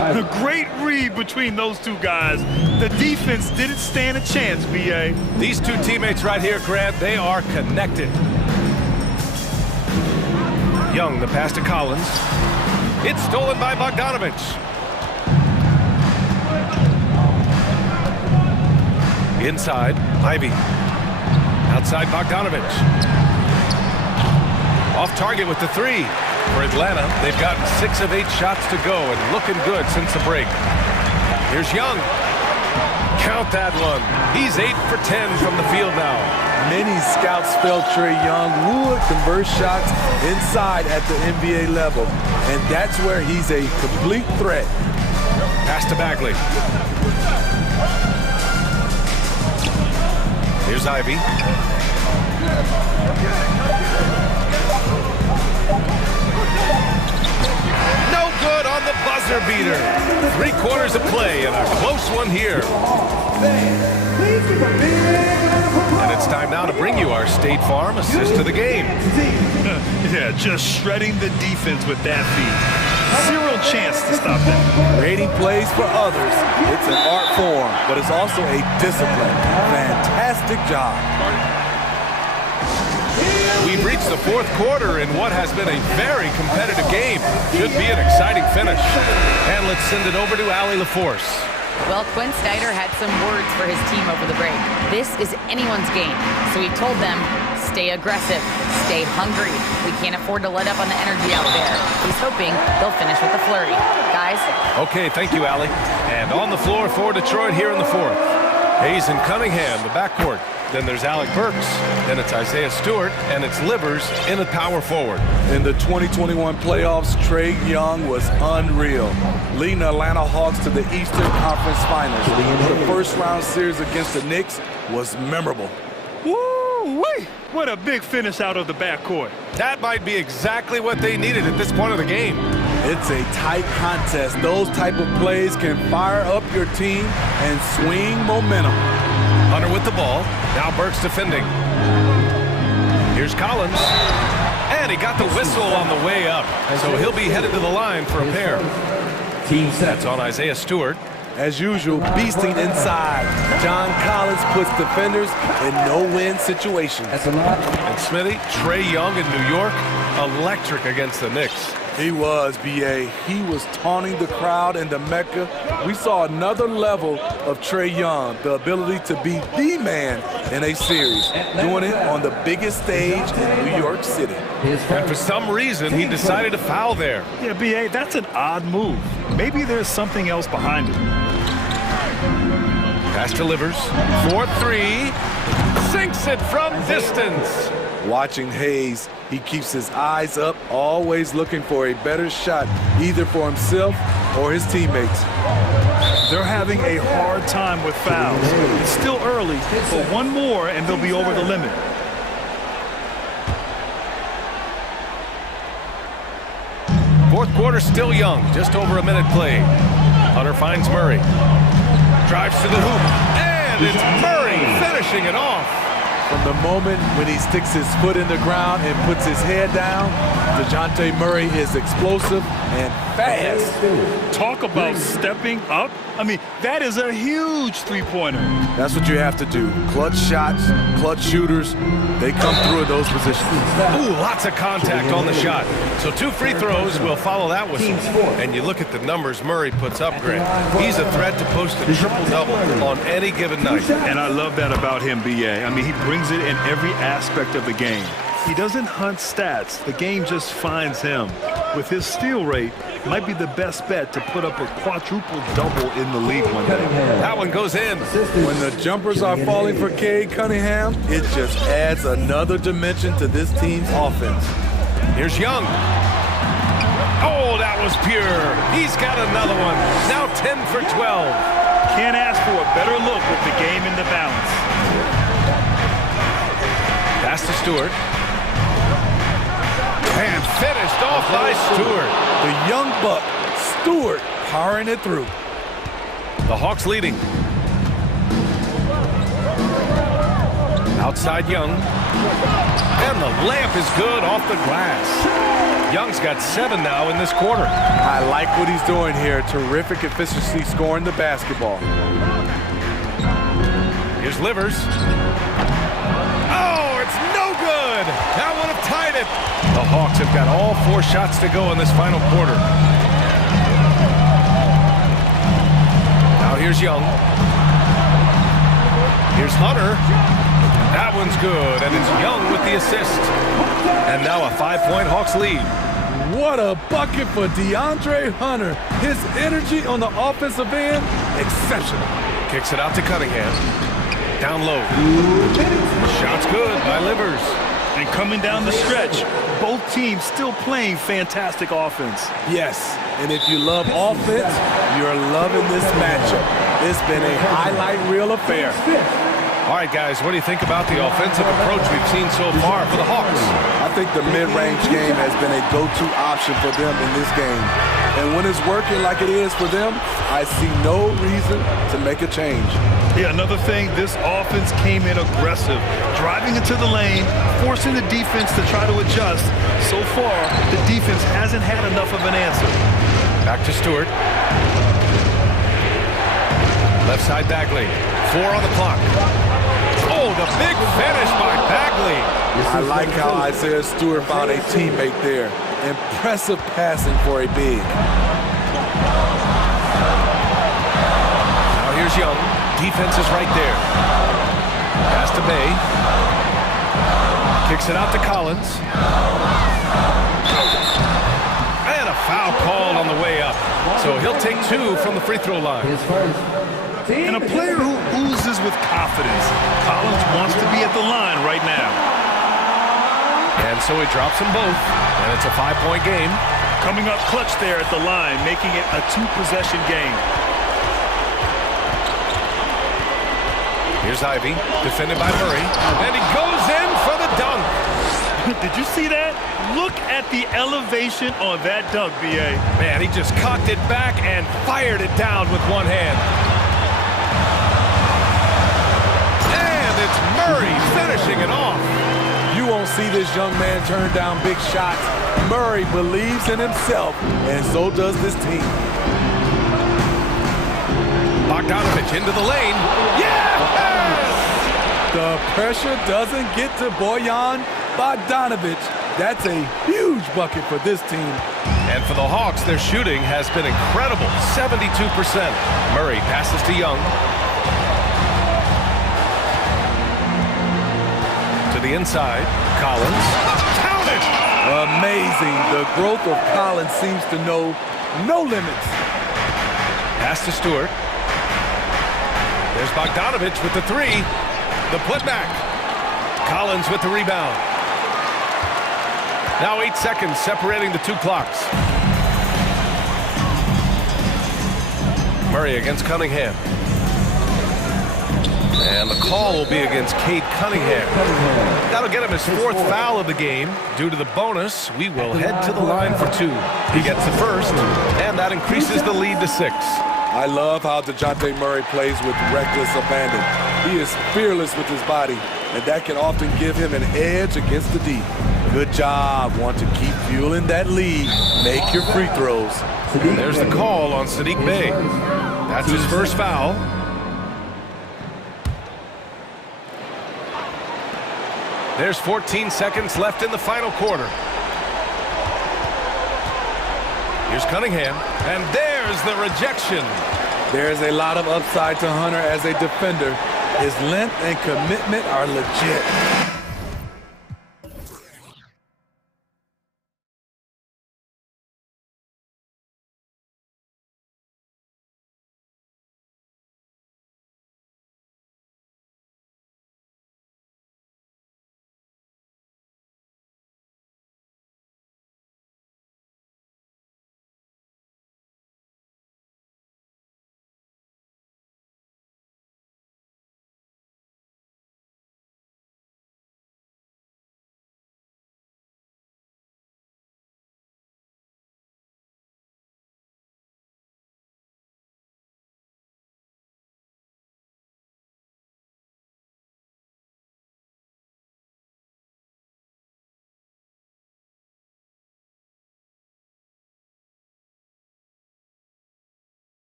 A great read between those two guys. The defense didn't stand a chance, B.A. These two teammates right here, Grant, they are connected. Young, the pass to Collins. It's stolen by Bogdanovich. Inside, Ivy. Outside Bogdanovich. Off target with the 3. For Atlanta, they've gotten 6 of 8 shots to go and looking good since the break. Here's Young. Count that one. He's 8 for 10 from the field now. Many scouts felt Trae Young would convert shots inside at the NBA level, and that's where he's a complete threat. Pass to Bagley. Here's Ivy. No good on the buzzer beater. 3/4 of play and a close one here. And it's time now to bring you our State Farm assist to the game. Yeah, just shredding the defense with that feed. Zero chance to stop that. Creating plays for others. It's an art form, but it's also a discipline. Fantastic job. We've reached the 4th quarter in what has been a very competitive game. Should be an exciting finish. And let's send it over to Allie LaForce. Well, Quinn Snyder had some words for his team over the break. This is anyone's game. So he told them, stay aggressive, stay hungry. We can't afford to let up on the energy out there. He's hoping they'll finish with a flurry. Guys? Okay, thank you, Allie. And on the floor for Detroit here in the 4th. Hayes and Cunningham, the backcourt. Then there's Alec Burks. Then it's Isaiah Stewart. And it's Livers in the power forward. In the 2021 playoffs, Trae Young was unreal, leading the Atlanta Hawks to the Eastern Conference Finals. The first-round series against the Knicks was memorable. Woo-wee! What a big finish out of the backcourt. That might be exactly what they needed at this point of the game. It's a tight contest. Those type of plays can fire up your team and swing momentum. Hunter with the ball. Now Burks defending. Here's Collins. And he got the whistle on the way up. So he'll be headed to the line for a pair. That's on Isaiah Stewart. As usual, beasting inside. John Collins puts defenders in no-win situations. And Smitty, Trae Young in New York, electric against the Knicks. He was, B.A. He was taunting the crowd in the Mecca. We saw another level of Trae Young, the ability to be the man in a series, doing it on the biggest stage in New York City. And for some reason, he decided to foul there. Yeah, B.A., that's an odd move. Maybe there's something else behind it. Pass to Livers. 4-3. Sinks it from distance. Watching Hayes, he keeps his eyes up, always looking for a better shot, either for himself or his teammates. They're having a hard time with fouls. It's still early, but one more and they'll be over the limit. Fourth quarter still young, just over a minute played. Hunter finds Murray. Drives to the hoop, and it's Murray finishing it off. From the moment when he sticks his foot in the ground and puts his head down, DeJounte Murray is explosive and fast. Talk about stepping up. I mean, that is a huge three-pointer. That's what you have to do. Clutch shots, clutch shooters, they come through in those positions. Ooh, lots of contact on the shot. So 2 free throws will follow that whistle. And you look at the numbers Murray puts up, Grant. He's a threat to post a triple-double on any given night. And I love that about him, B.A. I mean, he brings it in every aspect of the game. He doesn't hunt stats. The game just finds him. With his steal rate, might be the best bet to put up a quadruple-double in the league one day. That one goes in. When the jumpers are falling for Cade Cunningham, it just adds another dimension to this team's offense. Here's Young. Oh, that was pure. He's got another one. Now 10 for 12. Can't ask for a better look with the game in the balance. Pass to Stewart. And finished off by Stewart. The young buck, Stewart, powering it through. The Hawks leading. Outside Young. And the layup is good off the glass. Young's got 7 now in this quarter. I like what he's doing here. Terrific efficiency scoring the basketball. Here's Livers. Oh, it's no good. That would have tied it. The Hawks have got all 4 shots to go in this final quarter. Now here's Young. Here's Hunter. That one's good, and it's Young with the assist. And now a 5-point Hawks lead. What a bucket for DeAndre Hunter. His energy on the offensive end, exceptional. Kicks it out to Cunningham. Down low. Shot's good by Livers. And coming down the stretch, both teams still playing fantastic offense. Yes, and if you love offense, you're loving this matchup. It's been a highlight reel affair. All right, guys, what do you think about the offensive approach we've seen so far for the Hawks? I think the mid-range game has been a go-to option for them in this game. And when it's working like it is for them, I see no reason to make a change. Yeah, another thing, this offense came in aggressive, driving into the lane, forcing the defense to try to adjust. So far, the defense hasn't had enough of an answer. Back to Stewart. Left side Bagley. 4 on the clock. Oh, the big finish by Bagley. I like how Isaiah Stewart found a teammate there. Impressive passing for a big. Now here's Young. Defense is right there. Pass to Bay. Kicks it out to Collins. And a foul called on the way up. So he'll take 2 from the free throw line. And a player who oozes with confidence. Collins wants to be at the line right now. And so he drops them both, and it's a 5-point game. Coming up clutch there at the line, making it a 2-possession game. Here's Ivy, defended by Murray, and he goes in for the dunk. Did you see that? Look at the elevation on that dunk, B.A. Man, he just cocked it back and fired it down with one hand. And it's Murray finishing it off. You won't see this young man turn down big shots. Murray believes in himself, and so does this team. Bogdanovich into the lane. Yes! The pressure doesn't get to Bojan Bogdanovich. That's a huge bucket for this team. And for the Hawks, their shooting has been incredible, 72%. Murray passes to Young. To the inside, Collins. Counted! Amazing. The growth of Collins seems to know no limits. Pass to Stewart. There's Bogdanovich with the 3. The putback. Collins with the rebound. Now 8 seconds separating the 2 clocks. Murray against Cunningham. And the call will be against Cade Cunningham. That'll get him his 4th foul of the game. Due to the bonus, we will head to the line for 2. He gets the first, and that increases the lead to 6. I love how DeJounte Murray plays with reckless abandon. He is fearless with his body, and that can often give him an edge against the D. Good job. Want to keep fueling that lead. Make your free throws. And there's the call on Saddiq Bey. That's his first foul. There's 14 seconds left in the final quarter. Here's Cunningham, and there's the rejection. There's a lot of upside to Hunter as a defender. His length and commitment are legit.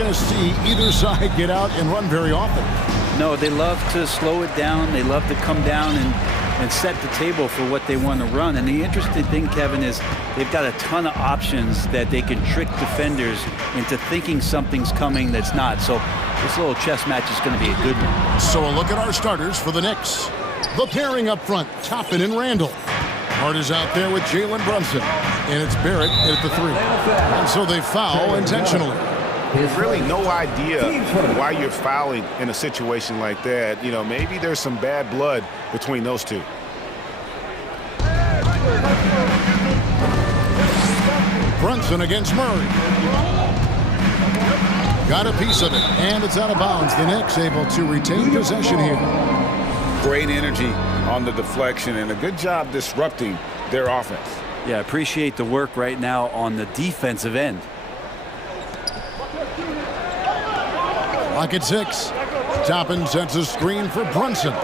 Going to see either side get out and run very often. No, they love to slow it down. They love to come down and set the table for what they want to run. And the interesting thing, Kevin, is they've got a ton of options that they can trick defenders into thinking something's coming that's not. So this little chess match is going to be a good one. So a look at our starters for the Knicks. The pairing up front, Toppin and Randall. Hart is out there with Jalen Brunson. And it's Barrett at the 3. And so they foul intentionally. There's really no idea why you're fouling in a situation like that. You know, maybe there's some bad blood between those two. Brunson against Murray. Got a piece of it, and it's out of bounds. The Knicks able to retain possession here. Great energy on the deflection, and a good job disrupting their offense. Yeah, appreciate the work right now on the defensive end. Lock at 6. Toppin sets a screen for Brunson.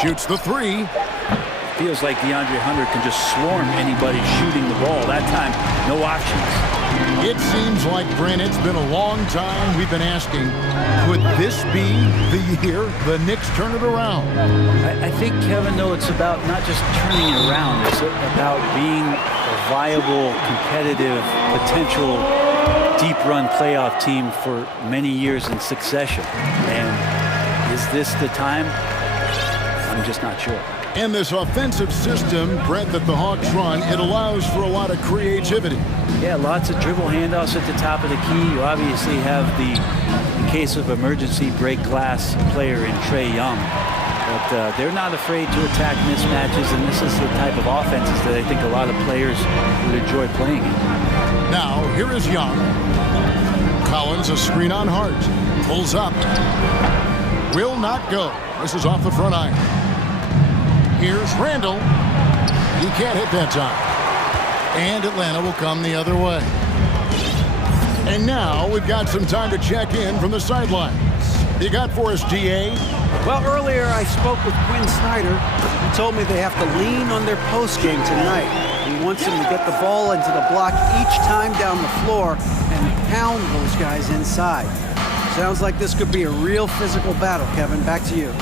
Shoots the 3. Feels like DeAndre Hunter can just swarm anybody shooting the ball. That time, no options. It seems like, Brent, it's been a long time we've been asking, could this be the year the Knicks turn it around? I think, Kevin, though, it's about not just turning it around. It's about being a viable, competitive, potential deep run playoff team for many years in succession. And is this the time? I'm just not sure. And this offensive system, Brent, that the Hawks run, it allows for a lot of creativity. Yeah, lots of dribble handoffs at the top of the key. You obviously have the, in case of emergency, break glass player in Trae Young. But they're not afraid to attack mismatches, and this is the type of offenses that I think a lot of players would enjoy playing in. Now, here is Young. Collins, a screen on Hart. Pulls up. Will not go. This is off the front iron. Here's Randall. He can't hit that time. And Atlanta will come the other way. And now we've got some time to check in from the sidelines. You got for us, GA? Well, earlier I spoke with Quinn Snyder. He told me they have to lean on their post game tonight. He wants them to get the ball into the block each time down the floor and pound those guys inside. Sounds like this could be a real physical battle, Kevin. Back to you.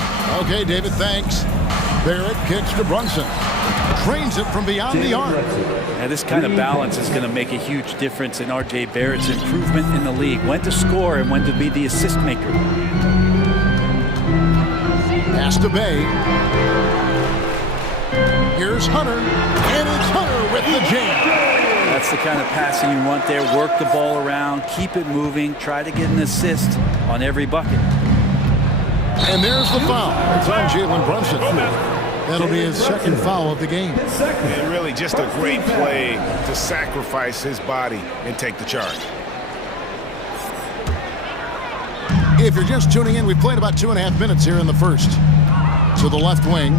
Okay, David, thanks. Barrett kicks to Brunson. Trains it from beyond the arc. Yeah, this kind of balance is going to make a huge difference in R.J. Barrett's improvement in the league. When to score and when to be the assist maker. Pass to Bay. Here's Hunter. And it's Hunter with the jam. That's the kind of passing you want there. Work the ball around, keep it moving, try to get an assist on every bucket. And there's the foul. It's on Jalen Brunson. That'll be his second foul of the game. And really just a great play to sacrifice his body and take the charge. If you're just tuning in, we've played about 2.5 minutes here in the first. To the left wing.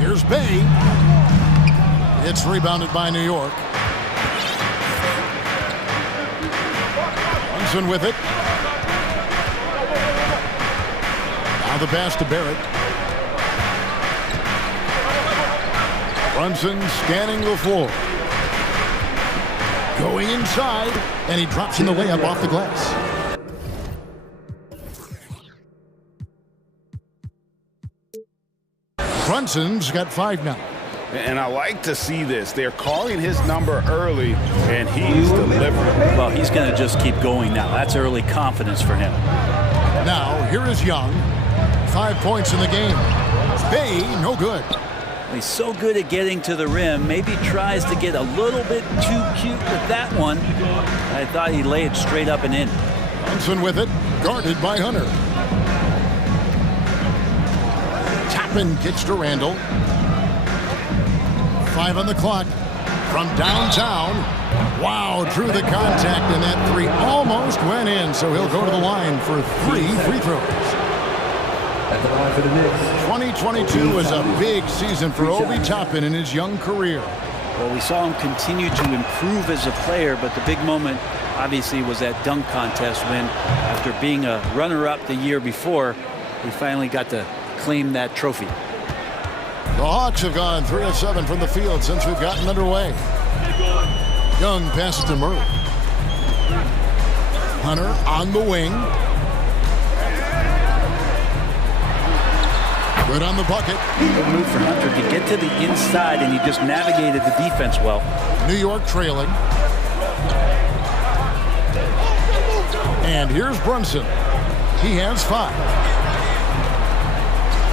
Here's Bay. It's rebounded by New York. Brunson with it. Now the pass to Barrett. Brunson scanning the floor. Going inside, and he drops in the layup off the glass. Brunson's got 5 now. And I like to see this. They're calling his number early, and he's delivering. Well, he's going to just keep going now. That's early confidence for him. Now, here is Young. 5 points in the game. Bay, no good. He's so good at getting to the rim. Maybe tries to get a little bit too cute with that one. I thought he'd lay it straight up and in. Brunson with it, guarded by Hunter. Toppin kicks to Randall. 5 on the clock. From downtown. Wow, drew the contact, and that 3 almost went in, so he'll go to the line for 3 free throws. 2022 was a big season for Obi Toppin in his young career. Well, we saw him continue to improve as a player, but the big moment obviously was that dunk contest when, after being a runner-up the year before, he finally got to claim that trophy. The Hawks have gone 3 of 7 from the field since we've gotten underway. Young passes to Murray. Hunter on the wing. Good on the bucket. Good move for Hunter to get to the inside, and he just navigated the defense well. New York trailing. And here's Brunson. He has 5.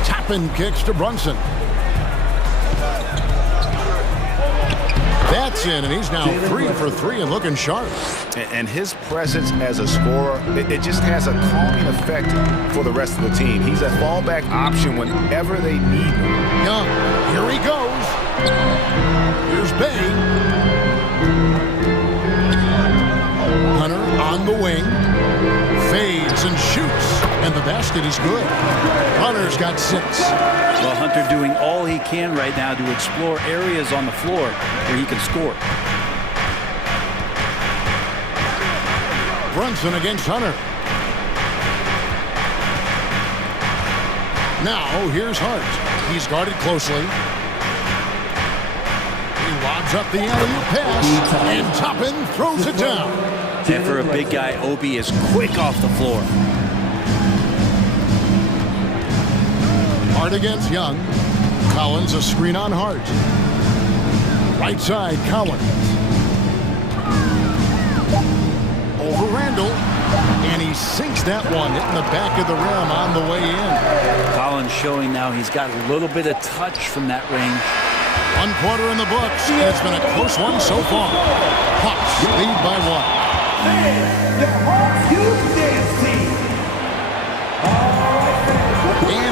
Tapping kicks to Brunson. That's in, and he's now 3 for 3 and looking sharp. And his presence as a scorer, it just has a calming effect for the rest of the team. He's a fallback option whenever they need him. Young, here he goes. Here's Bay. Hunter on the wing. Fades and shoots, and the basket is good. Hunter's got 6. Well, Hunter doing all he can right now to explore areas on the floor where he can score. Brunson against Hunter. Now, here's Hart. He's guarded closely. He lobs up the alley-oop pass, and Toppin throws it down. And for a big guy, Obi is quick off the floor. Hart against Young. Collins a screen on Hart. Right side, Collins. Over Randall. And he sinks that one, hitting the back of the rim on the way in. Collins showing now he's got a little bit of touch from that range. 1 quarter in the books. It's been a close one so far. Hawks lead by 1. And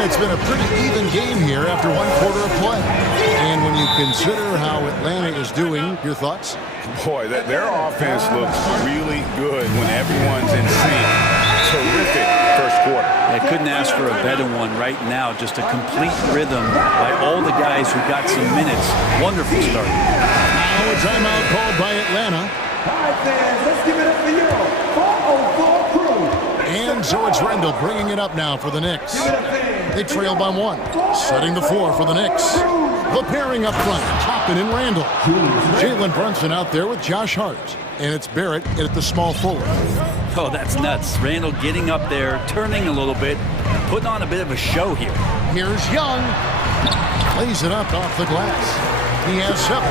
it's been a pretty even game here after 1 quarter of play. And when you consider how Atlanta is doing, your thoughts? Boy, their offense looks really good when everyone's in sync. Terrific first quarter. I couldn't ask for a better one right now. Just a complete rhythm by all the guys who got some minutes. Wonderful start. Now a timeout called by Atlanta. All right, fans, let's give it up for your 404 crew. And so it's Randall bringing it up now for the Knicks. They trail by 1. Setting the floor for the Knicks. The pairing up front, Toppin and Randall. Jalen Brunson out there with Josh Hart. And it's Barrett at the small forward. Oh, that's nuts. Randall getting up there, turning a little bit, putting on a bit of a show here. Here's Young. Lays it up off the glass. He has 7.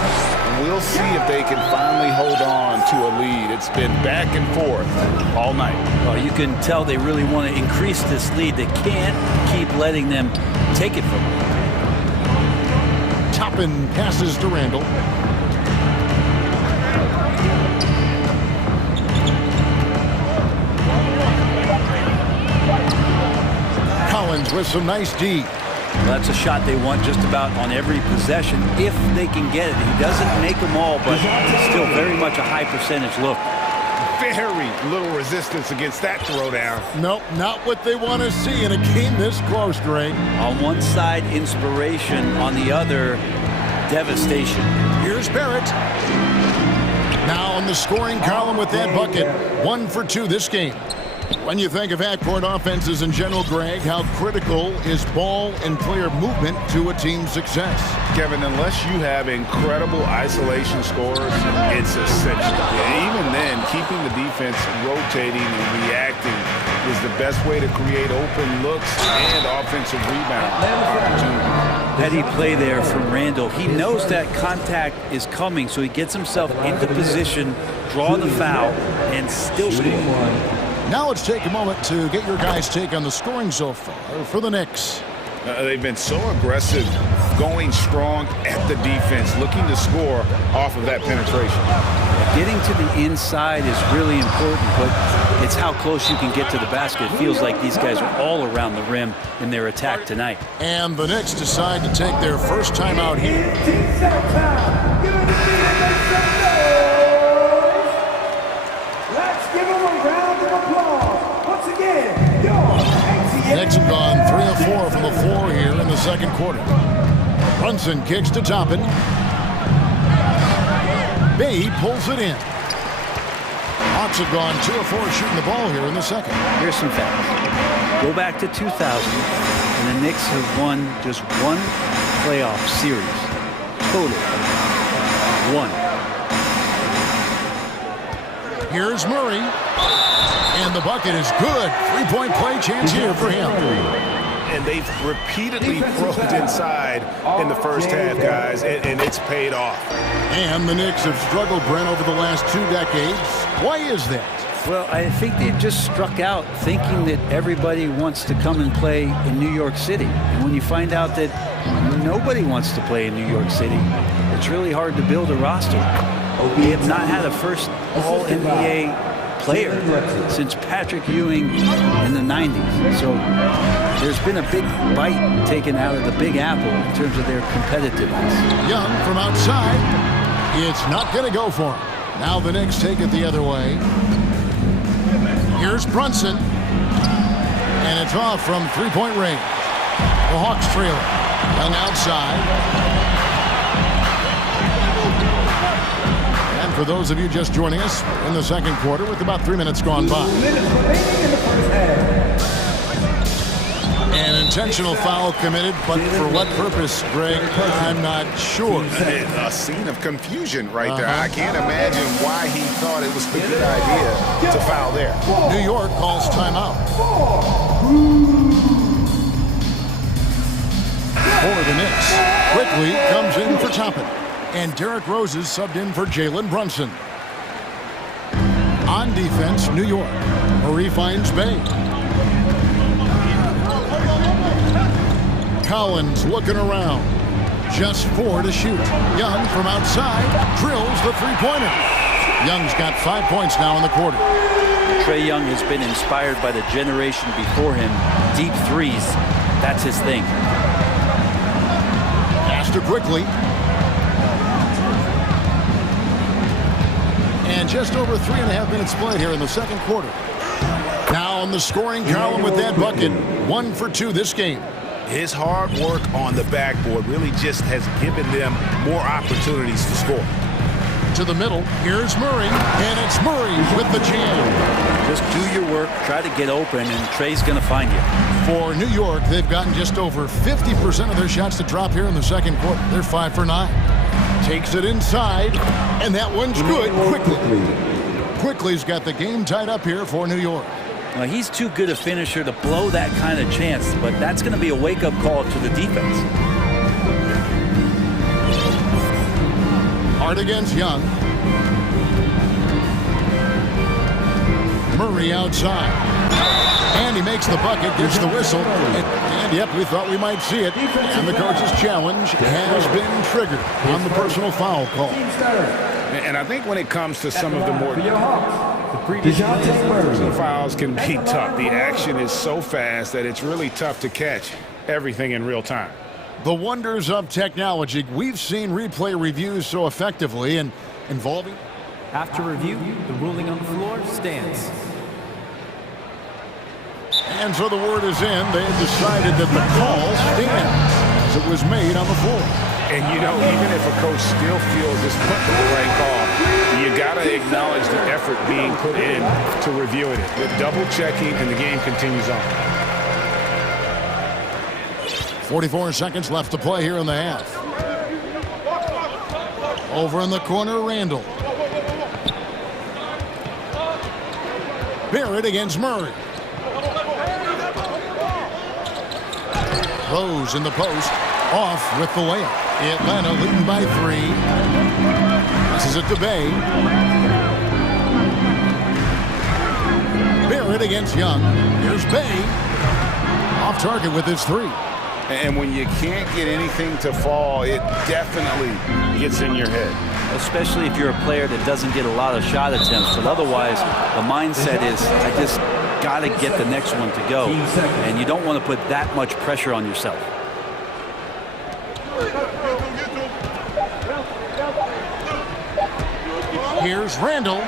We'll see if they can finally hold on to a lead. It's been back and forth all night. Well, you can tell they really want to increase this lead. They can't keep letting them take it from them. Toppin passes to Randall. Collins with some nice D. Well, that's a shot they want just about on every possession if they can get it. He doesn't make them all, but still very much a high percentage look. Very little resistance against that throwdown. Nope, not what they want to see in a game this close, Greg. On one side, inspiration. On the other, devastation. Here's Barrett. Now on the scoring column with that bucket. 1 for 2 this game. When you think of half-court offenses in general, Greg, how critical is ball and player movement to a team's success? Kevin, unless you have incredible isolation scorers, it's essential. Even then, keeping the defense rotating and reacting is the best way to create open looks and offensive rebound opportunities. Heady play there from Randall. He knows that contact is coming, so he gets himself into position, draw the foul, and still score. Now let's take a moment to get your guys' take on the scoring so far for the Knicks. They've been so aggressive, going strong at the defense, looking to score off of that penetration. Getting to the inside is really important, but it's how close you can get to the basket. It feels like these guys are all around the rim in their attack tonight. And the Knicks decide to take their first time out here. Knicks have gone 3 of 4 from the floor here in the second quarter. Brunson kicks to Toppin. Bay pulls it in. Hawks have gone 2 of 4 shooting the ball here in the second. Here's some facts. Go back to 2000, and the Knicks have won just 1 playoff series. Total. 1. Here's Murray. And the bucket is good. Three-point play chance here for him. And they've repeatedly probed inside in the first half, guys, and it's paid off. And the Knicks have struggled, Brent, over the last 2 decades. Why is that? Well, I think they've just struck out thinking that everybody wants to come and play in New York City. And when you find out that nobody wants to play in New York City, it's really hard to build a roster. We have not had a first All-NBA player since Patrick Ewing in the 90s. So there's been a big bite taken out of the Big Apple in terms of their competitiveness. Young from outside. It's not going to go for him. Now the Knicks take it the other way. Here's Brunson. And it's off from three-point range. The Hawks trail it. Young outside. And for those of you just joining us, in the second quarter with about 3 minutes gone by. An intentional foul committed, but for what purpose, Greg, I'm not sure. A scene of confusion right there. I can't imagine why he thought it was a good idea to foul there. New York calls timeout. For the Knicks, Quickly comes in for Toppin. And Derrick Rose is subbed in for Jalen Brunson. On defense, New York. Murray finds Bay. Collins looking around. Just 4 to shoot. Young from outside drills the three-pointer. Young's got 5 points now in the quarter. Trae Young has been inspired by the generation before him. Deep threes, that's his thing. Pass to Quickly. And just over 3.5 minutes played here in the second quarter. Now on the scoring column with that bucket. 1 for 2 this game. His hard work on the backboard really just has given them more opportunities to score. To the middle, here's Murray, and it's Murray with the jam. Just do your work, try to get open, and Trae's going to find you. For New York, they've gotten just over 50% of their shots to drop here in the second quarter. They're 5 for 9. Takes it inside, and that one's good. Quickly's got the game tied up here for New York. Well, he's too good a finisher to blow that kind of chance, but that's going to be a wake-up call to the defense. Hard against Young. Murray outside. And he makes the bucket, gets the whistle. And yep, we thought we might see it. And the coach's challenge has been triggered on the personal foul call. And I think when it comes to some of the more personal fouls can be tough. The action is so fast that it's really tough to catch everything in real time. The wonders of technology. We've seen replay reviews so effectively and involving. After review, the ruling on the floor stands. And so the word is in. They have decided that the call stands as it was made on the floor. And, you know, even if a coach still feels this put the right call, you got to acknowledge the effort being put in to reviewing it. They're double-checking, and the game continues on. 44 seconds left to play here in the half. Over in the corner, Randall. Barrett against Murray. Rose in the post. Off with the layup. Atlanta leading by 3. This is it to Bay. Barrett against Young. Here's Bay. Off target with his 3. And when you can't get anything to fall, it definitely gets in your head. Especially if you're a player that doesn't get a lot of shot attempts. But otherwise, the mindset is, I just got to get the next one to go. And you don't want to put that much pressure on yourself. Here's Randall.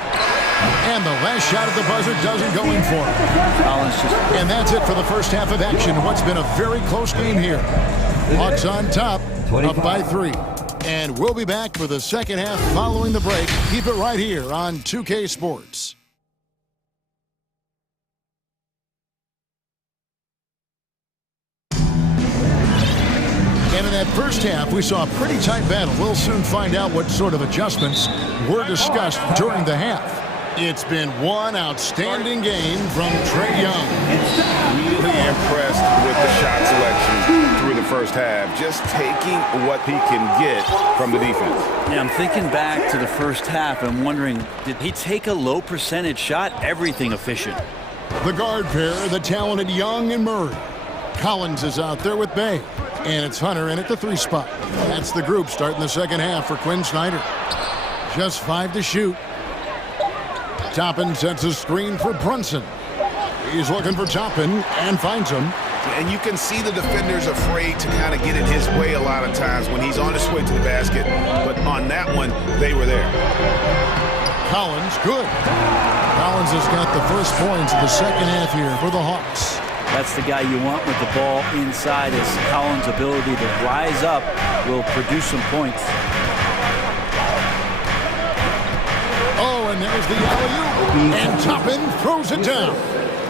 And the last shot at the buzzer doesn't go in for him. And that's it for the first half of action. What's been a very close game here. Hawks on top, up by 3. And we'll be back for the second half following the break. Keep it right here on 2K Sports. And in that first half, we saw a pretty tight battle. We'll soon find out what sort of adjustments were discussed during the half. It's been one outstanding game from Trae Young. Really impressed with the shot selection through the first half. Just taking what he can get from the defense. Yeah, I'm thinking back to the first half. I'm wondering, did he take a low percentage shot? Everything efficient. The guard pair, the talented Young and Murray. Collins is out there with Bay. And it's Hunter in at the 3 spot. That's the group starting the second half for Quinn Snyder. Just 5 to shoot. Toppin sets a screen for Brunson. He's looking for Toppin and finds him. And you can see the defenders afraid to kind of get in his way a lot of times when he's on his way to the basket. But on that one, they were there. Collins, good. Collins has got the first points of the second half here for the Hawks. That's the guy you want with the ball inside, as Collins' ability to rise up will produce some points. Oh, and there's the alley-oop. And Toppin throws it down.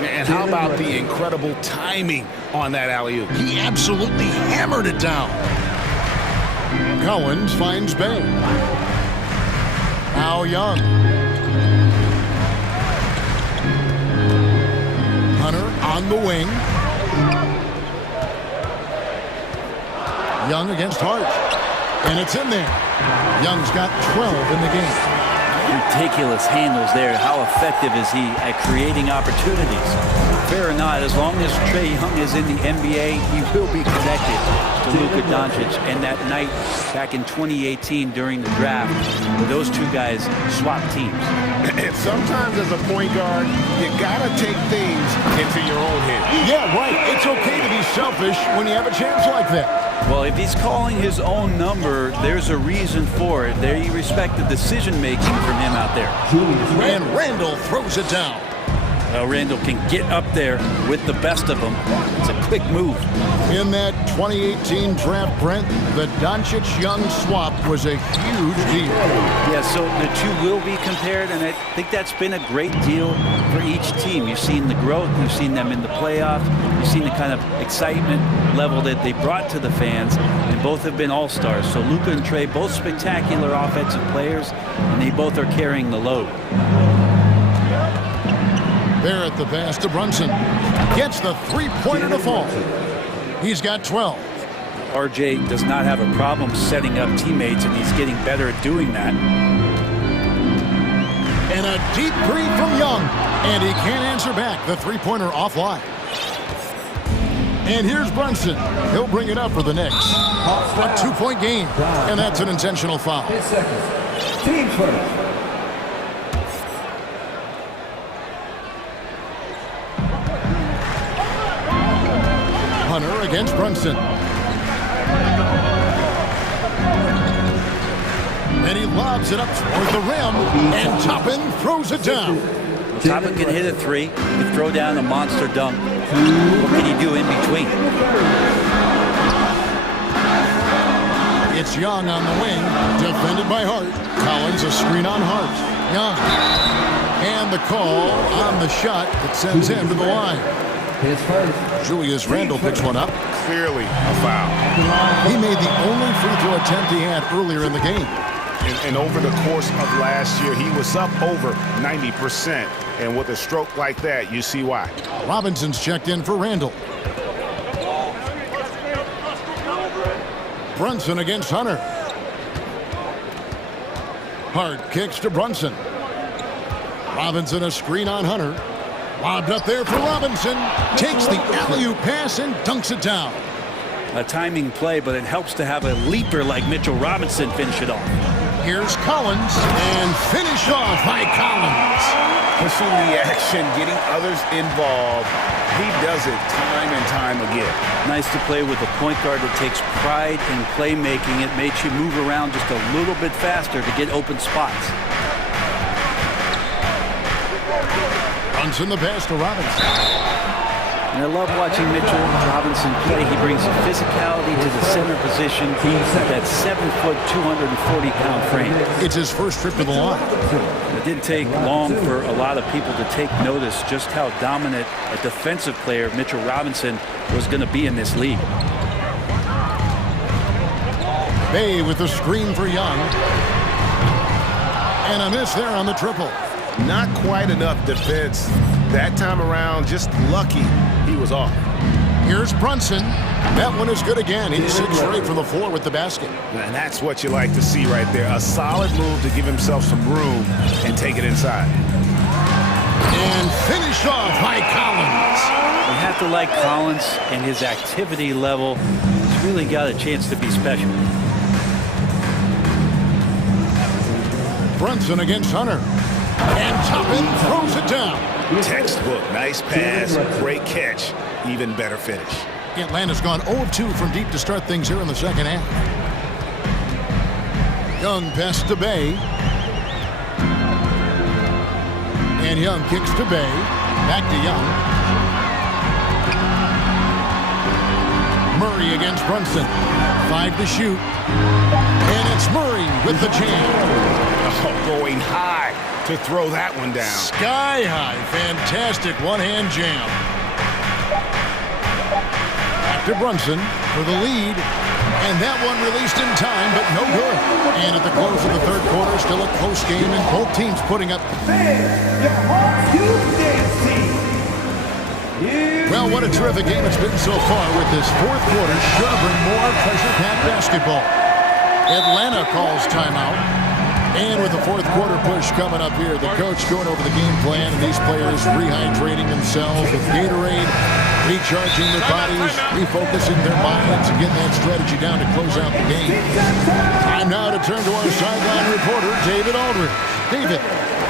And how about the incredible timing on that alley-oop? He absolutely hammered it down. Collins finds Bay. Now Young. Hunter on the wing. Young against Hart. And it's in there. Young's got 12 in the game. Ridiculous handles there. How effective is he at creating opportunities? Fair or not, as long as Trae Young is in the NBA, he will be connected to Luka Doncic. And that night back in 2018 during the draft, where those two guys swapped teams. And sometimes as a point guard, you gotta take things into your own hands. Yeah, right. It's okay to be selfish when you have a chance like that. Well, if he's calling his own number, there's a reason for it. They respect the decision-making from him out there. And Randall throws it down. Well, Randall can get up there with the best of them. It's a quick move. In that 2018 draft, Brent, the Doncic-Young swap was a huge deal. Yeah, so the two will be compared, and I think that's been a great deal for each team. You've seen the growth, you've seen them in the playoffs, you've seen the kind of excitement level that they brought to the fans, and both have been all-stars. So Luka and Trae, both spectacular offensive players, and they both are carrying the load. Barrett the pass to Brunson. Gets the three-pointer to fall. He's got 12. RJ does not have a problem setting up teammates, and he's getting better at doing that. And a deep three from Young. And he can't answer back. The three-pointer offline. And here's Brunson. He'll bring it up for the Knicks. A two-point game. And that's an intentional foul. Team first. Hunter against Brunson. And he lobs it up toward the rim. And Toppin throws it down. Toppin can hit a three. He can throw down a monster dunk. What can he do in between? It's Young on the wing. Defended by Hart. Collins a screen on Hart. Young. And the call on the shot that sends him to the line. Julius Randle picks one up. Clearly a foul. He made the only free throw attempt he had earlier in the game. And over the course of last year, he was up over 90%. And with a stroke like that, you see why. Robinson's checked in for Randle. Brunson against Hunter. Hart kicks to Brunson. Robinson a screen on Hunter. Lobbed up there for Robinson. Takes the alley-oop pass and dunks it down. A timing play, but it helps to have a leaper like Mitchell Robinson finish it off. Here's Collins, and finish off by Collins. Pushing the action, getting others involved. He does it time and time again. Nice to play with a point guard that takes pride in playmaking. It makes you move around just a little bit faster to get open spots. Brunson the pass to Robinson. And I love watching Mitchell Robinson play. He brings a physicality to the center position. That 7-foot, 240-pound frame. It's his first trip to the line. It didn't take long for a lot of people to take notice just how dominant a defensive player Mitchell Robinson was going to be in this league. Bay with the screen for Young. And a miss there on the triple. Not quite enough defense that time around. Just lucky he was off. Here's Brunson. That one is good again. He's 6 straight from the floor with the basket. And that's what you like to see right there. A solid move to give himself some room and take it inside. And finish off by Collins. You have to like Collins and his activity level. He's really got a chance to be special. Brunson against Hunter. And Toppin throws it down. Textbook. Nice pass. Great catch. Even better finish. Atlanta's gone 0 of 2 from deep to start things here in the second half. Young pass to Bay. And Young kicks to Bay. Back to Young. Murray against Brunson. 5 to shoot. And it's Murray with the jam. Oh, going high to throw that one down. Sky high. Fantastic one-hand jam. Back to Brunson for the lead. And that one released in time, but no good. And at the close of the third quarter, still a close game, and both teams putting up. Well, what a terrific game it's been so far with this fourth quarter. Sure to bring more pressure-packed basketball. Atlanta calls timeout. And with the fourth quarter push coming up here, the coach going over the game plan, and these players rehydrating themselves with Gatorade, recharging their bodies, refocusing their minds, and getting that strategy down to close out the game. Time now to turn to our sideline reporter, David Aldridge. David.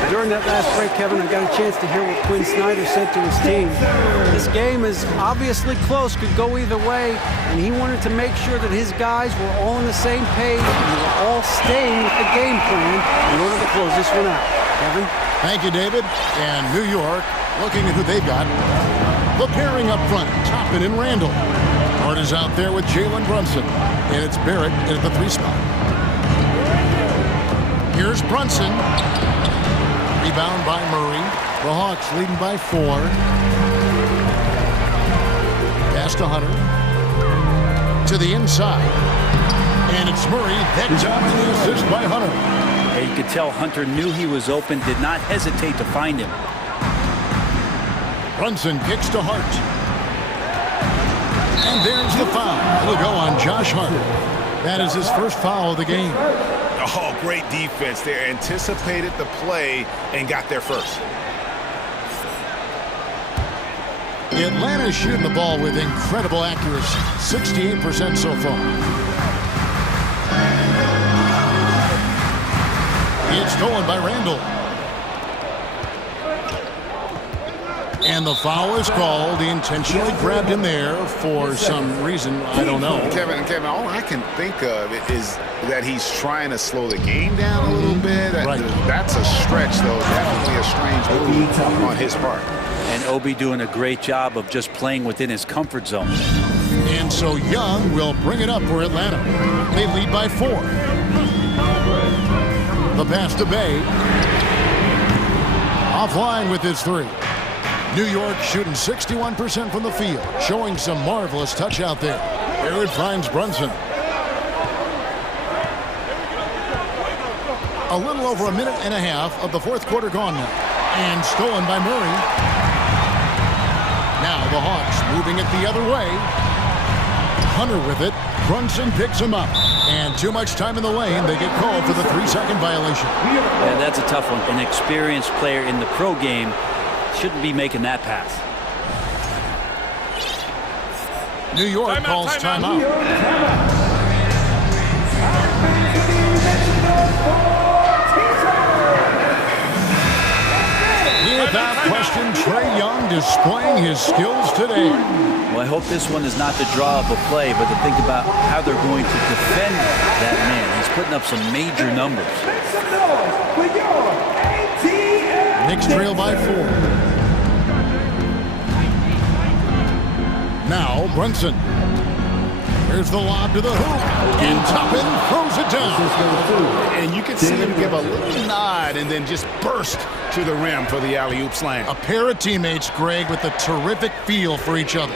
During that last break, Kevin, I got a chance to hear what Quinn Snyder said to his team. This game is obviously close, could go either way, and he wanted to make sure that his guys were all on the same page and they were all staying with the game plan in order to close this one out. Kevin? Thank you, David. And New York, looking at who they've got. The pairing up front, Toppin and Randall. Hart is out there with Jalen Brunson, and it's Barrett at the 3 spot. Here's Brunson. Rebound by Murray. The Hawks leading by 4. Pass to Hunter. To the inside. And it's Murray. That time in the assist by Hunter. Yeah, you could tell Hunter knew he was open, did not hesitate to find him. Brunson kicks to Hart. And there's the foul. It'll go on Josh Hart. That is his first foul of the game. Oh, great defense there. Anticipated the play and got there first. Atlanta's shooting the ball with incredible accuracy. 68% so far. It's stolen by Randall. And the foul is called. He intentionally grabbed him there for some reason. I don't know. Kevin, all I can think of is that he's trying to slow the game down a little bit. Right. That's a stretch, though. Definitely a strange move on his part. And Obi doing a great job of just playing within his comfort zone. And so Young will bring it up for Atlanta. They lead by 4. The pass to Bay. Offline with his 3. New York shooting 61% from the field, showing some marvelous touch out there. There it finds Brunson. A little over a minute and a half of the fourth quarter gone now. And stolen by Murray. Now the Hawks moving it the other way. Hunter with it. Brunson picks him up. And too much time in the lane. They get called for the 3-second violation. Yeah, that's a tough one. An experienced player in the pro game shouldn't be making that pass. New York calls timeout. Without question, Trae Young displaying his skills today. Well, I hope this one is not the draw of a play, but to think about how they're going to defend that man. He's putting up some major numbers. Knicks trail by 4. Now Brunson. Here's the lob to the hoop. And Toppin throws it down. And you can see him give a little nod and then just burst to the rim for the alley-oop slam. A pair of teammates, Greg, with a terrific feel for each other.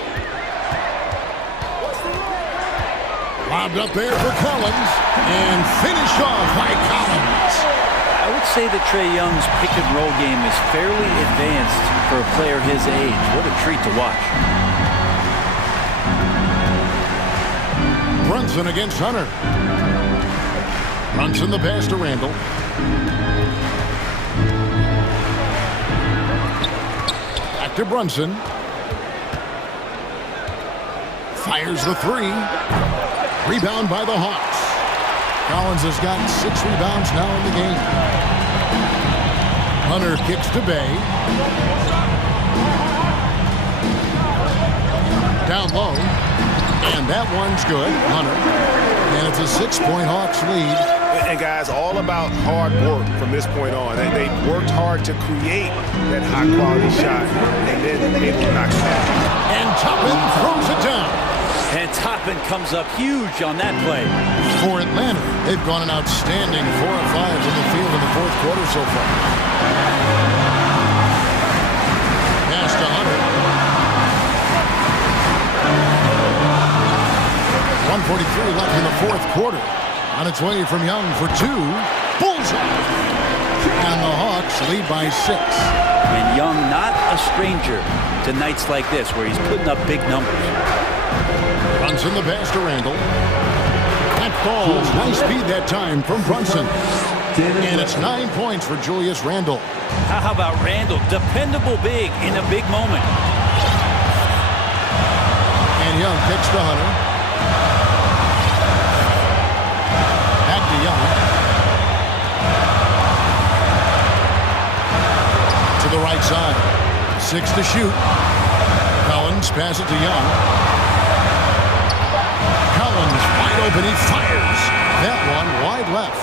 Lobbed up there for Collins. And finished off by Collins. I would I'd say that Trae Young's pick-and-roll game is fairly advanced for a player his age. What a treat to watch. Brunson against Hunter. Brunson the pass to Randall. Back to Brunson. Fires the three. Rebound by the Hawks. Collins has gotten 6 rebounds now in the game. Hunter kicks to Bay. Down low. And that one's good. Hunter. And it's a 6-point Hawks lead. And guys, all about hard work from this point on. They worked hard to create that high-quality shot, and then able to knock it down. And Toppin throws it down. And Toppin comes up huge on that play. For Atlanta, they've gone an outstanding 4 of 5 from the field in the fourth quarter so far. Pass to Hunter. 1:43 left in the fourth quarter. On its way from Young for 2. Bullseye. And the Hawks lead by 6. And Young not a stranger to nights like this where he's putting up big numbers. Brunson the pass to Randall. That falls. Nice speed that time from Brunson. And it's 9 points for Julius Randle. How about Randall? Dependable big in a big moment. And Young kicks to Hunter. Back to Young. To the right side. 6 to shoot. Collins pass it to Young. Collins wide open. He fires. That one wide left.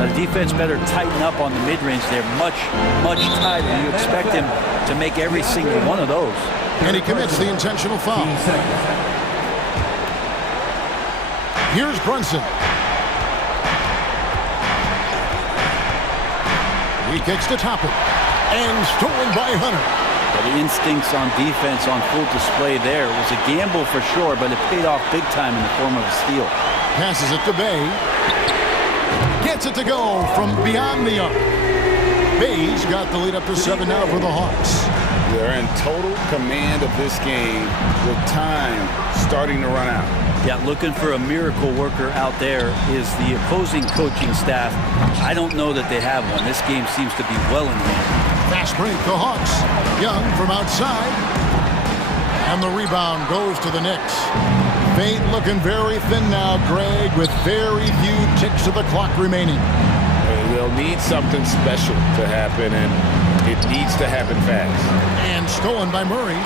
The defense better tighten up on the mid-range. They're much, much tighter. You expect him to make every single one of those. And he commits the intentional foul. Here's Brunson. He kicks to Toppin. And stolen by Hunter. The instincts on defense on full display there. It was a gamble for sure, but it paid off big time in the form of a steal. Passes it to Bay. Gets it to go from beyond the arc. Bay's got the lead up to 7 now for the Hawks. They're in total command of this game with time starting to run out. Yeah, looking for a miracle worker out there is the opposing coaching staff. I don't know that they have one. This game seems to be well in hand. Fast break, the Hawks. Young from outside. And the rebound goes to the Knicks. Fate looking very thin now, Greg, with very few ticks of the clock remaining. They'll need something special to happen, and it needs to happen fast. And stolen by Murray.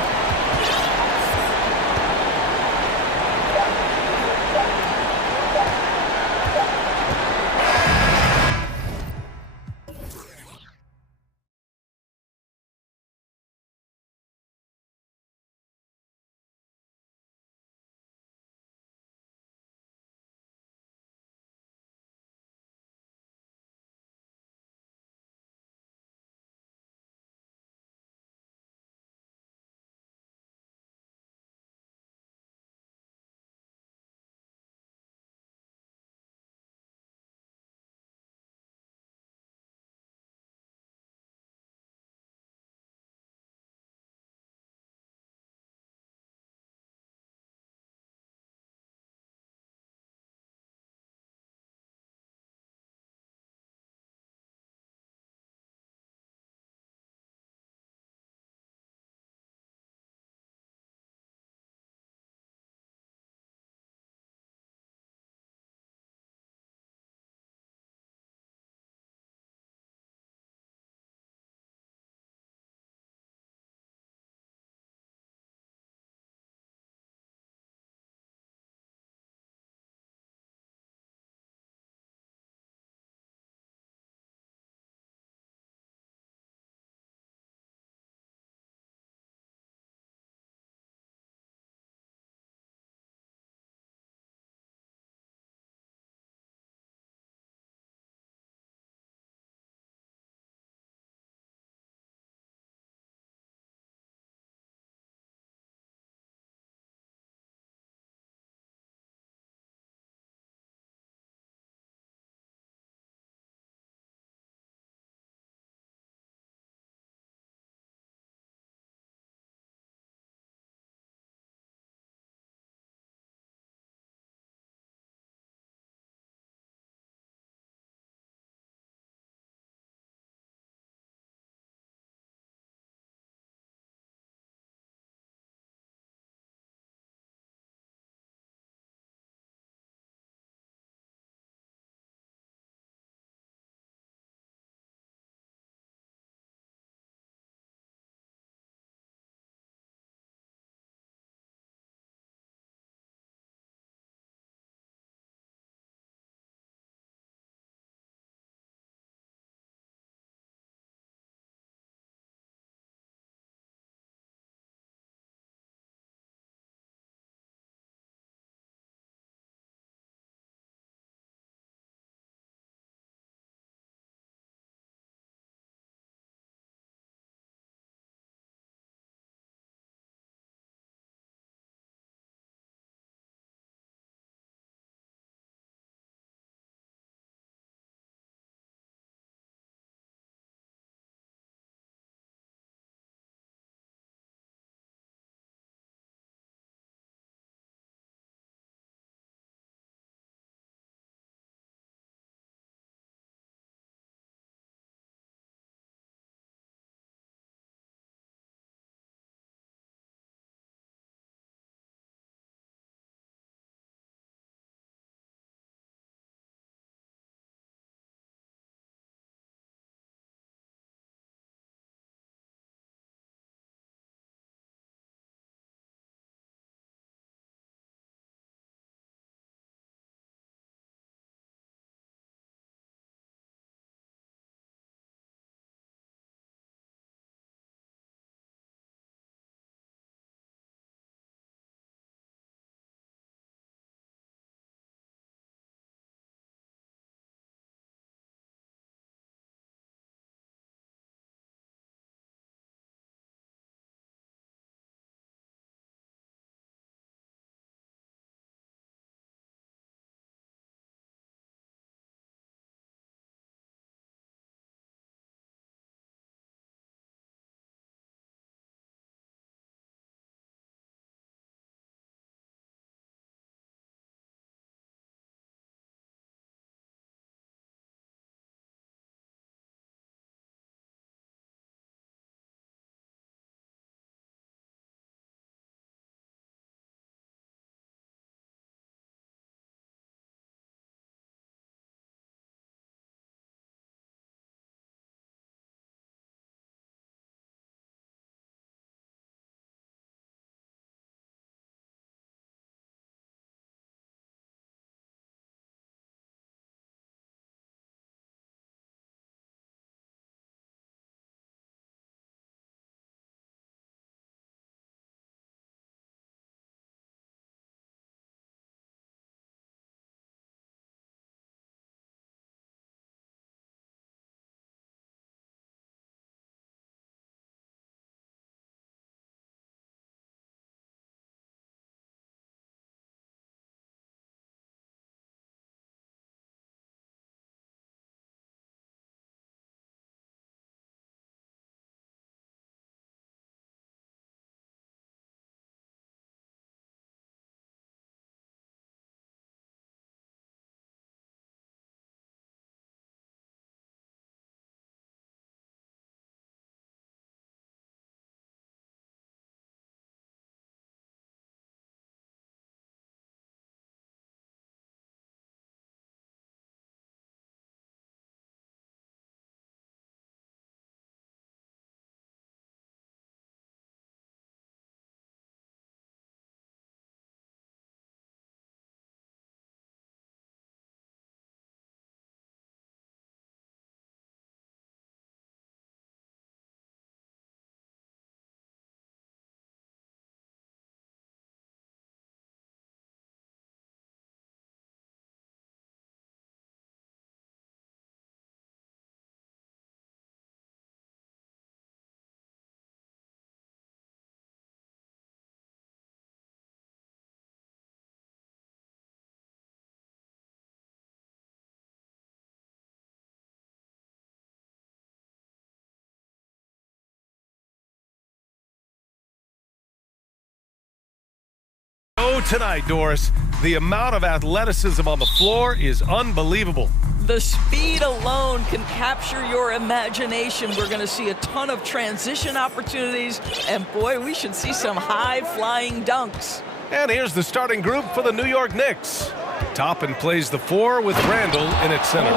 tonight, Doris. The amount of athleticism on the floor is unbelievable. The speed alone can capture your imagination. We're going to see a ton of transition opportunities, and boy, we should see some high-flying dunks. And here's the starting group for the New York Knicks. Toppin plays the 4 with Randall in at center.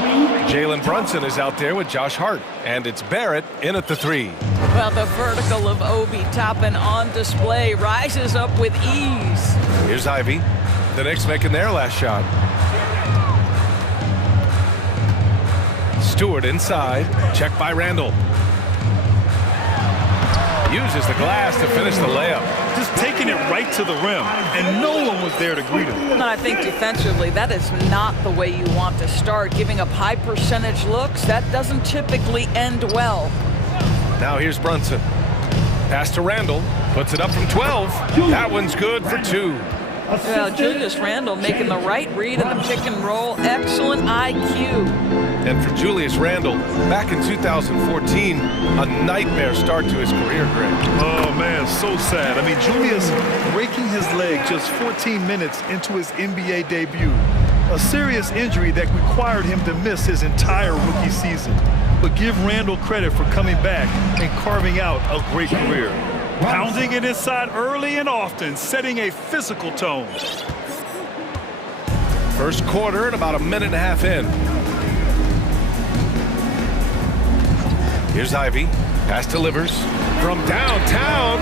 Jalen Brunson is out there with Josh Hart, and it's Barrett in at the 3. Well, the vertical of Obi Toppin on display rises up with ease. Here's Ivy. The Knicks making their last shot. Stewart inside, checked by Randall. Uses the glass to finish the layup. Just taking it right to the rim, and no one was there to greet him. And I think defensively, that is not the way you want to start. Giving up high percentage looks, that doesn't typically end well. Now here's Brunson. Pass to Randall, puts it up from 12. That one's good for 2. Well, Julius Randle making the right read in the pick and roll. Excellent IQ. And for Julius Randle, back in 2014, a nightmare start to his career, Greg. Oh, man, so sad. I mean, Julius breaking his leg just 14 minutes into his NBA debut. A serious injury that required him to miss his entire rookie season. But give Randle credit for coming back and carving out a great career. Pounding it inside early and often, setting a physical tone. First quarter and about a minute and a half in. Here's Ivy. Pass delivers from downtown.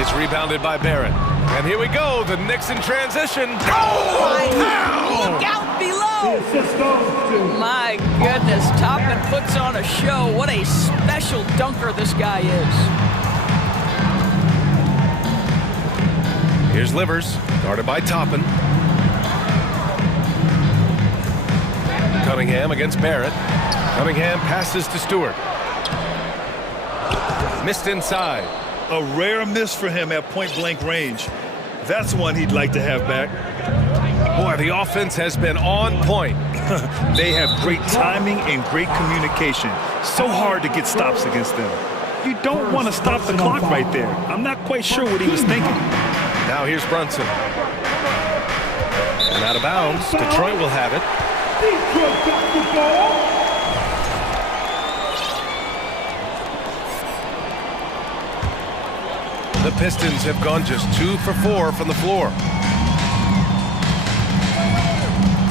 It's rebounded by Barrett. And here we go. The Knicks in transition. Oh, look out below. My goodness. Toppin puts on a show. What a special dunker this guy is. Here's Livers, guarded by Toppin. Cunningham against Barrett. Cunningham passes to Stewart. Missed inside. A rare miss for him at point-blank range. That's one he'd like to have back. Boy, the offense has been on point. They have great timing and great communication. So hard to get stops against them. You don't want to stop the clock right there. I'm not quite sure what he was thinking. Now here's Brunson. And out of bounds, Detroit will have it. Detroit got the ball. The Pistons have gone just 2 for 4 from the floor.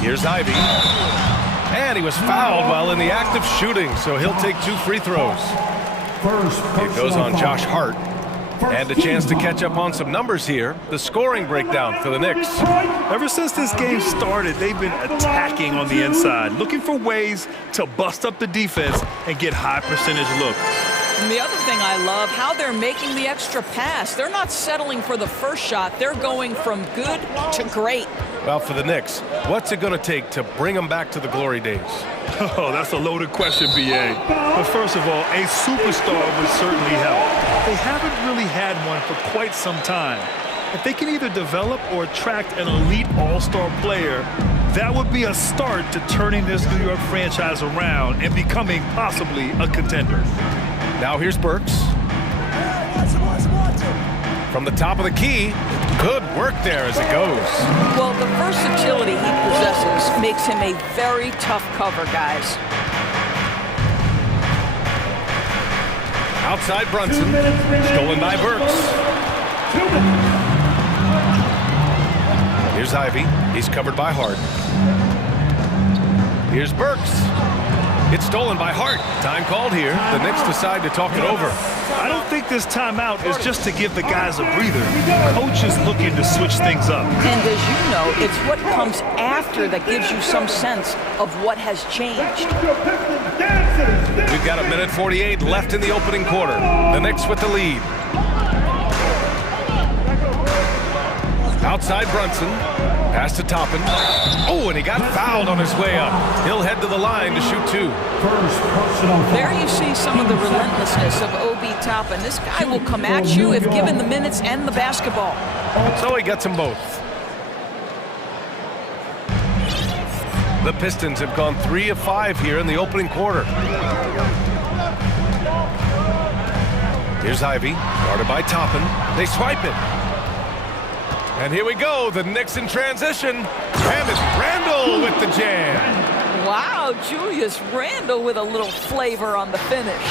Here's Ivy. And he was fouled while in the act of shooting, so he'll take 2 free throws. It goes on Josh Hart. And a chance to catch up on some numbers here. The scoring breakdown for the Knicks. Ever since this game started, they've been attacking on the inside, looking for ways to bust up the defense and get high percentage looks. And the other thing I love, how they're making the extra pass. They're not settling for the first shot. They're going from good to great. Well, for the Knicks, what's it going to take to bring them back to the glory days? Oh, that's a loaded question, B.A. But first of all, a superstar would certainly help. They haven't really had one for quite some time. If they can either develop or attract an elite all-star player, that would be a start to turning this New York franchise around and becoming possibly a contender. Now here's Burks. From the top of the key, good work there as it goes. Well, the versatility he possesses makes him a very tough cover, guys. Outside Brunson, stolen by Burks. Here's Ivy. He's covered by Hart. Here's Burks. It's stolen by Hart. Time called here. The Knicks decide to talk it over. I don't think this timeout is just to give the guys a breather. Coach is looking to switch things up. And as you know, it's what comes after that gives you some sense of what has changed. We've got a minute 48 left in the opening quarter. The Knicks with the lead. Outside Brunson. Pass to Toppin. Oh, and he got fouled on his way up. He'll head to the line to shoot 2. There you see some of the relentlessness of Obi Toppin. This guy will come at you if given the minutes and the basketball. So he gets them both. The Pistons have gone 3 of 5 here in the opening quarter. Here's Ivy, guarded by Toppin. They swipe it. And here we go, the Knicks in transition. And it's Randle with the jam. Wow, Julius Randle with a little flavor on the finish.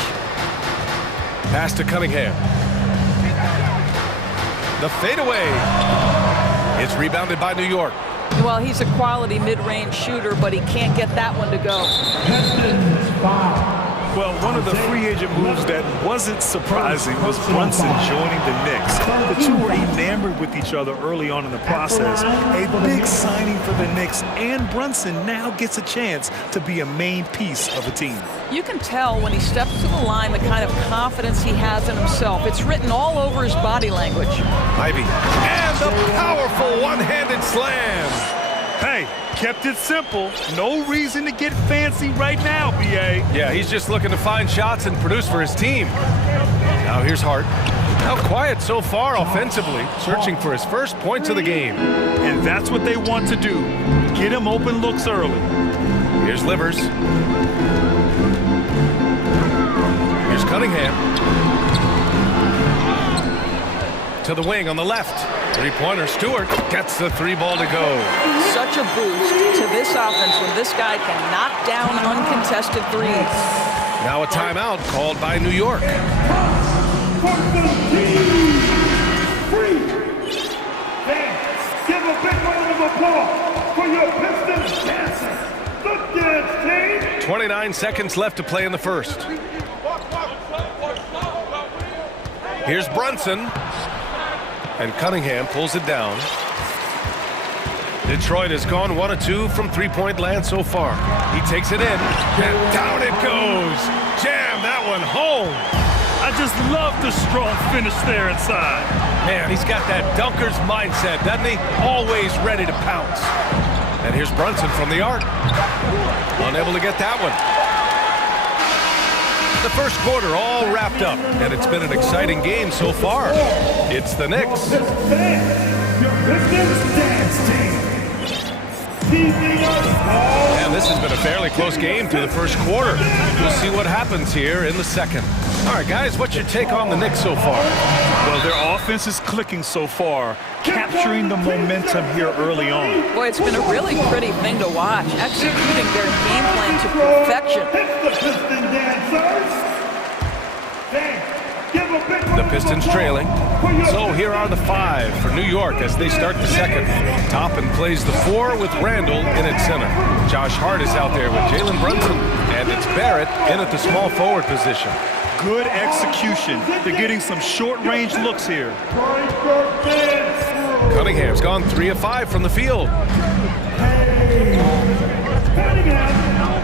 Pass to Cunningham. The fadeaway. It's rebounded by New York. Well, he's a quality mid-range shooter, but he can't get that one to go. Well, one of the free agent moves that wasn't surprising was Brunson joining the Knicks. The two were enamored with each other early on in the process. A big signing for the Knicks, and Brunson now gets a chance to be a main piece of the team. You can tell when he steps to the line the kind of confidence he has in himself. It's written all over his body language. Ivy, and the powerful one-handed slam. Hey, kept it simple. No reason to get fancy right now, B.A. Yeah, he's just looking to find shots and produce for his team. Now here's Hart. Now quiet so far offensively, searching for his first points of the game. And that's what they want to do. Get him open looks early. Here's Livers. Here's Cunningham. To the wing on the left. Three-pointer. Stewart gets the three ball to go. Such a boost to this offense when this guy can knock down uncontested threes. Now a timeout called by New York. Give a big round of applause for your Pistons dancing. The dance team. 29 seconds left to play in the first. Here's Brunson. And Cunningham pulls it down. Detroit has gone 1 of 2 from three-point land so far. He takes it in, and down it goes. Jam that one home. I just love the strong finish there inside. Man, he's got that dunker's mindset, doesn't he? Always ready to pounce. And here's Brunson from the arc. Unable to get that one. The first quarter all wrapped up, and it's been an exciting game so far. It's the Knicks. And this has been a fairly close game through the first quarter. We'll see what happens here in the second. All right, guys, what's your take on the Knicks so far? Well, their offense is clicking so far, capturing the momentum here early on. Boy, it's been a really pretty thing to watch, executing their game plan to perfection. The Pistons trailing. So here are the 5 for New York as they start the second. Toppin plays the 4 with Randle in at center. Josh Hart is out there with Jalen Brunson. And it's Barrett in at the small forward position. Good execution. They're getting some short-range looks here. Cunningham's gone 3 of 5 from the field.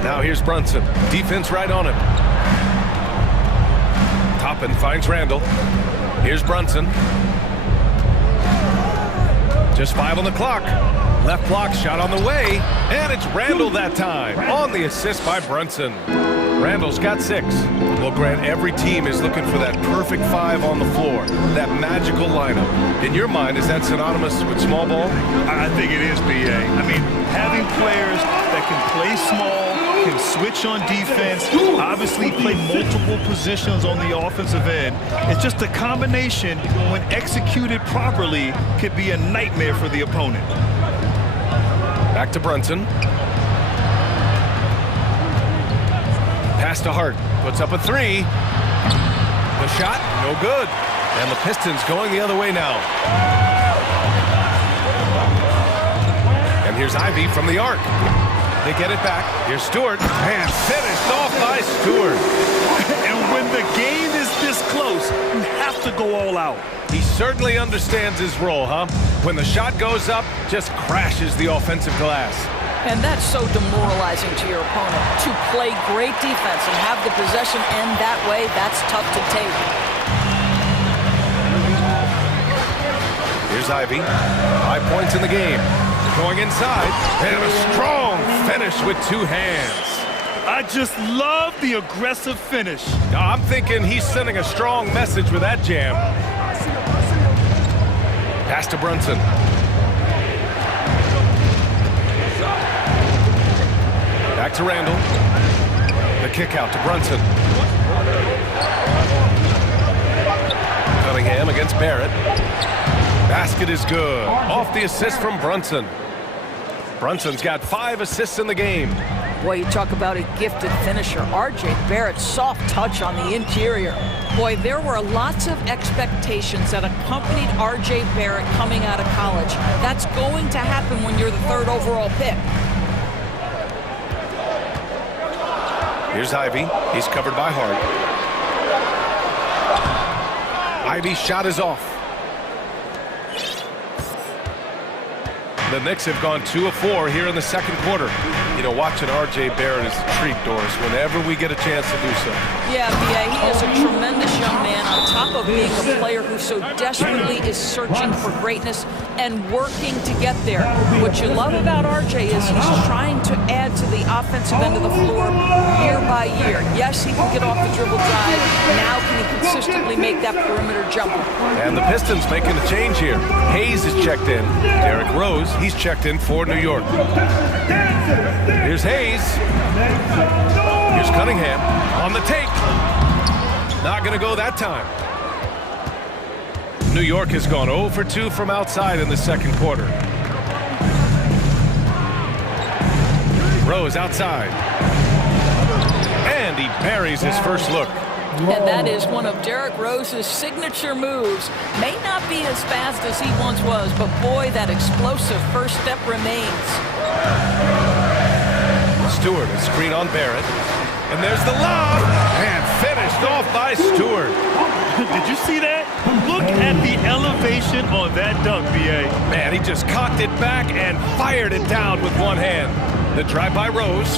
Now here's Brunson. Defense right on him. Toppin finds Randle. Here's Brunson. Just 5 on the clock. Left block shot on the way. And it's Randle that time on the assist by Brunson. Randle's got 6. Well, Grant, every team is looking for that perfect 5 on the floor, that magical lineup. In your mind, is that synonymous with small ball? I think it is, B.A. I mean, having players that can play small, can switch on defense, obviously play multiple positions on the offensive end. It's just a combination, when executed properly, could be a nightmare for the opponent. Back to Brunson. Pass to Hart. Puts up a 3. The shot, no good. And the Pistons going the other way now. And here's Ivy from the arc. They get it back. Here's Stewart. And finished off by Stewart. And when the game is this close, you have to go all out. He certainly understands his role, huh? When the shot goes up, just crashes the offensive glass. And that's so demoralizing to your opponent. To play great defense and have the possession end that way, that's tough to take. Here's Ivy. 5 points in the game. Going inside. And a strong finish with 2 hands. I just love the aggressive finish. I'm thinking he's sending a strong message with that jam. Pass to Brunson. Back to Randle. The kick out to Brunson. Cunningham against Barrett. Basket is good. Off the assist from Brunson. Brunson's got 5 assists in the game. Boy, you talk about a gifted finisher. R.J. Barrett, soft touch on the interior. Boy, there were lots of expectations that accompanied R.J. Barrett coming out of college. That's going to happen when you're the 3rd overall pick. Here's Ivy. He's covered by Hart. Ivy's shot is off. The Knicks have gone 2 of 4 here in the second quarter. You know, watching R.J. Barrett is a treat, Doris, whenever we get a chance to do so. Yeah, B.A., he is a tremendous young man on top of being a player who so desperately is searching for greatness and working to get there. What you love about R.J. is he's trying to add to the offensive end of the floor year by year. Yes, he can get off the dribble drive. Now can he consistently make that perimeter jumper? And the Pistons making a change here. Hayes is checked in. Derrick Rose, he's checked in for New York. Here's Hayes. Here's Cunningham on the take. Not going to go that time. New York has gone 0 for 2 from outside in the second quarter. Rose outside. And he buries his first look. And that is one of Derrick Rose's signature moves. May not be as fast as he once was, but boy, that explosive first step remains. Stewart, a screen on Barrett. And there's the lob. And finished off by Stewart. Did you see that? Look at the elevation on that dunk, B.A. Man, he just cocked it back and fired it down with one hand. The drive by Rose.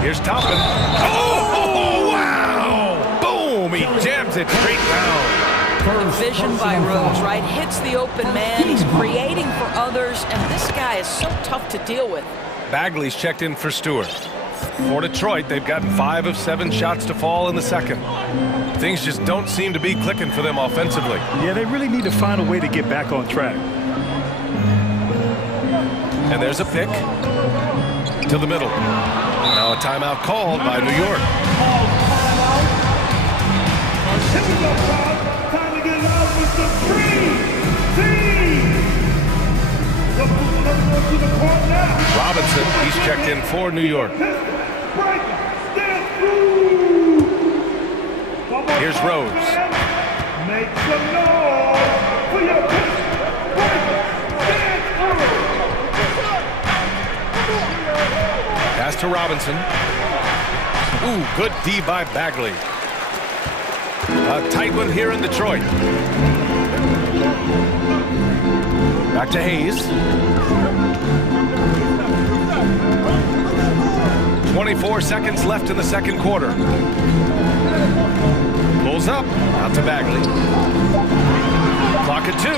Here's Toppin. Oh, wow! Boom! He jams it straight down. The vision by Rose, right? Hits the open man. He's creating for others, and this guy is so tough to deal with. Bagley's checked in for Stewart. For Detroit, they've gotten 5 of 7 shots to fall in the second. Things just don't seem to be clicking for them offensively. Yeah, they really need to find a way to get back on track. And there's a pick to the middle. Now a timeout called by New York. Time to get loud with the 3 teams. To the court now. Robinson, he's checked in for New York. Here's Rose. Make some noise for your Pass to Robinson. Ooh, good D by Bagley. A tight one here in Detroit. Back to Hayes. 24 seconds left in the second quarter. Pulls up, out to Bagley. Clock at 2.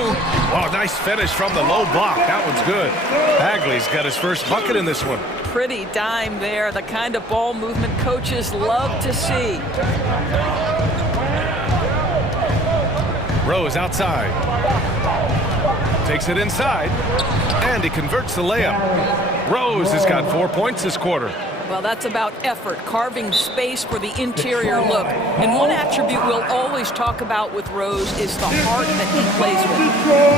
Oh, nice finish from the low block. That one's good. Bagley's got his first bucket in this one. Pretty dime there, the kind of ball movement coaches love to see. Rose outside. Takes it inside, and he converts the layup. Rose has got 4 points this quarter. Well, that's about effort, carving space for the interior look. And one attribute we'll always talk about with Rose is the heart that he plays with.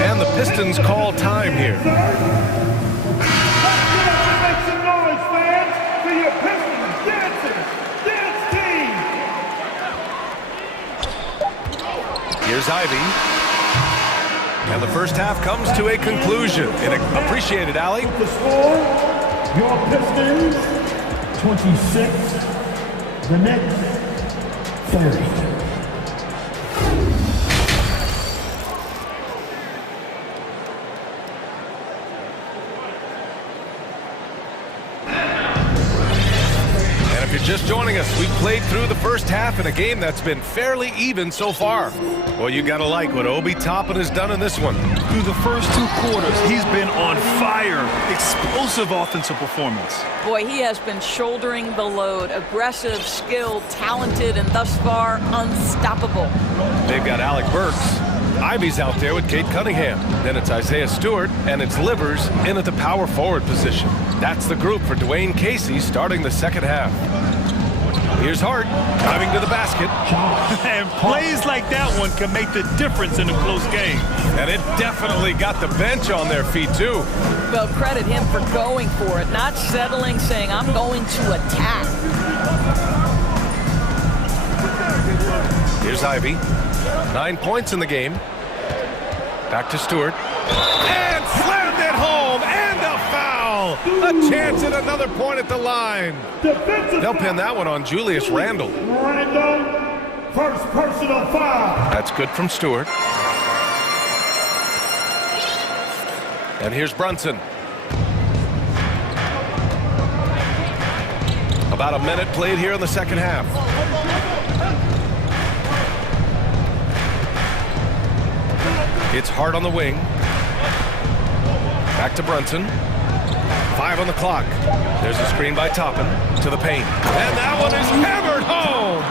And the Pistons call time here. Make some noise, fans, for your Pistons dance team. Here's Ivy. And the first half comes to a conclusion. Appreciate it, Allie. The score, your Pistons 26, the Knicks 30. Just joining us, we played through the first half in a game that's been fairly even so far. Well, you gotta like what Obi Toppin has done in this one. Through the first 2 quarters, he's been on fire. Explosive offensive performance. Boy, he has been shouldering the load. Aggressive, skilled, talented, and thus far, unstoppable. They've got Alec Burks. Ivy's out there with Cade Cunningham. Then it's Isaiah Stewart, and it's Livers in at the power forward position. That's the group for Dwayne Casey starting the second half. Here's Hart driving to the basket. And plays like that one can make the difference in a close game. And it definitely got the bench on their feet, too. Well, credit him for going for it, not settling, saying, I'm going to attack. Here's Ivy. 9 points in the game. Back to Stewart. And slammed it home. And a foul. A chance at another point at the line. They'll pin that one on Julius Randle. First personal foul. That's good from Stewart. And here's Brunson. About a minute played here in the second half. It's Hart on the wing. Back to Brunson. 5 on the clock. There's a screen by Toppin to the paint. And that one is hammered home.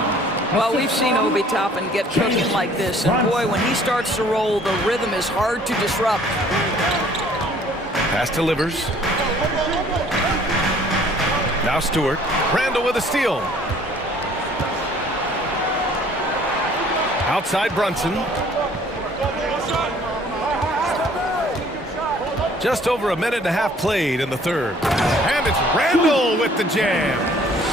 Well, we've seen Obi Toppin get cooking like this. And boy, when he starts to roll, the rhythm is hard to disrupt. Pass to Livers. Now Stewart. Randle with a steal. Outside Brunson. Just over a minute and a half played in the third. And it's Randle with the jam.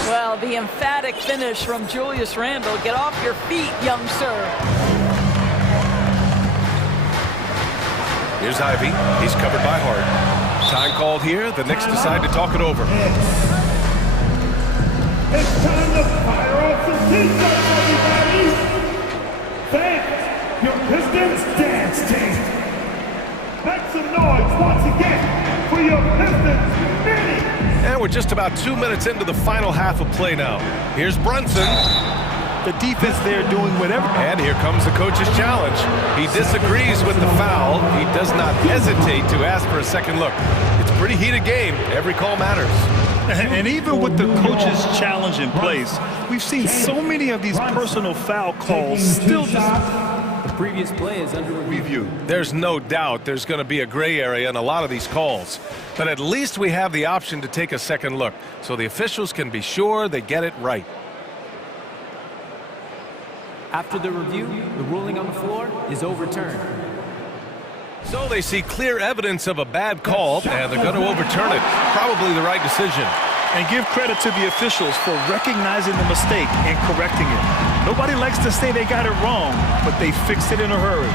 Well, the emphatic finish from Julius Randle. Get off your feet, young sir. Here's Ivy. He's covered by Hart. Time called here. The Knicks decide to talk it over. It's time to fire off some t-shirts, everybody! Fans, your Pistons dance team! Make some noise once again for your Pistons mini! And we're just about 2 minutes into the final half of play now. Here's Brunson. The defense there doing whatever. And here comes the coach's challenge. He disagrees with the foul. He does not hesitate to ask for a second look. It's a pretty heated game. Every call matters. And even with the coach's challenge in place, we've seen so many of these personal foul calls still just... The previous play is under review. There's no doubt there's going to be a gray area in a lot of these calls. But at least we have the option to take a second look, so the officials can be sure they get it right. After the review, the ruling on the floor is overturned. So they see clear evidence of a bad call, and they're going to overturn it. Probably the right decision. And give credit to the officials for recognizing the mistake and correcting it. Nobody likes to say they got it wrong, but they fixed it in a hurry.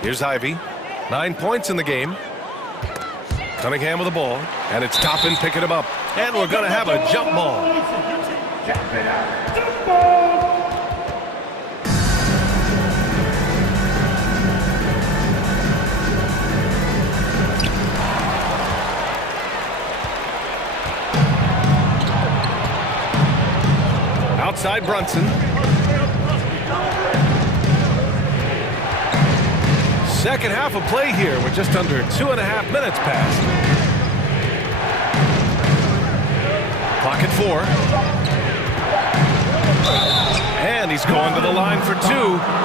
Here's Ivy. 9 points in the game. Cunningham with the ball, and it's Toppin picking him up. And we're going to have a jump ball. Jump ball! Outside Brunson. Second half of play here. We're just under 2.5 minutes past. Clock at 4. And he's going to the line for 2.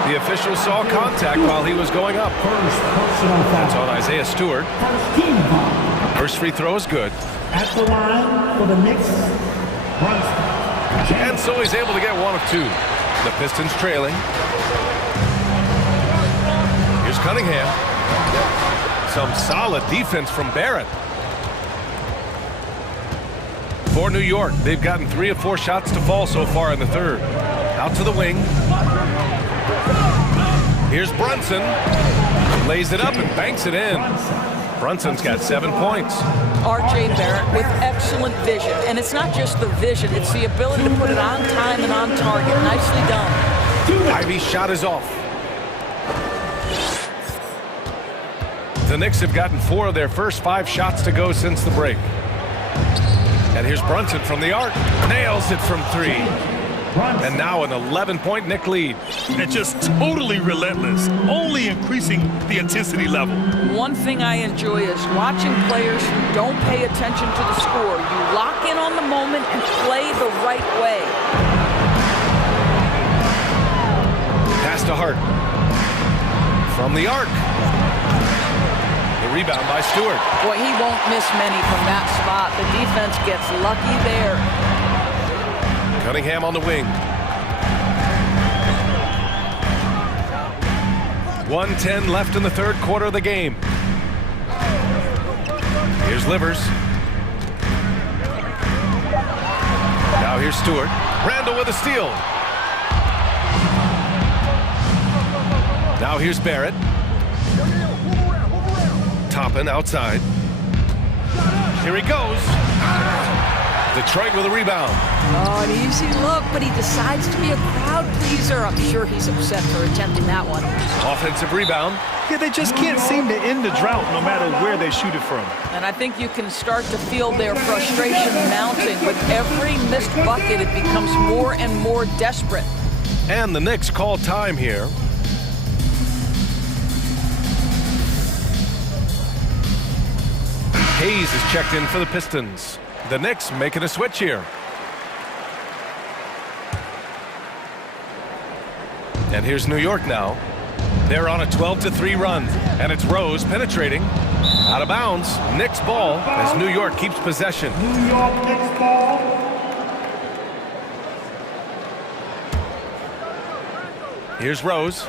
The official saw contact while he was going up. It's on Isaiah Stewart. First free throw is good. At the line for the Knicks, Brunson. And so he's able to get 1 of 2. The Pistons trailing. Here's Cunningham. Some solid defense from Barrett. For New York, they've gotten 3 of 4 shots to fall so far in the third. Out to the wing. Here's Brunson. Lays it up and banks it in. Brunson's got 7 points. R.J. Barrett with excellent vision. And it's not just the vision, it's the ability to put it on time and on target. Nicely done. Ivy's shot is off. The Knicks have gotten 4 of their first 5 shots to go since the break. And here's Brunson from the arc. Nails it from 3. And now an 11-point Knick lead. And just totally relentless, only increasing the intensity level. One thing I enjoy is watching players who don't pay attention to the score. You lock in on the moment and play the right way. Pass to Hart. From the arc. The rebound by Stewart. Boy, he won't miss many from that spot. The defense gets lucky there. Cunningham on the wing. 1:10 left in the third quarter of the game. Here's Livers. Now here's Stewart. Randall with a steal. Now here's Barrett. Toppin outside. Here he goes. Detroit with a rebound. Oh, an easy look, but he decides to be a crowd pleaser. I'm sure he's upset for attempting that one. Offensive rebound. Yeah, they just can't seem to end the drought no matter where they shoot it from. And I think you can start to feel their frustration mounting. With every missed bucket, it becomes more and more desperate. And the Knicks call time here. Hayes is checked in for the Pistons. The Knicks making a switch here. And here's New York now. They're on a 12-3 run. And it's Rose penetrating. Out of bounds. Knicks ball as New York keeps possession. New York Knicks ball. Here's Rose.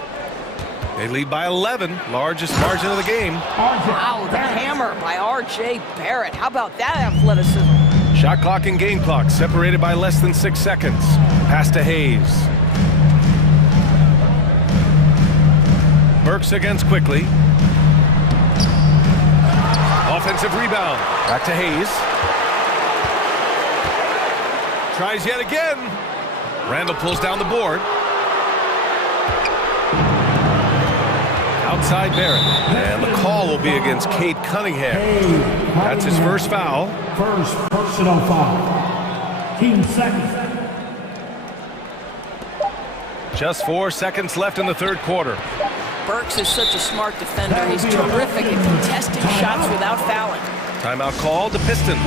They lead by 11. Largest margin of the game. Wow, the hammer by R.J. Barrett. How about that athleticism? Shot clock and game clock separated by less than 6 seconds. Pass to Hayes. Burks against quickly. Offensive rebound. Back to Hayes. Tries yet again. Randall pulls down the board. Outside Barrett. And the call will be against Cade Cunningham. That's his first foul. First personal foul. Team second. Just 4 seconds left in the third quarter. Burks is such a smart defender. He's terrific at contesting shots without fouling. Timeout called, the Pistons.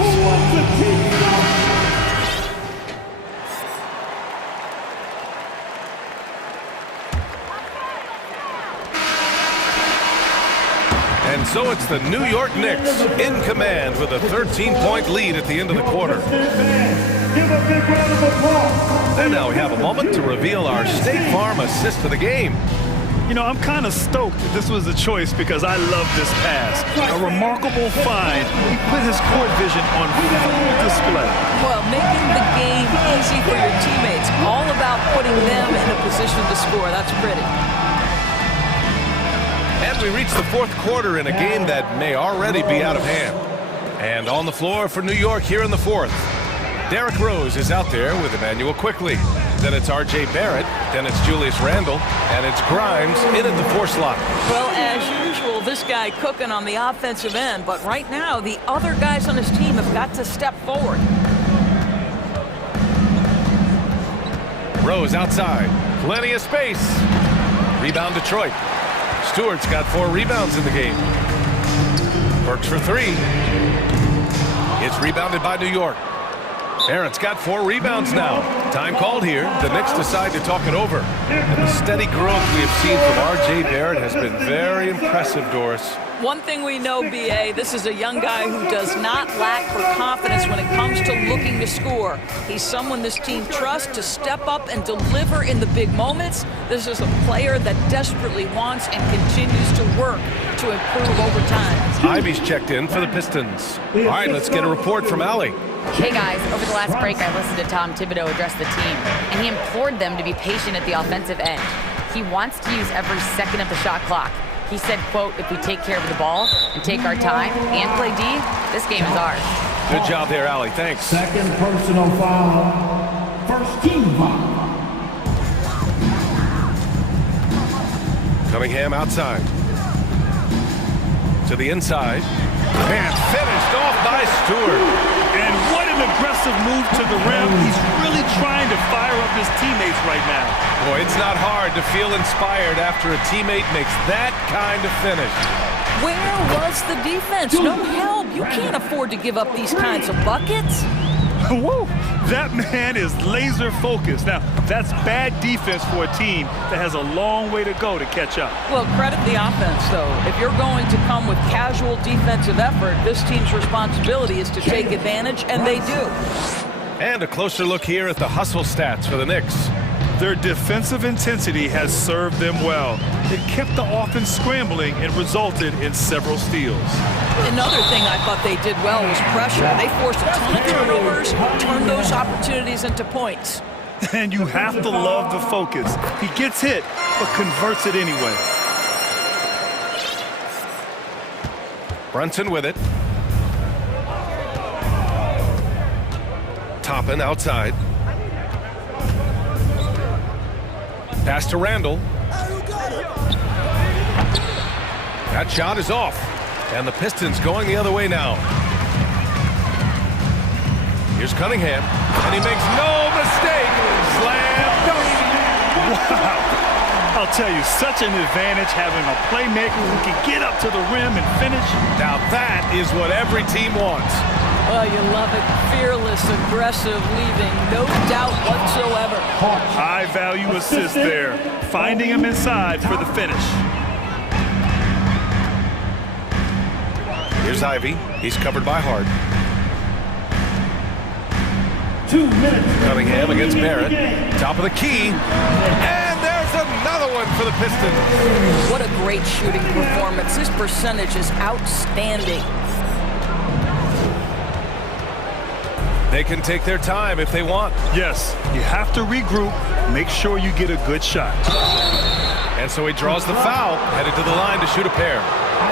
And so it's the New York Knicks in command with a 13-point lead at the end of the quarter. And now we have a moment to reveal our State Farm assist of the game. You know, I'm kind of stoked that this was a choice because I love this pass. A remarkable find. He put his court vision on full display. Well, making the game easy for your teammates. All about putting them in a position to score. That's pretty. And we reach the fourth quarter in a game that may already be out of hand. And on the floor for New York here in the fourth. Derrick Rose is out there with Emmanuel Quickly. Then it's R.J. Barrett. Then it's Julius Randle. And it's Grimes in at the 4 slot. Well, as usual, this guy cooking on the offensive end. But right now, the other guys on his team have got to step forward. Rose outside. Plenty of space. Rebound Detroit. Stewart's got 4 rebounds in the game. Burks for 3. It's rebounded by New York. Barrett's got 4 rebounds now. Time called here. The Knicks decide to talk it over. And the steady growth we have seen from R.J. Barrett has been very impressive, Doris. One thing we know, B.A., this is a young guy who does not lack for confidence when it comes to looking to score. He's someone this team trusts to step up and deliver in the big moments. This is a player that desperately wants and continues to work to improve over time. Ivy's checked in for the Pistons. All right, let's get a report from Allie. Hey guys, over the last break I listened to Tom Thibodeau address the team, and he implored them to be patient at the offensive end. He wants to use every second of the shot clock. He said, quote, if we take care of the ball and take our time and play D, this game is ours. Good job there, Allie. Thanks. Second personal foul. First team foul. Cunningham outside. To the inside. And finished off by Stewart. And what an aggressive move to the rim. He's really trying to fire up his teammates right now. Boy, it's not hard to feel inspired after a teammate makes that kind of finish. Where was the defense? No help. You can't afford to give up these kinds of buckets. Whoa, that man is laser focused. Now, that's bad defense for a team that has a long way to go to catch up. Well, credit the offense, though. If you're going to come with casual defensive effort, this team's responsibility is to take advantage, and they do. And a closer look here at the hustle stats for the Knicks. Their defensive intensity has served them well. It kept the offense scrambling and resulted in several steals. Another thing I thought they did well was pressure. They forced a ton of turnovers, turned those opportunities into points. And you have to love the focus. He gets hit, but converts it anyway. Brunson with it. Toppin outside. Pass to Randall. That shot is off. And the Pistons going the other way now. Here's Cunningham. And he makes no mistake. Slam dunk. Wow. I'll tell you, such an advantage having a playmaker who can get up to the rim and finish. Now that is what every team wants. Oh, you love it. Fearless, aggressive, leaving no doubt whatsoever. High value assist there. Finding him inside for the finish. Here's Ivy. He's covered by Hart. 2 minutes. Cunningham against Barrett. Top of the key. And there's another one for the Pistons. What a great shooting performance. His percentage is outstanding. They can take their time if they want. Yes, you have to regroup, make sure you get a good shot. And so he draws the foul, headed to the line to shoot a pair.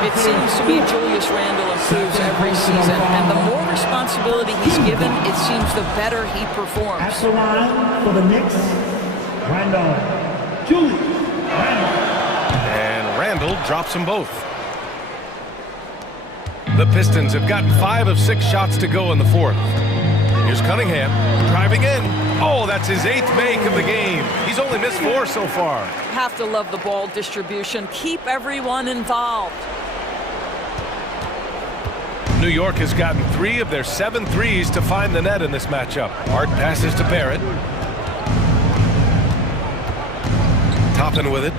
It seems to me Julius Randle improves every season, and the more responsibility he's given, it seems the better he performs. At the line for the Knicks, Randle. Julius Randle. And Randle drops them both. The Pistons have gotten 5 of 6 shots to go in the fourth. Here's Cunningham, driving in. Oh, that's his 8th make of the game. He's only missed 4 so far. Have to love the ball distribution. Keep everyone involved. New York has gotten 3 of their 7 threes to find the net in this matchup. Hart passes to Barrett. Toppin with it.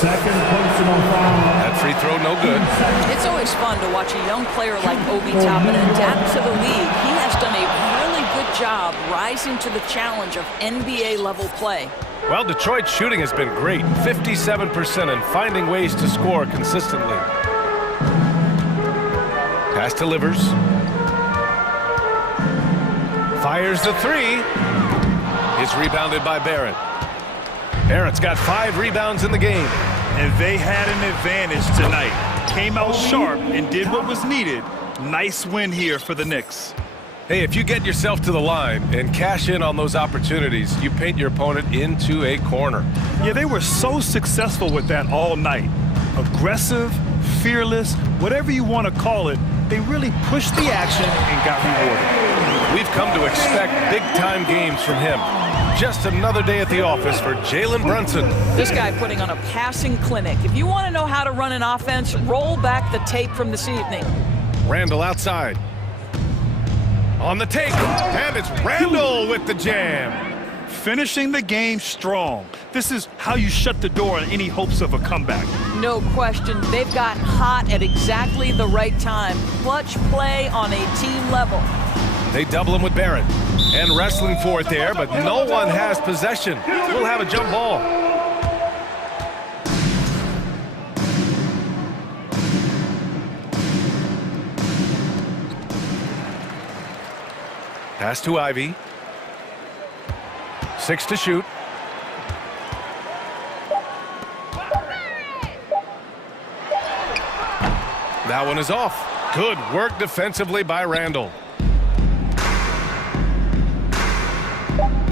Second personal foul. That free throw no good. It's always fun to watch a young player like Obi Toppin adapt to the league. He has done a really good job rising to the challenge of NBA level play. Well, Detroit's shooting has been great, 57%, and finding ways to score consistently. Pass to Livers. Fires the 3. It's rebounded by Barrett. Barrett's got 5 rebounds in the game. And they had an advantage tonight. Came out sharp and did what was needed. Nice win here for the Knicks. Hey, if you get yourself to the line and cash in on those opportunities, you paint your opponent into a corner. Yeah, they were so successful with that all night. Aggressive, fearless, whatever you want to call it, they really pushed the action and got rewarded. We've come to expect big-time games from him. Just another day at the office for Jalen Brunson. This guy putting on a passing clinic. If you want to know how to run an offense, roll back the tape from this evening. Randall outside. On the take, and it's Randall with the jam. Finishing the game strong. This is how you shut the door on any hopes of a comeback. No question, they've gotten hot at exactly the right time. Clutch play on a team level. They double him with Barrett. And wrestling for it there, but no one has possession. We'll have a jump ball. Pass to Ivy. 6 to shoot. That one is off. Good work defensively by Randall.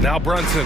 Now Brunson.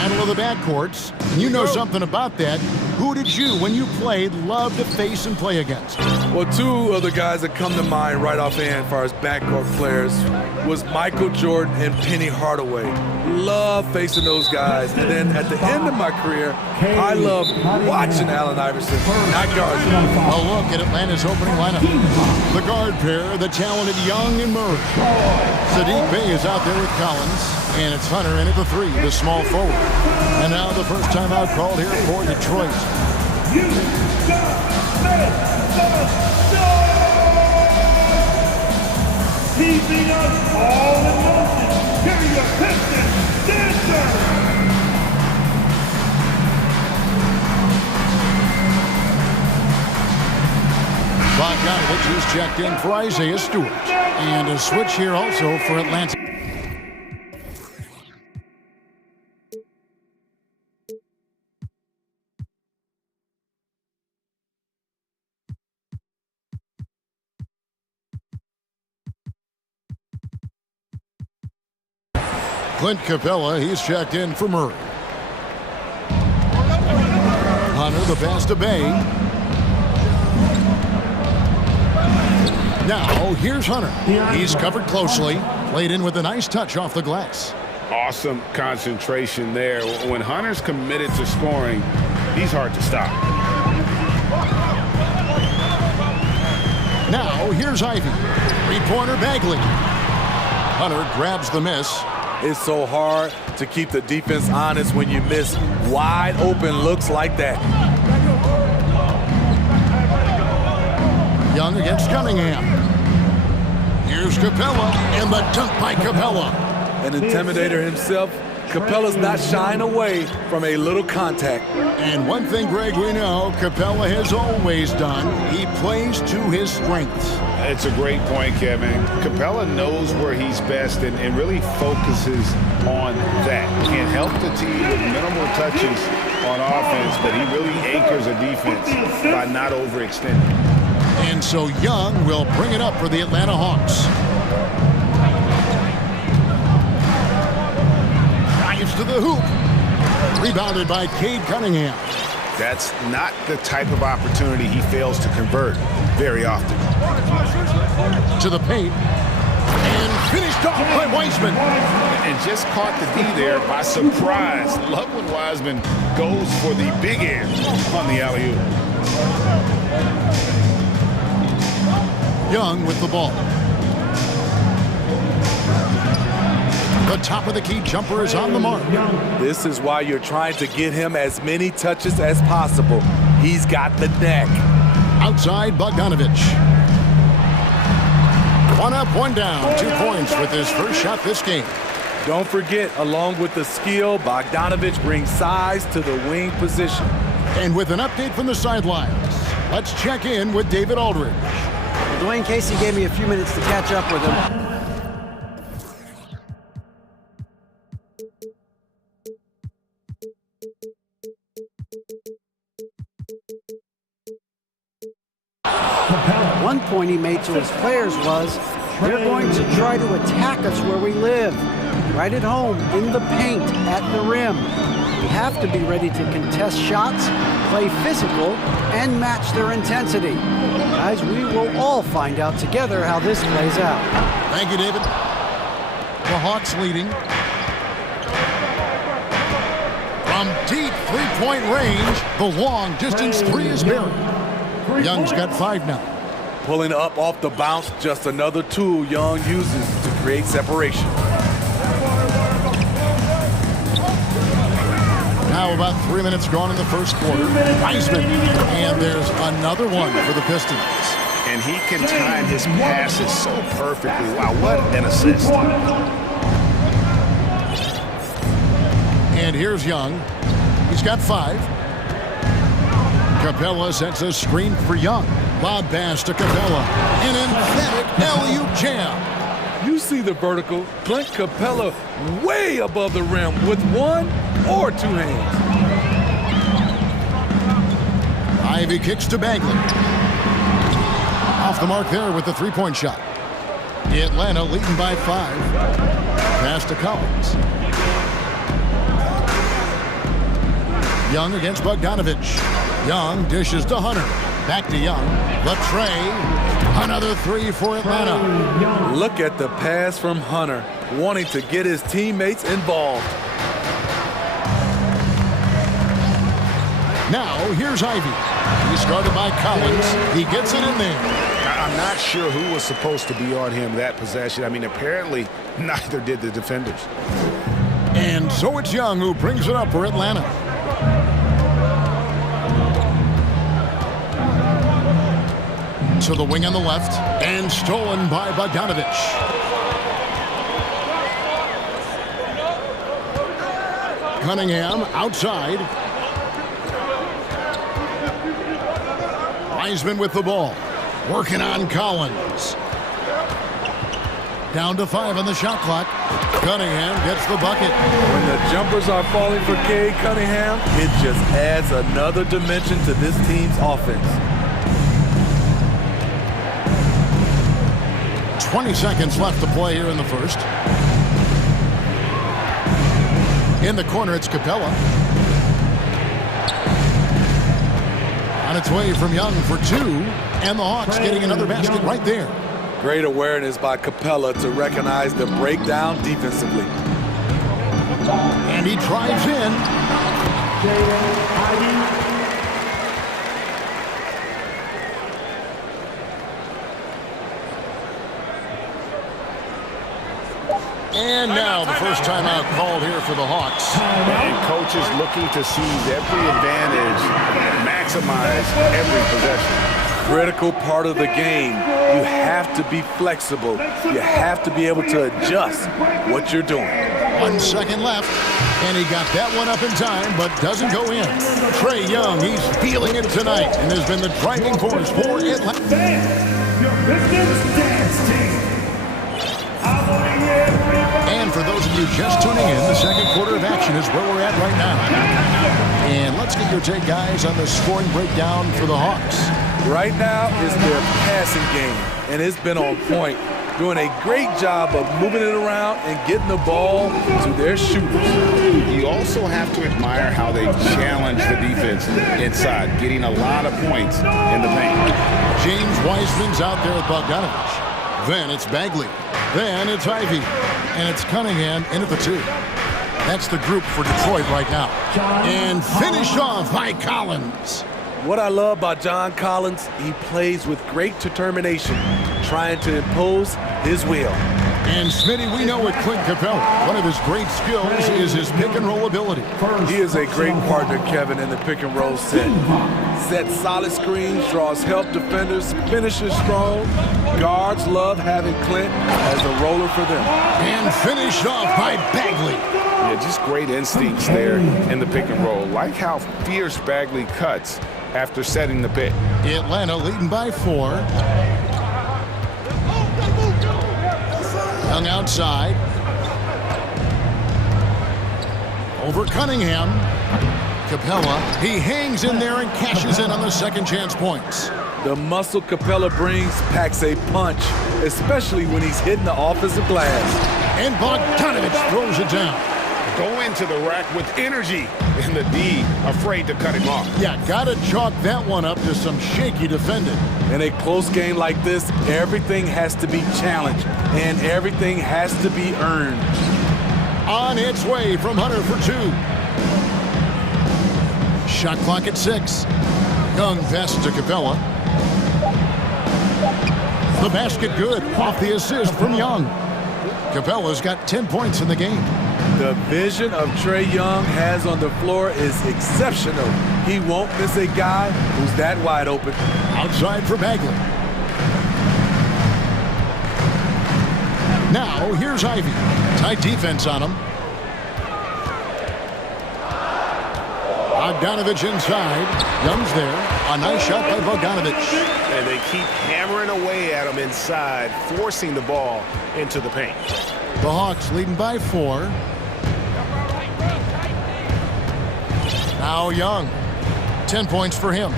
Battle of the backcourts. You know something about that. Who did you, when you played, love to face and play against? Well, two of the guys that come to mind right offhand as far as backcourt players was Michael Jordan and Penny Hardaway. Love facing those guys. And then at the end of my career, I loved watching Allen Iverson, not guarding him. A look at Atlanta's opening lineup. The guard pair, the talented Young and Murray. Sadiq Bey is out there with Collins, and it's Hunter in at the 3, the small forward. And now the first timeout called here for Detroit. Keeping us all in motion. Here are your Pistons dancers. Bogdanovich is checked in for Isaiah Stewart. And a switch here also for Atlanta. Clint Capella, he's checked in for Murray. Hunter, the pass to Bey. Now, here's Hunter. He's covered closely. Played in with a nice touch off the glass. Awesome concentration there. When Hunter's committed to scoring, he's hard to stop. Now, here's Ivy. Three-pointer Bagley. Hunter grabs the miss. It's so hard to keep the defense honest when you miss wide open looks like that. Young against Cunningham. Here's Capella, and the dunk by Capella. An intimidator himself, Capella's not shying away from a little contact. And one thing, Greg, we know Capella has always done, he plays to his strengths. It's a great point, Kevin. Capella knows where he's best and really focuses on that. Can help the team with minimal touches on offense, but he really anchors a defense by not overextending. And so Young will bring it up for the Atlanta Hawks. Drives to the hoop. Rebounded by Cade Cunningham. That's not the type of opportunity he fails to convert very often. To the paint. And finished off by Wiseman. And just caught the D there by surprise. Love when Wiseman goes for the big air on the alley-oop. Young with the ball. The top of the key jumper is on the mark. This is why you're trying to get him as many touches as possible. He's got the neck. Outside Bogdanovich. One up, one down. 2 points with his first shot this game. Don't forget, along with the skill, Bogdanovich brings size to the wing position. And with an update from the sidelines, let's check in with David Aldridge. Dwayne Casey gave me a few minutes to catch up with him. One point he made to his players was, they're going to try to attack us where we live, right at home, in the paint, at the rim. We have to be ready to contest shots, play physical, and match their intensity. Guys, we will all find out together how this plays out. Thank you, David. The Hawks leading. From deep three-point range, the long-distance three is buried. Young's got 5 now. Pulling up off the bounce, just another tool Young uses to create separation. Now about 3 minutes gone in the first quarter. Wiseman, and there's another one for the Pistons. And he can time his passes so perfectly. Wow, what an assist. And here's Young. He's got 5. Capella sets a screen for Young. Lob pass to Capella. An emphatic alley-oop jam. You see the vertical. Clint Capella way above the rim with 1 or 2 hands. Ivy kicks to Bagley. Off the mark there with the three-point shot. Atlanta leading by 5. Pass to Collins. Young against Bogdanovich. Young dishes to Hunter. Back to Young. The tray. Another three for Atlanta. Look at the pass from Hunter, wanting to get his teammates involved. Now, here's Ivy. He's guarded by Collins. He gets it in there. I'm not sure who was supposed to be on him that possession. I mean, apparently, neither did the defenders. And so it's Young who brings it up for Atlanta. To the wing on the left, and stolen by Bogdanovich. Cunningham outside. Wiseman with the ball. Working on Collins. Down to 5 on the shot clock. Cunningham gets the bucket. When the jumpers are falling for Cade Cunningham, it just adds another dimension to this team's offense. 20 seconds left to play here in the first. In the corner, it's Capella. On its way from Young for 2, and the Hawks getting another basket right there. Great awareness by Capella to recognize the breakdown defensively. And he drives in. And now the first timeout called here for the Hawks. And coaches looking to seize every advantage, maximize every possession. Critical part of the game. You have to be flexible. You have to be able to adjust what you're doing. 1 second left, and he got that one up in time, but doesn't go in. Trae Young, he's feeling it tonight, and has been the driving force for Atlanta. Your Pistons dance team. And for those of you just tuning in, the second quarter of action is where we're at right now. And let's get your take, guys, on the scoring breakdown for the Hawks. Right now is their passing game, and it's been on point. Doing a great job of moving it around and getting the ball to their shooters. You also have to admire how they've challenged the defense inside, getting a lot of points in the paint. James Wiseman's out there with Bogdanovich. Then it's Bagley. Then it's Ivy. And it's Cunningham in at the 2. That's the group for Detroit right now. And finished off by Collins. What I love about John Collins, he plays with great determination, trying to impose his will. And Smitty, we know with Clint Capella, one of his great skills is his pick and roll ability. He is a great partner, Kevin, in the pick and roll set. Sets solid screens, draws help defenders, finishes strong. Guards love having Clint as a roller for them. And finished off by Bagley. Yeah, just great instincts there in the pick and roll. Like how fierce Bagley cuts after setting the pick. Atlanta leading by 4. Young outside. Over Cunningham. Capella, he hangs in there and cashes in on the second chance points. The muscle Capella brings packs a punch, especially when he's hitting the offensive glass. And Bogdanovich throws it down. Go into the rack with energy, and the D afraid to cut him off. Yeah, gotta chalk that one up to some shaky defending. In a close game like this, everything has to be challenged, and everything has to be earned. On its way from Hunter for 2. Shot clock at 6. Young pass to Capella. The basket good off the assist from Young. Capella's got 10 points in the game. The vision of Trae Young has on the floor is exceptional. He won't miss a guy who's that wide open. Outside for Bagley. Now, here's Ivy. Tight defense on him. Bogdanovich inside. Young's there. A nice shot by Bogdanovich. And they keep hammering away at him inside, forcing the ball into the paint. The Hawks leading by 4. Now Young. 10 points for him.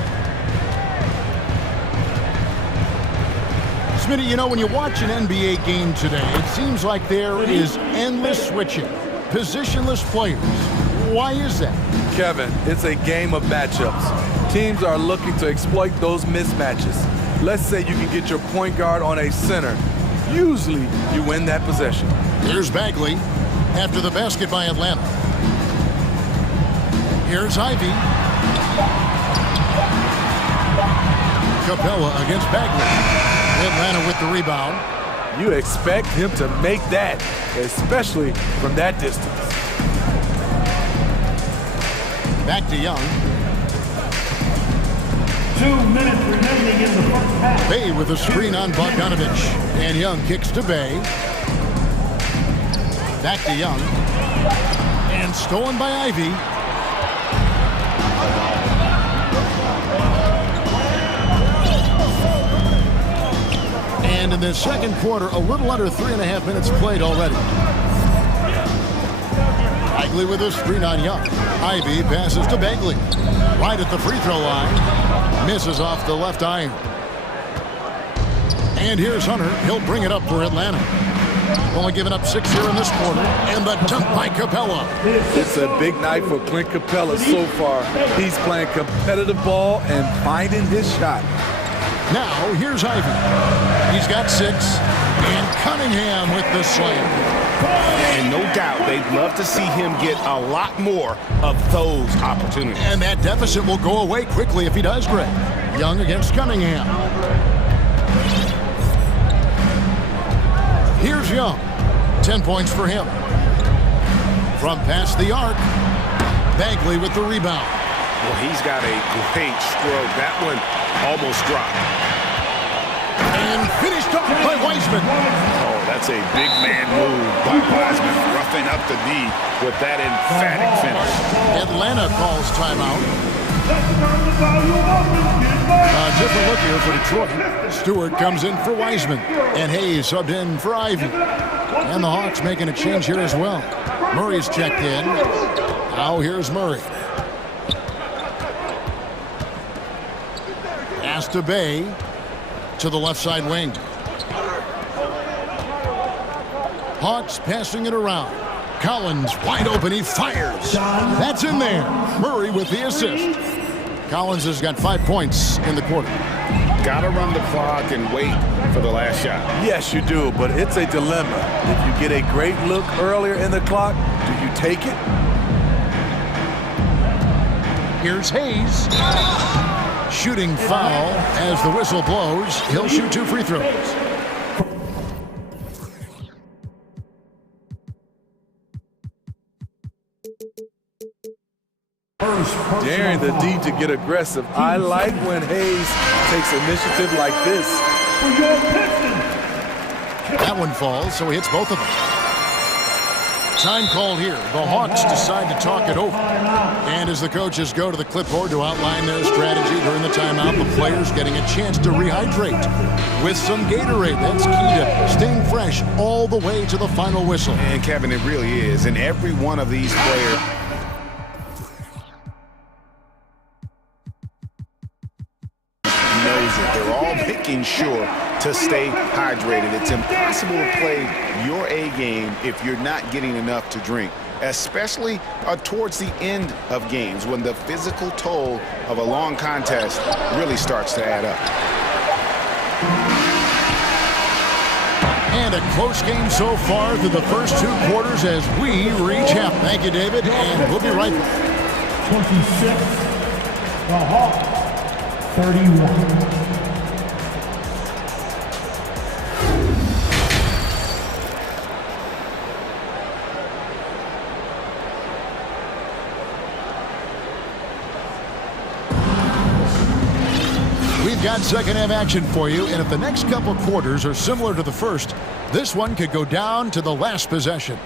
Smitty, you know, when you watch an NBA game today, it seems like there is endless switching, positionless players. Why is that? Kevin, it's a game of matchups. Teams are looking to exploit those mismatches. Let's say you can get your point guard on a center. Usually, you win that possession. Here's Bagley after the basket by Atlanta. Here's Ivy. Capella against Bagley. Atlanta with the rebound. You expect him to make that, especially from that distance. Back to Young. 2 minutes remaining in the first half. Bay with a screen on Bogdanovich. And Young kicks to Bay. Back to Young. And stolen by Ivy. And in the second quarter, a little under 3.5 minutes played already. Bagley with a screen on Young. Ivy passes to Bagley. Right at the free throw line. Misses off the left iron. And here's Hunter. He'll bring it up for Atlanta. Only giving up 6 here in this quarter. And the dunk by Capella. It's a big night for Clint Capella so far. He's playing competitive ball and finding his shot. Now, here's Ivy. He's got 6. And Cunningham with the slam. And no doubt, they'd love to see him get a lot more of those opportunities. And that deficit will go away quickly if he does, Greg. Young against Cunningham. Here's Young. 10 points for him. From past the arc, Bagley with the rebound. Well, he's got a great stroke. That one almost dropped. And finished off by Wiseman. Oh, that's a big man move by Wiseman, roughing up the knee with that emphatic finish. Atlanta calls timeout. A different look here for Detroit. Stewart comes in for Wiseman. And Hayes subbed in for Ivy. And the Hawks making a change here as well. Murray's checked in. Now here's Murray. Pass to Bay. To the left side wing. Hawks passing it around. Collins wide open. He fires. That's in there. Murray with the assist. Collins has got 5 points in the quarter. Got to run the clock and wait for the last shot. Yes, you do, but it's a dilemma. If you get a great look earlier in the clock, do you take it? Here's Hayes. Shooting foul as the whistle blows. He'll shoot 2 free throws. Daring the D to get aggressive. I like when Hayes takes initiative like this. That one falls, so he hits both of them. Time called here. The Hawks decide to talk it over. And as the coaches go to the clipboard to outline their strategy during the timeout, the players getting a chance to rehydrate with some Gatorade. That's key to staying fresh all the way to the final whistle. And Kevin, it really is. And every one of these players knows it. They're all making sure to stay hydrated. It's impossible to play your A game if you're not getting enough to drink, especially towards the end of games when the physical toll of a long contest really starts to add up. And a close game so far through the first 2 quarters as we reach half. Thank you, David, and we'll be right back. 26, the Hawks, 31. We've got second half action for you, and if the next couple quarters are similar to the first, this one could go down to the last possession.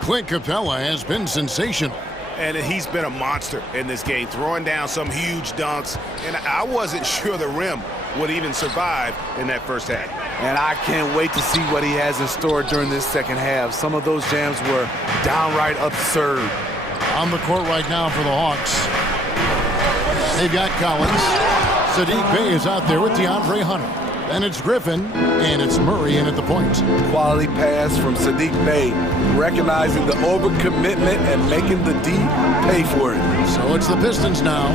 Clint Capella has been sensational. And he's been a monster in this game, throwing down some huge dunks, and I wasn't sure the rim would even survive in that first half. And I can't wait to see what he has in store during this second half. Some of those jams were downright absurd. On the court right now for the Hawks. They've got Collins. Sadiq Bey is out there with DeAndre Hunter. And it's Griffin, and it's Murray in at the point. Quality pass from Sadiq Bey, recognizing the overcommitment and making the D pay for it. So it's the Pistons now,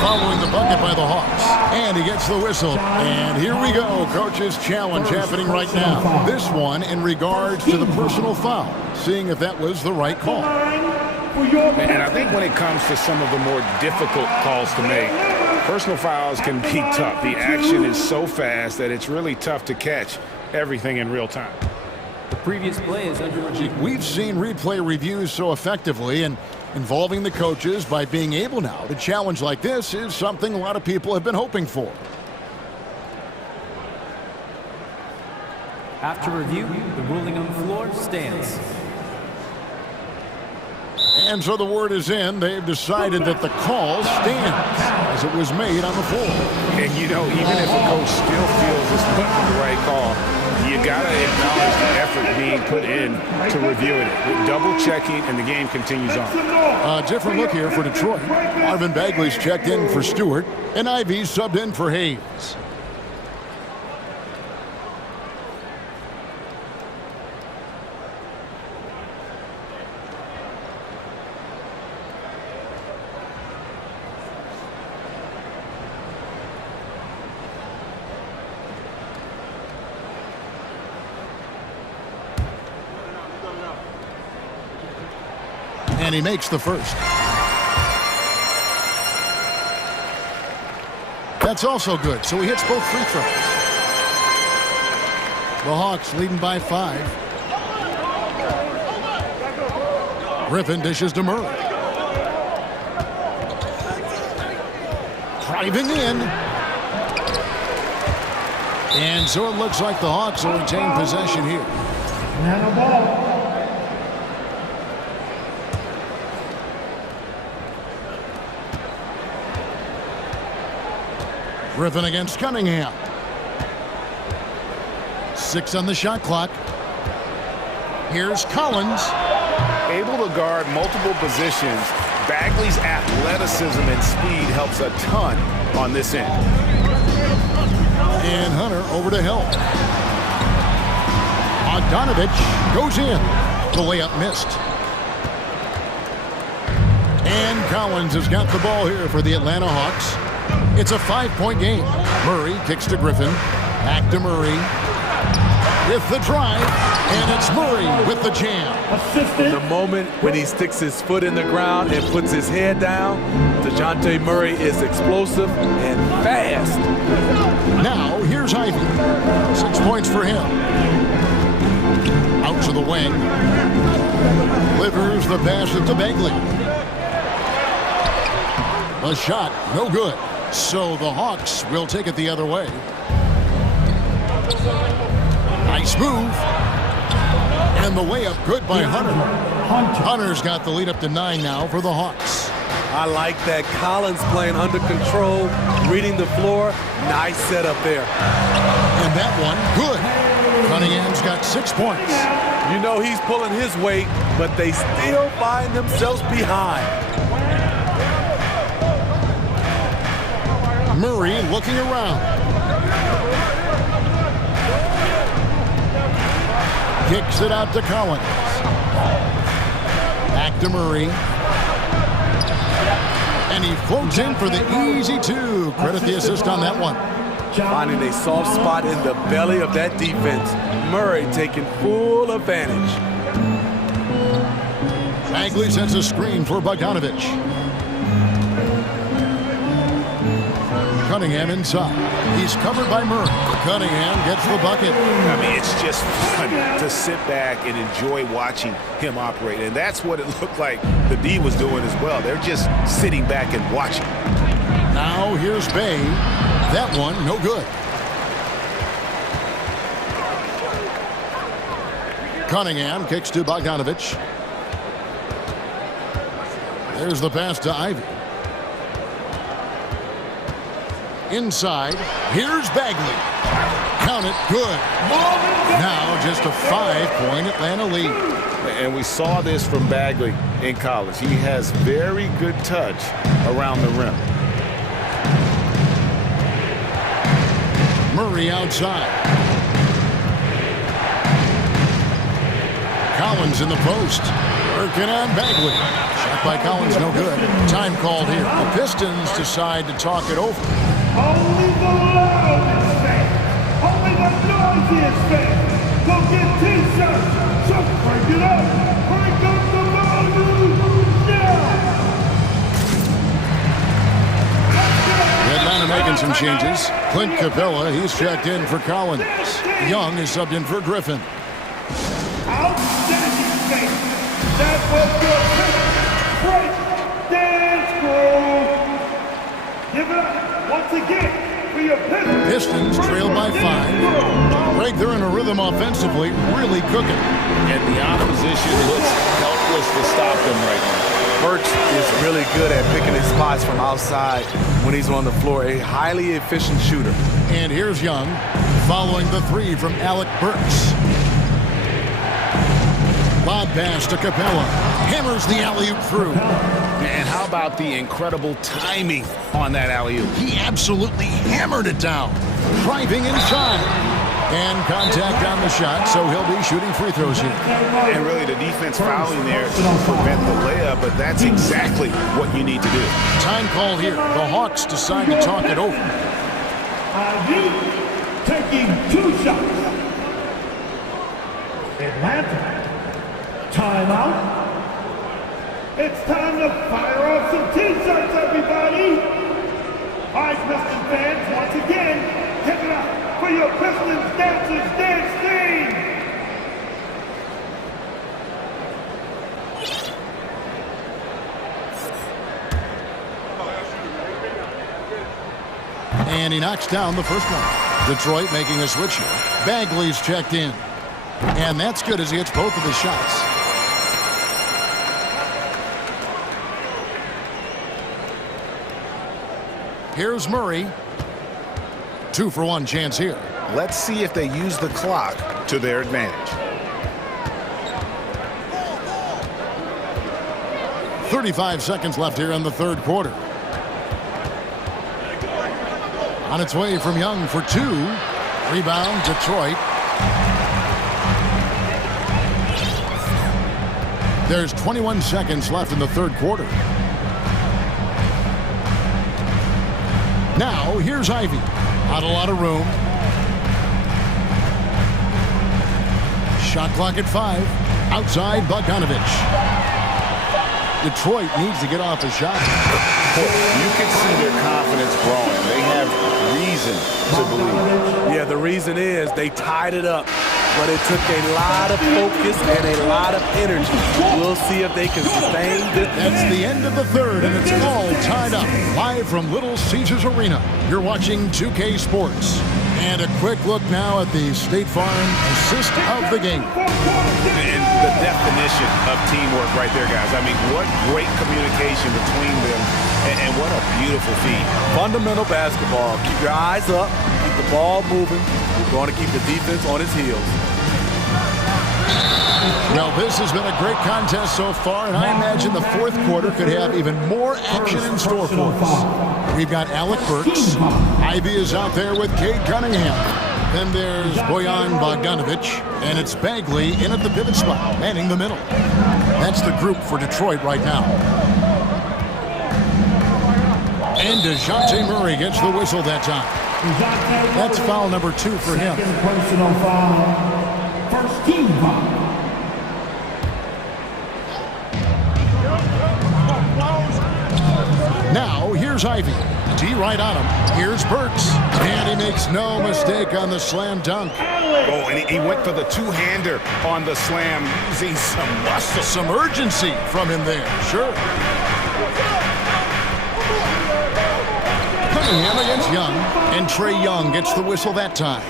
following the bucket by the Hawks. And he gets the whistle. And here we go, coach's challenge happening right now. This one in regards to the personal foul, seeing if that was the right call. And I think when it comes to some of the more difficult calls to make, personal fouls can be tough. The action is so fast that it's really tough to catch everything in real time. The previous play is under review. We've seen replay reviews so effectively, and involving the coaches by being able now to challenge like this is something a lot of people have been hoping for. After review, the ruling on the floor stands. And so the word is in. They've decided that the call stands as it was made on the floor. And, you know, even if a coach still feels this wasn't the right call, you got to acknowledge the effort being put in to reviewing it. With double-checking, and the game continues on. A different look here for Detroit. Marvin Bagley's checked in for Stewart, and Ivey's subbed in for Hayes. And he makes the first. That's also good, so he hits both free throws. The Hawks leading by 5. Griffin dishes to Murray. Driving in. And so it looks like the Hawks will retain possession here. Now the ball. Griffin against Cunningham. 6 on the shot clock. Here's Collins. Able to guard multiple positions, Bagley's athleticism and speed helps a ton on this end. And Hunter over to help. Bogdanovich goes in. The layup missed. And Collins has got the ball here for the Atlanta Hawks. It's a 5-point game. Murray kicks to Griffin. Back to Murray. With the drive. And it's Murray with the jam. The moment when he sticks his foot in the ground and puts his head down, DeJounte Murray is explosive and fast. Now, here's Ivey. 6 points for him. Out to the wing. Delivers the pass to Bagley. The shot, no good. So the Hawks will take it the other way. Nice move. And the layup good by Hunter. Hunter's got the lead up to 9 now for the Hawks. I like that. Collins playing under control, reading the floor. Nice setup there. And that one, good. Cunningham's got 6 points. You know he's pulling his weight, but they still find themselves behind. Murray looking around. Kicks it out to Collins. Back to Murray. And he floats in for the easy 2. Credit the assist on that one. Finding a soft spot in the belly of that defense. Murray taking full advantage. Bagley sets a screen for Bogdanovich. Cunningham inside. He's covered by Murray. Cunningham gets the bucket. I mean, it's just fun to sit back and enjoy watching him operate. And that's what it looked like the D was doing as well. They're just sitting back and watching. Now here's Bey. That one, no good. Cunningham kicks to Bogdanovich. There's the pass to Ivey. Inside, here's Bagley. Count it, good. Now just a 5-point Atlanta lead. And we saw this from Bagley in college. He has very good touch around the rim. Murray outside. Collins in the post. Working on Bagley. Shot by Collins, no good. Time called here. The Pistons decide to talk it over. Only the loudest fans, only the noisiest fans will get T-shirts. So crank it up. Crank up the volume now. Atlanta making some changes. Clint Capella, he's checked in for Collins. Young is subbed in for Griffin. Outstanding fans. That was your break dance crew. Give it up once again for your Pistons trailed by 5. Greg, they're in a rhythm offensively, really cooking. And the opposition looks helpless to stop them right now. Burks is really good at picking his spots from outside when he's on the floor. A highly efficient shooter. And here's Young, following the 3 from Alec Burks. Lob pass to Capella. Hammers the alley-oop through. And how about the incredible timing on that alley-oop? He absolutely hammered it down. Driving inside. And contact on the shot, so he'll be shooting free throws here. And really the defense fouling there to prevent the layup, but that's exactly what you need to do. Time called here. The Hawks decide to talk it over. You taking 2 shots. Atlanta. Timeout. It's time to fire off some T-shirts, everybody. All right, Pistons fans, once again, give it up for your Pistons Dancers Dance Team. And he knocks down the first one. Detroit making a switch here. Bagley's checked in. And that's good as he hits both of his shots. Here's Murray. 2 for 1 chance here. Let's see if they use the clock to their advantage. 35 seconds left here in the third quarter. On its way from Young for 2. Rebound, Detroit. There's 21 seconds left in the third quarter. Now, here's Ivy. Not a lot of room. Shot clock at 5. Outside, Bogdanovich. Detroit needs to get off the shot. You can see their confidence growing. They have reason to believe. Yeah, the reason is they tied it up. But it took a lot of focus and a lot of energy. We'll see if they can sustain this. That's the end of the third, and it's all tied up. Live from Little Caesars Arena, you're watching 2K Sports. And a quick look now at the State Farm assist of the game. And the definition of teamwork right there, guys. I mean, what great communication between them, and what a beautiful feat. Fundamental basketball. Keep your eyes up, keep the ball moving. We're going to keep the defense on its heels. Well, this has been a great contest so far, and I imagine the fourth quarter could have even more action in store for us. We've got Alec Burks. Ivy is out there with Cade Cunningham. Then there's Bojan Bogdanovich, and it's Bagley in at the pivot spot, manning the middle. That's the group for Detroit right now. And DeJounte Murray gets the whistle that time. That's foul number 2 for him. Personal foul. First team foul. Now, here's Ivy. D right on him. Here's Burks. And he makes no mistake on the slam dunk. Oh, and he went for the two-hander on the slam, using some muscle. Some urgency from him there, sure. Cunningham against Young, and Trae Young gets the whistle that time.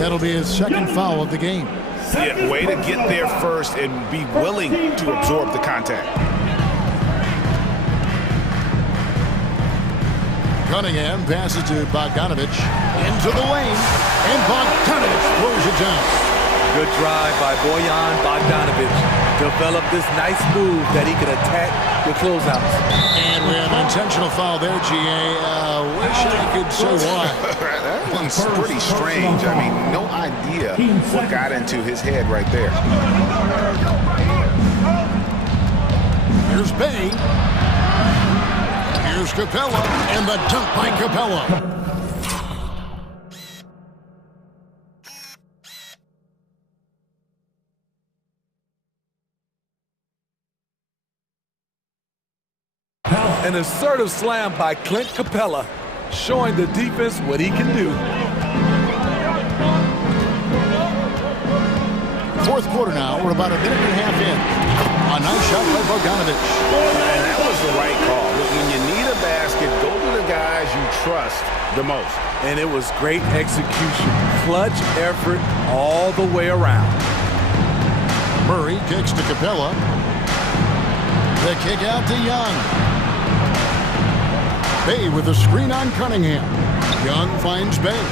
That'll be his second foul of the game. Yeah, way to get there first and be willing to absorb the contact. Cunningham passes to Bogdanovich into the lane, and Bogdanovich throws it down. Good drive by Bojan Bogdanovich. Developed this nice move that he could attack with closeouts. And we have an intentional foul there, GA. Wish I could say why. It's pretty strange. I mean, no idea what got into his head right there. Here's Bay. Here's Capella, and the dunk by Capella. An assertive slam by Clint Capella, showing the defense what he can do. Fourth quarter now. We're about a minute and a half in. A nice shot by Bogdanovich. And that was the right call. When you need a basket, go to the guys you trust the most. And it was great execution. Clutch effort all the way around. Murray kicks to Capella. The kick out to Young. Bay with a screen on Cunningham. Young finds Bay.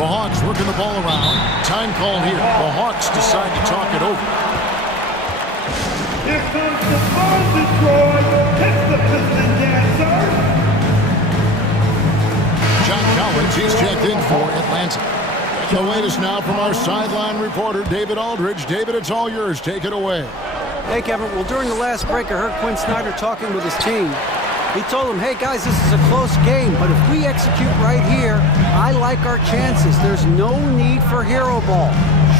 The Hawks working the ball around. Time call here. The Hawks decide to talk it over. Here comes the ball, Detroit. It's the Piston dancer. John Collins, he's checked in for Atlanta. The latest now from our sideline reporter, David Aldridge. David, it's all yours. Take it away. Hey, Kevin. Well, during the last break, I heard Quinn Snyder talking with his team. He told them, hey, guys, this is a close game, but if we execute right here, I like our chances. There's no need for hero ball.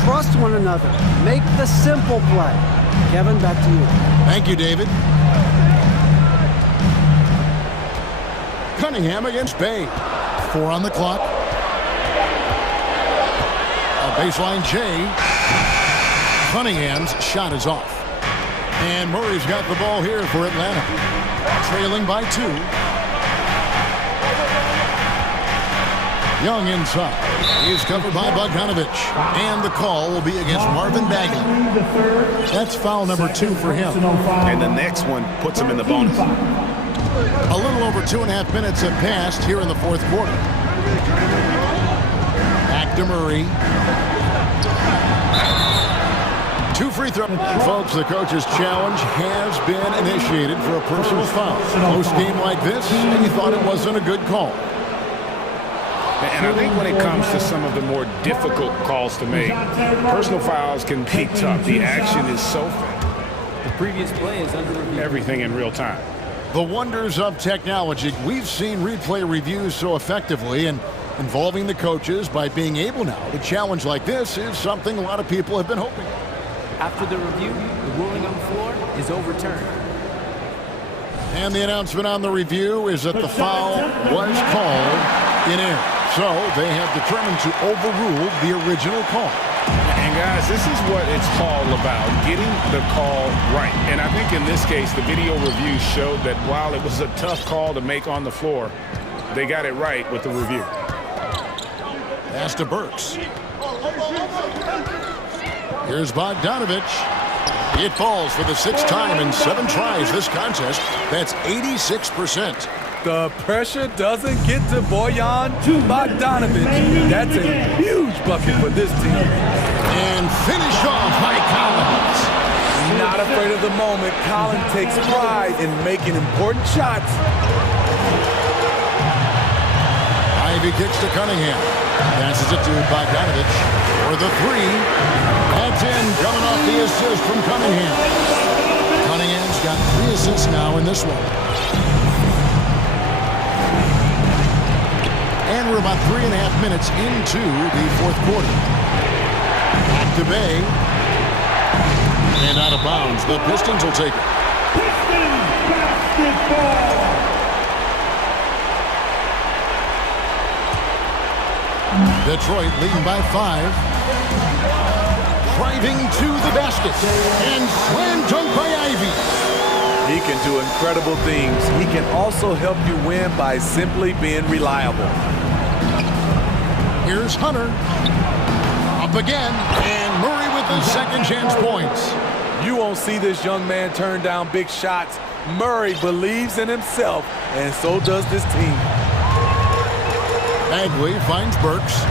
Trust one another. Make the simple play. Kevin, back to you. Thank you, David. Cunningham against Bay. 4 on the clock. A baseline J. Cunningham's shot is off. And Murray's got the ball here for Atlanta. Trailing by 2. Young inside. He's covered by Bogdanovich. And the call will be against Marvin Bagley. That's foul number 2 for him. And the next one puts him in the bonus. A little over 2.5 minutes have passed here in the fourth quarter. Back to Murray. 2 free throws. Folks, the coach's challenge has been initiated for a personal foul. Close game like this, and you thought it wasn't a good call. And I think when it comes to some of the more difficult calls to make, personal fouls can be tough. The action is so fast. The previous play is under review. Everything in real time. The wonders of technology. We've seen replay reviews so effectively, and involving the coaches by being able now to challenge like this is something a lot of people have been hoping. After the review, the ruling on the floor is overturned. And the announcement on the review is that the foul was called in error. So they have determined to overrule the original call. And guys, this is what it's all about, getting the call right. And I think in this case, the video review showed that while it was a tough call to make on the floor, they got it right with the review. Pass to Burks. Here's Bogdanovich. It falls for the 6th time in 7 tries this contest. That's 86%. The pressure doesn't get to Bojan Bogdanovich. That's a huge bucket for this team. And finish off by Collins. Not afraid of the moment. Collins takes pride in making important shots. Ivy kicks to Cunningham. Passes it to Bogdanovich for the 3. That's in, coming off the assist from Cunningham. Cunningham's got 3 assists now in this one. And we're about 3.5 minutes into the fourth quarter. Back to Bay. And out of bounds. The Pistons will take it. Pistons basketball. Detroit leading by 5. Driving to the basket. And slam dunk by Ivy. He can do incredible things. He can also help you win by simply being reliable. Here's Hunter. Up again. And Murray with the second chance points. You won't see this young man turn down big shots. Murray believes in himself, and so does this team. Bagley finds Burks.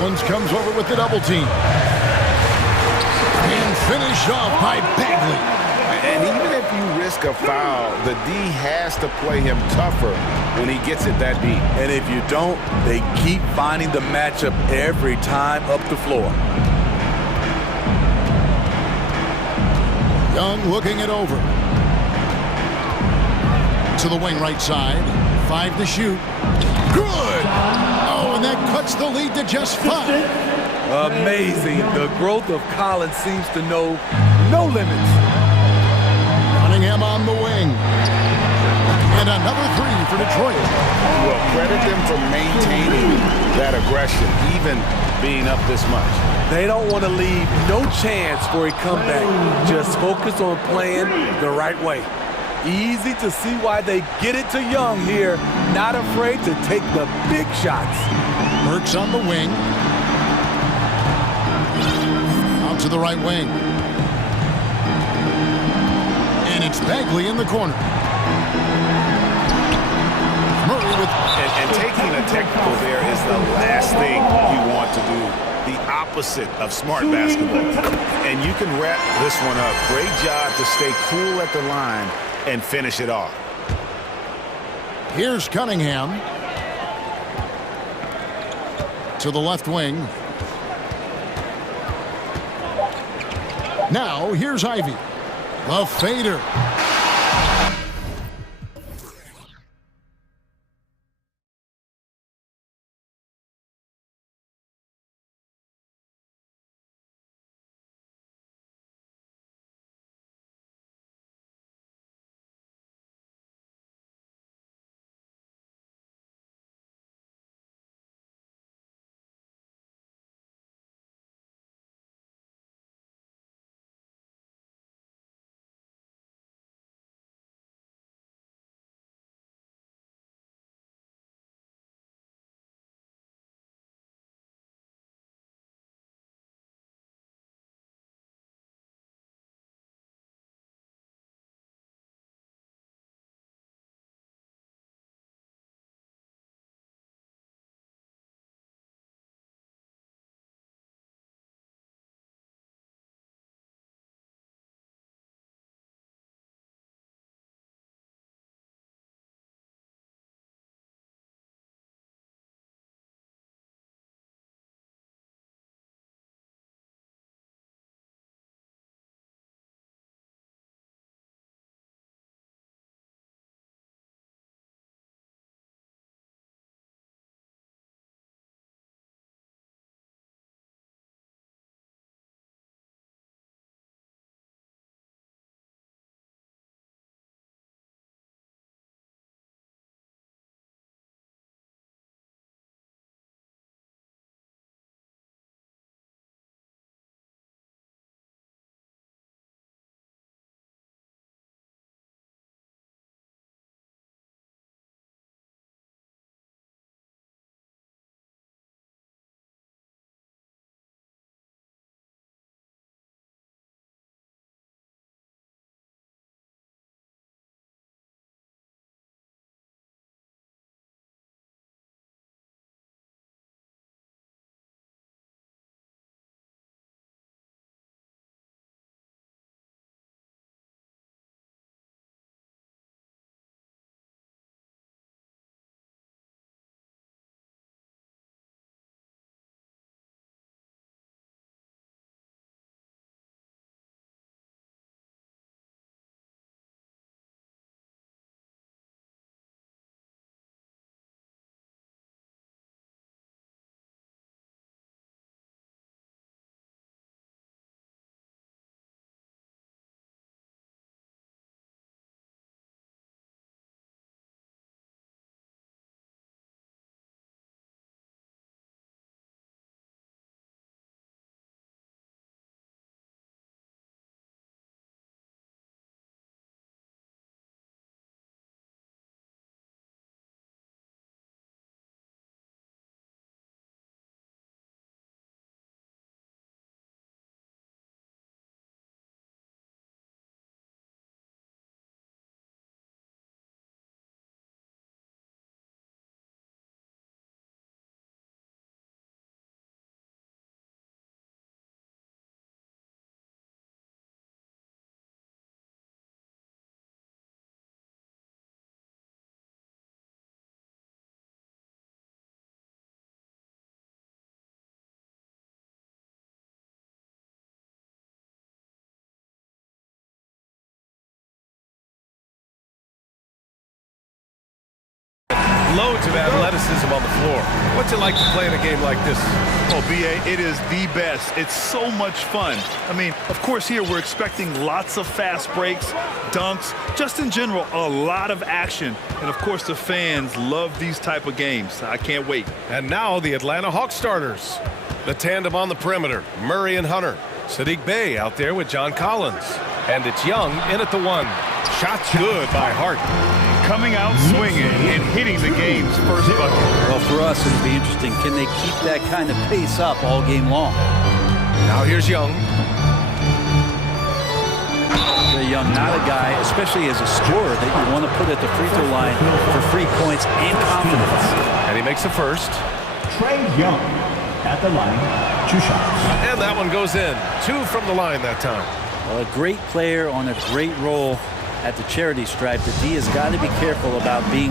Collins comes over with the double team. And finished off by Bagley. And even if you risk a foul, the D has to play him tougher when he gets it that deep. And if you don't, they keep finding the matchup every time up the floor. Young looking it over. To the wing right side. 5 to shoot. Good! Oh, and that cuts the lead to just 5. Amazing. The growth of Collins seems to know no limits. Cunningham on the wing. And another 3 for Detroit. Well, credit them for maintaining that aggression, even being up this much. They don't want to leave no chance for a comeback. Just focus on playing the right way. Easy to see why they get it to Young here. Not afraid to take the big shots. Burks on the wing. Out to the right wing. And it's Bagley in the corner. Murray with... And taking a technical there is the last thing you want to do. The opposite of smart basketball. And you can wrap this one up. Great job to stay cool at the line and finish it off. Here's Cunningham. To the left wing. Now, here's Ivy. The fader. loads of athleticism on the floor. What's it like to play in a game like this? Oh, B.A., it is the best. It's so much fun. I mean, of course, here we're expecting lots of fast breaks, dunks, just in general, a lot of action. And, of course, the fans love these type of games. I can't wait. And now the Atlanta Hawks starters. The tandem on the perimeter, Murray and Hunter. Sadiq Bey out there with John Collins. And it's Young in at the one. Shots good by Hart. Coming out swinging and hitting the game's first bucket. Well, for us, it'll be interesting. Can they keep that kind of pace up all game long? Now here's Young. Young, not a guy, especially as a scorer, that you want to put at the free throw line for free points and confidence. And he makes the first. Trae Young at the line, 2 shots. And that one goes in. 2 from the line that time. Well, a great player on a great role at the charity stripe. The D has got to be careful about being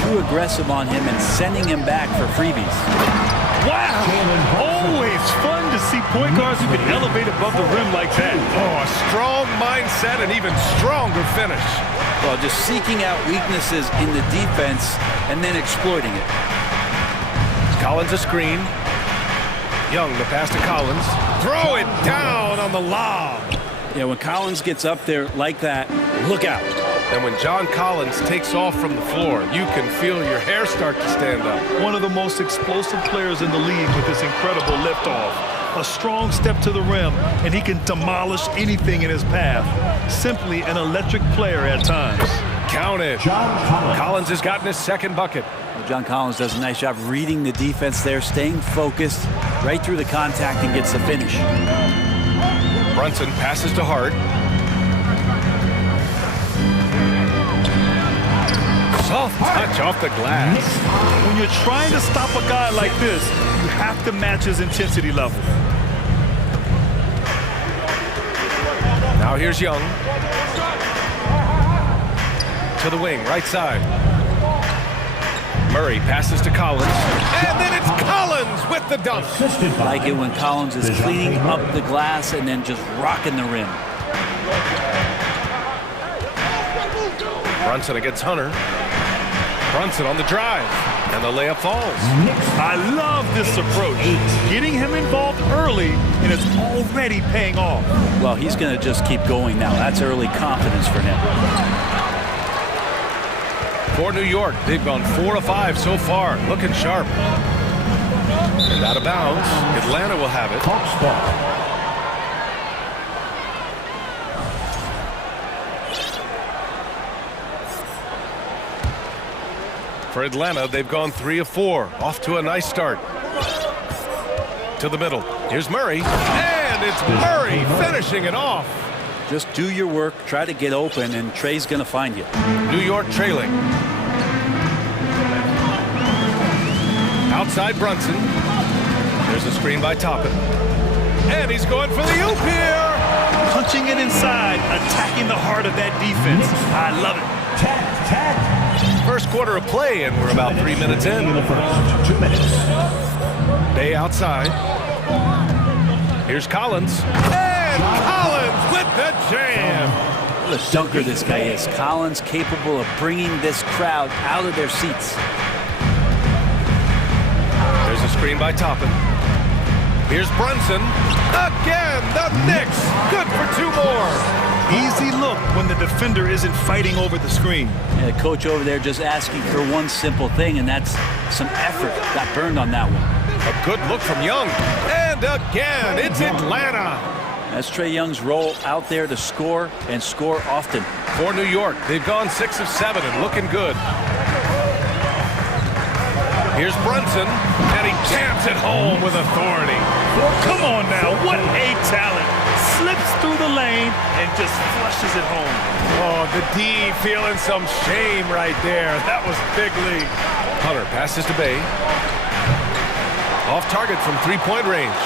too aggressive on him and sending him back for freebies. Wow! Always fun to see point guards who can elevate above the rim like that. Oh, a strong mindset and even stronger finish. Well, just seeking out weaknesses in the defense and then exploiting it. Collins a screen. Young, the pass to Collins. Throw it down on the lob. Yeah, when Collins gets up there like that, look out. And when John Collins takes off from the floor, you can feel your hair start to stand up. One of the most explosive players in the league with this incredible liftoff. A strong step to the rim, and he can demolish anything in his path. Simply an electric player at times. Count it. Collins has gotten his second bucket. Well, John Collins does a nice job reading the defense there, staying focused right through the contact and gets the finish. Brunson passes to Hart. Soft touch off the glass. When you're trying to stop a guy like this, you have to match his intensity level. Now here's Young. To the wing, right side. Murray passes to Collins. And then it's Collins with the dunk. I like it when Collins is cleaning up the glass and then just rocking the rim. Brunson against Hunter. Brunson on the drive. And the layup falls. I love this approach. Getting him involved early, and it's already paying off. Well, he's going to just keep going now. That's early confidence for him. For New York, they've gone 4 of 5 so far. Looking sharp. And out of bounds. Atlanta will have it. For Atlanta, they've gone 3 of 4. Off to a nice start. To the middle. Here's Murray. And it's Murray finishing it off. Just do your work, try to get open, and Trey's going to find you. New York trailing. Outside Brunson. There's a screen by Toppin. And he's going for the oop here. Punching it inside, attacking the heart of that defense. I love it. First quarter of play, and we're about 3 minutes in. Bay outside. Here's Collins. And Collins with the jam. What a dunker this guy is. Collins capable of bringing this crowd out of their seats. There's a screen by Toppin. Here's Brunson. Again, the Knicks. Good for 2 more. Easy look when the defender isn't fighting over the screen. And the coach over there just asking for one simple thing, and that's some effort. Got burned on that one. A good look from Young. And again, it's Atlanta. That's Trae Young's role out there to score and score often. For New York, they've gone 6 of 7 and looking good. Here's Brunson, and he jams it home with authority. Come on now, what a talent. Slips through the lane and just flushes it home. Oh, the D feeling some shame right there. That was big league. Hunter passes to Bay. Off target from 3-point range.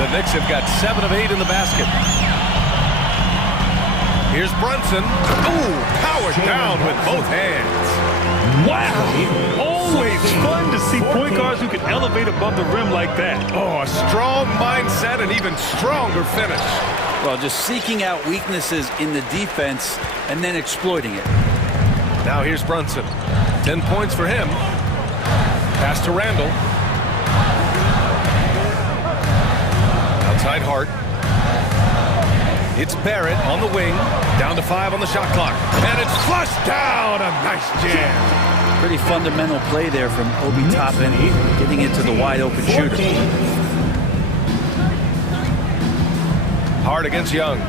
The Knicks have got 7 of 8 in the basket. Here's Brunson. Ooh, powered down with both hands. Wow! Always fun to see point guards who can elevate above the rim like that. Oh, a strong mindset and even stronger finish. Well, just seeking out weaknesses in the defense and then exploiting it. Now here's Brunson. 10 points for him. Pass to Randall. Outside Hart. It's Barrett on the wing. Down to 5 on the shot clock. And it's flushed down. A nice jam. Pretty fundamental play there from Obi Toppin, getting into the wide open shooter. Hart against Young.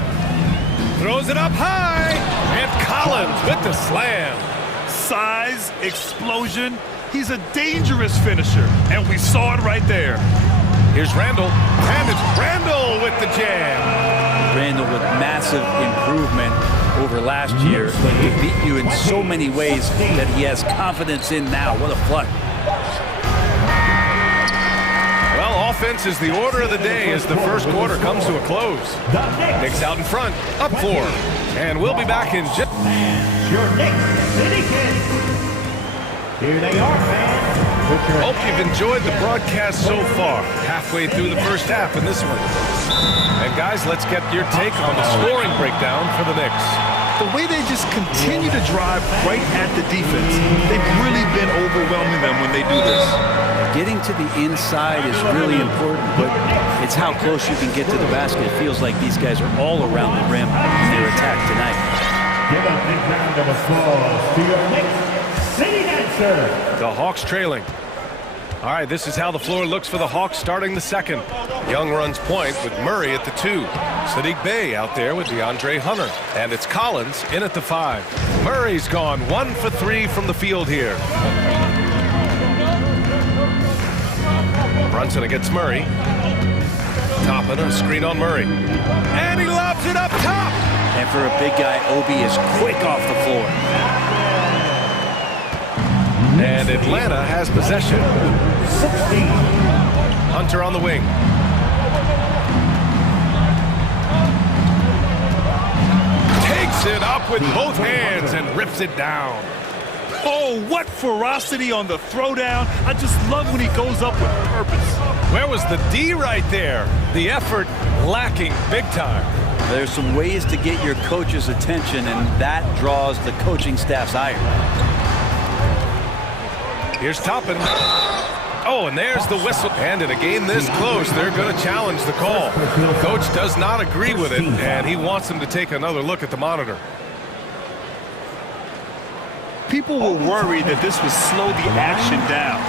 Throws it up high. And Collins with the slam. Size, explosion. He's a dangerous finisher, and we saw it right there. Here's Randall, and it's Randall with the jam. Randall with massive improvement over last year. He beat you in so many ways that he has confidence in now. What a flush. Well, offense is the order of the day as the first quarter comes to a close. Knicks out in front, up 4. And we'll be back in just... Your Knicks City Kids. Here they are, fans. Hope you've enjoyed the broadcast so far. Halfway through the first half in this one. And guys, let's get your take on the scoring breakdown for the Knicks. The way they just continue to drive right at the defense, they've really been overwhelming them when they do this. Getting to the inside is really important, but it's how close you can get to the basket. It feels like these guys are all around the rim in their attack tonight. Give a big round of applause to your Knicks City Dancer. The Hawks trailing. All right, this is how the floor looks for the Hawks starting the second. Young runs point with Murray at the 2. Sadiq Bey out there with DeAndre Hunter. And it's Collins in at the 5. Murray's gone 1 for 3 from the field here. Brunson against Murray. Toppin a screen on Murray. And he lobs it up top. And for a big guy, Obi is quick off the floor. And Atlanta has possession. 16. Hunter on the wing. Takes it up with both hands and rips it down. Oh, what ferocity on the throwdown. I just love when he goes up with purpose. Where was the D right there? The effort lacking big time. There's some ways to get your coach's attention, and that draws the coaching staff's ire. Here's Toppin. Oh, and there's the whistle. And in a game this close, they're going to challenge the call. Coach does not agree with it, and he wants them to take another look at the monitor. People were worried that this would slow the action down.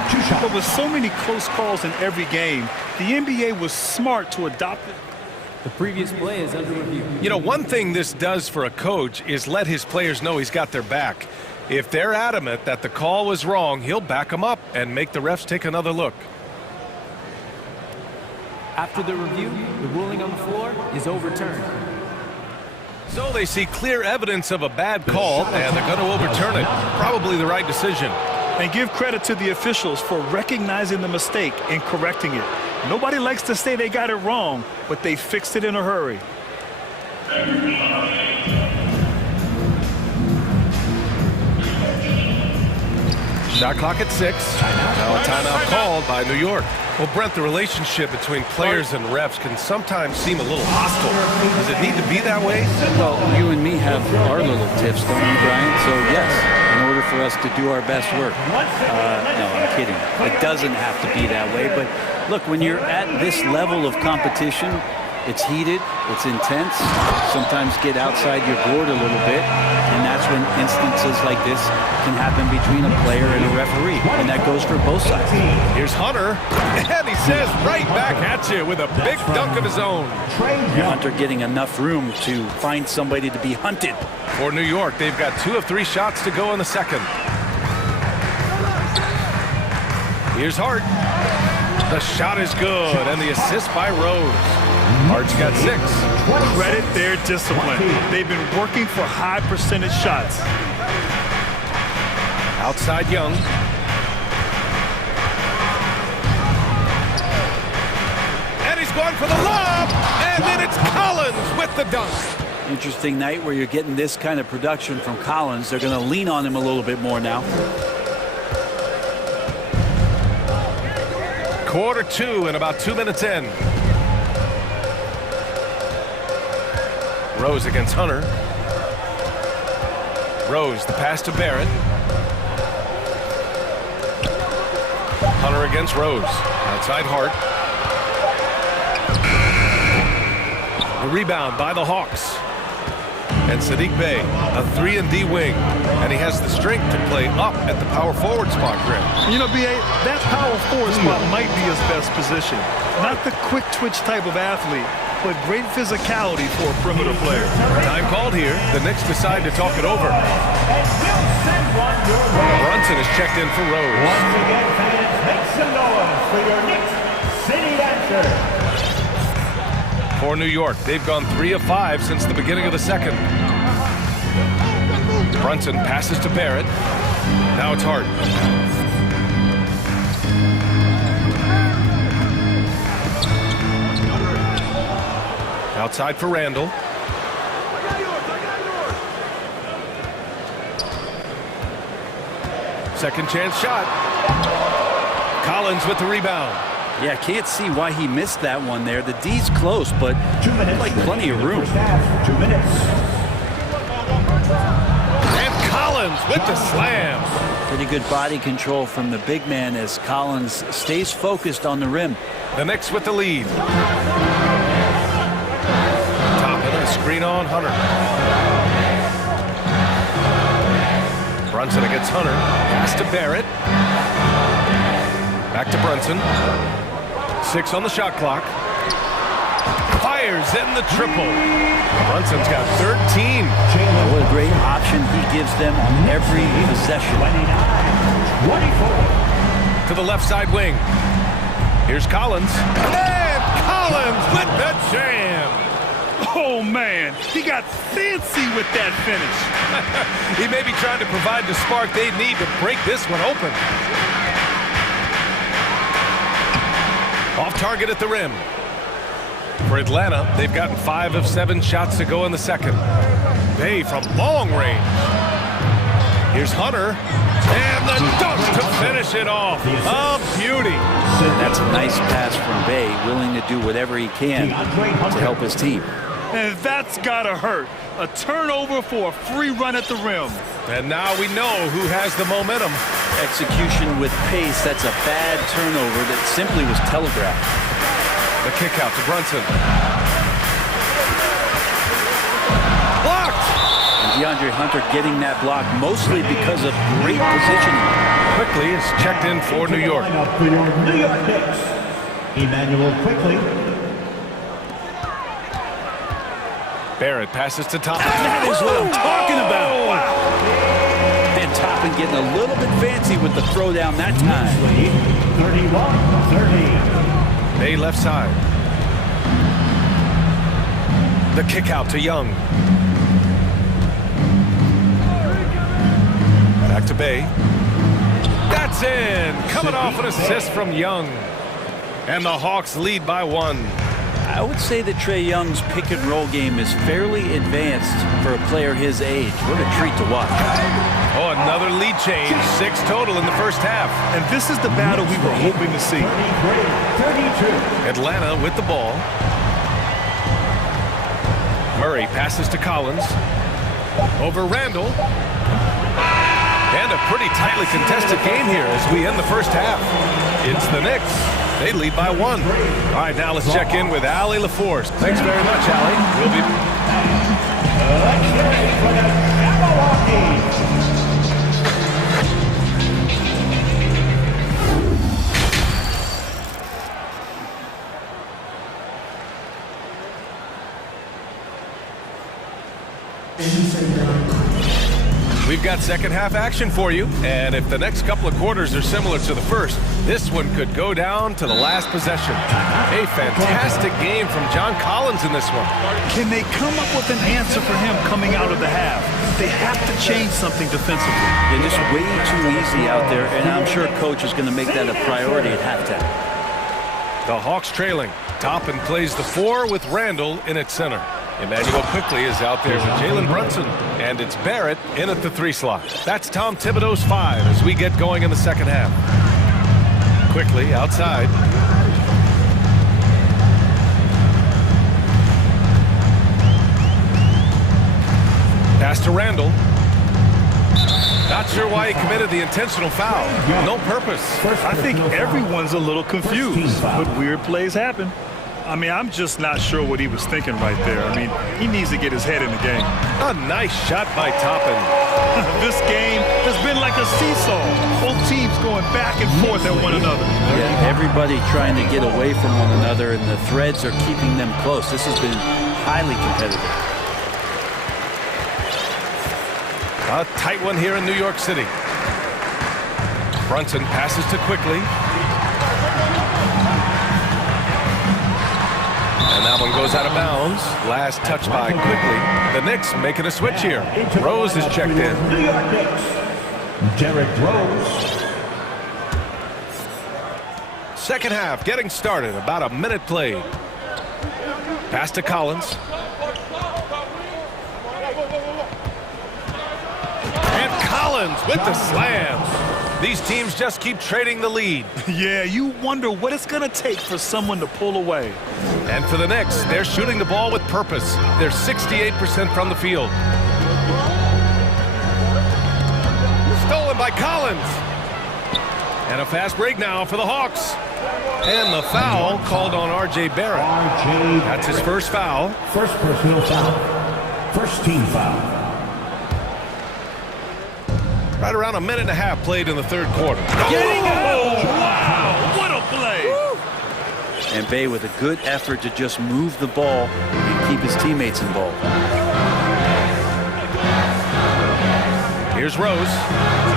But with so many close calls in every game, the NBA was smart to adopt it. The previous play is under review. You know, one thing this does for a coach is let his players know he's got their back. If they're adamant that the call was wrong, he'll back them up and make the refs take another look. After the review, the ruling on the floor is overturned. So they see clear evidence of a bad call, and they're going to overturn it. Probably the right decision. And give credit to the officials for recognizing the mistake and correcting it. Nobody likes to say they got it wrong, but they fixed it in a hurry. Shot clock at 6. Now a timeout called by New York. Well, Brent, the relationship between players and refs can sometimes seem a little hostile. Does it need to be that way? Well, you and me have our little tips, don't we, Brian? So, yes, in order for us to do our best work. No, I'm kidding. It doesn't have to be that way. But, look, when you're at this level of competition, it's heated, it's intense. Sometimes get outside your board a little bit, and that's when instances like this can happen between a player and a referee, and that goes for both sides. Here's Hunter, and he says right back at you with a big dunk of his own. Hunter getting enough room to find somebody to be hunted. For New York, they've got 2 of 3 shots to go in the second. Here's Hart. The shot is good, and the assist by Rose. Hart's got 6. Credit their discipline. They've been working for high percentage shots. Outside Young. And he's going for the lob, and then it's Collins with the dunk. Interesting night where you're getting this kind of production from Collins. They're going to lean on him a little bit more now. Quarter 2 and about 2 minutes in. Rose against Hunter. Rose, the pass to Barrett. Hunter against Rose. Outside Hart. The rebound by the Hawks. And Sadiq Bey, a 3-and-D wing. And he has the strength to play up at the power forward spot, Greg. You know, B.A., that power forward spot might be his best position. Not the quick twitch type of athlete, but great physicality for a perimeter player. Time called here. The Knicks decide to talk it over. Brunson is checked in for Rose. Once again, fans, make some noise for your Knicks City Dancer. For New York, they've gone 3 of 5 since the beginning of the second. Brunson passes to Barrett. Now it's Hart. Outside for Randall. Second chance shot. Collins with the rebound. Yeah, can't see why he missed that one there. The D's close, but like plenty of room. 2 minutes. And Collins with the slam. Pretty good body control from the big man as Collins stays focused on the rim. The Knicks with the lead. Top of the screen on Hunter. Brunson against Hunter. Pass to Barrett. Back to Brunson. 6 on the shot clock. Fires in the triple. Brunson's got 13. What a great option he gives them on every possession. 24. To the left side wing. Here's Collins. And Collins with the jam. Oh, man, he got fancy with that finish. He may be trying to provide the spark they need to break this one open. Off target at the rim. For Atlanta, they've gotten 5 of 7 shots to go in the second. Bey from long range. Here's Hunter. And the dunk to finish it off. A beauty. That's a nice pass from Bey, willing to do whatever he can to help his team. And that's gotta hurt. A turnover for a free run at the rim. And now we know who has the momentum. Execution with pace, that's a bad turnover that simply was telegraphed. The kick out to Brunson. Blocked! And DeAndre Hunter getting that block mostly because of great positioning. Quickly is checked in for New York. For your New York Knicks, Emmanuel Quickly. Barrett passes to Toppin. That is what I'm talking about. And Toppin getting a little bit fancy with the throwdown that time. 31-30. Bey left side. The kick out to Young. Back to Bey. That's in. Coming off an assist from Young. And the Hawks lead by 1. I would say that Trae Young's pick and roll game is fairly advanced for a player his age. What a treat to watch. Oh, another lead change. 6 total in the first half. And this is the battle we were hoping to see. 33-32. Atlanta with the ball. Murray passes to Collins. Over Randall. And a pretty tightly contested game here as we end the first half. It's the Knicks. They lead by 1. All right, now let's check in with Allie LaForce. Thanks very much, Allie. We'll be... Let's hear it for the Jabberwocky. We've got second half action for you, and if the next couple of quarters are similar to the first, this one could go down to the last possession. A fantastic game from John Collins in this one. Can they come up with an answer for him coming out of the half? They have to change something defensively. They're just way too easy out there, and I'm sure coach is going to make that a priority at halftime. The Hawks trailing. Toppin plays the 4 with Randall in at center. Emmanuel Quickly is out there with Jalen Brunson, and it's Barrett in at the 3 slot. That's Tom Thibodeau's 5 as we get going in the second half. Quickly outside. Pass to Randall. Not sure why he committed the intentional foul. No purpose. I think everyone's a little confused, but weird plays happen. I mean, I'm just not sure what he was thinking right there. I mean, he needs to get his head in the game. A nice shot by Toppin. This game has been like a seesaw. Both teams going back and forth at one another. Yeah, everybody trying to get away from one another, and the threads are keeping them close. This has been highly competitive. A tight one here in New York City. Brunson passes to Quickly. And that one goes out of bounds. Last touch by Quickly. The Knicks making a switch here. Rose is checked in. New York Knicks, Derrick Rose. Second half getting started. About a minute played. Pass to Collins. And Collins with the slam. These teams just keep trading the lead. Yeah, you wonder what it's going to take for someone to pull away. And for the Knicks, they're shooting the ball with purpose. They're 68% from the field. Stolen by Collins. And a fast break now for the Hawks. And the foul called on R.J. Barrett. That's his first foul. First personal foul. First team foul. Right around a minute and a half played in the third quarter. Getting out! Wow, what a play! And Bay with a good effort to just move the ball and keep his teammates involved. Here's Rose,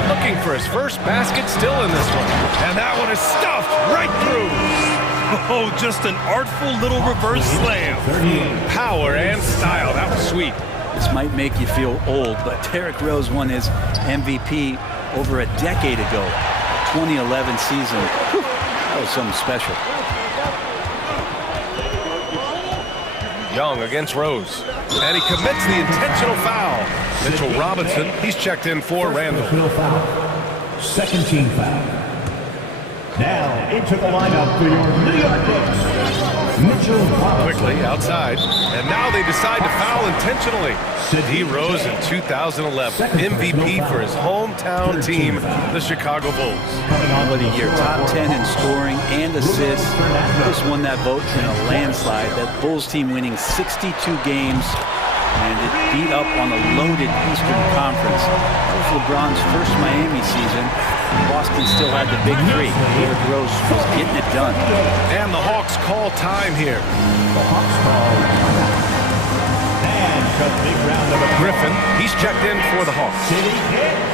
looking for his first basket, still in this one. And that one is stuffed right through. Oh, just an artful little reverse slam. Power and style, that was sweet. This might make you feel old, but Derrick Rose won his MVP over a decade ago. 2011 season. Whew, that was something special. Young against Rose. And he commits the intentional foul. Mitchell Robinson, he's checked in for Randall. Personal foul. Second team foul. Now into the lineup for your New York Knicks, Mitchell Robinson. Quickly outside. And now they decide to foul intentionally. He rose in 2011. MVP for his hometown team, the Chicago Bulls. What a year. Top 10 in scoring and assists. Just won that vote in a landslide. That Bulls team winning 62 games. And it beat up on a loaded Eastern Conference. That was LeBron's first Miami season. Boston still had the big three. Derrick Rose was getting it done. And the Hawks call time here. The Hawks call time. And a big round of applause. Griffin, he's checked in for the Hawks. City Kicks.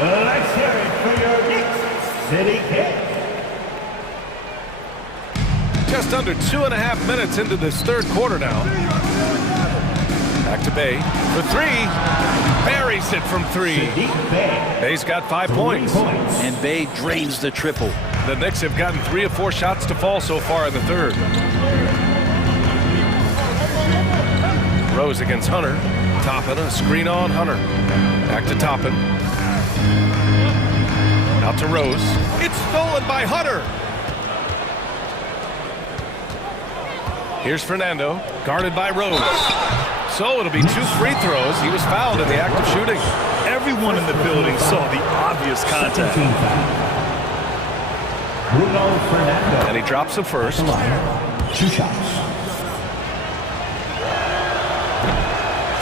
Let's hear it for your Knicks. City Kicks. Just under 2.5 minutes into this third quarter now. Back to Bay for three. Buries it from three. Bay's got 5 points. And Bay drains the triple. The Knicks have gotten 3 of 4 shots to fall so far in the third. Rose against Hunter. Toppin, a screen on Hunter. Back to Toppin. Out to Rose. It's stolen by Hunter. Here's Fernando, guarded by Rose. So it'll be 2 free throws. He was fouled in the act of shooting. Everyone in the building saw the obvious contact. Bruno Fernando. And he drops the first. 2 shots.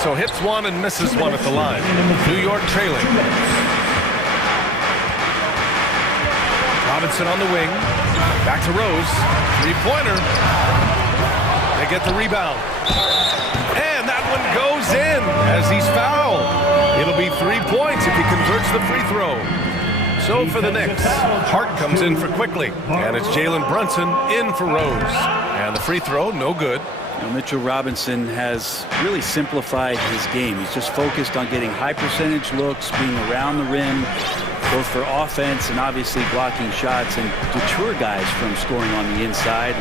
So hits one and misses one at the line. New York trailing. Robinson on the wing. Back to Rose. 3-pointer. They get the rebound. And that one goes in as he's fouled. It'll be 3 points if he converts the free throw. So for the Knicks, Hart comes in for Quickly. And it's Jalen Brunson in for Rose. And the free throw, no good. Now, Mitchell Robinson has really simplified his game. He's just focused on getting high percentage looks, being around the rim, both for offense and obviously blocking shots, and deter guys from scoring on the inside.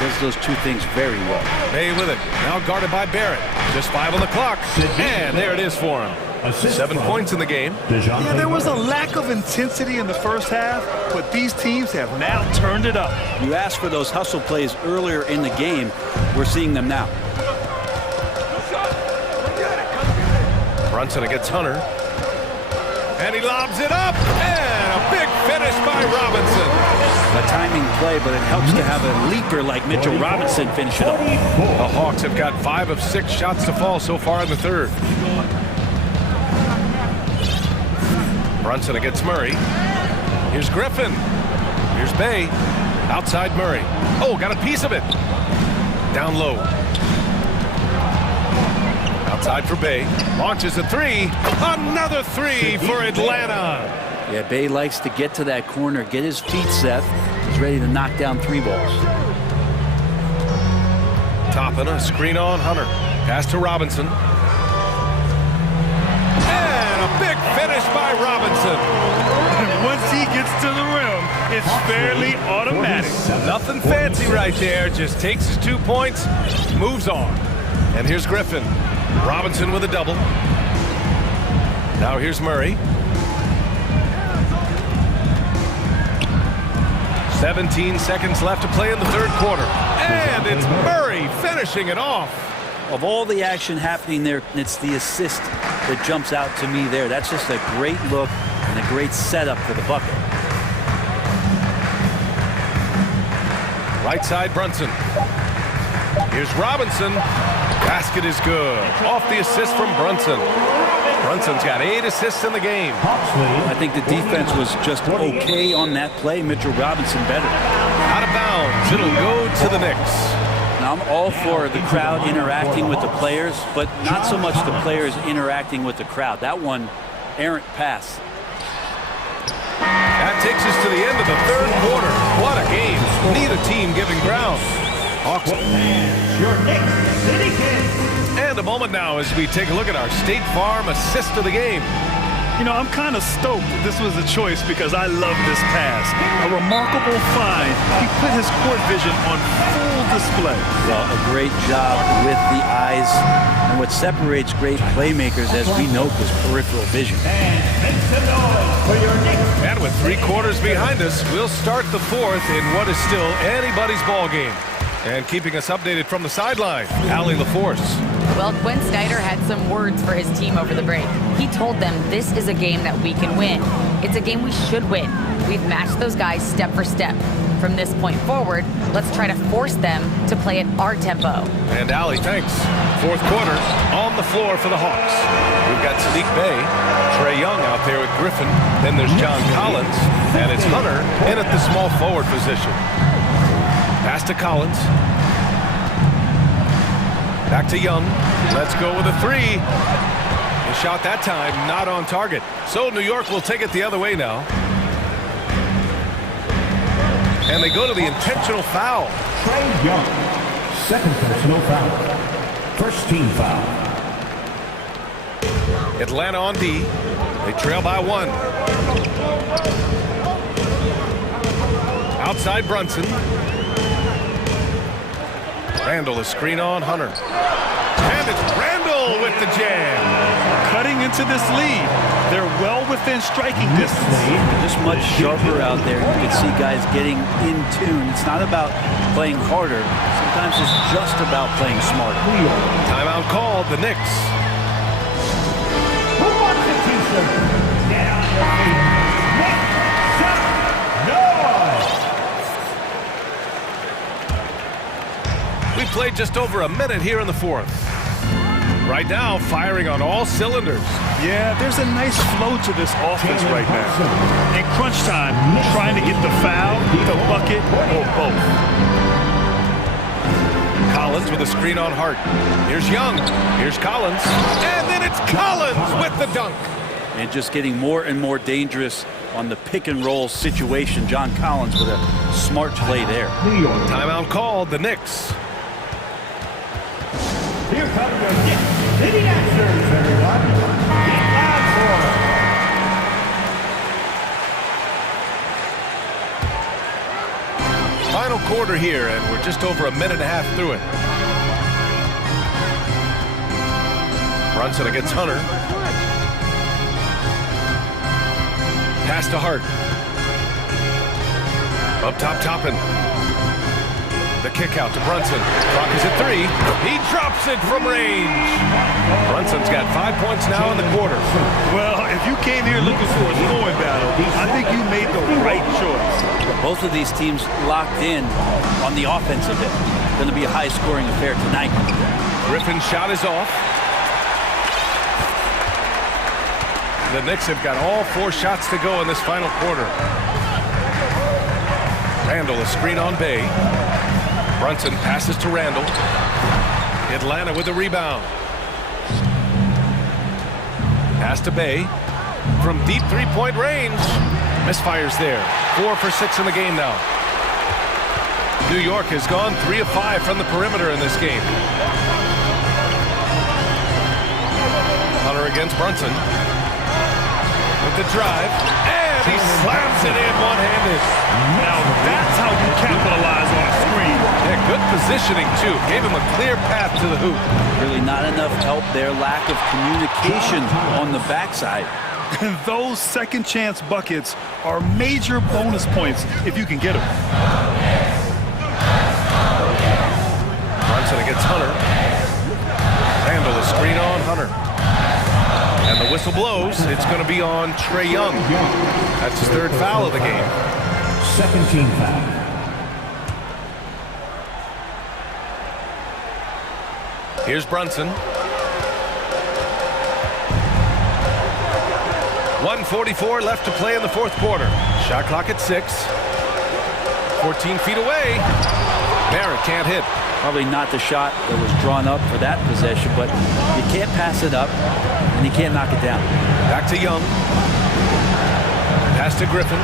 Does those two things very well. Bay with it. Now guarded by Barrett. Just 5 on the clock. And there it is for him. 7 points in the game. Yeah, there was a lack of intensity in the first half, but these teams have now turned it up. You asked for those hustle plays earlier in the game. We're seeing them now. Brunson against Hunter. And he lobs it up, and a big finish by Robinson. A timing play, but it helps to have a leaper like Mitchell Robinson finish it off. The Hawks have got 5 of 6 shots to fall so far in the third. Brunson against Murray. Here's Griffin. Here's Bay. Outside Murray. Oh, got a piece of it. Down low. Outside for Bay. Launches a 3. Another 3 for Atlanta. Yeah, Bay likes to get to that corner, get his feet set. He's ready to knock down 3 balls. Toppin, a screen on Hunter. Pass to Robinson. And a big finish by Robinson. And once he gets to the rim, it's fairly automatic. Nothing fancy right there. Just takes his 2 points, moves on. And here's Griffin. Robinson with a double. Now here's Murray. 17 seconds left to play in the third quarter. And it's Murray finishing it off. Of all the action happening there, it's the assist that jumps out to me there. That's just a great look and a great setup for the bucket. Right side, Brunson. Here's Robinson. Basket is good. Off the assist from Brunson. Brunson's got 8 assists in the game. I think the defense was just okay on that play. Mitchell Robinson better. Out of bounds. It'll go to the Knicks. Now, I'm all for the crowd interacting with the players, but not so much the players interacting with the crowd. That one, errant pass. That takes us to the end of the third quarter. What a game. Neither team giving ground. Hawks. Your Knicks City Kings. And a moment now as we take a look at our State Farm assist of the game. You know, I'm kind of stoked that this was a choice because I love this pass. A remarkable find. He put his court vision on full display. Well, a great job with the eyes. And what separates great playmakers, as we note, is peripheral vision. And make some noise for your Knicks. And with 3 quarters behind us, we'll start the fourth in what is still anybody's ball game. And keeping us updated from the sideline, Allie LaForce. Well, Quinn Snyder had some words for his team over the break. He told them this is a game that we can win. It's a game we should win. We've matched those guys step for step. From this point forward, let's try to force them to play at our tempo. And Allie, thanks. Fourth quarter on the floor for the Hawks. We've got Sadiq Bey, Trae Young out there with Griffin. Then there's John Collins, and it's Hunter in at the small forward position. Pass to Collins. Back to Young. Let's go with a 3. The shot that time not on target. So New York will take it the other way now. And they go to the intentional foul. Trae Young, second personal foul. First team foul. Atlanta on D. They trail by 1. Outside Brunson. Randall is screen on Hunter. And it's Randall with the jam. Cutting into this lead. They're well within striking distance. Just much sharper out there. You can see guys getting in tune. It's not about playing harder. Sometimes it's just about playing smarter. Timeout called, the Knicks. Who wants a t-shirt? Get on your feet. Make some noise. We played just over a minute here in the fourth. Right now, firing on all cylinders. Yeah, there's a nice flow to this offense right now. In crunch time, trying to get the foul, the bucket, or both. Collins with a screen on Hart. Here's Young. Here's Collins. And then it's Collins with the dunk. And just getting more and more dangerous on the pick and roll situation. John Collins with a smart play there. Timeout called, the Knicks. Here comes your Knicks City Dancers, everyone. Get loud for them. Final quarter here, and we're just over a minute and a half through it. Brunson against Hunter. Pass to Hart. Up top, Toppin. The kick out to Brunson. Clock is at 3. He drops it from range. Brunson's got 5 points now in the quarter. Well, if you came here looking for a scoring battle, I think you made the right choice. Both of these teams locked in on the offensive end. Going to be a high-scoring affair tonight. Griffin's shot is off. The Knicks have got all 4 shots to go in this final quarter. Randall, a screen on Bay. Brunson passes to Randall. Atlanta with the rebound. Pass to Bay. From deep three-point range. Misfires there. 4 for 6 in the game now. New York has gone 3 of 5 from the perimeter in this game. Hunter against Brunson. With the drive. And he slams it in one-handed. Now that's how you capitalize on a screen. Yeah, good positioning, too. Gave him a clear path to the hoop. Really not enough help there. Lack of communication on the backside. Those second chance buckets are major bonus points if you can get them. Brunson against Hunter. Randall, a screen on Hunter. And the whistle blows. It's going to be on Trae Young. That's his 3rd foul of the game. Second team foul. Here's Brunson. 1:44 left to play in the 4th quarter. Shot clock at 6. 14 feet away. Barrett can't hit. Probably not the shot that was drawn up for that possession, but you can't pass it up, and you can't knock it down. Back to Young. Pass to Griffin.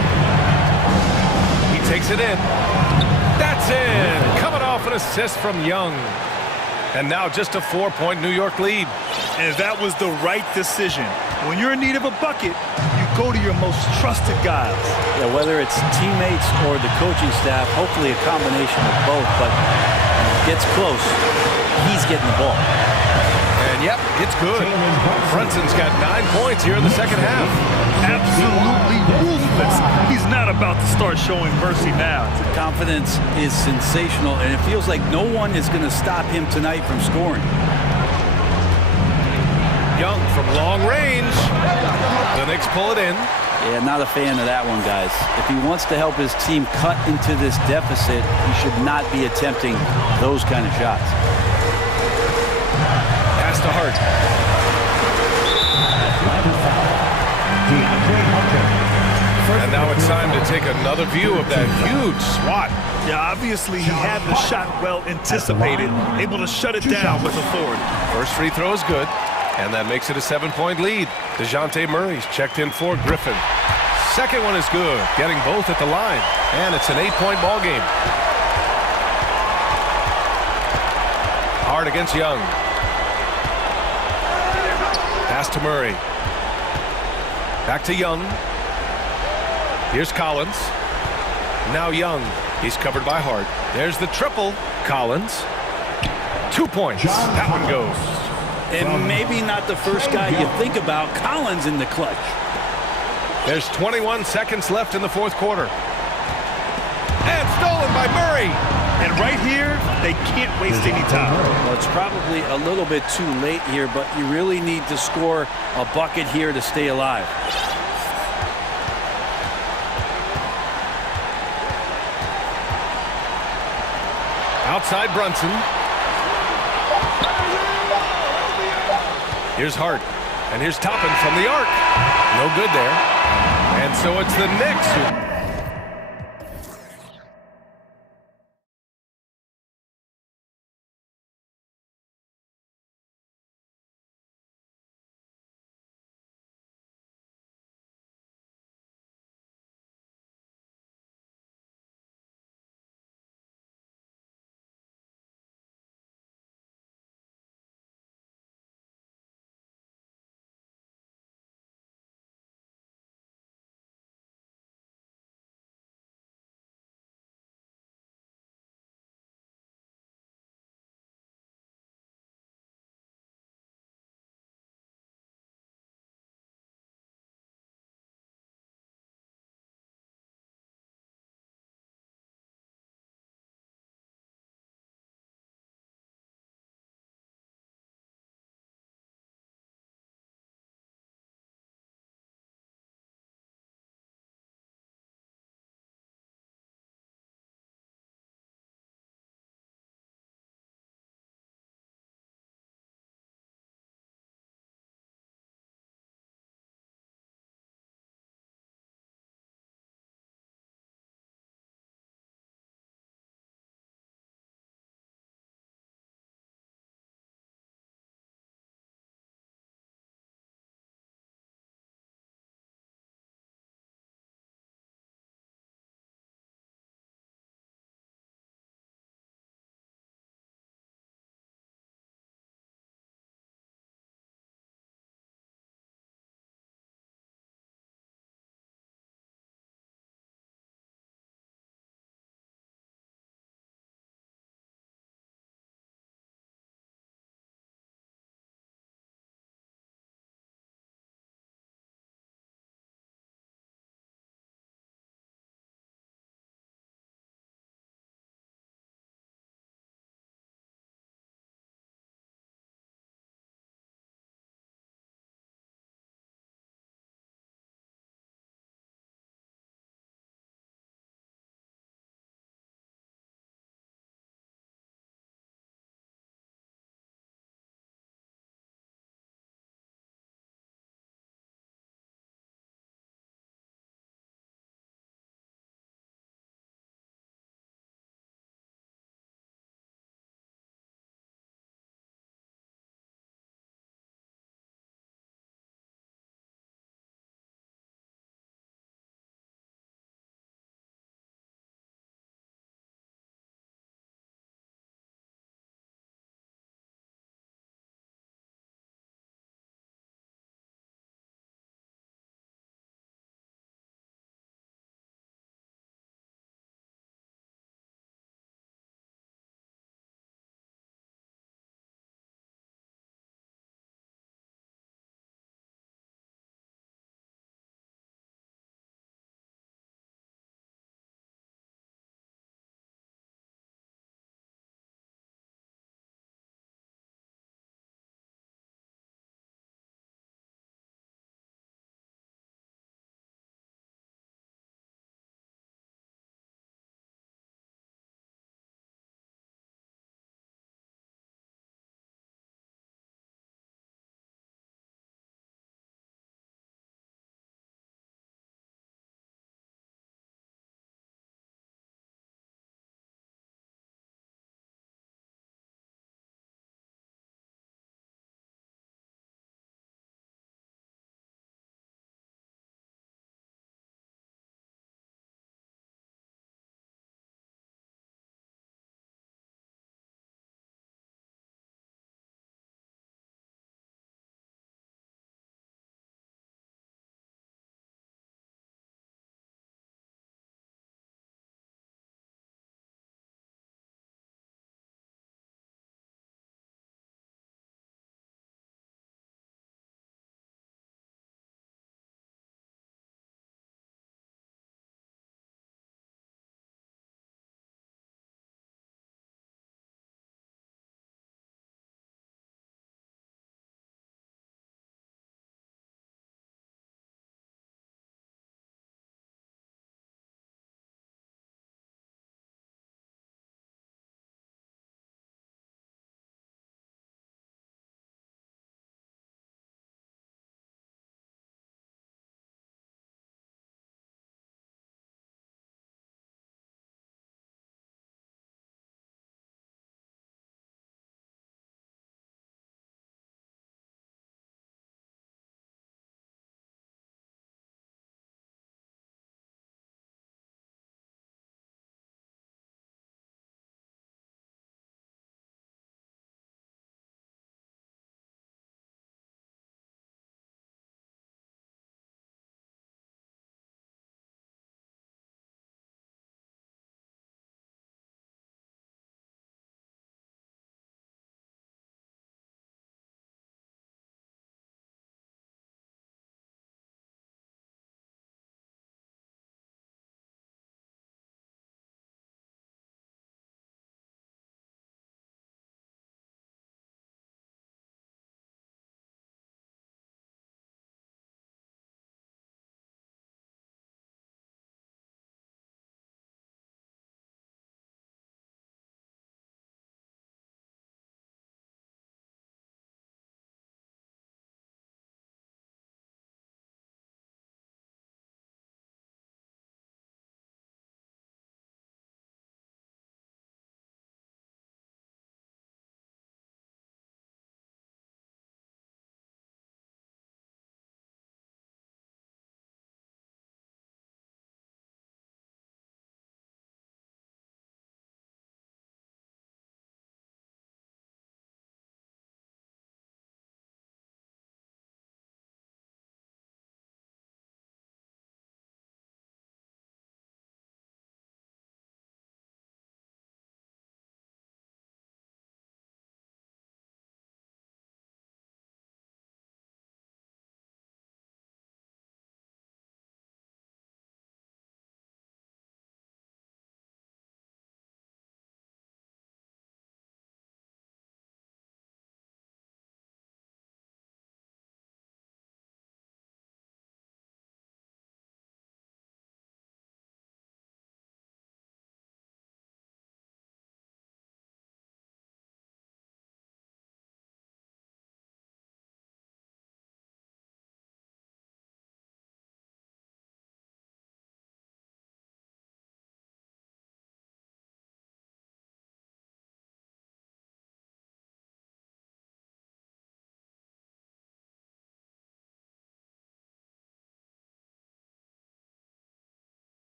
He takes it in. That's in. Coming off an assist from Young. And now just a 4-point New York lead. And that was the right decision. When you're in need of a bucket, you go to your most trusted guys. Yeah, whether it's teammates or the coaching staff, hopefully a combination of both, but gets close, he's getting the ball. And yep, it's good. Brunson's got 9 points here in the second half. Absolutely ruthless. He's not about to start showing mercy now. The confidence is sensational, and it feels like no one is going to stop him tonight from scoring. Young from long range. The Knicks pull it in. Yeah, not a fan of that one, guys. If he wants to help his team cut into this deficit, he should not be attempting those kind of shots. Pass to Hart. And now it's time to take another view of that huge swat. Yeah, obviously he had the shot well anticipated, able to shut it down with authority. First free throw is good, and that makes it a 7-point lead. DeJounte Murray's checked in for Griffin. Second one is good, getting both at the line, and it's an 8-point ball game. Hart against Young. Pass to Murray. Back to Young. Here's Collins. Now Young. He's covered by Hart. There's the triple. Collins. 2 points. That one goes. And maybe not the first guy you think about. Collins in the clutch. There's 21 seconds left in the 4th quarter. And stolen by Murray. And right here, they can't waste any time. Well, it's probably a little bit too late here, but you really need to score a bucket here to stay alive. Outside Brunson. Here's Hart. And here's Toppin from the arc. No good there. And so it's the Knicks who